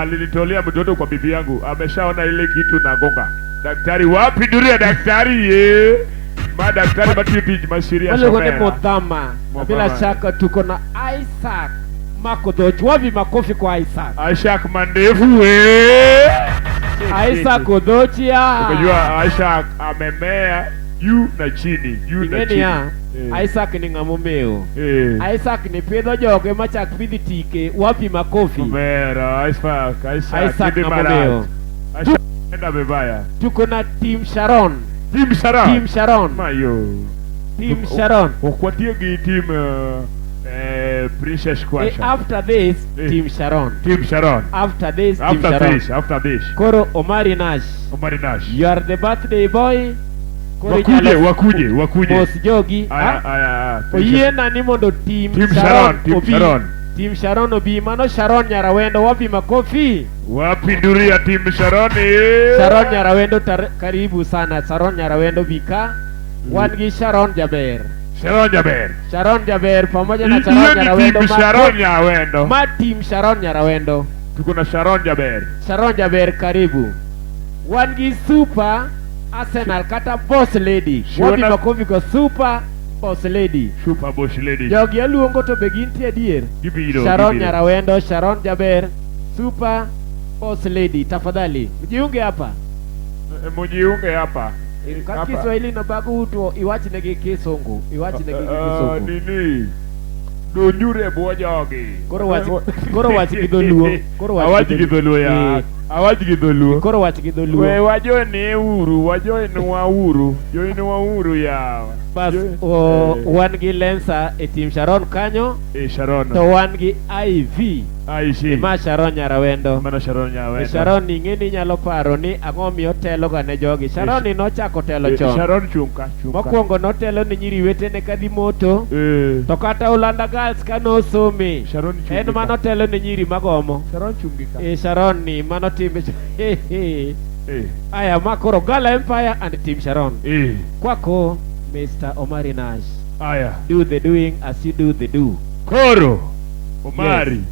Alinitolea mtoto kwa bibi yangu. Ameshaona ile kitu na gonga. Daktari wapi duru ya daktari Madaktari batipiji mashiria somera. Wale kone Muthama. Bila shaka tuko na Isaac Makodhoch. Wapi makofi kwa Isaac? Isaac mandefu Isaac Kodhochia. Ukijua Isaac amemea juu na chini, juu na Ingeni chini. ya Isaac ni ng'amomeo. Isaac ni pidho joge machak pidhi tike. Wapi makofi? Omera, Isaac Isaac ng'amomeo. Enda bebaya. Tuko na Team Sharon. Team Sharon. Team Sharon. Mayo. Team Sharon. Okwatie gi team Princess Kwasha. After this, Team Sharon. Team Sharon. After this, Team Sharon. After this. Koro Omari Nash. Omari Nash. You are the birthday boy. Wakuje. Mos jogi. Oyiena ni mondo Team Sharon. Team Sharon obi mano Sharon Nyarawendo. Wapi makofi? Wapi duria Team Sharon? Sharon Nyarawendo karibu sana. Sharon Nyarawendo bika. Wan gi Sharon Jaber. Sharon Jaber pamoja na Sharon Nyarawendo. Ma Team Sharon Nyarawendo. Tuko na Sharon Jaber. Sharon Jaber karibu. Wan gi Super Arsenal kata Boss Lady. Wapi makofi kwa Super Boss Lady. Super Boss Lady. Jogi aluongo to begintie adier. Sharon Nyarawendo, Sharon Jaber, Super Boss Lady. Tafadhali mjiunge hapa. Kwa Kiswahili na baguto iwachnegi Kisungu. Nini? Donyure bojogi. Koro wach gi dholuo. Awach gi dholuo. Koro wach gi dholuo. We wajone uru, joinwa uru yawa. Bas wan gi Lensa e Team Sharon kanyo. Sharon. To wan gi IV. Ma Sharon Nyarawendo. Mana Sharon Nyarawendo. Sharon ni ng'eni nyalo paro ni ang'o miyo telo ga ne jogi. Sharon ni nochako telo chon. Sharon chumka. Mokwongo notelo ni nyiri wetene kadhi moto. To kata Ulanda Girls kanosome. Sharon chumka. En manotelo ni nyiri magomo. Sharon chumka. Sharon ni manotimbe. Aya makoro Gala Empire and Team Sharon. Kwako Mr. Omari Nash. Aya. Do the doing as you do the do. Koro Omari. Yes.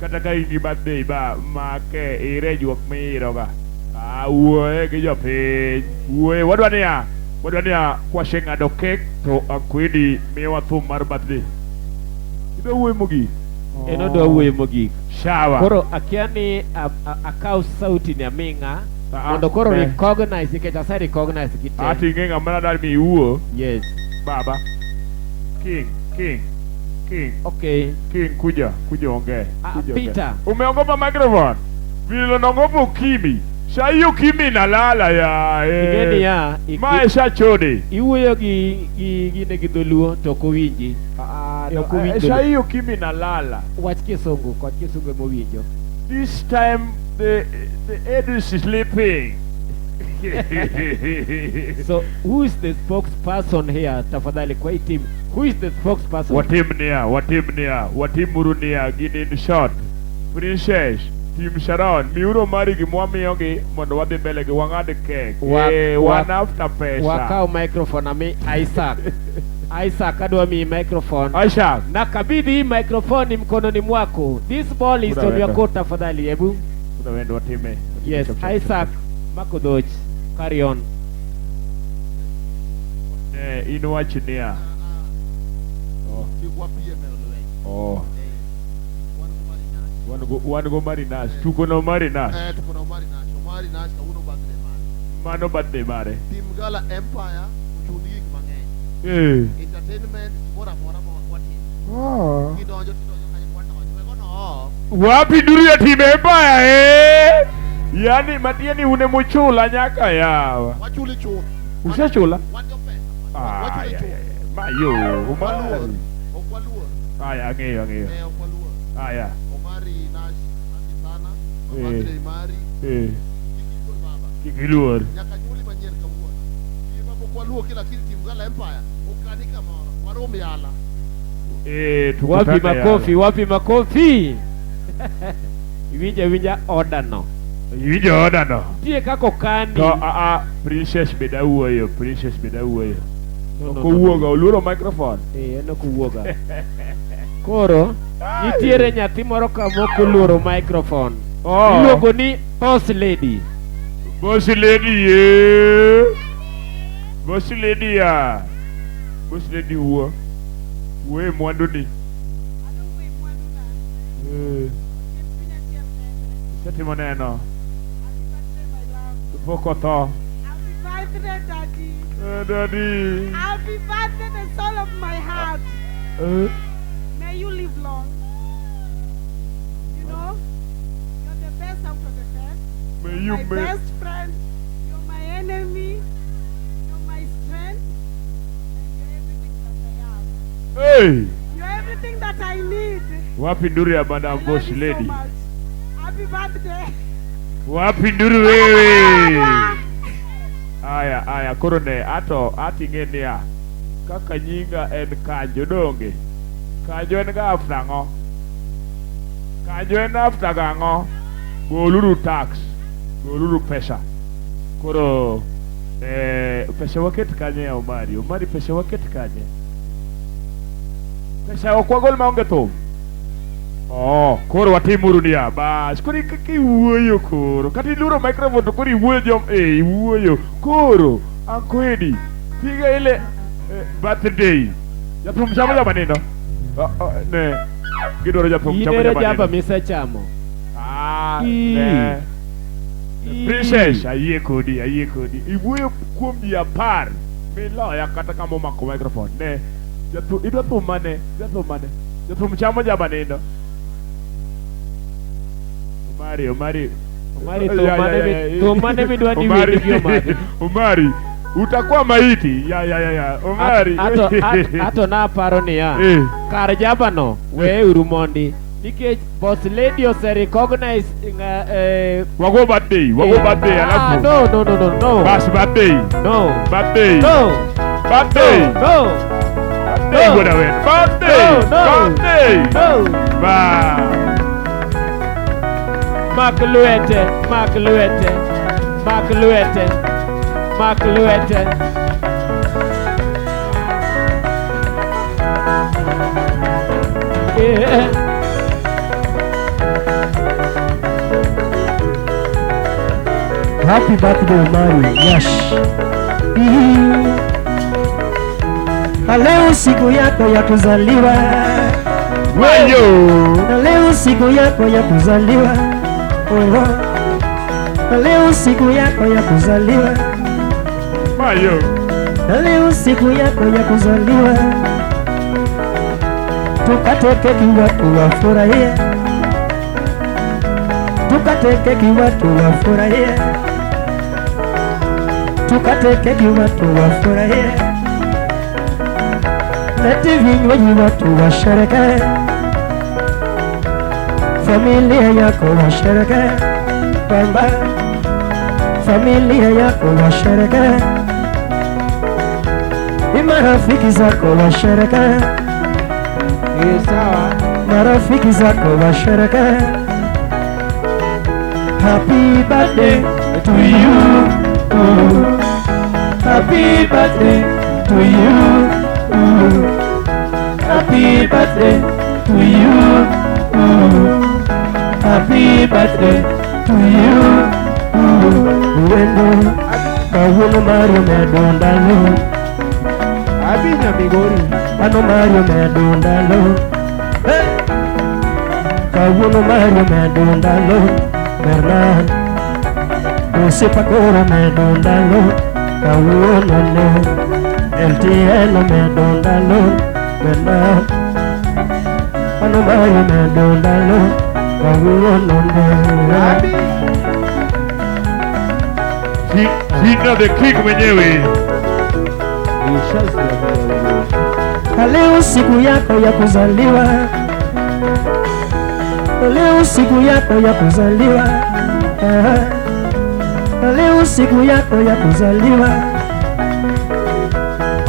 Kata ka ini birthday ba make irejuok miroga. Wuoye gi jopiny. Wuoye wadwa niya kwaseng'ado kek to akwedi miwa thum mar birthday. Idwa wuoye mogik. En odwa wuoye mogik. Shawa. Koro akia ni akaw sauti ni aming'a. Mondo koro recognize nikech ase recognize kite. Ati ng'eng'a mana dar mi wuo. Yes. Baba. King. Okay. King kuja onge. Peter. Umeogopa microphone? Vile naogopa ukimi. Shai ukimi nalala ya. Ingeni ya. Maisha chode. Iwuoyo gi ne gidholuo to kowinji. Shai ukimi nalala. Wach Kisungu mowinjo. This time the head is sleeping. So who is the spokesperson here? Tafadhali kwa team. Who is the spokesperson? Watimuru nia gini in short. Princess Team Sharon miuro mari gi mwamiyogi mondo wadhi mbele gi wang'ad kek. One after pesa. Wakao microphone ami Isaac adwa mi microphone. Isaac. Nakabidhi hii microphone mkononi mwako. This ball is on your court tafadhali hebu. Unawenda watime. Yes, Isaac Makodoch. Carry on. Inuachinia. One go Marinas. Tuko na Marinas. Omari Nash kauno birthday man. Mano birthday mare. Team Gala Empire uchungi mang'eny. Entertainment bora wati. Kidonjo kanye kwata watu. Wapi duria Team Empire Yani matieni une muchula nyaka yawa. Wachuli chula. Ushachula? Watu pesa. Wachuli chula. Mayo, Omari. Aya, angeo. Aya. Omari Nash sana. Omari Mari. Kikiluor. Nyakanyuli manyien kawuono. Kima bokwaluo kila kitu Team Gala Empire. Ukanika moro. Warom yala. Wapi makofi? Iwinja order no. Tie kako kandi. To Princess beda wuoyo. Kuwuoga oluoro microphone. En okuwuoga. Koro nitiere nyathi moro kama ok oluoro microphone. Iluongo ni Boss Lady. Boss Lady wuo. Wuoye mwandu ni. Setimo neno. Poko tho. Daddy. Happy birthday, the soul of my heart. May you live long. You know, you're the best out of the best. May you my best friend. You're my enemy. You're my strength. And you're everything that I have. Hey! You're everything that I need. Wapi nduru ya Madam Boss So Lady? much. Happy birthday. Wapi nduru wewe? Aya, korone ato atingenia. Kaka nyinga en kanjo donge. Kanjo en ga aftango. Kanjo en aftagango. Goluru tax. Goluru pesa. Koro pesa waket kanye ya Omari. Omari pesa waket kanye. Pesa wakwa gol maonge to. Koro watimuru niya. Bas, kori kaki wuoyo koro. Kati luro microphone to kori wuoyo jom. Wuoyo. Koro, ankwedi. Tiga ile birthday. Jathum chamo jama nindo. Ne. Gidoro jathum chamo jama jaba nindo. misa chamo. Ne. Princess, ayie kodi. Iwuoyo kuom ji 10. Miloya kata kama omako microphone. Ne. Jathum, idwa thum mane? Jathum chamo jama nindo. Omari. Tomane midwa ni wiki Omari. Omari, utakuwa maiti. Ya. Omari. Ato na paro ni ya. Kar jabano, we urumondi. Nikech Boss Lady ose recognize wago birthday. Alafu. No. Bas birthday. No. Birthday. No. Birthday. No. Birthday gonna win. Birthday. No. Birthday. No. Ba. Makluete. Yeah. Happy birthday, Omari. Yes. Leo siku yako ya kuzaliwa. Weyo. Leo siku yako ya kuzaliwa. Leo siku yako ya kuzaliwa. Mayo. Leo siku yako ya kuzaliwa. Tukate keki watu wafurahie. Tukate keki watu wafurahie. Tukate keki watu wafurahie. Leti vinywaji watu washerehekee. Familia yako washerehekee. Kwamba familia yako washerehekee. Marafiki zako washerehekee. Sawa. Marafiki zako washerehekee. Happy birthday to you. Happy birthday to you. Happy birthday to you. Happy birthday to you. Wendo kawuono Mario medo ndalo. Abinya Migori. Ano Mario medo ndalo. Kawuono Mario medo ndalo. Bernard Osipakoro medo ndalo. Kawuono ne LTN medo ndalo. Bernard Ano Mario medo ndalo. Kawuono ne Jina the king mwenyewe. Leo siku yako ya kuzaliwa. Leo siku yako ya kuzaliwa. Leo siku yako ya kuzaliwa.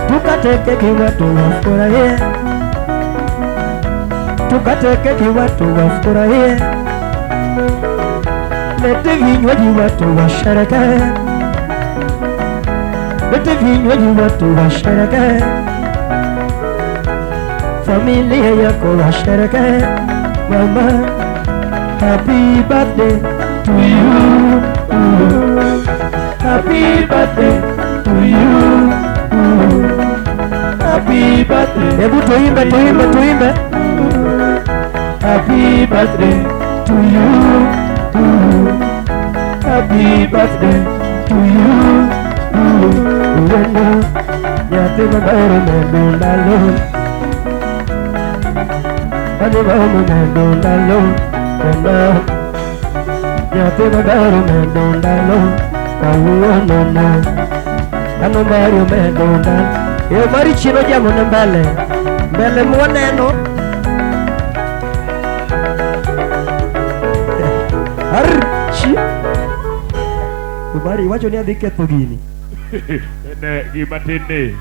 Tukate keki watu wafurahie. Tukate keki watu wafurahie. Lete vinywaji watu washerehekee. Lete vinywaji watu washerehekee. Familia yako washerehekee. Mama, happy birthday to you. Happy birthday to you. Happy birthday. Hebu tuimbe. Happy birthday to you. Happy birthday to you. nyathi maber omedo ndalo, anima omedo ndalo, kendo nyathi maber omedo ndalo, kawuono na ano mari omedo ndalo. Yo mari chino jamo na mbele mwaneno archi mari wacho ni adhi ketho gini. Ne gima tin ni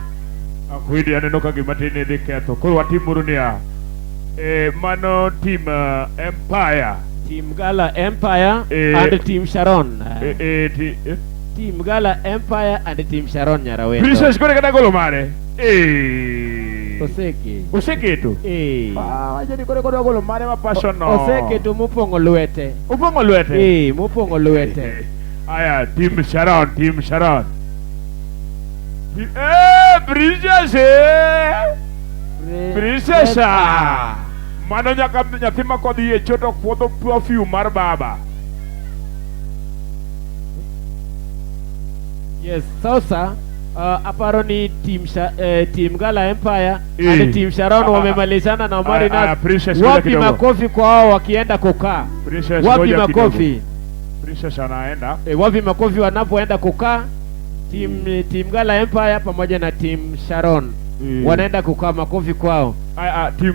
akwidi aneno ka gima tin ni dhi ketho. Koro watimuru niya, mano team Empire, Team Gala Empire and Team Sharon. Team Gala Empire and Team Sharon Nyarawendo. Princess kore kada golo mare. Oseketo. Wacho ni kore kada golo mare ma passion no. Oseketo mopong'o lwete. Opong'o lwete? Mopong'o lwete. Aya, Team Sharon. Princess. Mano nyaka nyathi ma kodhi e choto puodho perfume mar baba. Yes, sasa aparo ni team Gala Empire and Team Sharon wamemalizana na Marinas. Wapi makofi kwa wao wakienda kukaa? Wapi makofi? Princess anaenda. Wapi makofi wanapoenda kukaa? Team Gala Empire pamoja na Team Sharon wanaenda kukaa, makofi kwao. Team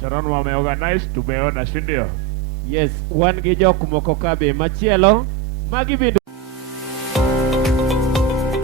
Sharon wameorganize, tumeona, si ndio? Yes, wan gi jok moko kabe machielo magi bendo.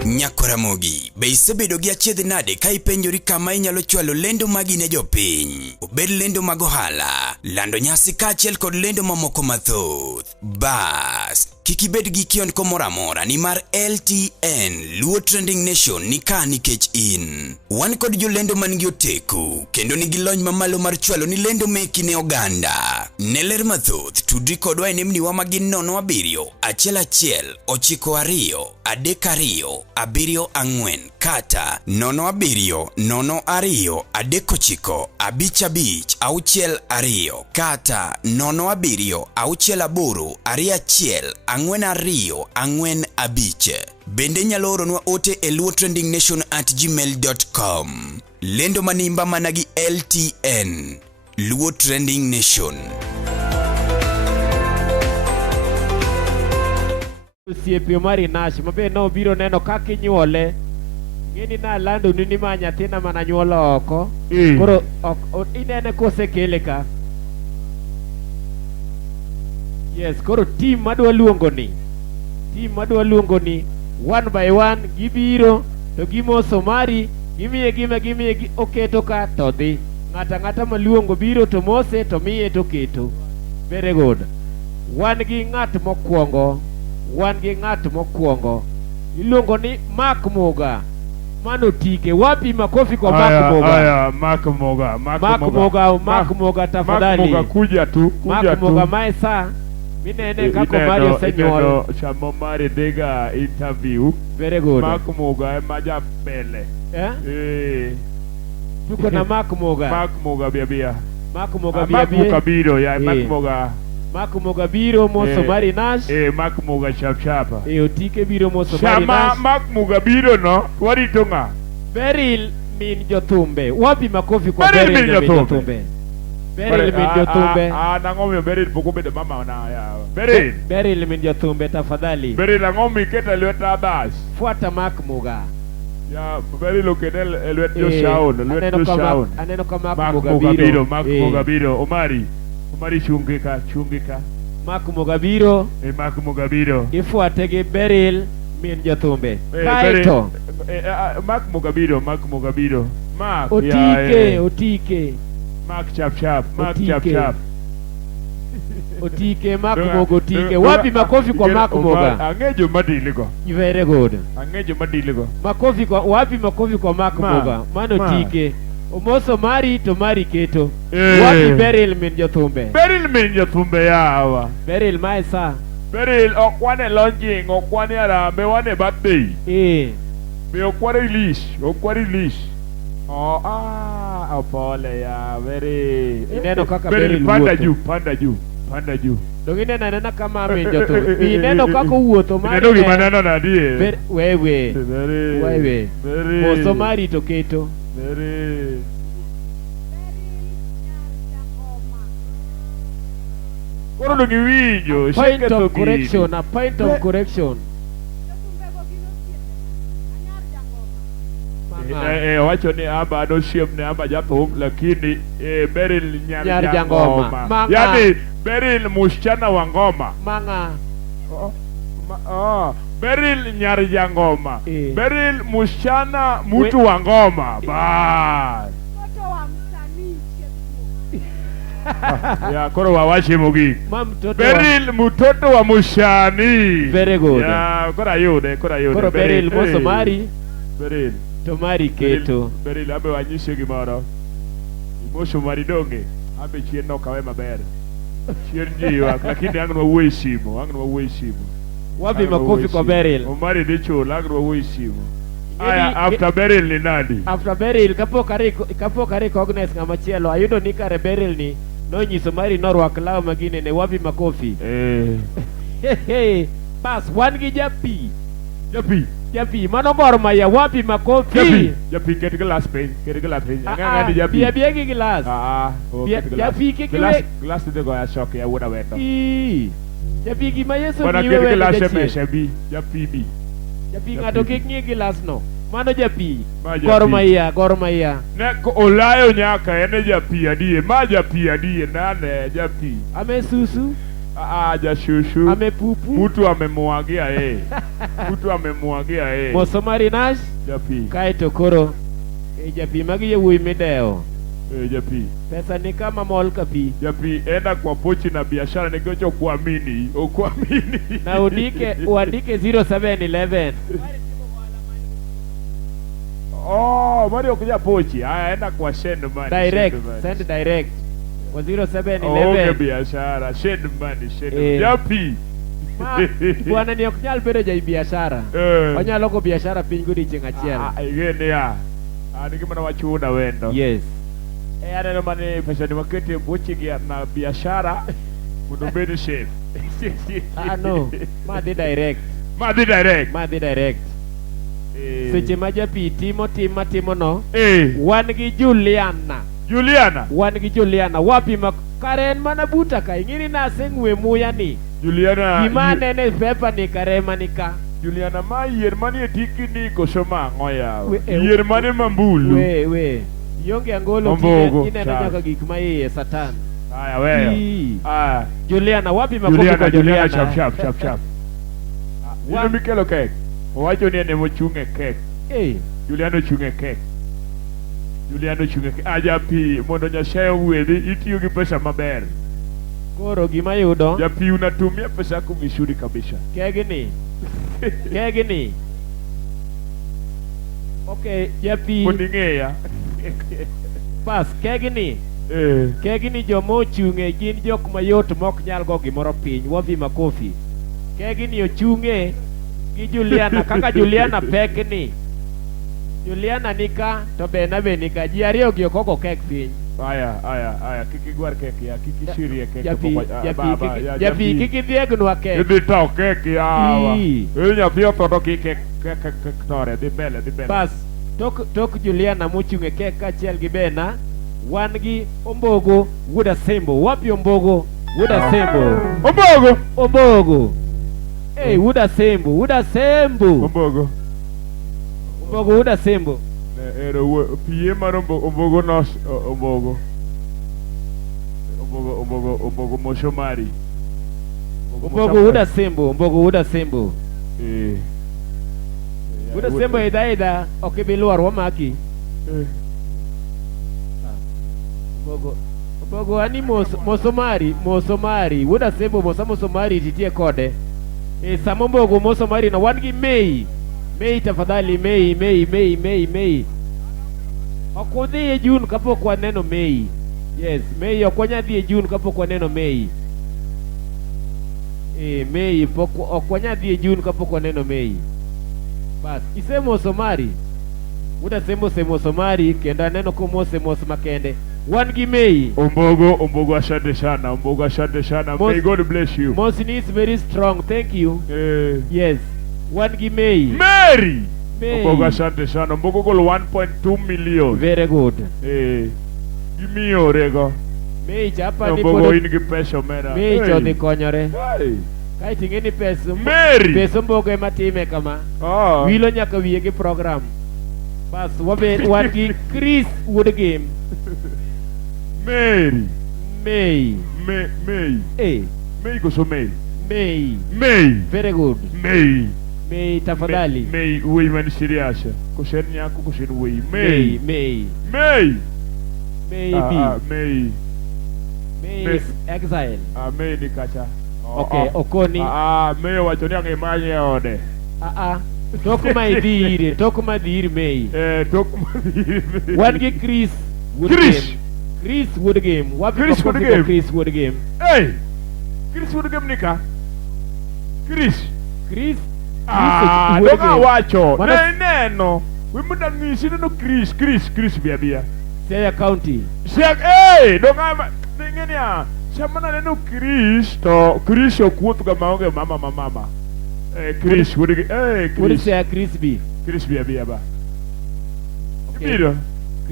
Nyakoramogi, be isebedo gi achiedh nade ka ipenjori kama inyalo chwalo lendo magi ne jopiny? Obed lendo mag ohala, lando nyasi kaachiel kod lendo mamoko mathoth. Bas, kik ibed gi kionko moro amora, nimar LTN Luo Trending Nation ni ka nikech in. Wan kod jolendo man gi oteku kendo nigi lony mamalo mar chwalo ni lendo meki ne oganda. Ne ler mathoth, tudri kodwa e nembniwa magin 07 11 92 32 74 kata 07 02 39 55 62 kata 07 68 21 42 45. Bende nyalo oronwa ote e luotrendingnation@gmail.com. Lendo manimba managi LTN Luo Trending Nation. Osiepe mari Nash mabe no biro neno kaka inyuole. Ngeni na lando ni ma nyathina mana nyuolo oko. Koro inene kosekele ka. Yes, koro team madwa luongo ni one by one gibiro to gimoso mari gimiye oketo ka to dhi. Ng'ata maluongo biro to mose to miye to keto. Very good. Wan gi ng'at mokwongo iluongo ni Mark Muga. Mano tike, wapi makofi kwa Mark Muga? Aya, Mark Muga tafadhali. Mark Muga kuja tu. Mark Muga maesa minene kako Mario Senyol. Chamo mari dega interview. Very good. Mark Muga maja pele. Tuko na Mark Muga. Mark Muga bia. Mark Muga biro ya Mark Muga. Mark Muga biro moso mari Nash. Mark Muga chapa. Otike biro moso mari Nash. Chama Mark Muga biro no. Warito nga. Beryl min Jothumbe. Wapi makofi kwa Beryl min Jothumbe? Beryl min Jothumbe. Nangomi Beryl pokobe de mama na ya. Beryl min Jothumbe tafadhali. Beryl nangomi keta lweta bas. Fuata Mark Muga. Ya Beryl okene lwet Shaun. Aneno kama Mark Muga biro. Omari chungika. Mark Muga biro. Mark Muga biro. Ifuate gi Beryl min Jothumbe. Kaito. Mark Muga biro. Mark. Otike. Mark chap. Otike, Mark Muga otike. Wapi makofi kwa Mark Muga? Angejo madiligo. Very good. Wapi makofi kwa Mark Muga? Mano tike. Omoso mari to mari keto. Wapi Beryl min Jothumbe yawa. Beryl maesa. Beryl okwane launching, okwane arambe, wane birthday. Me okwane release. Opole ya very. Ineno kaka Beryl panda juu. Dong inena kama amenjo to. Ineno kako wuotho mari. Ineno gima neno nadie. Wewe. Wewe. Moso mari to keto. Very. Koro dong iwinjo. Point of correction. A point of correction. Wacho ni amba adosiem ne amba jathum lakini Beryl nyar jangoma. Yani Beryl msichana wa ngoma. Manga. Beryl nyar jangoma. Beryl msichana mtu wa ngoma. Bas. Mtoto wa msanii. Ya koro wawache mogi. Beryl mtoto wa mushani. Very good. Ya kora yude. Koro Beryl moso mari. Beryl. Tomari keto. Beryl abe wanyise gimoro. Imosho mari donge. Abe chien no kawe maber. Chien jiwa lakini angno waweshimo. Wapi makofi kwa Beryl? Omari dicho angno waweshimo. Aya after Beryl ni nadi? After Beryl kapo kare recognize ngama chielo ayudo ni kare Beryl ni no nyiso mari norwak law magine ne wapi makofi. Bas wan gi Japi mano bor maya wapi makofi. Japi get glass pen. Nganga ni Japi. Bia gi glass. Japi ke glass de go ya shock ya woda weto. Japi gi mayeso ni wewe. Bana glass meshabi. Japi ngato ke ngi glass no. Mano Japi. Gor maya. Ne ko olayo nyaka ene Japi adie. Ma Japi adie nane Japi. Ame susu. Jashushu. Amepupu. Mtu amemwagia Mosomari Nash. Japi. Kaito koro. Japi magi ye wuoi mideo. Japi. Pesa ni kama mol kapi. Japi enda kwa pochi na biashara nikicho kuamini. Na uandike 0711. Mari okuja pochi. Enda kwa send money. Send direct. Kwa 0711. Biashara. Send money. Japi. Bwana ni okunyal bedo jai biashara. Onyalo ko biashara piny godiochieng' achiel. Igene ya. Nigi mana wachuda wendo. Yes. Aneno mane pesa ni wakete bochi na biashara mondo bed chef. No. Ma dhi direct. Seche ma Japi timo no. Wan gi Juliana. Wapi kare en mana buta ka ing'ini nase ng'we muya ni. Juliana. Gima nene pepa ni kare manika. Juliana ma yier manie tiki ni koso mang'o yaw. Yier mane mambulu. We. Yonge angolo ineno nyaka gik ma iye satan. Aya weyo. Juliana wapi makofi kwa Juliana. Sharp. Yino mikelo kek. Owacho ni ene mochung'e kek. Juliana ochung'e kek. Japi mondo Nyasaye owedi itiyo gi pesa maber. Koro gima yudo. Japi unatumia pesa yako vizuri kabisa. Kegini. Okay, Japi. Moning'eya. Pas kegini. Kegini jomo ochung'e gin jok mayot mok nyal go gimoro piny. Wapi makofi. Kegini ochung'e gi Juliana kaka Juliana pekni. Juliana nika to bena be nika ji ariyo gi okoko kek piny. Aya kiki gwar kek ya kiki shirie kek. Japi kiki dhiegnwa kek. Idhi to kek yawa. Nyathi otho kik kek tore dhi mbele. Bas tok Juliana mochung'e kek kachiel gi bena wan gi Ombogo Wuda Sembo. Wapi Ombogo Wuda Sembo? Ombogo. Wuda Sembo. Ombogo Wuda Sembo. Piye mar Ombogo nos Ombogo Moshomari. Ombogo Wuda Sembo. Wuda Sembo idha okibiluar wamaki. Ombogo ani Mosomari. Wuda Sembo Mosomari titie kode. Samo Ombogo Mosomari na wan gi Mei tafadhali Mei. Okudhi e June kapok waneno Mei. Yes, Mei okwanya dhi e June kapok waneno Mei. Mei okwanya dhi e June kapok waneno Mei. Bas, isemo Somari. Wuda Sembo Somari kendo aneno ko mos makende. Wan gi May. Ombogo asante sana. Ombogo asante sana. May God bless you. Mosini is very strong. Thank you. Yes. Wan gi May. Mary. May. Ombogo asante sana. Ombogo golo 1.2 million. Very good. Gimiyo rego. May chapa ni Ombogo in gi pesa mera. May chodhi konyore. Kai ting'e ni pesa. Mary. Pesa Ombogo ema time kama. Wilo nyaka wiye gi program. Bas wan gi Chris Woodgame. Mary. May. May koso May. May. Very good. May. May tafadhali. May wei man serious. Kosen nyako kosen wei. May. May is exile. May ni kacha. Okay, Okoni. May wacho ni ang'imanye ode. Tokuma idhiri May. Tokuma idhiri. Wan gi Chris Woodgame. Chris Woodgame. Chris Woodgame. Chris Woodgame. Hey! Chris Woodgame nika. Chris. Doga wacho. Neno. Wimuda ngisi no Chris bia. Siaya County. Doga ngenia. Chamana neno Chris to Chris okuoth ga maonge mama. Chris Woodgame. Chris. Chris B. Chris bia ba. Okay. Biro.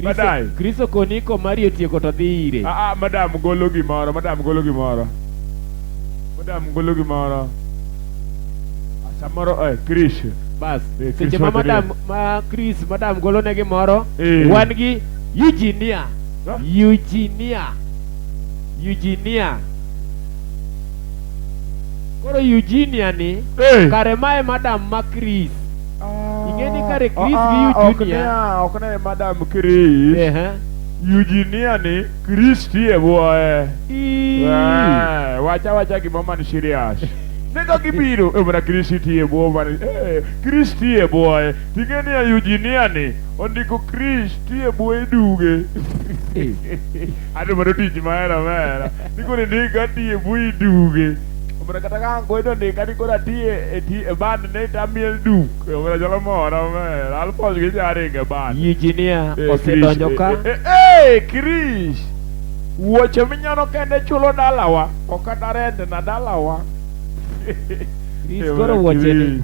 Madai. Chris Okoniko mari otieko to dhi ire. Madam golo gimoro. Samoro Chris. Bas. Seche madam golo ne gimoro. Wan gi Eugenia. Koro Eugenia ni kare mae madam ma Chris. Ingeni kare Chris gi Eugenia. Okne madam Chris. Eugenia ni Chris tie boy. Wacha gimama ni serious. Nega gibiro mara Chris tie boy man. Chris tie boy. Tingeni ya Eugenia ni ondiko Chris tie boy duge. Ado mara tiji mera. Niko ndika tie boy duge. Mara kata kango ido ndika niko tie band ne Damiel Duke. Mara jalo mora mera. Alpos ge jare ge band. Eugenia osedonjo ka. Chris. Wuoche minyalo kende chulo dalawa. Okata rende na dalawa. Chris koro wuoche ni.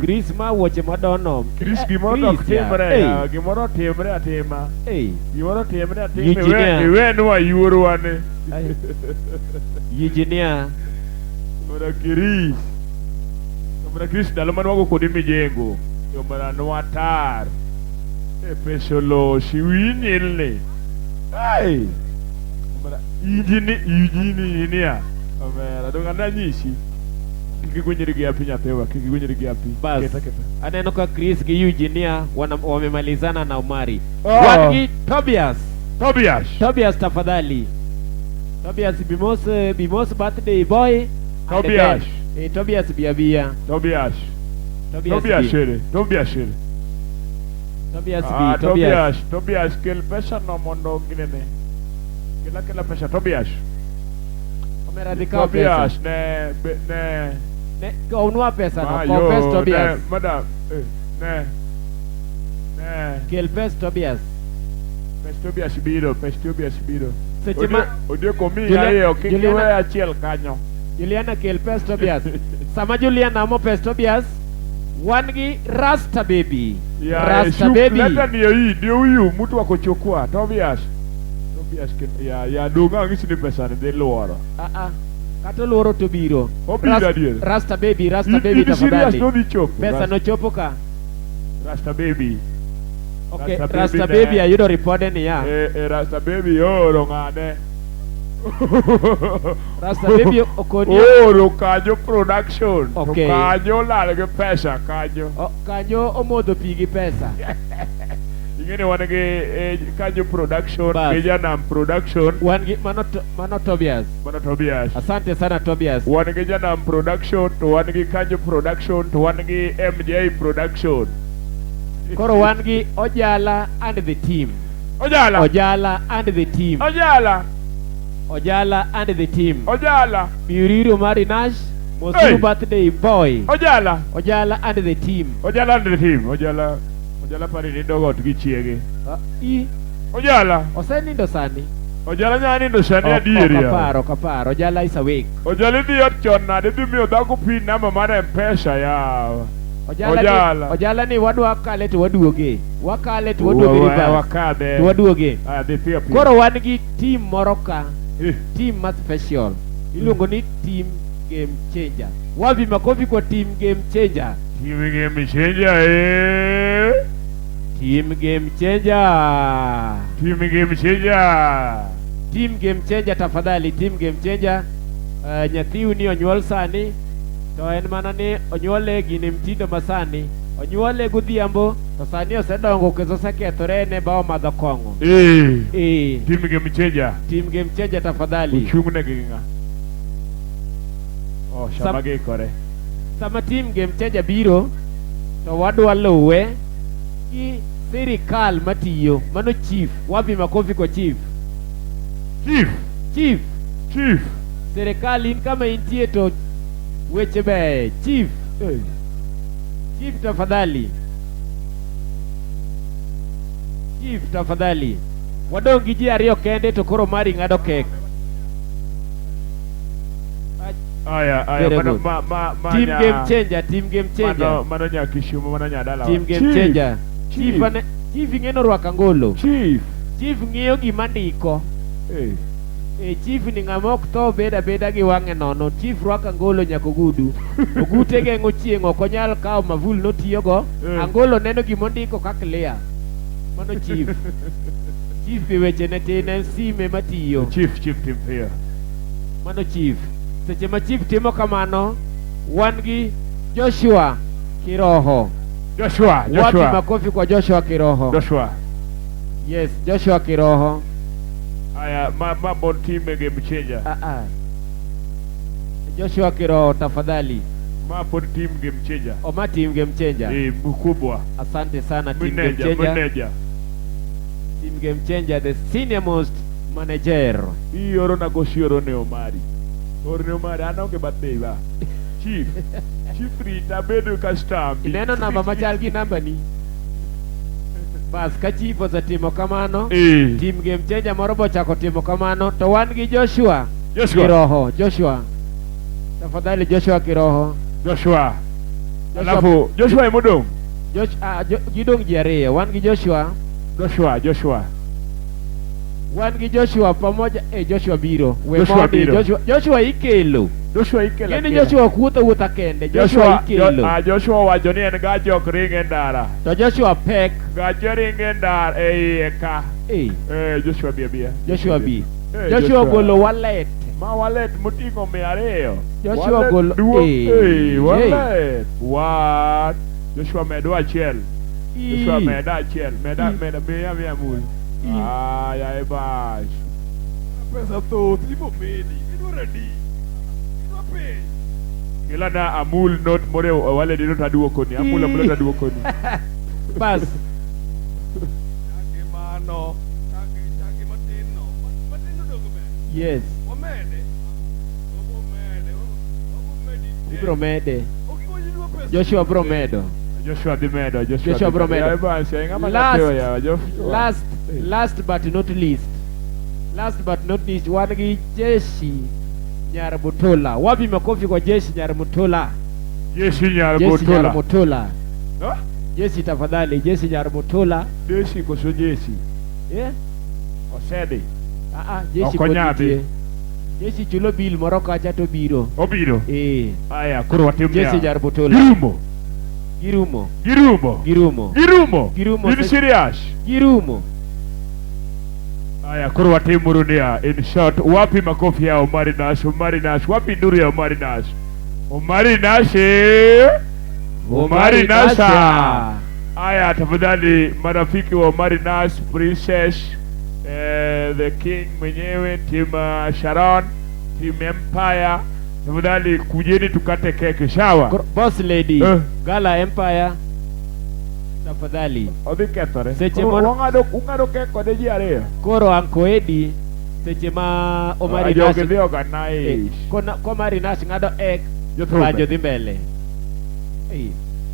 Chris ma wuoche madono. Chris gimoro timre. Gimoro timre atima. Gimoro timre atima. Iwe nuwa yuoro wane. Eugenia. Mara Chris dalo manwago kodi mijengo. Mara nwatar. Pesolo shiwinyilne. Mara Eugenia. Mara dongana nyisi. Kikigonyeri gi api nyathewa. Bas. Aneno ka Chris gi Eugenia wamemalizana na Omari. Wan gi Tobias tafadhali. Tobias Bimos birthday boy. Tobias bia. Tobias kel pesa no mondo ginene. Kila pesa Tobias. Omera dikao pesa. Tobias ne unua pesa no. Confess Tobias. Madam. Kel pesa Tobias. Tobias biro. Sechema Odio komi aye okiwe achiel kanyo. Juliana kel pesa Tobias. Sama Juliana amo pesa Tobias. Wan gi Rasta Baby. Leta ndio huyu mtu wako chokwa Tobias ya donga ngisi pesa ne loro. Kata loro to biro. Rasta Baby tafadhali. Pesa no chopo ka. Rasta Baby. Okay, Rasta Baby ayudo ripode ni ya. Rasta Baby oro ngade. Rasta Baby Okoni. Oro Kanyo production. Okay. Kanyo lalge pesa Kanyo. Kanyo omodo pigi pesa. Ingene wanage Kanyo production, Kejanam production. Wangi mano Tobias. Asante sana Tobias. Wanage Janam production, to wanage Kanyo production, to wanage MJ production. Koro wangi Ojala and the team. Ojala and the team. Miuriro Marinash. Mosiru birthday boy. Ojala and the team. Ojala pari ni dogo tuki chiege. Ojala. Osenindo sani. Ojala nyani ndo sani adieri. Kaparo. Ojala is awake. Ojala dhi ot chon nade dhi miyo dhako pin namba mar M-Pesa yawa. Ojala ni wadwa kale to waduoge. Wakale to waduoge reverse. Wakadhe. To waduoge. Dhi piyo piyo. Koro wan gi team moro ka. Team ma special. Iluongo ni team game changer. Wapi makofi kwa team game changer. Team game changer Team game changer. Team game changer. Team game changer tafadhali. Team game changer. Nyathiu ni onyuol sani. To en mana ni onyuole gini mtindo masani. Onyuole godhiambo. To sani osedongo keso osekethore ne bao madho kong'o. Team game changer. Team game changer tafadhali. Uchung'ne gi ng'a? Oh, shamagi kore. Sama team game changer biro, to wadwa luwe ki sirikal matiyo. Mano chief. Wapi makofi kwa chief? Chief. Sirikal in kama intie to weche be. Chief. Chief tafadhali. Chief tafadhali. Wadong gi ji ariyo kende to koro mari ng'ado kek. Aya, team game changer. Mano nyakishumo, mano nyadala. Team game changer. Chief ing'eno rwaka ngolo. Chief ng'iyo gima ndiko. Chief ni ng'ama ok tho beda gi wang'e nono. Chief rwaka ngolo nyaka ogudu. Ogute geng'o chieng' ok onyal kawo mavul notiyogo. Angolo neno gima ndiko ka clear. Mano chief. Chief be weche ne tin en sime matiyo. Chief tim piyo. Mano chief. Seche ma chief timo kamano, wan gi Joshua Kiroho. Wapi makofi kwa Joshua Kiroho? Yes, Joshua Kiroho. Aya, ma bon team game changer. Joshua Kiroho tafadhali. Ma bon team game changer. Ma team game changer. Mkubwa. Asante sana team game changer. Team game changer, the senior most manager. Iyoro na goshioro ne Omari. Orne Omari anonge bateva. Chief Rita bedo custom. Ineno namba machal gi namba ni. Bas ka chief osetimo kamano, team game changer moro bochako timo kamano, to wan gi Joshua Kiroho. Tafadhali Joshua Kiroho. Alafu Joshua imodong. Gidong ji ariyo. Wan gi Joshua. Wan gi Joshua pamoja. Joshua biro. Joshua ikelo. Yeni Joshua wuotha kende. Joshua ikelo. Joshua wacho ni en gachi ok ring e ndara. To Joshua pek. Gachi ring e ndara e ka. Joshua bia. Joshua bi. Joshua golo wallet. Ma wallet moting'o 200. Joshua golo wallet. What? Joshua medo achiel. Joshua meda achiel. Meda mia mul. Ya bash. Pesa thoth ibo medi. Idwaro di. Idwa pay. Kila na amul not more wale dino taduoko ni. Amul taduoko ni. Bas. Mano. Chaki matino. Matino dogo be. Yes. Wamede. Ibro mede. Joshua bro medo. Joshua Bimedo. Joshua Bromedo. Last but not least, wan gi Jeshi Nyarmutola. Wapi makofi kwa Jeshi Nyarmutola? Jeshi Nyarmutola. Jeshi tafadhali, Jeshi Nyarmutola. Jeshi koso Jeshi. Osede. Jeshi kotie. Jeshi chulo bil moro kacha to biro. Obiro. Aya, koro watim Jeshi Nyarmutola. Girumo. In serious. Girumo. Aya, koro watimuru nia. In short, wapi makofi ya Omari Nash. Wapi nduru ya Omari Nash. Omari Nasha. Aya, tafadhali marafiki wa Omari Nash, Princess, the King mwenyewe, team Sharon, team Empire. Tafadhali kujeni tukate keke, sawa? Boss lady, Gala Empire. Tafadhali. Odhi kethore. Seche mono ungado keke kode ji ariyo. Koro Uncle Eddie seche ma Omari Nash jogi organize. Omari Nash ngado ek bajo dhi mbele.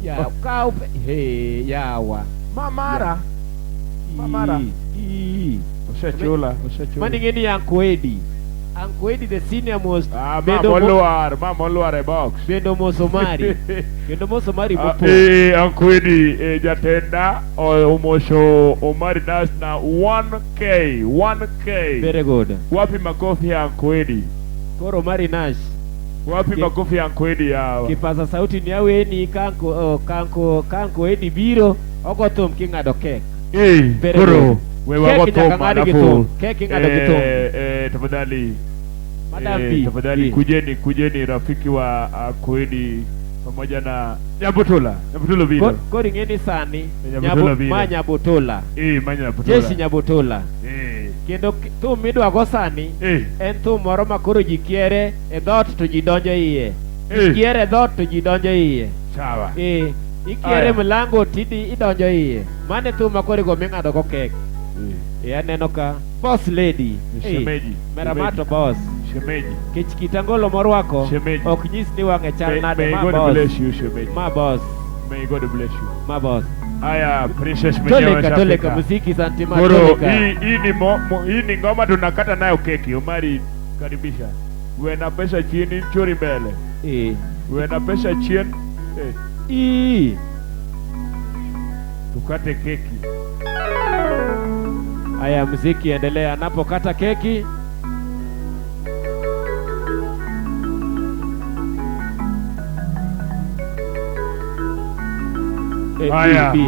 Ya kau yawa. Mamara. Mamara. Ushachula. Maningeni Uncle Eddie. Uncle Eddie the senior most. Mama Luar e box. Bendo Mosomari. Bendo Mosomari popo. Uncle Eddie jatenda umosho Omari Nas na 1K. Very good. Wapi makofi ya Uncle Eddie? Koro Omari Nash. Wapi makofi ya Uncle Eddie hawa? Kipaza sauti ni yawe ni kanko Eddie biro ogotom kingado kek. Koro wewe wagotom alafu kek ngado kitom. Tafadhali. Madam B. Tafadhali kujeni rafiki wa Uncle Eddie pamoja na Nyabutula biro. Kori ngeni sani Nyabutula. Jeshi Nyabutula. Kendo tu midwa go sani en tu moro makoro jikiere e dot to jidonjo iye. Ikiere dot to jidonjo iye. Sawa. Ikiere mlango tidi idonjo iye. Mane tu makoro go mingado go kek. Aneno ka boss lady. Shemeji. Meramato boss. Shemeji. Kech kitangolo morwako ok nyis ni wange chal nade ma boss. May God bless you, Shemeji. Ma boss. May God bless you. Ma boss. Aya, Princess mwenyewe Toleka muziki santima toleka. Hii ni ngoma tunakata nayo keki. Omari karibisha. Uwe na pesa chini chori mbele. Uwe na pesa chini. Tukate keki. Aya, muziki endelea anapokata keki. Aya. B.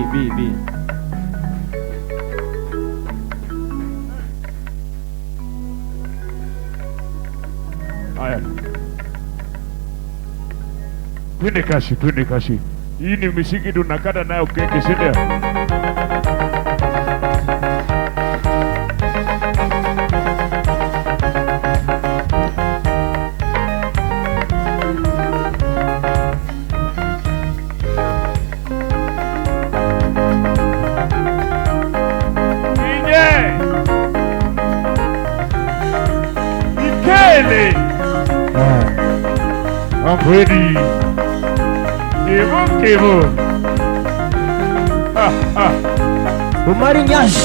Aya. Twende kashi. Hii ni mishiki tunakata nayo keki, si ndio? Uncle Eddie. Kevo. Omari Nyash.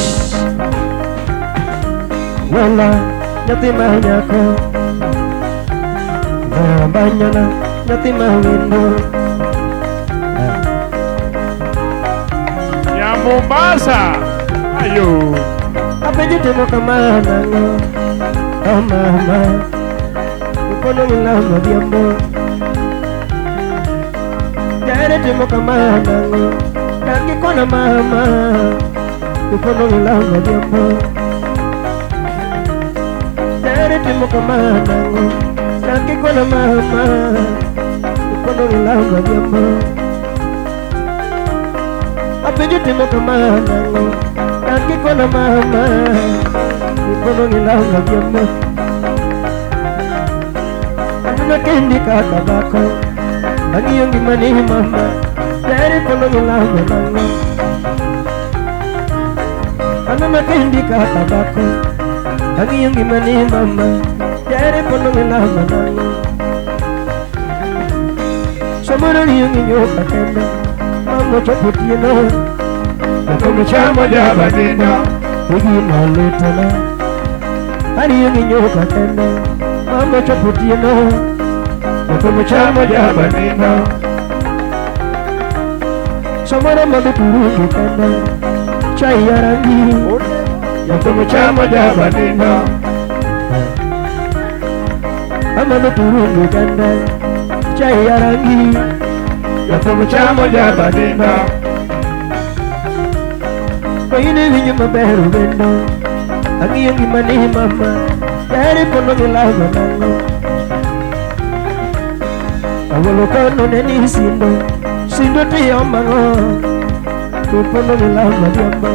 Wala nyati mahanyako. Banyana nyati mahwendo. Ya Mombasa. Ayo. Apeju temo kamana ngo. Oh mama. Ukono ngilama diambo. Jare temo kamana ngo. Kaki kona mama. Ukono ngilama diambo. Jare temo kamana ngo. Kaki kona mama. Ukono ngilama diambo. Apeju temo kamana ngo. Kaki kona mama. Ukono ngilama diambo. Anuna kendi kata bako. Bagi yang gimana mama. Dari kono ngilama nango. Anuna kendi kata bako. Bagi yang gimana mama. Dari kono ngilama nango. Samara yang inyo pakenda. Mama chaputino. Kono chama jabadina. Ugi maletana. Hari yang inyo pakenda. Mama chaputino. Kono chama jabadina. Samara maduturu kitanda. Chai ya rangi. Kono chama jabadina. Maduturu kitanda. Chai ya rangi. Kono chama jabadina. Koine vinyo maberu vendo. Agi yang gimana mama. Dari kono ngilama nango. Awalo kono neni sindo tiyo mango. Kono ngilama diambo.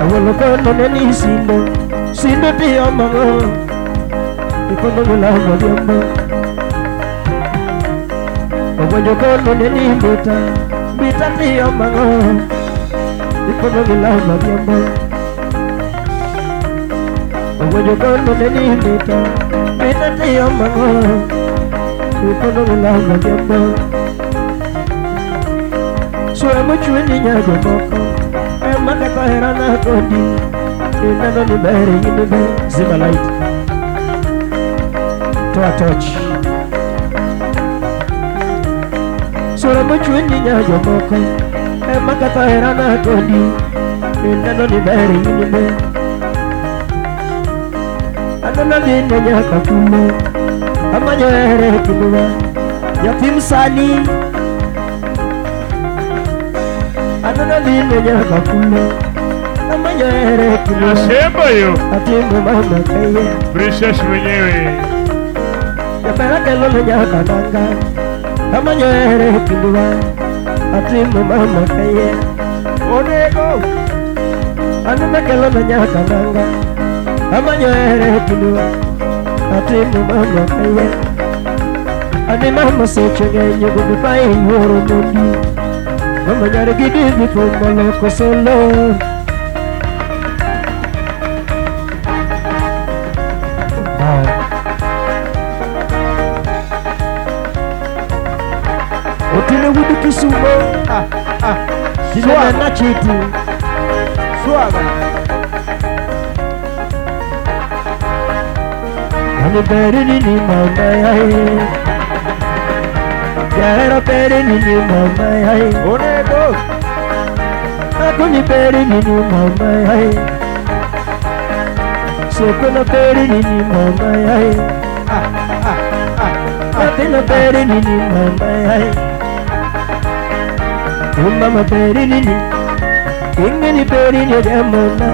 Awalo kono neni sindo tiyo mango. Kono ngilama diambo. Awalo kono neni bita tiyo mango. Kono ngilama diambo. Awalo kono neni bita tiyo mango. Kono ngilama diambo. Sura mochwe ni nyago moko Ema kata herana kodi Inano ni beri inibe Zima light Toa touch Sura mochwe ni nyago moko Ema kata herana kodi Inano ni beri inibe Anana dine nyaka kumo Amanya ere kinuwa Yatim sani Anana dine nyaka kumo Amanya ere kinuwa Nasema yo Atimu mama kaya Princess mwenyewe Yapera kelo nyaka nanga Amanya ere kinuwa Atimu mama kaya Onego Anana kelo nyaka nanga Amanya ere kinuwa Atimu mama kaya Ane mama sechenge nyugu bipai yoro mundi Mama nyare gidi bitu maloko solo Otile wudu kisumo Kizena na chiti Swaga Ane beri nini mama yae Yara beri nini mama yae Onego Ako ni beri nini mama yae Soko na beri nini mama yae Ate na beri nini mama yae Mama beri nini Inge ni beri ni jamona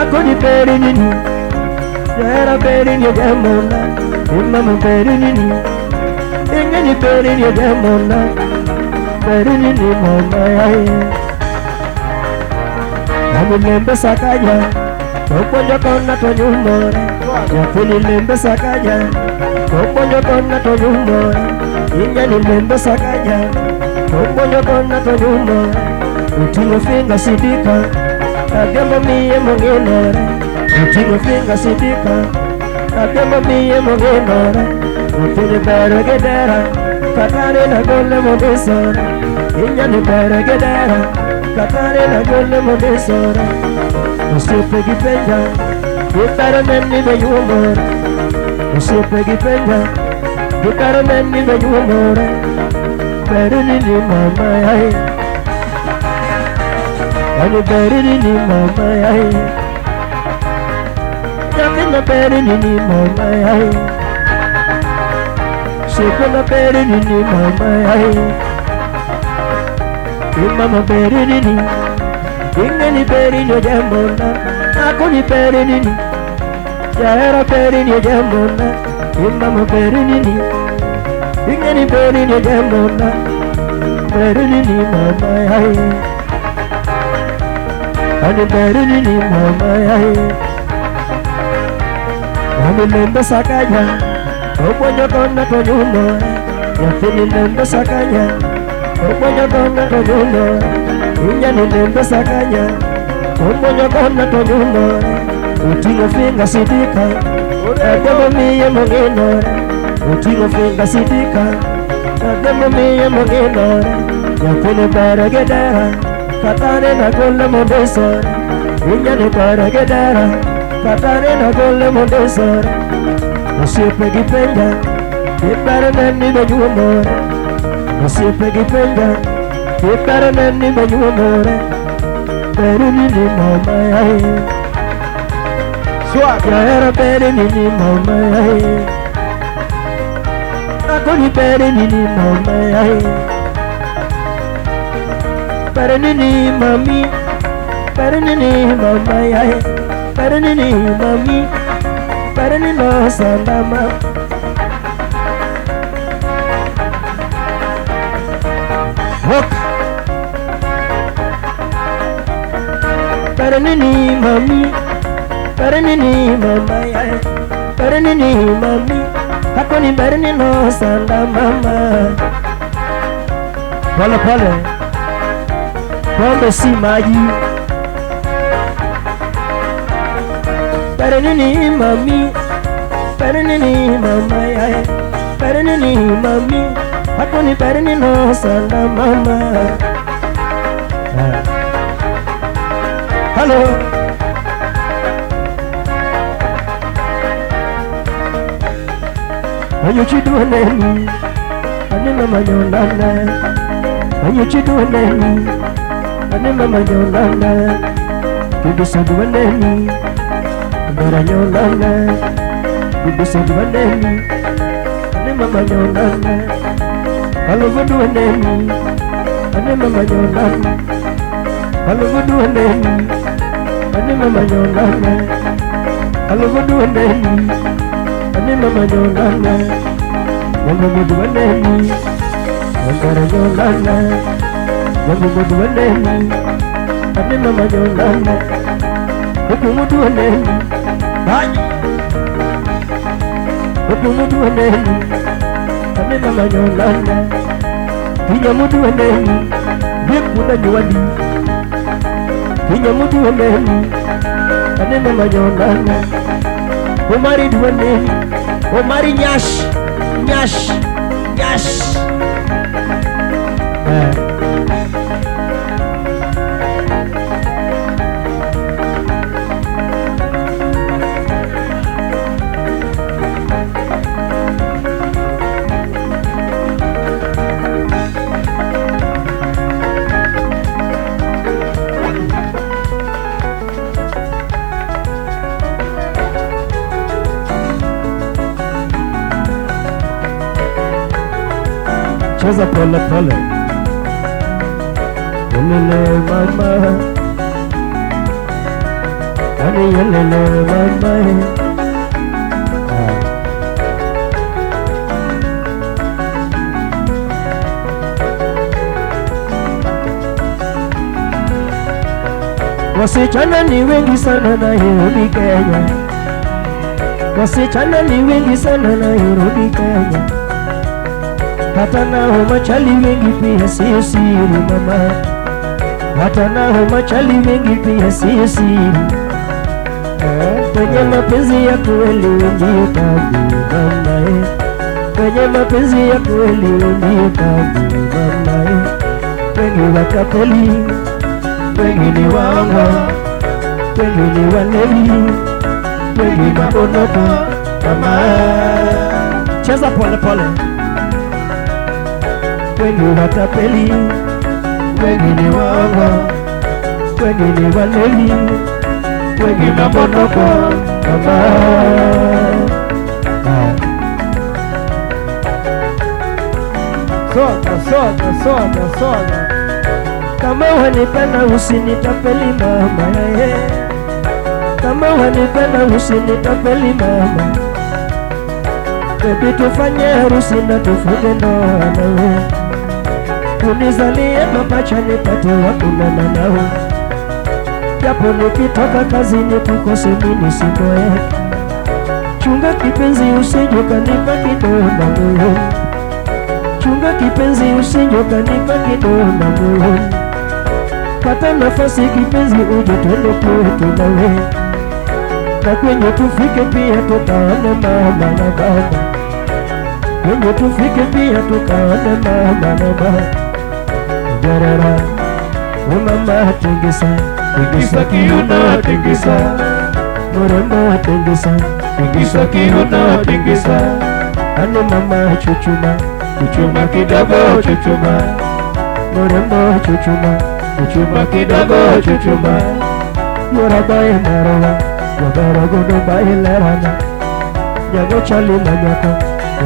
Ako ni beri nini Yara beri ni jamona Mama beri nini Inge ni beri ni jamona Beri nini mama yae Nami lembe sakanya Toponyo kona tonyumore Yapili lembe sakanya Toponyo kona tonyumore Inge ni lembe sakanya Toponyo kona tonyumore Utingo finga sidika Kagemo miye mongenore Utingo finga sidika Kagemo miye mongenore Utini bere gedera Katare na gole modesora Inya ni bere gedera Katare na gole modesora Usipe gipenja Gitara menni benyumore Usipe gipenja Gitara menni benyumore Bere nini mama yae Ani bere nini mama yae Yakina bere nini mama yae Shikuna bere nini mama yae Imama bere nini Inge ni bere ni jamona Ako ni bere nini Yara bere ni jamona Imama bere nini Inge ni bere ni jamona Bere nini mama yae Ani bere nini mama yae Ani lembe sakanya Toponyo kona tonyumore Yafini lembe sakanya Toponyo kona tonyumore Inya ni lembe sakanya Toponyo kona tonyumore Utingo finga sidika Ademo miye mongenore Utingo finga sidika Ademo miye mongenore Yafini bere gedera Katare na gole modesore Inya ni bere gedera Katare na gole modesore Usipe gipenja Kipare neni benyumore Usipe gipenja Kipare neni benyumore Beri nini mama yae Yara beri nini mama yae Ako ni beri nini mama yae Beri nini mami Beri nini mama yae Beri nini mami Beri nini sandama Walk Beri nini mami Beri nini mama yae Beri nini mami Ako ni beri nini sandama Pole pole Pombe si maji Beri nini mami Beri nini mama yae Beri nini mami Ako ni beri nini sandama Solo. Ayo chiduaneni, anima manyolana. Ayo chiduaneni, anima manyolana. Bibi saduaneni, baranyolana. Bibi saduaneni, anima manyolana. Aluvuduaneni, anima manyolana. Aluvuduaneni, anima manyolana. Aluvuduaneni, anima manyolana. Aluvuduaneni, baranyolana. Aluvuduaneni, anima manyolana. Ukumuduaneni, ukumuduaneni, anima manyolana. Kinyamuduaneni, bikuda nyuani. Kinyamuduaneni, anima manyolana. Omari duaneni, Omari nyash, nyash, nyash. Cheza pole pole. Yelele mama. Ani yelele mama. Wasichana ni wengi sana Nairobi Kenya. Wasichana ni wengi sana Nairobi Kenya. Hata nao machali wengi pia sio siri mama. Hata nao machali wengi pia sio siri. Kwenye mapenzi ya kweli ndio tabu mama. Kwenye mapenzi ya kweli ndio tabu mama. Wengi wakapeli, wengi ni waongo, wengi ni walevi, wengi mabonoko mama. Cheza pole pole. Wengi watapeli, wengi ni waongo, wengi ni walevi, wengi mabonoko mama. Soga, soga, soga, soga. Kama wanipenda usinitapeli mama. Kama wanipenda usinitapeli mama. Baby tufanye harusi na tufunge ndoa nawe. Unizalie mapacha nipate wa kulala nao. Japo nikitoka kazini kukose mimi sikoe. Chunga kipenzi usije ukanipa kidonda moyoni. Chunga kipenzi usije ukanipa kidonda moyoni. Pata nafasi kipenzi uje twende kwetu nawe. Na kwenye tufike pia tukaone mama na baba. Kwenye tufike pia tukaone mama na baba. Jarara, mama tingisa, tingisa kiuno tingisa. Murembo tingisa, tingisa kiuno tingisa. Ane mama chuchuma, chuchuma kidogo chuchuma. Murembo chuchuma, chuchuma kidogo chuchuma. Murabaye marawa, wabaragodo baye lerana. Nyago chali manyako,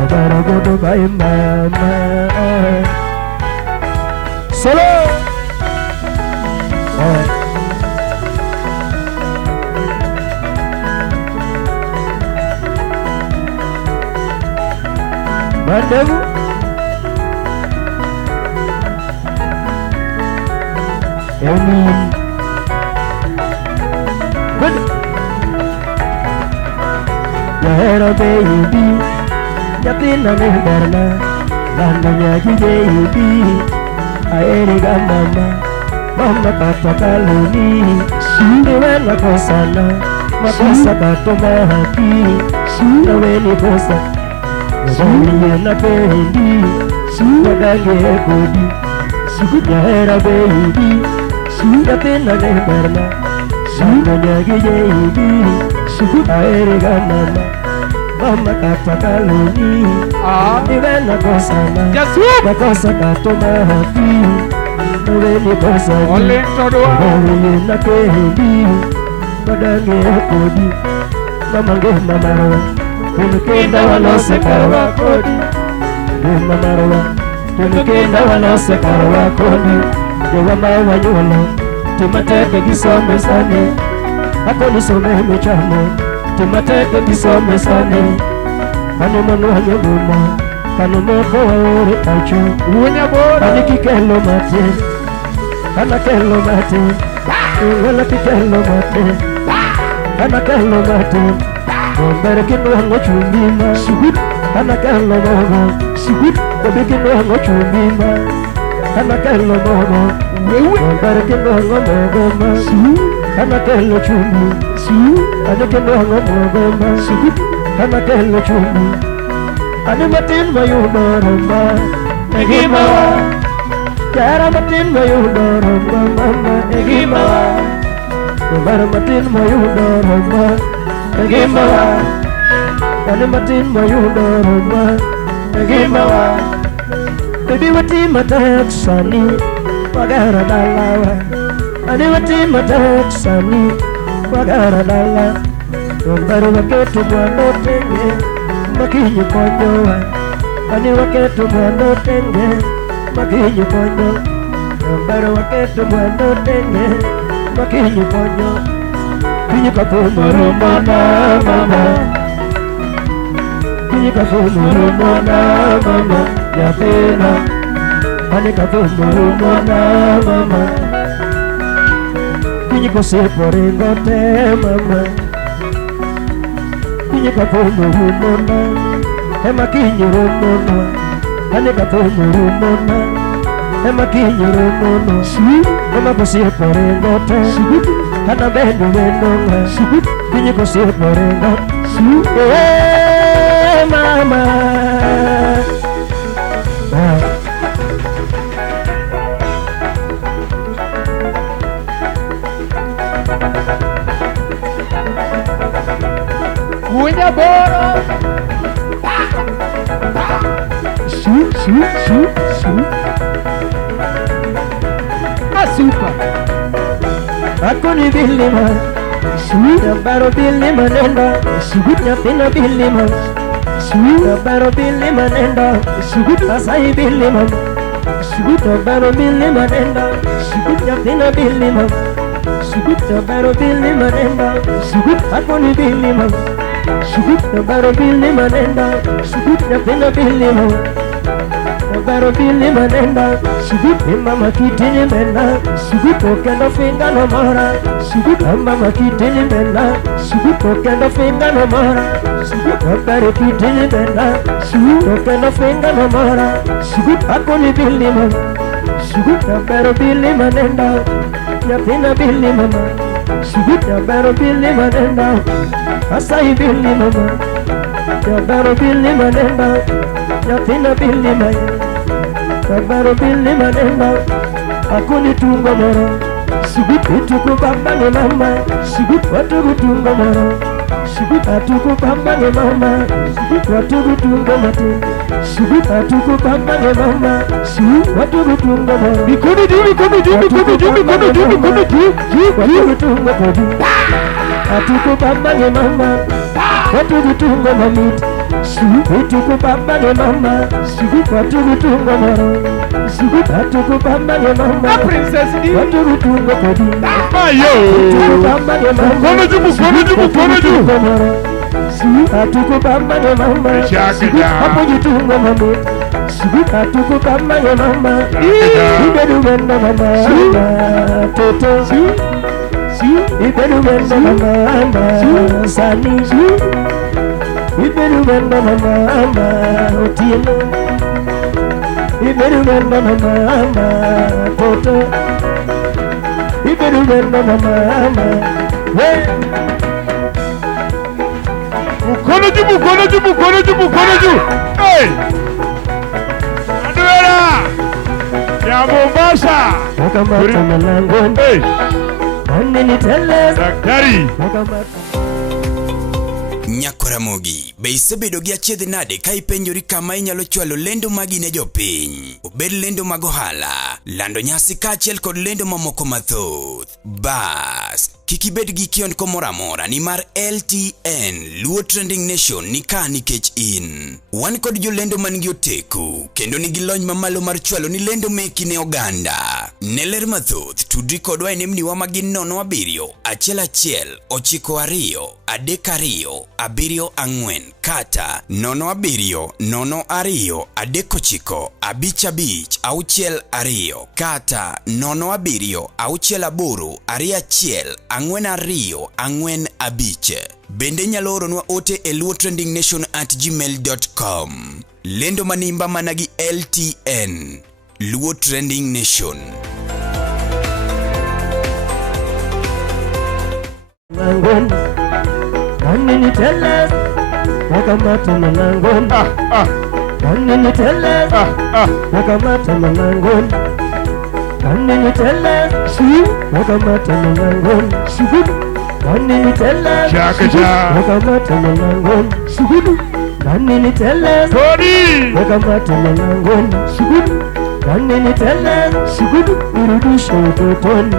wabaragodo baye mama. Solo. Mandevu. Amen. Good. Yahera baby, yatina ne barna, lando nyaki baby. Aeriga mama, mama tata kaluni. Niwe nakosana, makosa tatoma haki. Nawe ni kosa, nawe na pendi. Wadage kodi, yahera baby. Yatina ne barna, Nanyagije ibi aeriga mama kata kaloni iwe nakosana nakosa katoma hafi Nuveni kosani Nuveni nakehebi Madange kodi Mamange mamarwa Tunukenda walose karwa kodi Mamarwa Tunukenda walose karwa kodi Yewa mawa nyolo Tumateke gisome sane Ako nisome mechamo Tumateke gisome sane Kano manu hanyaguma Kano moko waore tacho Unya bora Aniki kelo mate Kana kelo mate Wala kelo mate Kana kelo mate Gombere kino hango chumbima Sugud Kana kelo mogo Sugud Gobe kino hango chumbima Kana kelo mogo Gombere kino hango mogo ma Sugud Kana kelo chumbi Sugud Ane kino hango mogo ma Sugud Kana kelo chumbi Ane matin mayubaramba Egimawa Kara matin mayubaramba mama Egimawa Kumara matin mayubaramba Egimawa Ane matin mayubaramba Egimawa Baby wati matak sani Wagara dalawa Ane wati matak sani Wagara dalawa Kumara waketu mwano tenge Makinyi konyowa Ani waketu mwano tenge Makinyi konyo Nambara waketu mwano tenge Makinyi konyo Kinyi kafumu mama mama Kinyi kafumu mama mama Yapena Ani kafumu mama mama Kinyi kosepore ngote mama Kinyi kafumu mama Ema kinyi rumono Ane kafumu mama Ema kinyi rumono Ema kosepore ngote Hana bendu wenonga Kinyi kosepore ngote mama Unya bora Asupa Aku ni bilima Nambaro bilima nenda Nyapina bilima Nambaro bilima nenda Asai bilima Nambaro bilima nenda Nyapina bilima Nambaro bilima nenda Aku ni bilima Nambaro bilima nenda Nyapina bilima Nambaro bilima nenda Mama kitini mena Tokendo finga no mora Mama kitini mena Tokendo finga no mora Nambaro kitini mena Tokendo finga no mora Ako ni bilima Nambaro bilima nenda Nyapina bilima Nambaro bilima nenda Asai bilima Nambaro bilima nenda Nyapina bilima Nambaro bilima nenda Akuni tungo moro Ituku bamba ni mama Watugu tungo moro Atuku bamba ni mama Watugu tungo mate Atuku bamba ni mama Watugu tungo moro Mikono juu, mikono juu, mikono juu, mikono juu, mikono juu Watugu tungo kodu Atuku bamba ni mama Watugu tungo mamit Ituku bamba ni mama Watugu tungo moro Atuku bamba ni mama Princess D Watugu tungo kodu Ayo Atuku bamba ni mama Mkono juu, mkono juu, mkono juu Atuku bamba ni mama Hapo jitungo mamit Atuku bamba ni mama Ibedu wenda mama Toto Ibedu wenda mama Sani Ibedu wenda mama Otieno Ibedu wenda mama Toto Ibedu wenda mama Mkono juu, mkono juu, mkono juu, mkono juu Hey Aduera Ya Mombasa Nakamata malangoni Nani niteleze Daktari Nyakораmogi, be isebedo gi achiedh nade ka ipenjori kama inyalo chwalo lendo magi ne jopiny. Obed lendo mag ohala, lando nyasi kaachiel kod lendo mamoko mathoth. Bas, kik ibed gi kionko moro amora nimar LTN Luo Trending Nation ni ka nikech in. Wan kod jolendo man gi oteku kendo nigi lony mamalo mar chwalo ni lendo meki ne oganda. Ne ler mathoth tudri kodwa e nembni wa magin 07 11 92 32 74 kata 07 02 39 55 62 kata 07 68 21 42 45. Bende nyalo oronwa ote e luotrendingnation@gmail.com. Lendo manimba managi LTN Luo Trending Nation. Nangon Nani niteleze Wakamata manangon Nani niteleze Wakamata manangon Nani niteleze Wakamata manangon Nani niteleze Wakamata manangon Nani niteleze Wakamata manangon Nani niteleze Urudisha utotoni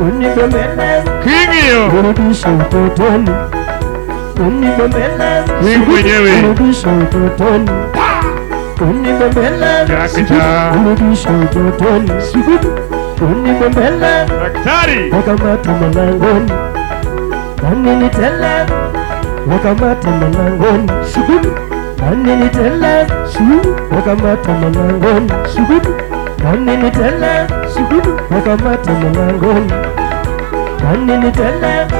Unibembeleze Kingio Urudisha utotoni Unibembeleze Urudisha utotoni Unibembeleze Urudisha utotoni Unibembeleze Daktari Wakamata manangoni Nani niteleze Wakamata manangoni Nani niteleze Wakamata manangoni Nani niteleze Wakamata manangoni Nani niteleze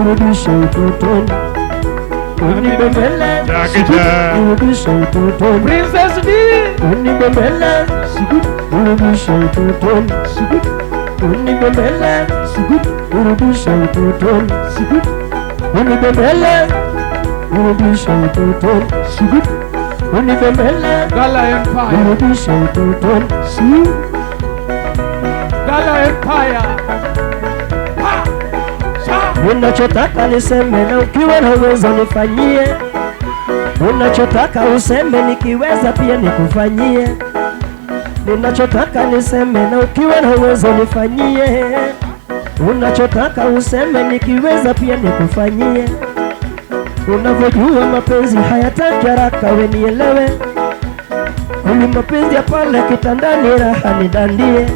Urudisha utotoni Unibembeleze Urudisha utotoni Princess D Unibembeleze Urudisha utotoni Unibembeleze Urudisha utotoni Unibembeleze Urudisha utotoni Unibembeleze Gala Empire Urudisha utotoni Gala Empire Unachotaka niseme na ukiwa na uwezo nifanyie. Unachotaka useme nikiweza pia nikufanyie. Ninachotaka niseme na ukiwa na uwezo nifanyie. Unachotaka useme nikiweza pia nikufanyie. Unavyojua mapenzi hayataki haraka, we nielewe. Uli mapenzi ya pale kitandani raha nidandie.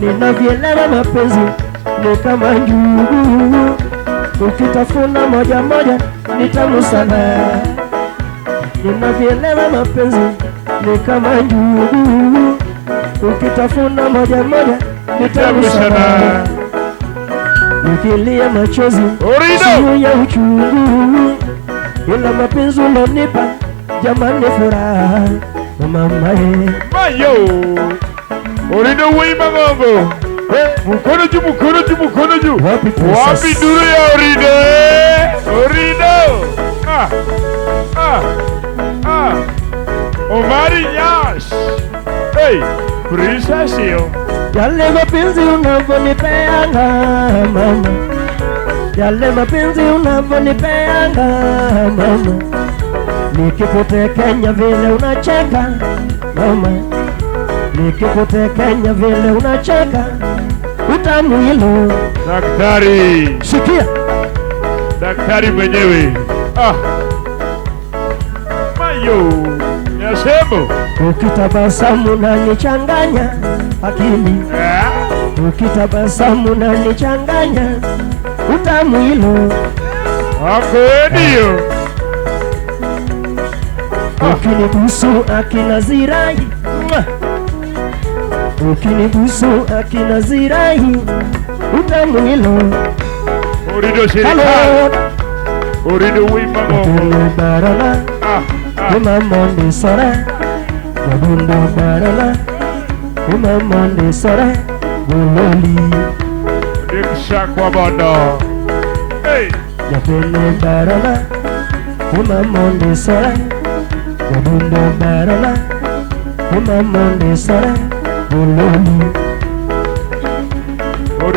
Ninavyoelewa mapenzi ni kama njugu, ukitafuna moja moja ni tamu sana. Ninavyoelewa mapenzi ni kama njugu, ukitafuna moja moja ni tamu sana. Ukilia machozi siyo ya uchungu, ila mapenzi unanipa jamani furaha. Mama Mayo Orido wima ngongo Mukono juu Wapi duru ya Orido Orido Omari Nyash Hey Princess yo yale mapenzi unavyonipeanga mama, yale mapenzi unavyonipeanga mama, nikikutekenya vile unacheka mama, nikikutekenya vile unacheka utamu hilo. Daktari sikia, daktari mwenyewe Mayo Nyasemo ukitabasamu na nichanganya akili, ukitabasamu na nichanganya utamu hilo. Akwediyo ukinibusu akina zirai, ukinibusu akina zirai utamu hilo. Orido shirika Orido wima ngongo barala umamonde sore wabundo barala umamonde sore buloli Diksha kwa bondo Hey Yapene barala umamonde sore wabundo barala umamonde sore buloli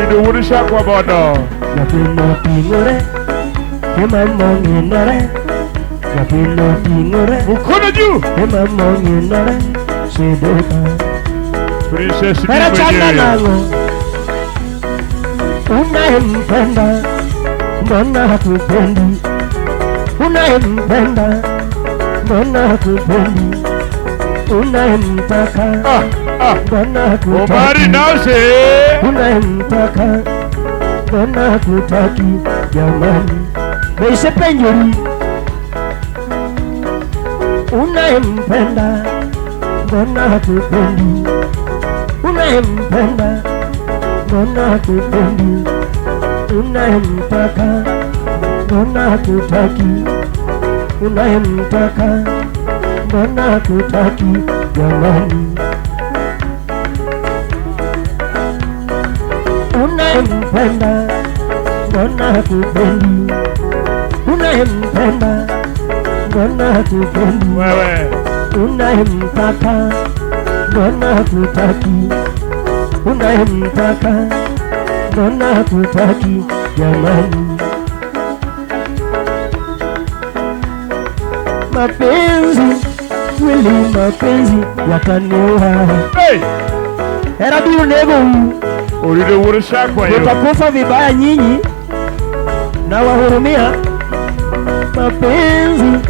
Orido wurisha kwa bodo. Napino pingore, kema monginore. Napino pingore, mukono juu. Kema monginore, shideka. Princess ni Era chanda mwenyewe. nango, unayempenda, mbona hakupendi? Unayempenda, mbona hakupendi? Unayemtaka, mbona hakutaki? Omari nase. Unayemtaka, mbona hakutaki? Jamani, Beise Penjori. Unayempenda, mbona hakupendi? Unayempenda, mbona hakupendi? Unayemtaka, mbona hakutaki? Unayemtaka, mbona hakutaki? Jamani, unayempenda, mbona hakupendi? Unayempenda, mbona hakupendi? Wewe Unayemtaka, mbona hakutaki? Unayemtaka, mbona hakutaki? Jamani, mapenzi kweli, mapenzi yakaniua. Hey! Era biu nego. Orido wurisha kwa hiyo. Mtakufa vibaya nyinyi, na wahurumia. Mapenzi,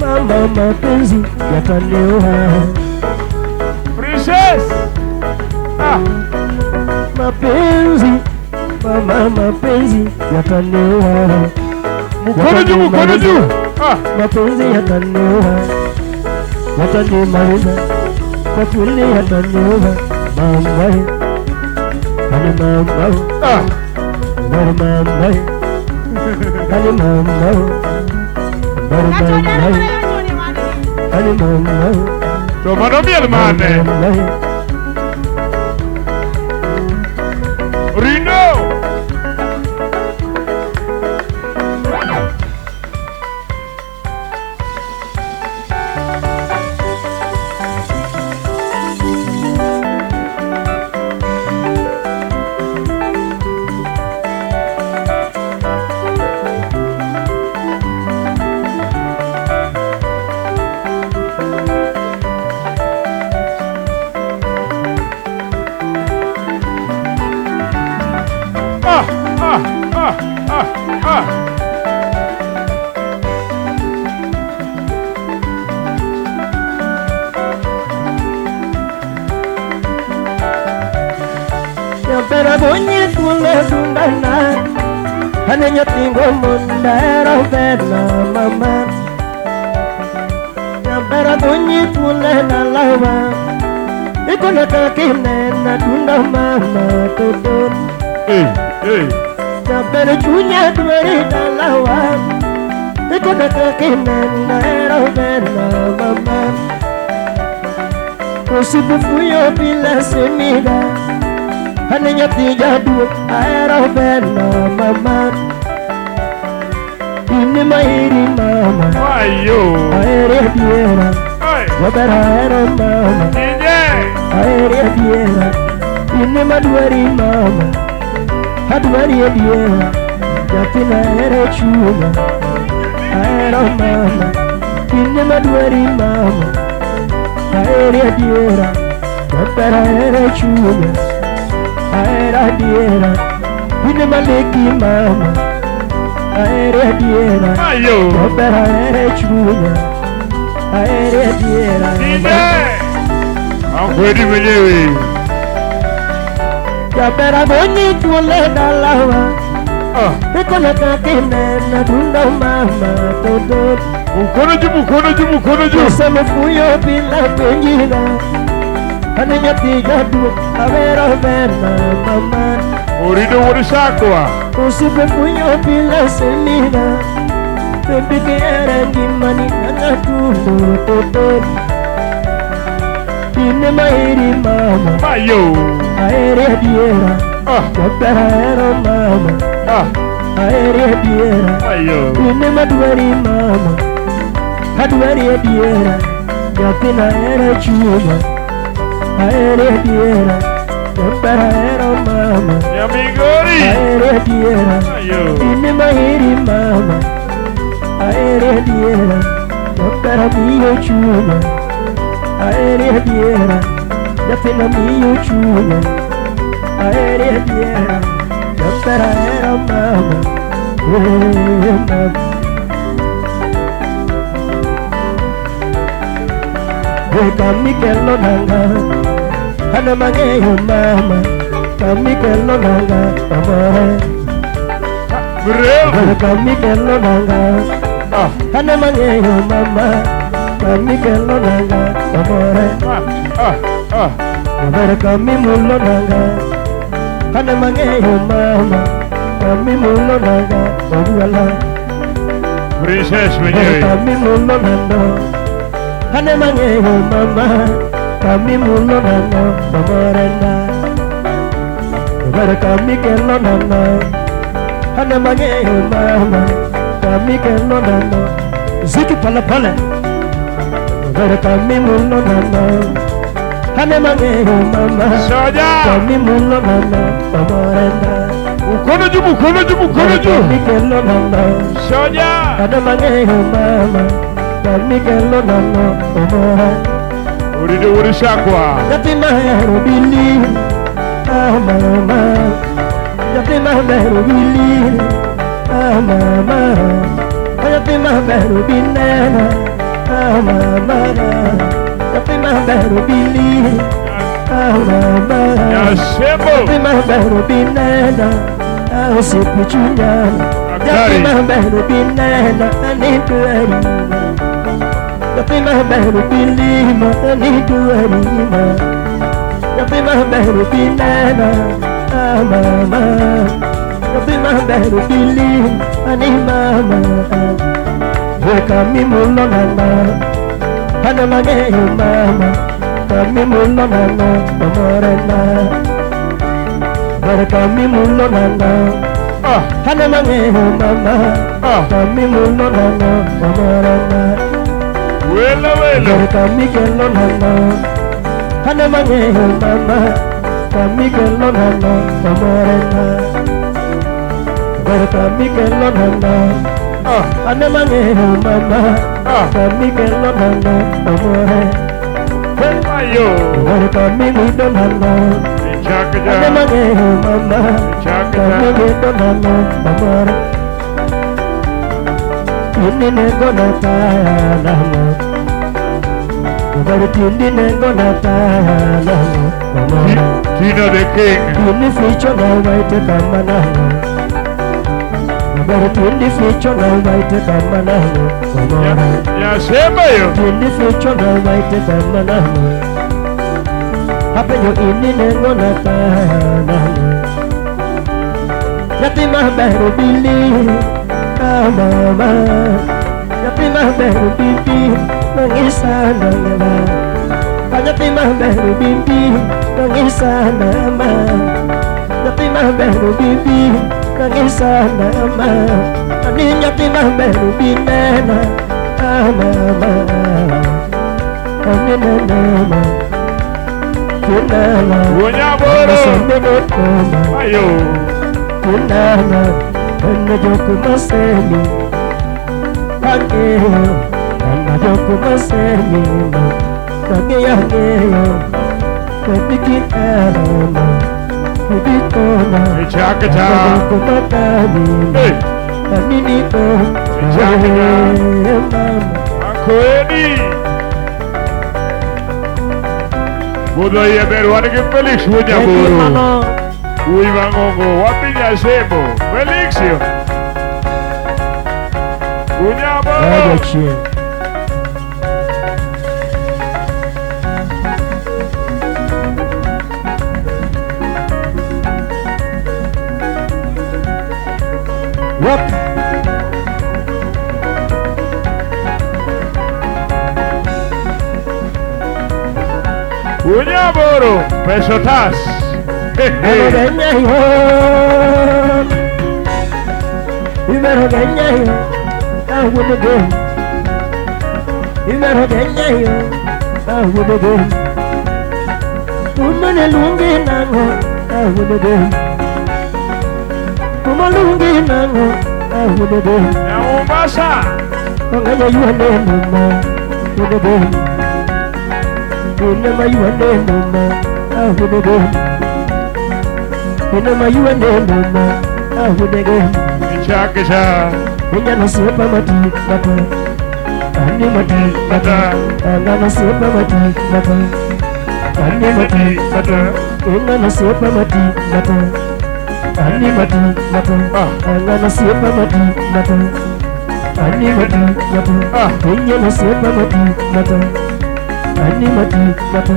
mama, mapenzi yakaniua. Princess. Mapenzi, mama, mapenzi yakaniua. Mkono juu, mkono juu. Mapenzi yakaniua, yatanimaliza kwa kweli, yakaniua. Mama, hani mama, bari mama, hani mama, bari mama, hani mama. Tomano miel mane. Rino. Pero bunyi tule dundana, hanya nyatingo mundero bena mama. Pero bunyi tule nalawa, ikona kakine na dunda mama tutun. Pero chunya dueri nalawa, ikona kakine na ero bena mama. Kusipu fuyo bila semida, hani nyati jadu aero bena mama. Ini mairi mama, ayo aere diera, wabera aero mama, aere diera. Ini maduari mama, haduari diera, yatina aero chuma, aero mama. Ini maduari mama, aere diera, wabera aero chuma, aera diera. Ini maleki mama, aere diera, wabera aero chuma, aere diera. Ankweli mwenyewe. Wabera bonyi tule dalawa, ikona kakine na dunda mama todo. Mkono juu, mkono juu, mkono juu. Kusema fuyo bila penjina, hani nyati jadu avero bena mama. Orido wurisha kwa. Kusipe fuyo bila semina, pembike erengi mani nana tundu toto. Ini mairi mama, mayo aere diera, wabera aero mama, aere diera. Ini maduari mama, haduari diera, yatina aero chuma, aere diera, wabera aero mama. Yamigori. diera Ini mahiri mama Aere diera Dokara miyo chuma Aere diera Yatina miyo chuma Aere diera Dokara era mama Mama Kami kello nanga Hana mangeyo mama Kami kello nanga amore Kami kello nanga Hana mangeyo mama Kami kello nanga amore Kami mullo nanga Hana mangeyo mama Kami mullo nanga Obuala Princess Menyoy Kami mullo nanga Hane mangeyo mama Kami mulo nana Mamorena Bara kami kello nana Hane mangeyo mama Kami kello nana Ziki pala pala Bara kami mulo nana Hane mangeyo mama Kami mulo nana Mamorena Mukono juu Kami kello nana Hane mangeyo mama Kami kello nana Mamorena Uride urishakwa Yati mahero bili mama Yati mahero bili mama Yati mahero binena mama Yati mahero bili mama Yati mahero binena Sipi chunyana Yati mahero binena Anituari Yati mahero bilima Anituarima Yati mahero binena mama Yati mahero bilima Animama Kami mulo nana Hana mangeyo mama Kami mulo nana Mamorena Kami mulo nana Hana mangeyo mama Kami mulo nana Mamorena Kami kello nana Hana mangeyo mama Kami kello nana Mamorena Kami kello nana Hana mangeyo mama Kami kello nana Mamorena Kami mulo nana Hana mangeyo mama Kami mulo nana Mamorena Ini nego nataya namo Tindi nengo nataya Tino the king Tindi ficho na waite kama naho Tindi ficho na waite kama naho Yasema yo Tindi ficho na waite kama naho Hapenyo ini nengo nataya naho Yati mahberu bili mama Yati mahberu bibi Nangisa nangala Yati mahberu bibi Nangisa nama Yati mahberu bibi Nangisa nama Ani yati mahberu binena mama Ani nama Kunala Bunyaboro Ayo Kunala Joku masemi Akeyo Joku masemi Kageyo Kapiki arama Kubitona Joku makani Aminiko Mama Akoedi Budo yeberu wanike Felix Bunyaboro Uivangongo wapinya sebo Felixio Bunyaboro What? Bunyaboro Pesotas Kumalungi nango ahudebe ya Mombasa Onganya yuane mama ahudebe Inama yuane mama ahudebe Inama yuane mama ahudebe Kisha Inya nasipa mati mata Ani mati mata Anga nasipa mati mata Ani mati mata Inga nasipa mati mata Ani mati mata Anga nasipa mati mata Ani mati mata Inya nasipa mati mata Ani mati mata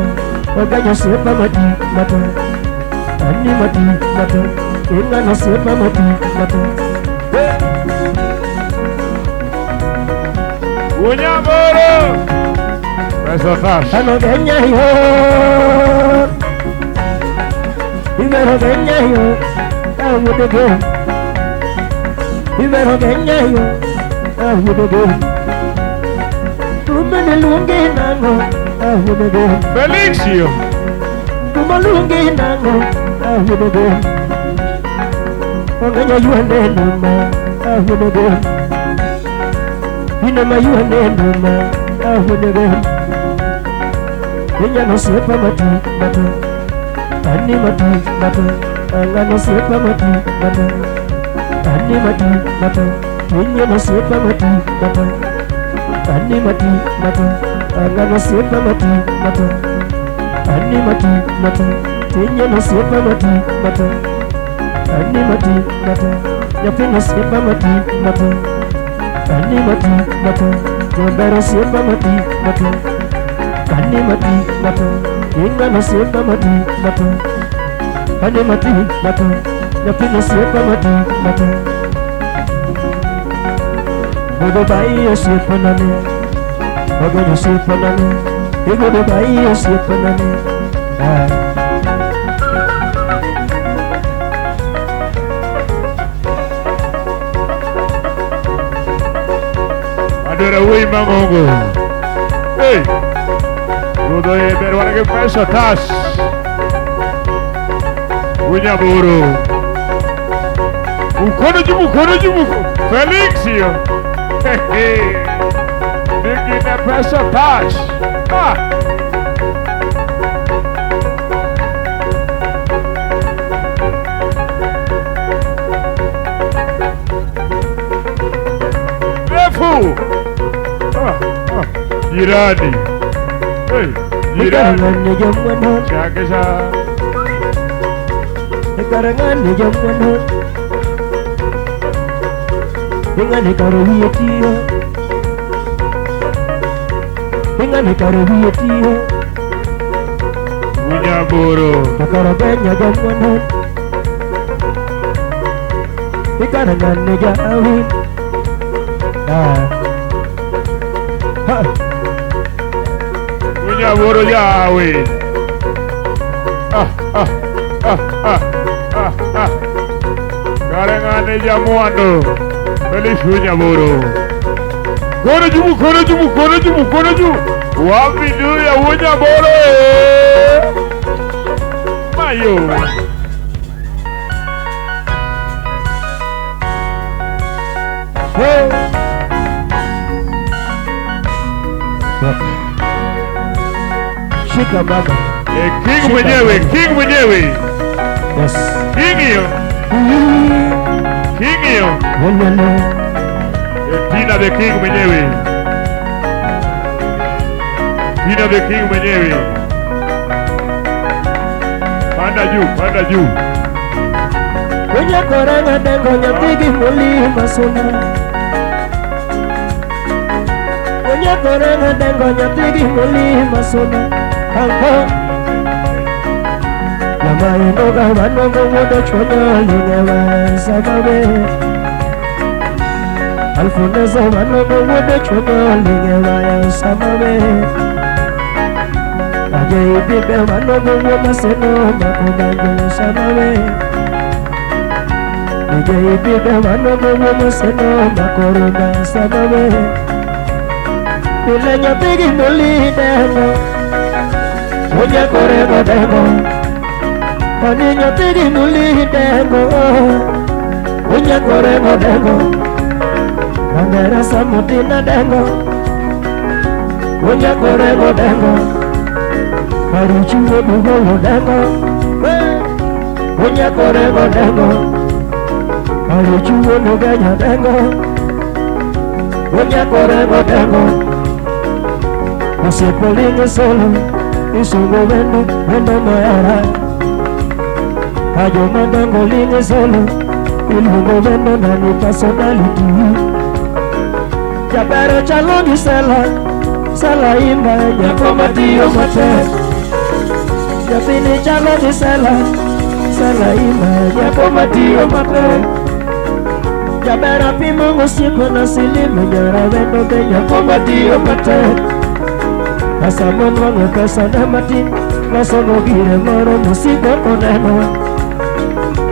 Anga nasipa mati mata Ani mati mata Inga nasipa mati mata Unyamboro Peso Tash Ano genya yo Ibero genya yo Awudege Ibero genya yo Awudege Tumene lungi nango Awudege Felixio Tumalungi nango Awudege Onganya yuane numa Awudege Inama yuane numa Awudege Inya no sepa mati mata Ani mati mata Anga no sepa mati mata Ani mati mata Inya no sepa mati mata Ani mati mata Anga no sepa mati mata Ani mati mata Inya no sepa mati mata Ani mati mata Yapi no sepa mati mata Ani mati mata Jambara sepa mati mata Ani mati mata Inga no sepa mati mata Ani mati mata Yapi no sepa mati mata Bodo bai yo sepa nane Bodo yo sepa nane Bodo bai yo sepa nane Adora Ui Mamongo Hey Tudo aí, Beruana que Peso Tash Unyamboro Mukono Jumu Felixio Nikina Peso Tash Refu Jirani Hey Jirani Shakisha Karangane jamwana Ingane karuhietiyo Ingane karuhietiyo Unyamboro Karabenya jamwana Karangane jawi Unyamboro Yahweh Karengane jamuando Felix Unyamboro Kono Jumu Wapi ya Unyamboro Mayo Shika baba King mwenyewe Yes King hiyo Tina the King mwenyewe Panda juu Kwenye koranga dengo nyapigi mulima suna Kwenye koranga dengo nyapigi mulima suna Anko Lama inoga wanongo wodo chona lingewa sababe Alfonso wanongo wodo chona lingewa sababe Aje ibibe wanongo wodo seno makubango sababe Aje ibibe wanongo wodo seno makorunda sababe Kule nyapigi mulideno Oye korego demo Oni nyapigi mulideno Unya korego dengo Nandera samutina dengo Unya korego dengo Marichiwo dugo dengo Unya korego dengo Marichiwo nugenya dengo Unya korego dengo Usipolinge solo Isungo wendo moyara Ayo mandango linge solo Ilungo vendo na ni personality Jabero chalongi Sela imba Nyako matiyo mate Jabini chalongi Sela imba Nyako matiyo mate Jabera pimungu siku na silimu Nyara vendo be nyako matiyo mate Asa monwango pesa na mati Nasono gire moro musiko koneno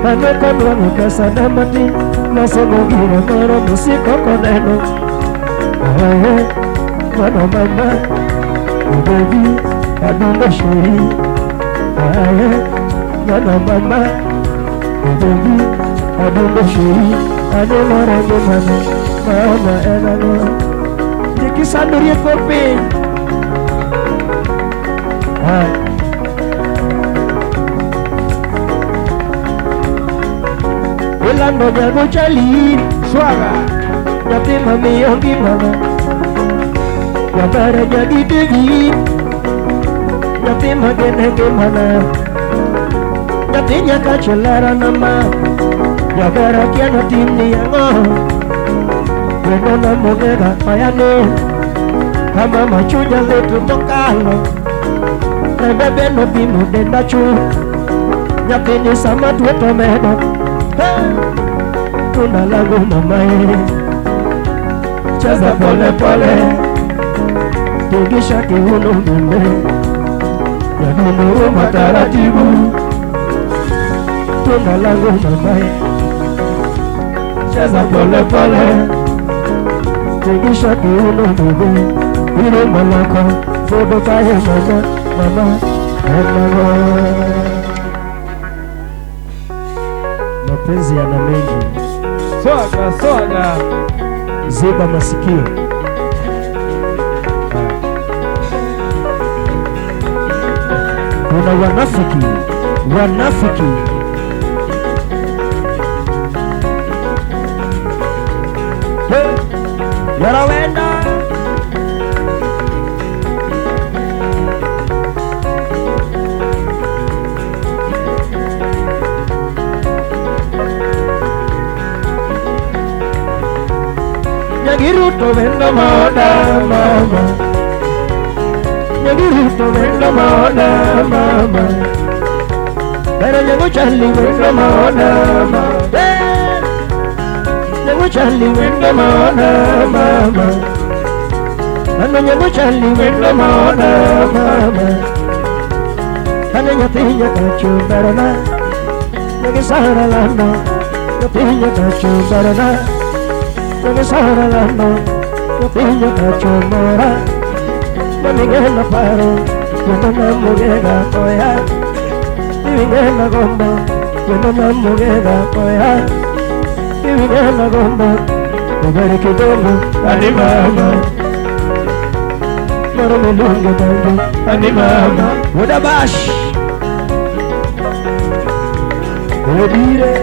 Ane konwango pesa na mati Nasono gire moro musiko koneno Aye, mano mama Oh baby, adundo shuri Aye, mano mama Oh baby, adundo shuri Ane morango mama enano Diki sanduri kopi Ilando nyago chali Swaga Nyati mami yongi mama Nyabara jadi devi Nyati magenenge mana Nyati nyaka chelara nama Nyabara kiano tini yango Weno na mogera payane Kama machuja letu mokalo Bebe no bimo denda chu Nyapini sama tuweto medo Tuna lagu mamae Cheza pole pole Tugisha kiuno mbele Yanunuru mataratibu Tuna lagu mamae Cheza pole pole Tugisha kiuno mbele Ilo malaka Fodo kaya mama Mapenzi yana mengi Swaga Ziba masikio Kuna wanafiki Yarawenda Nyagiruto vendo moda mama Nyagiruto vendo moda mama Pero nyago chali vendo moda mama Nyago chali vendo moda mama Ano nyago chali vendo moda mama Ano nyatinya kachu barana Nyagi sahara lano Nyatinya kachu barana Nage sahara lano, nyatinya kacho mora Mamingena paro, yenona mugega koya Ivingena gombo, yenona mugega koya Ivingena gombo, ugari kidogo, ani mama Maro milunge bangu, ani mama Uda bash Udire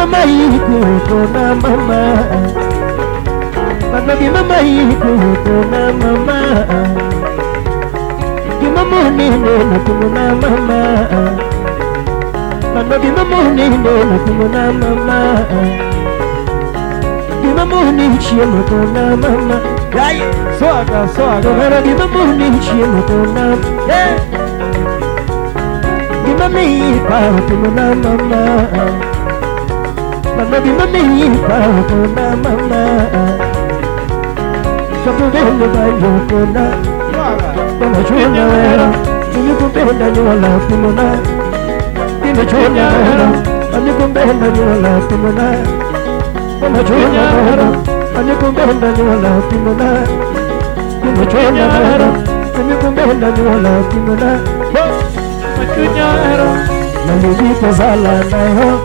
Mama yiku kona mama Mama mama yiku kona mama Mama nene na kumuna mama Mama mama nene na kumuna mama Mama ni chiemo kona mama Gai Swaga Mama mama ni chiemo kona Mama mi pa kumuna mama Mami kona mama Kapudele banyo kona Mama chuna wera Mimi kumpenda nyuala kumuna Mimi chuna wera Mami kumpenda nyuala kumuna Mama chuna wera Mami kumpenda nyuala kumuna Mimi chuna wera Mami kumpenda nyuala kumuna Mama chuna wera Mami kuzala nayo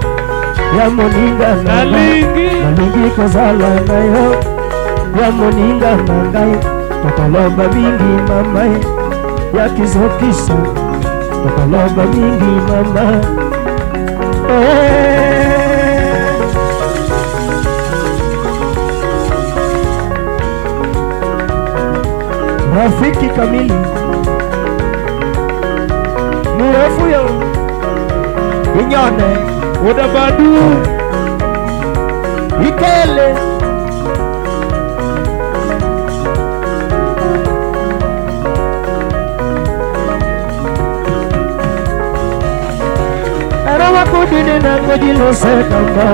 ya moninga nalingi kozala na yo ya moninga na ngai tokoloba mingi mama ya kisokiso tokoloba mingi mama rafiki kamili mrefu yo inyone udabadu ikele erawa kudini na ngojilo sekamba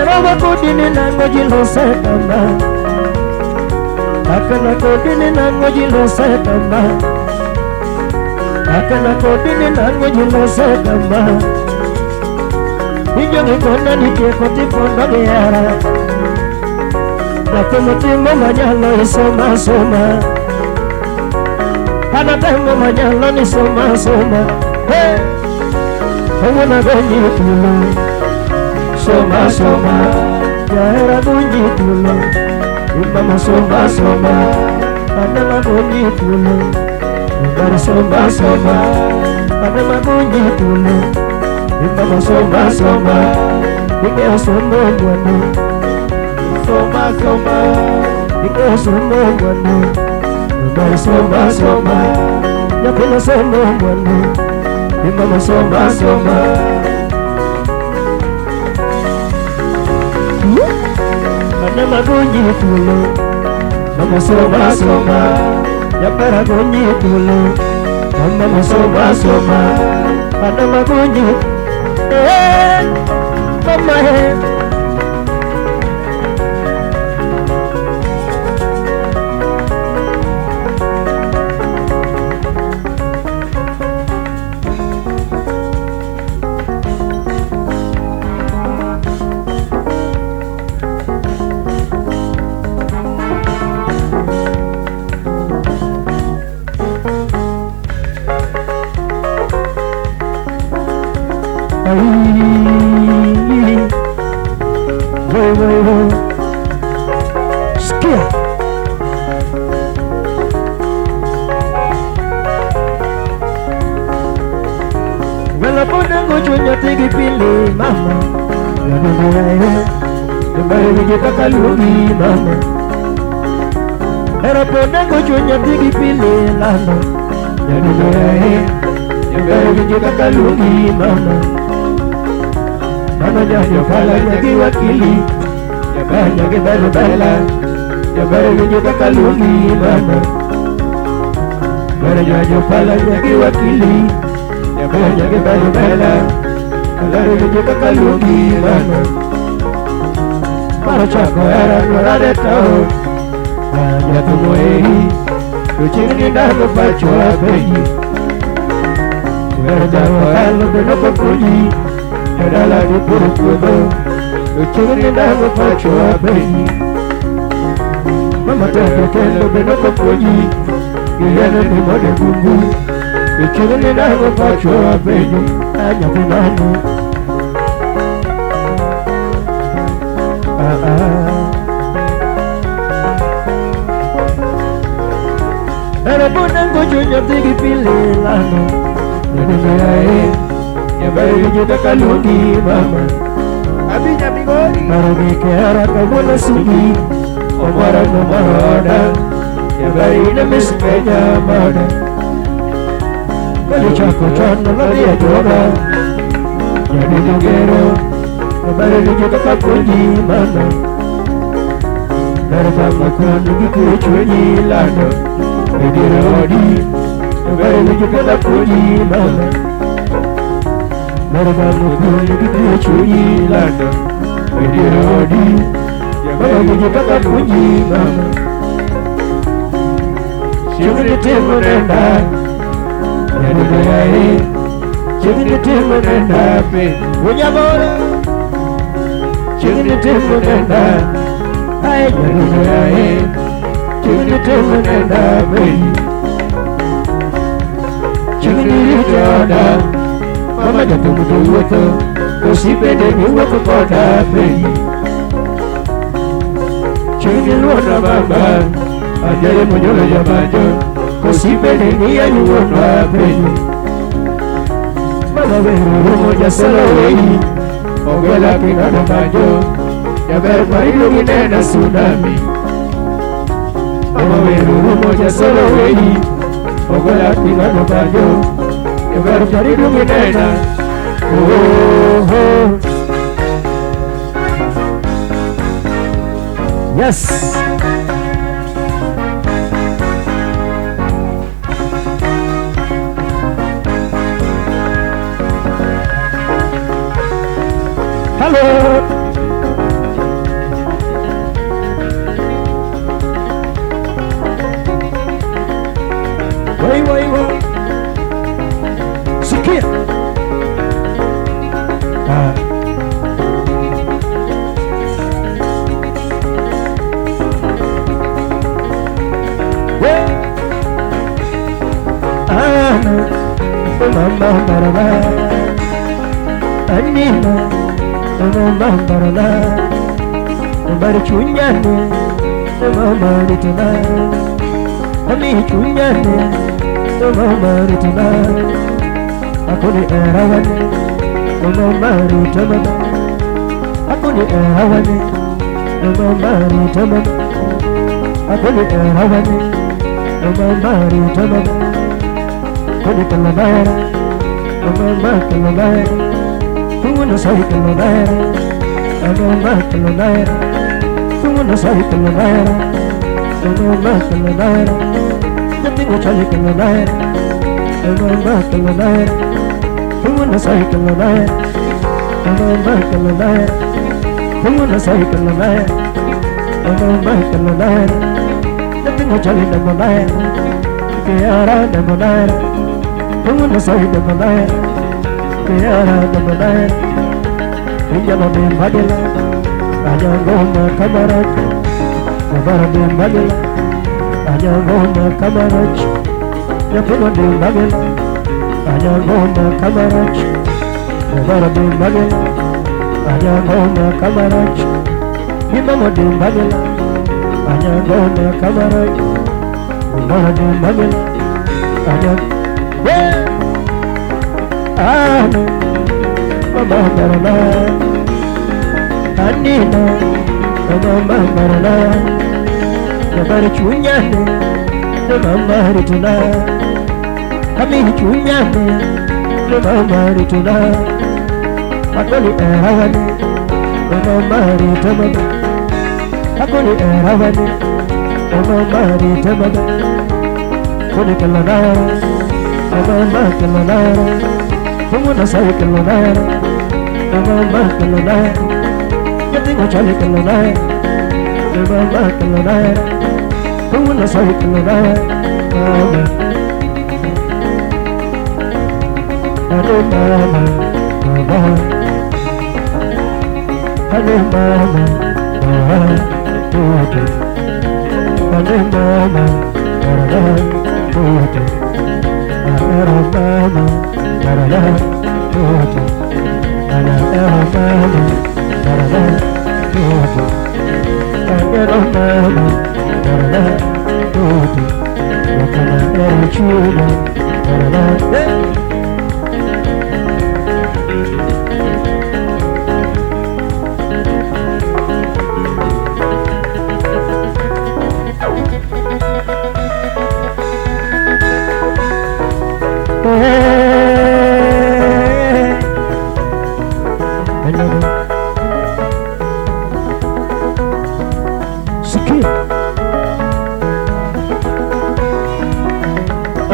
erawa kudini na ngojilo sekamba akana kodini na ngojilo sekamba akana kodini na ngojilo sekamba injongi kona nikie koti pondo geyara Nakumu timo manyalo isoma soma Kana temo manyalo ni soma soma Hey Omuna gonyi tulo Soma soma Jaera gonyi tulo Imama soma soma Kanema gonyi tulo Imama soma soma Kanema gonyi tulo Imama soma soma Ike osomo mwano Soma soma Ike osomo mwano Imama soma soma Yapena somo mwano Imama soma soma Kanema gonyi tulo Mama soma soma Yapera gonyi tulo Mama soma soma Kanema gonyi Mama Para chako era norade tao Ya tu moei Uchini dago pacho apeyi Era jaro alo de no kopuji Era la di puru kudo Uchini dago pacho apeyi Mama teke kendo de no kopuji Giyene ni mode gungu Uchini dago pacho apeyi Anya kumanu Era bonango junya tigi pili lano Nene ya bayi juta kalungi mama Abinya migori Marugi ke haraka mula sugi Omara no maroda Ya bayi na miskenya mada Kali chako chano lodi ya joga Jadi jogero Omara juta kalungi mama Dari bama kuanu gitu chunyi lano Odi, very good you get up for ye, mama. Never know you get to ye, Lando. Odi, very good you get up for ye, mama. She will tell and I. Anyway, she will tell and I. When you're born, she will tell and I. Chini temu nenda bei Chini jada Mama jatumu tuweto Kosibede ni wuok koda penyi Chunyi luona mama Ajere monyolo jamanjo Kosibede ni anyuona penyi Mama weru moja solo weyi Ogela kinano manjo Jaber marilu minena tsunami Mama weru moja solo weyi Ogela kinano manjo Jaber marilu minena Oh, oh. Yes. Hello. Wait. Secure. Mama barala, Anima, Mama barala, Mama chunyane, Mama rituna, Ami chunyane, Mama rituna, Akuni erawane, Mama rituna, Akuni erawane, Mama rituna, Akuni erawane, Mama rituna. Kuni kalabara, mama kalabara, kuna sahi kalabara, mama kalabara, kuna sahi kalabara, mama kalabara, natingo chali kalabara, mama kalabara, kuna sahi kalabara, mama kalabara, kuna sahi kalabara, mama kalabara, natingo chali kalabara, kiara kalabara. Kuna sahi de malaya, kiara de malaya. Injalo de madela, aja goma kamarach. Nabara de madela, aja goma kamarach. Yapino de madela, aja goma kamarach. Nabara de madela, aja goma kamarach. Imamo de madela, aja goma kamarach. Nabara de madela, aja Mama barala, Anina, Mama barala, Mama chunyane, Mama rituna, Ami chunyane, Mama rituna, Akoni erawane, Mama rituna, Akoni erawane, Mama rituna, Koni kalanara, Mama kalanara. Kuna sahi kalabara, mama kalabara, yatingo chali kalabara, mama kalabara, kuna sahi kalabara, hello mama, hello mama, hello mama, hello mama. Barala, Toto, Ana Mama, Barala, Toto, Ana Mama, Barala, Toto, Ana Chula, Barala.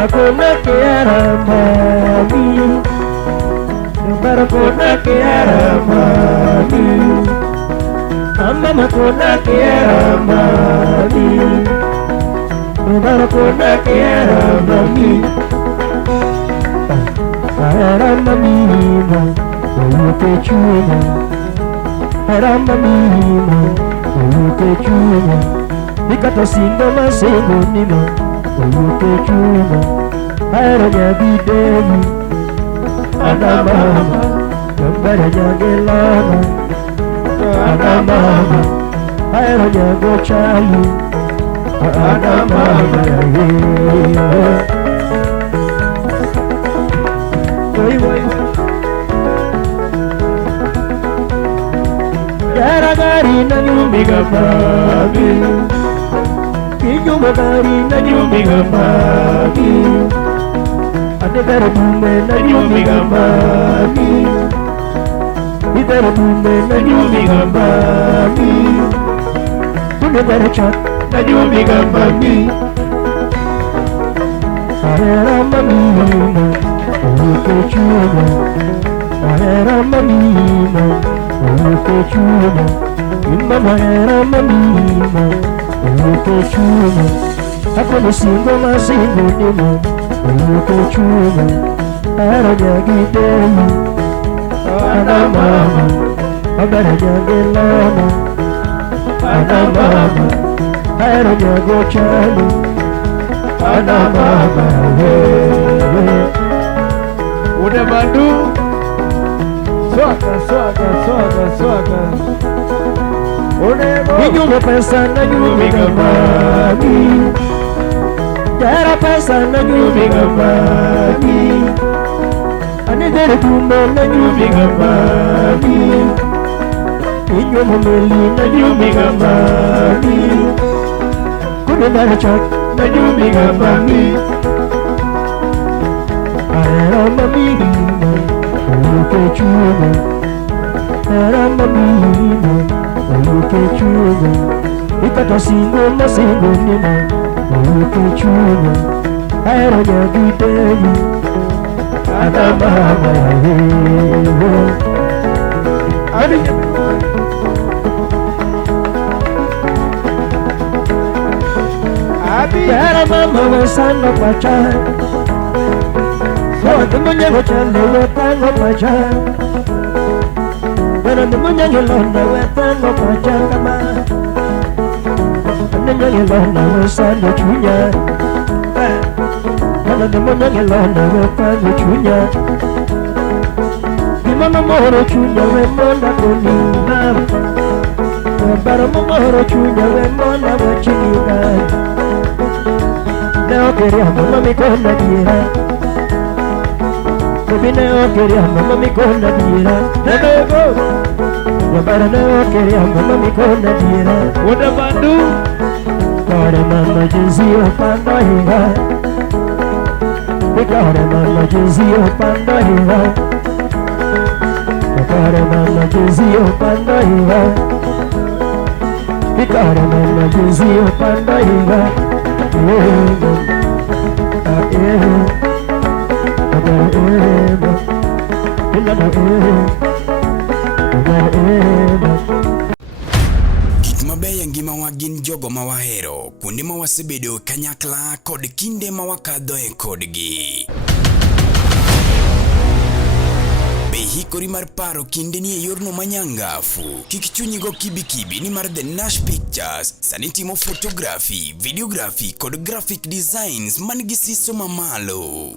Akuna kiara mami, barakuna kiara mami, amma kuna kiara mami, barakuna kiara mami, ara mami ma, oyote chuma, ara mami ma, oyote chuma, nikata singa masengo nima, oyote chuma. Era minha vida, ana mama, Obere nyangelana Ana mama Aero nyango chali Ana mama Yara gari na nyumiga mami Kinyuma gari na nyumiga mami Adegara bume na nyumiga mami Idara bume na nyumiga mami Kunegara chat na nyumiga mami Arera mami Uke chuma Arera mami Uke chuma Imama era mamima Uke chuma Ako ni singo masingo nimo Uke chuma Era nyagidemu Ana mama Abara nyagelana Ana mama Era nyagochali Ana mama Una bandu Swaka Inyume pesa na nyumiga mami Jara pesa na nyumiga mami Anedere bume na nyumiga mami Inyume meli na nyumiga mami Kunedere chak na nyumiga mami Aera mami Uke chuma Aera mami Uke chuma Ikata singo masingo nima Uke chuma Aero nyagidemu Ana mama Adi Yara mama wesano pacha Sote mwenye wachale wetango pacha Pero ni mwenye ngilona wetango pacha kama Nenya ngilona wesano chunya Pero ni mwenye ngilona wetango chunya Dimana moro chunya wemonda kunina Pero moro chunya wemonda wachikina Neo quería mamá mi con la tierra Neo quería mamá mi con la tierra Para neo quería mamá mi con la tierra Una bandu Para mamá jizio panda higa Para mamá jizio panda higa Para mamá jizio panda higa Para mamá jizio panda higa Gik mabeyo ngima wa gin jogo ma wahero, kuonde ma wasebedo kanyakla kod kinde ma wakadhoe kodgi. Be hikori mar paro kinde ni e yorno manyangafu. Kik chunyigo kibikibi ni mar The Nash Pictures sani timo photography, videography kod graphic designs man gi siso mamalo.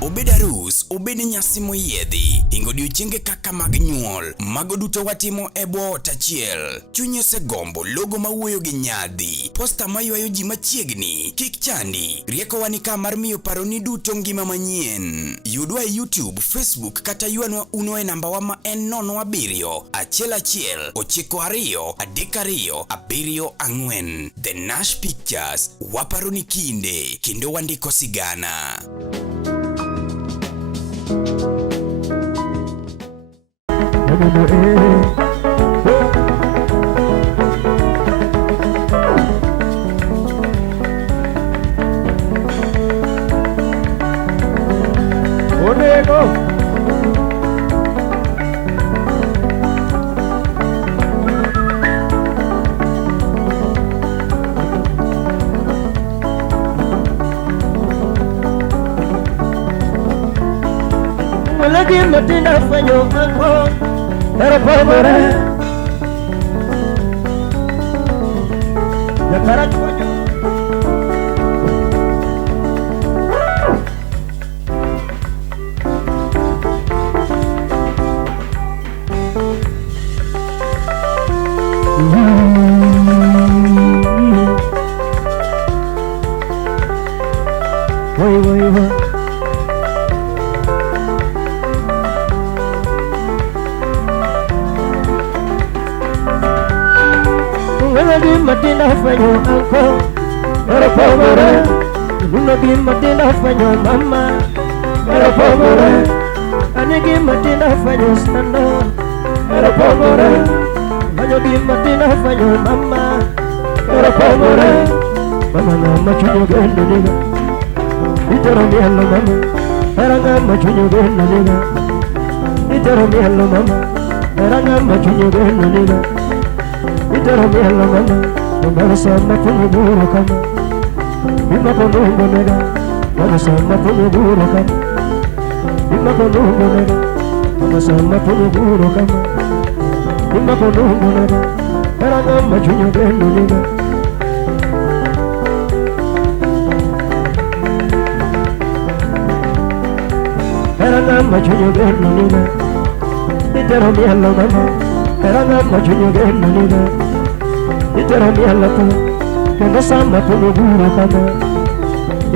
Obed arus, obed nyasi moyiedhi, hingo odiochienge kaka mag nyuol, mago duto watimo e bwo ot achiel. Chunyi osegombo logo mawuoyo gi nyadhi, posta maywayo ji machiegni, kik chandi, riekowa ni ka mar miyo paroni duto ngima manyien. Yudwa e YouTube, Facebook kata ywanwa uno e nambawa ma en 07 11 92 32 74. The Nash Pictures, waparoni kinde, kendo wandiko sigana. Lagi matina fanyo ako pero pomore ya para chuanyo matina fanyo anko Ero pogore Unogi matina fanyo mama Ero pogore Anigi matina fanyo stando Ero pogore Anigi matina fanyo mama Ero pogore Mama na machunyo gendo niga Itero mi hello mama Eranga machunyo gendo niga Itero mi hello mama Eranga machunyo gendo niga Itero mi hello mama Mama sama funyo buru kama Bima konungo nega Mama sama funyo buru kama Bima konungo nega Mama sama funyo buru kama Bima konungo nega Eranga machunyo gendo niga Eranga machunyo gendo niga Itero mi hello mama Eranga machunyo gendo niga Itero mi hello tu Kendo sama funyo buru kama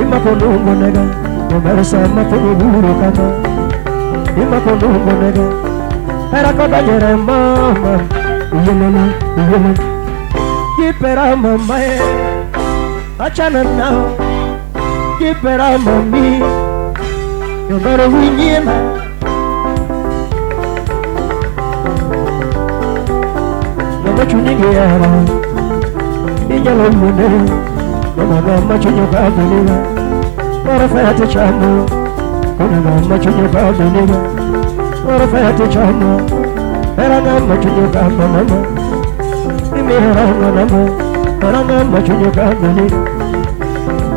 Ima konungo nega Mama sama funyo buru kama Ima konungo nega Era koda jere mama Uyelele, uyelele Kipera mama Achana nao Kipera mami Yondoro winyima Mama chunigi yara Ijalo mune Mama chunyo kabuniga Mara fayate chamo Mama chunyo kabuniga Mara fayate chamo Era mama chunyo kabuniga Imi haranga nama Era mama chunyo kabuniga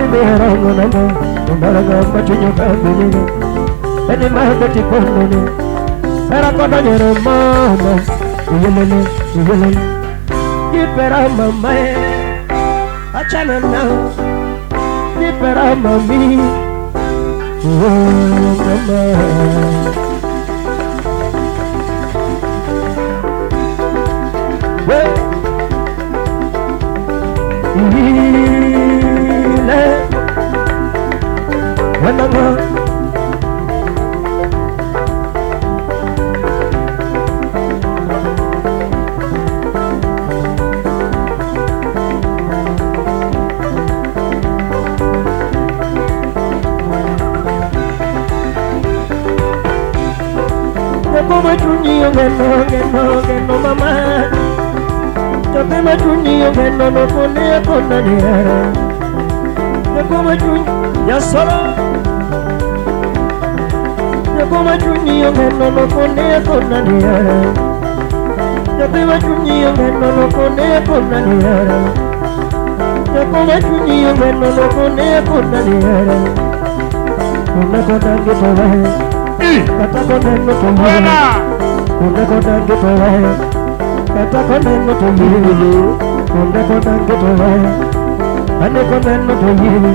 Imi haranga nama Mara mama chunyo kabuniga Eni mahda tipondone Era koda nyere mama Uyelele, uyelele Kipera mama Achana nao Kipera mami Oh mama Well Ile Wanama Como chunio geno mama Chapema chunio geno no kone kona niara Como chunio ya solo Como chunio geno no kone kona niara Chapema chunio geno no kone kona niara Como chunio geno no kone kona niara Kona kona gito wahe Kata koneno tumbulo Kunde kodan gitu wae Kata koneno tumbulo Kunde kodan gitu wae Ane koneno tumbulo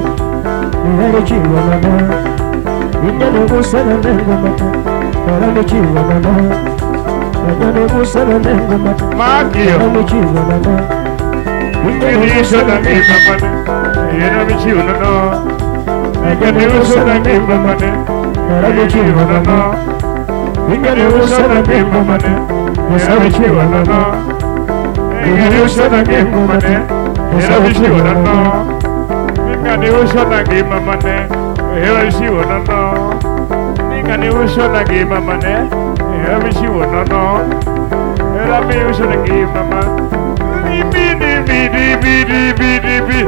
Nihari chiwa mama Inya nubu sana nengo mata Karami chiwa mama Inya nubu sana nengo mata Karami chiwa mama Inya nubu sana nengo mata Karami chiwa mama Inya nubu sana nengo mata Karami chiwa mama Ingani usana gembo mane Esabi chiwa nano Ingani usana gembo mane Esabi chiwa nano Ingani usana gembo mane Esabi chiwa nano Ingani usana gembo mane Esabi chiwa nano Erami usana gembo mane Bidi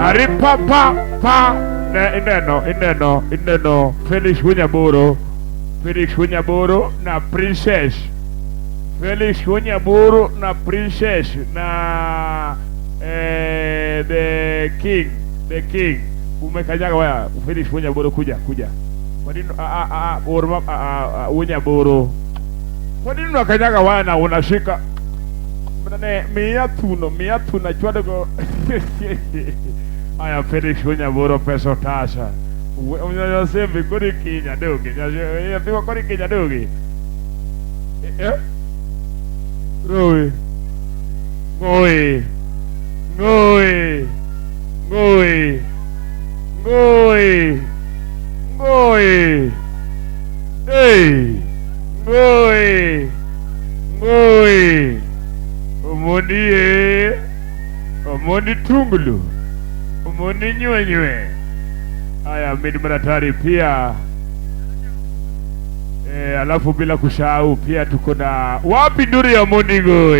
Hari pa Ineno Felix Wanyaboro Felix Wanyaboro na Princess Felix Wanyaboro na Princess na the king umekanyaga waya Felix Wanyaboro kuja kwa nini Wanyaboro kwa nini unakanyaga waya na unashika mnane mia tuna chwadogo aya Felix Wanyaboro peso tasha Unasema kuri Kenya dogi. Unasema kuri Kenya dogi. Roy. Hey. Ngoi. Umundie. Omoni tungulu. Omoni nywe. Haya midi maratari pia. Alafu bila kusahau pia tuko na wapi nduri ya Monigo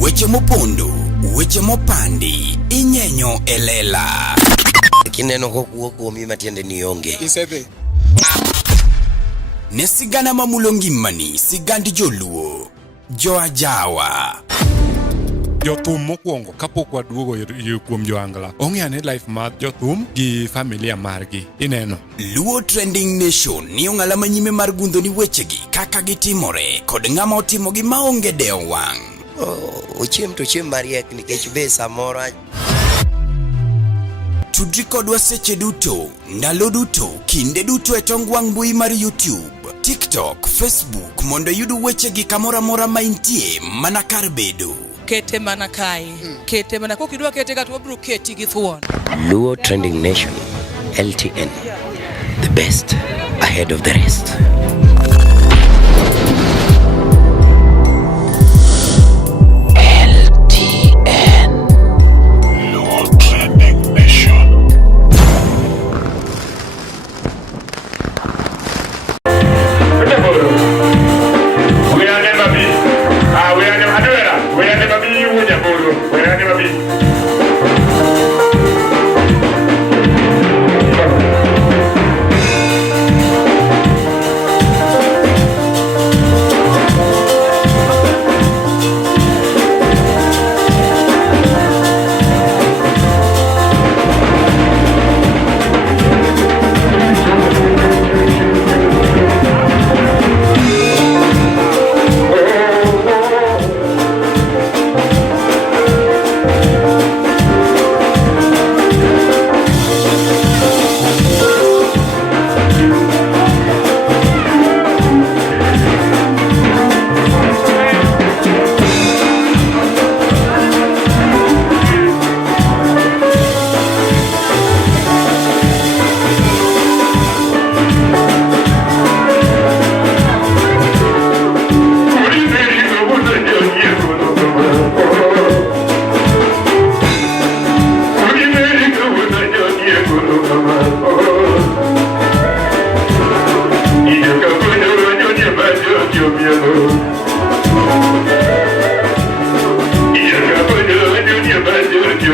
Weche mopondo, weche mopandi, inyenyo elela. Kineno kokuok kuomi matiende ni onge. Isebe. Ne sigana mamulo ngimani, sigandi joluo, joajawa. Jothum mokwongo kapok waduogo kuom joangla. Ong'eane life mar jothum gi familia margi. Ineno. Luo Trending Nation ni ong'ala manyime mar gundo ni wechegi kaka gitimore kod ng'ama otimogi maonge deo wang'. Ochiem to chiem mariek nikech be samoro tudri kodwa seche duto, ndalo duto, kinde duto e tong wang' mbui mar YouTube, TikTok, Facebook mondo yud wechegi kamora mora ma intie mana kar bedo. Kete mana kae. Kete mana kokidwa kete kata wabro keti gi thuon. Luo Trending Nation LTN, the best ahead of the rest.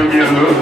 Medina.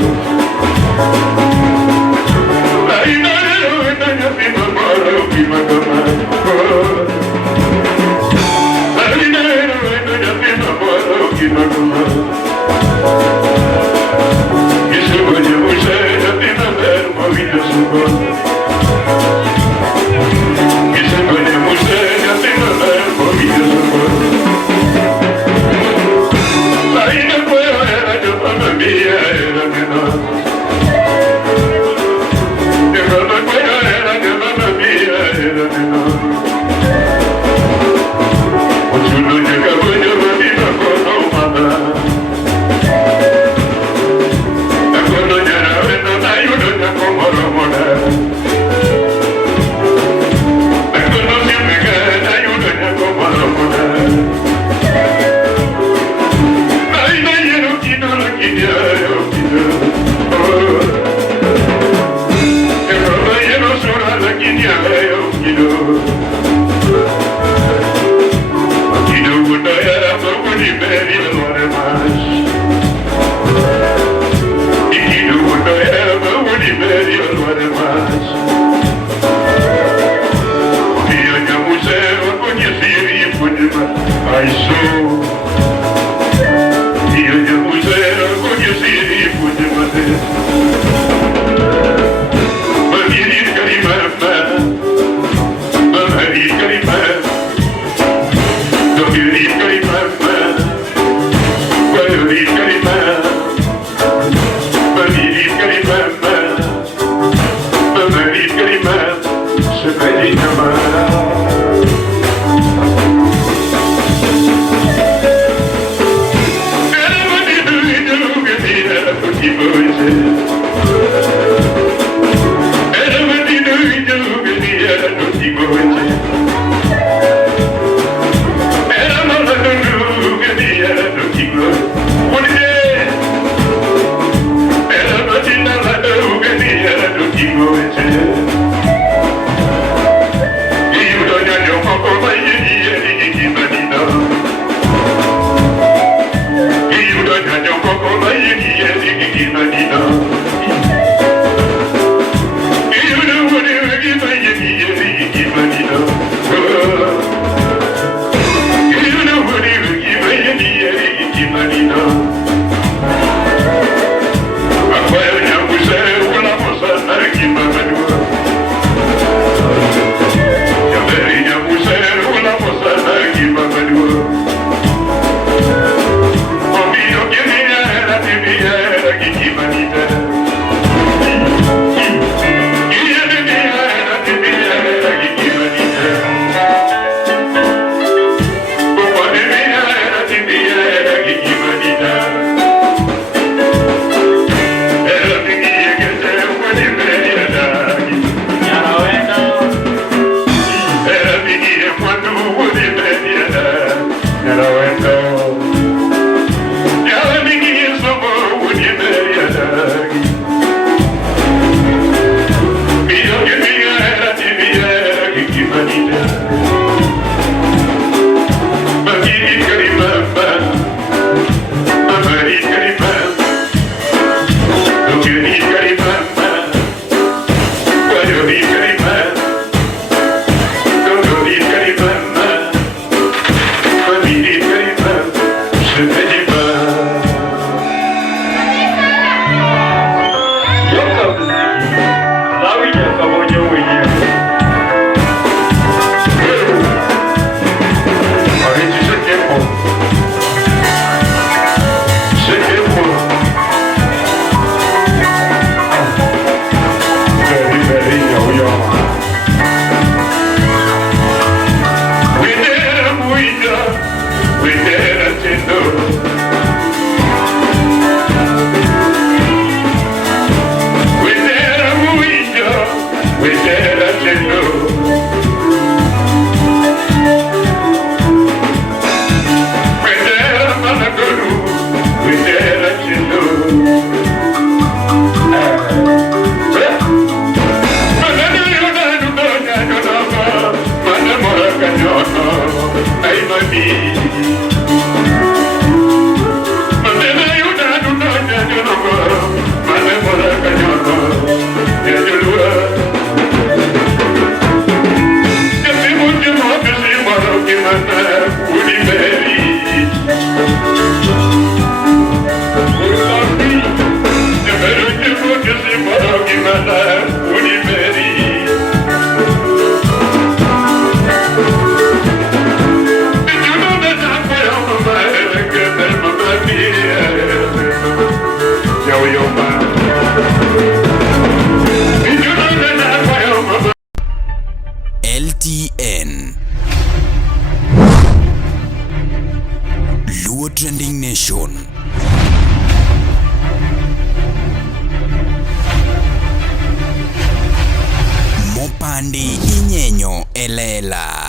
LTN Luo Trending Nation. Mopandi Inyenyo Elela.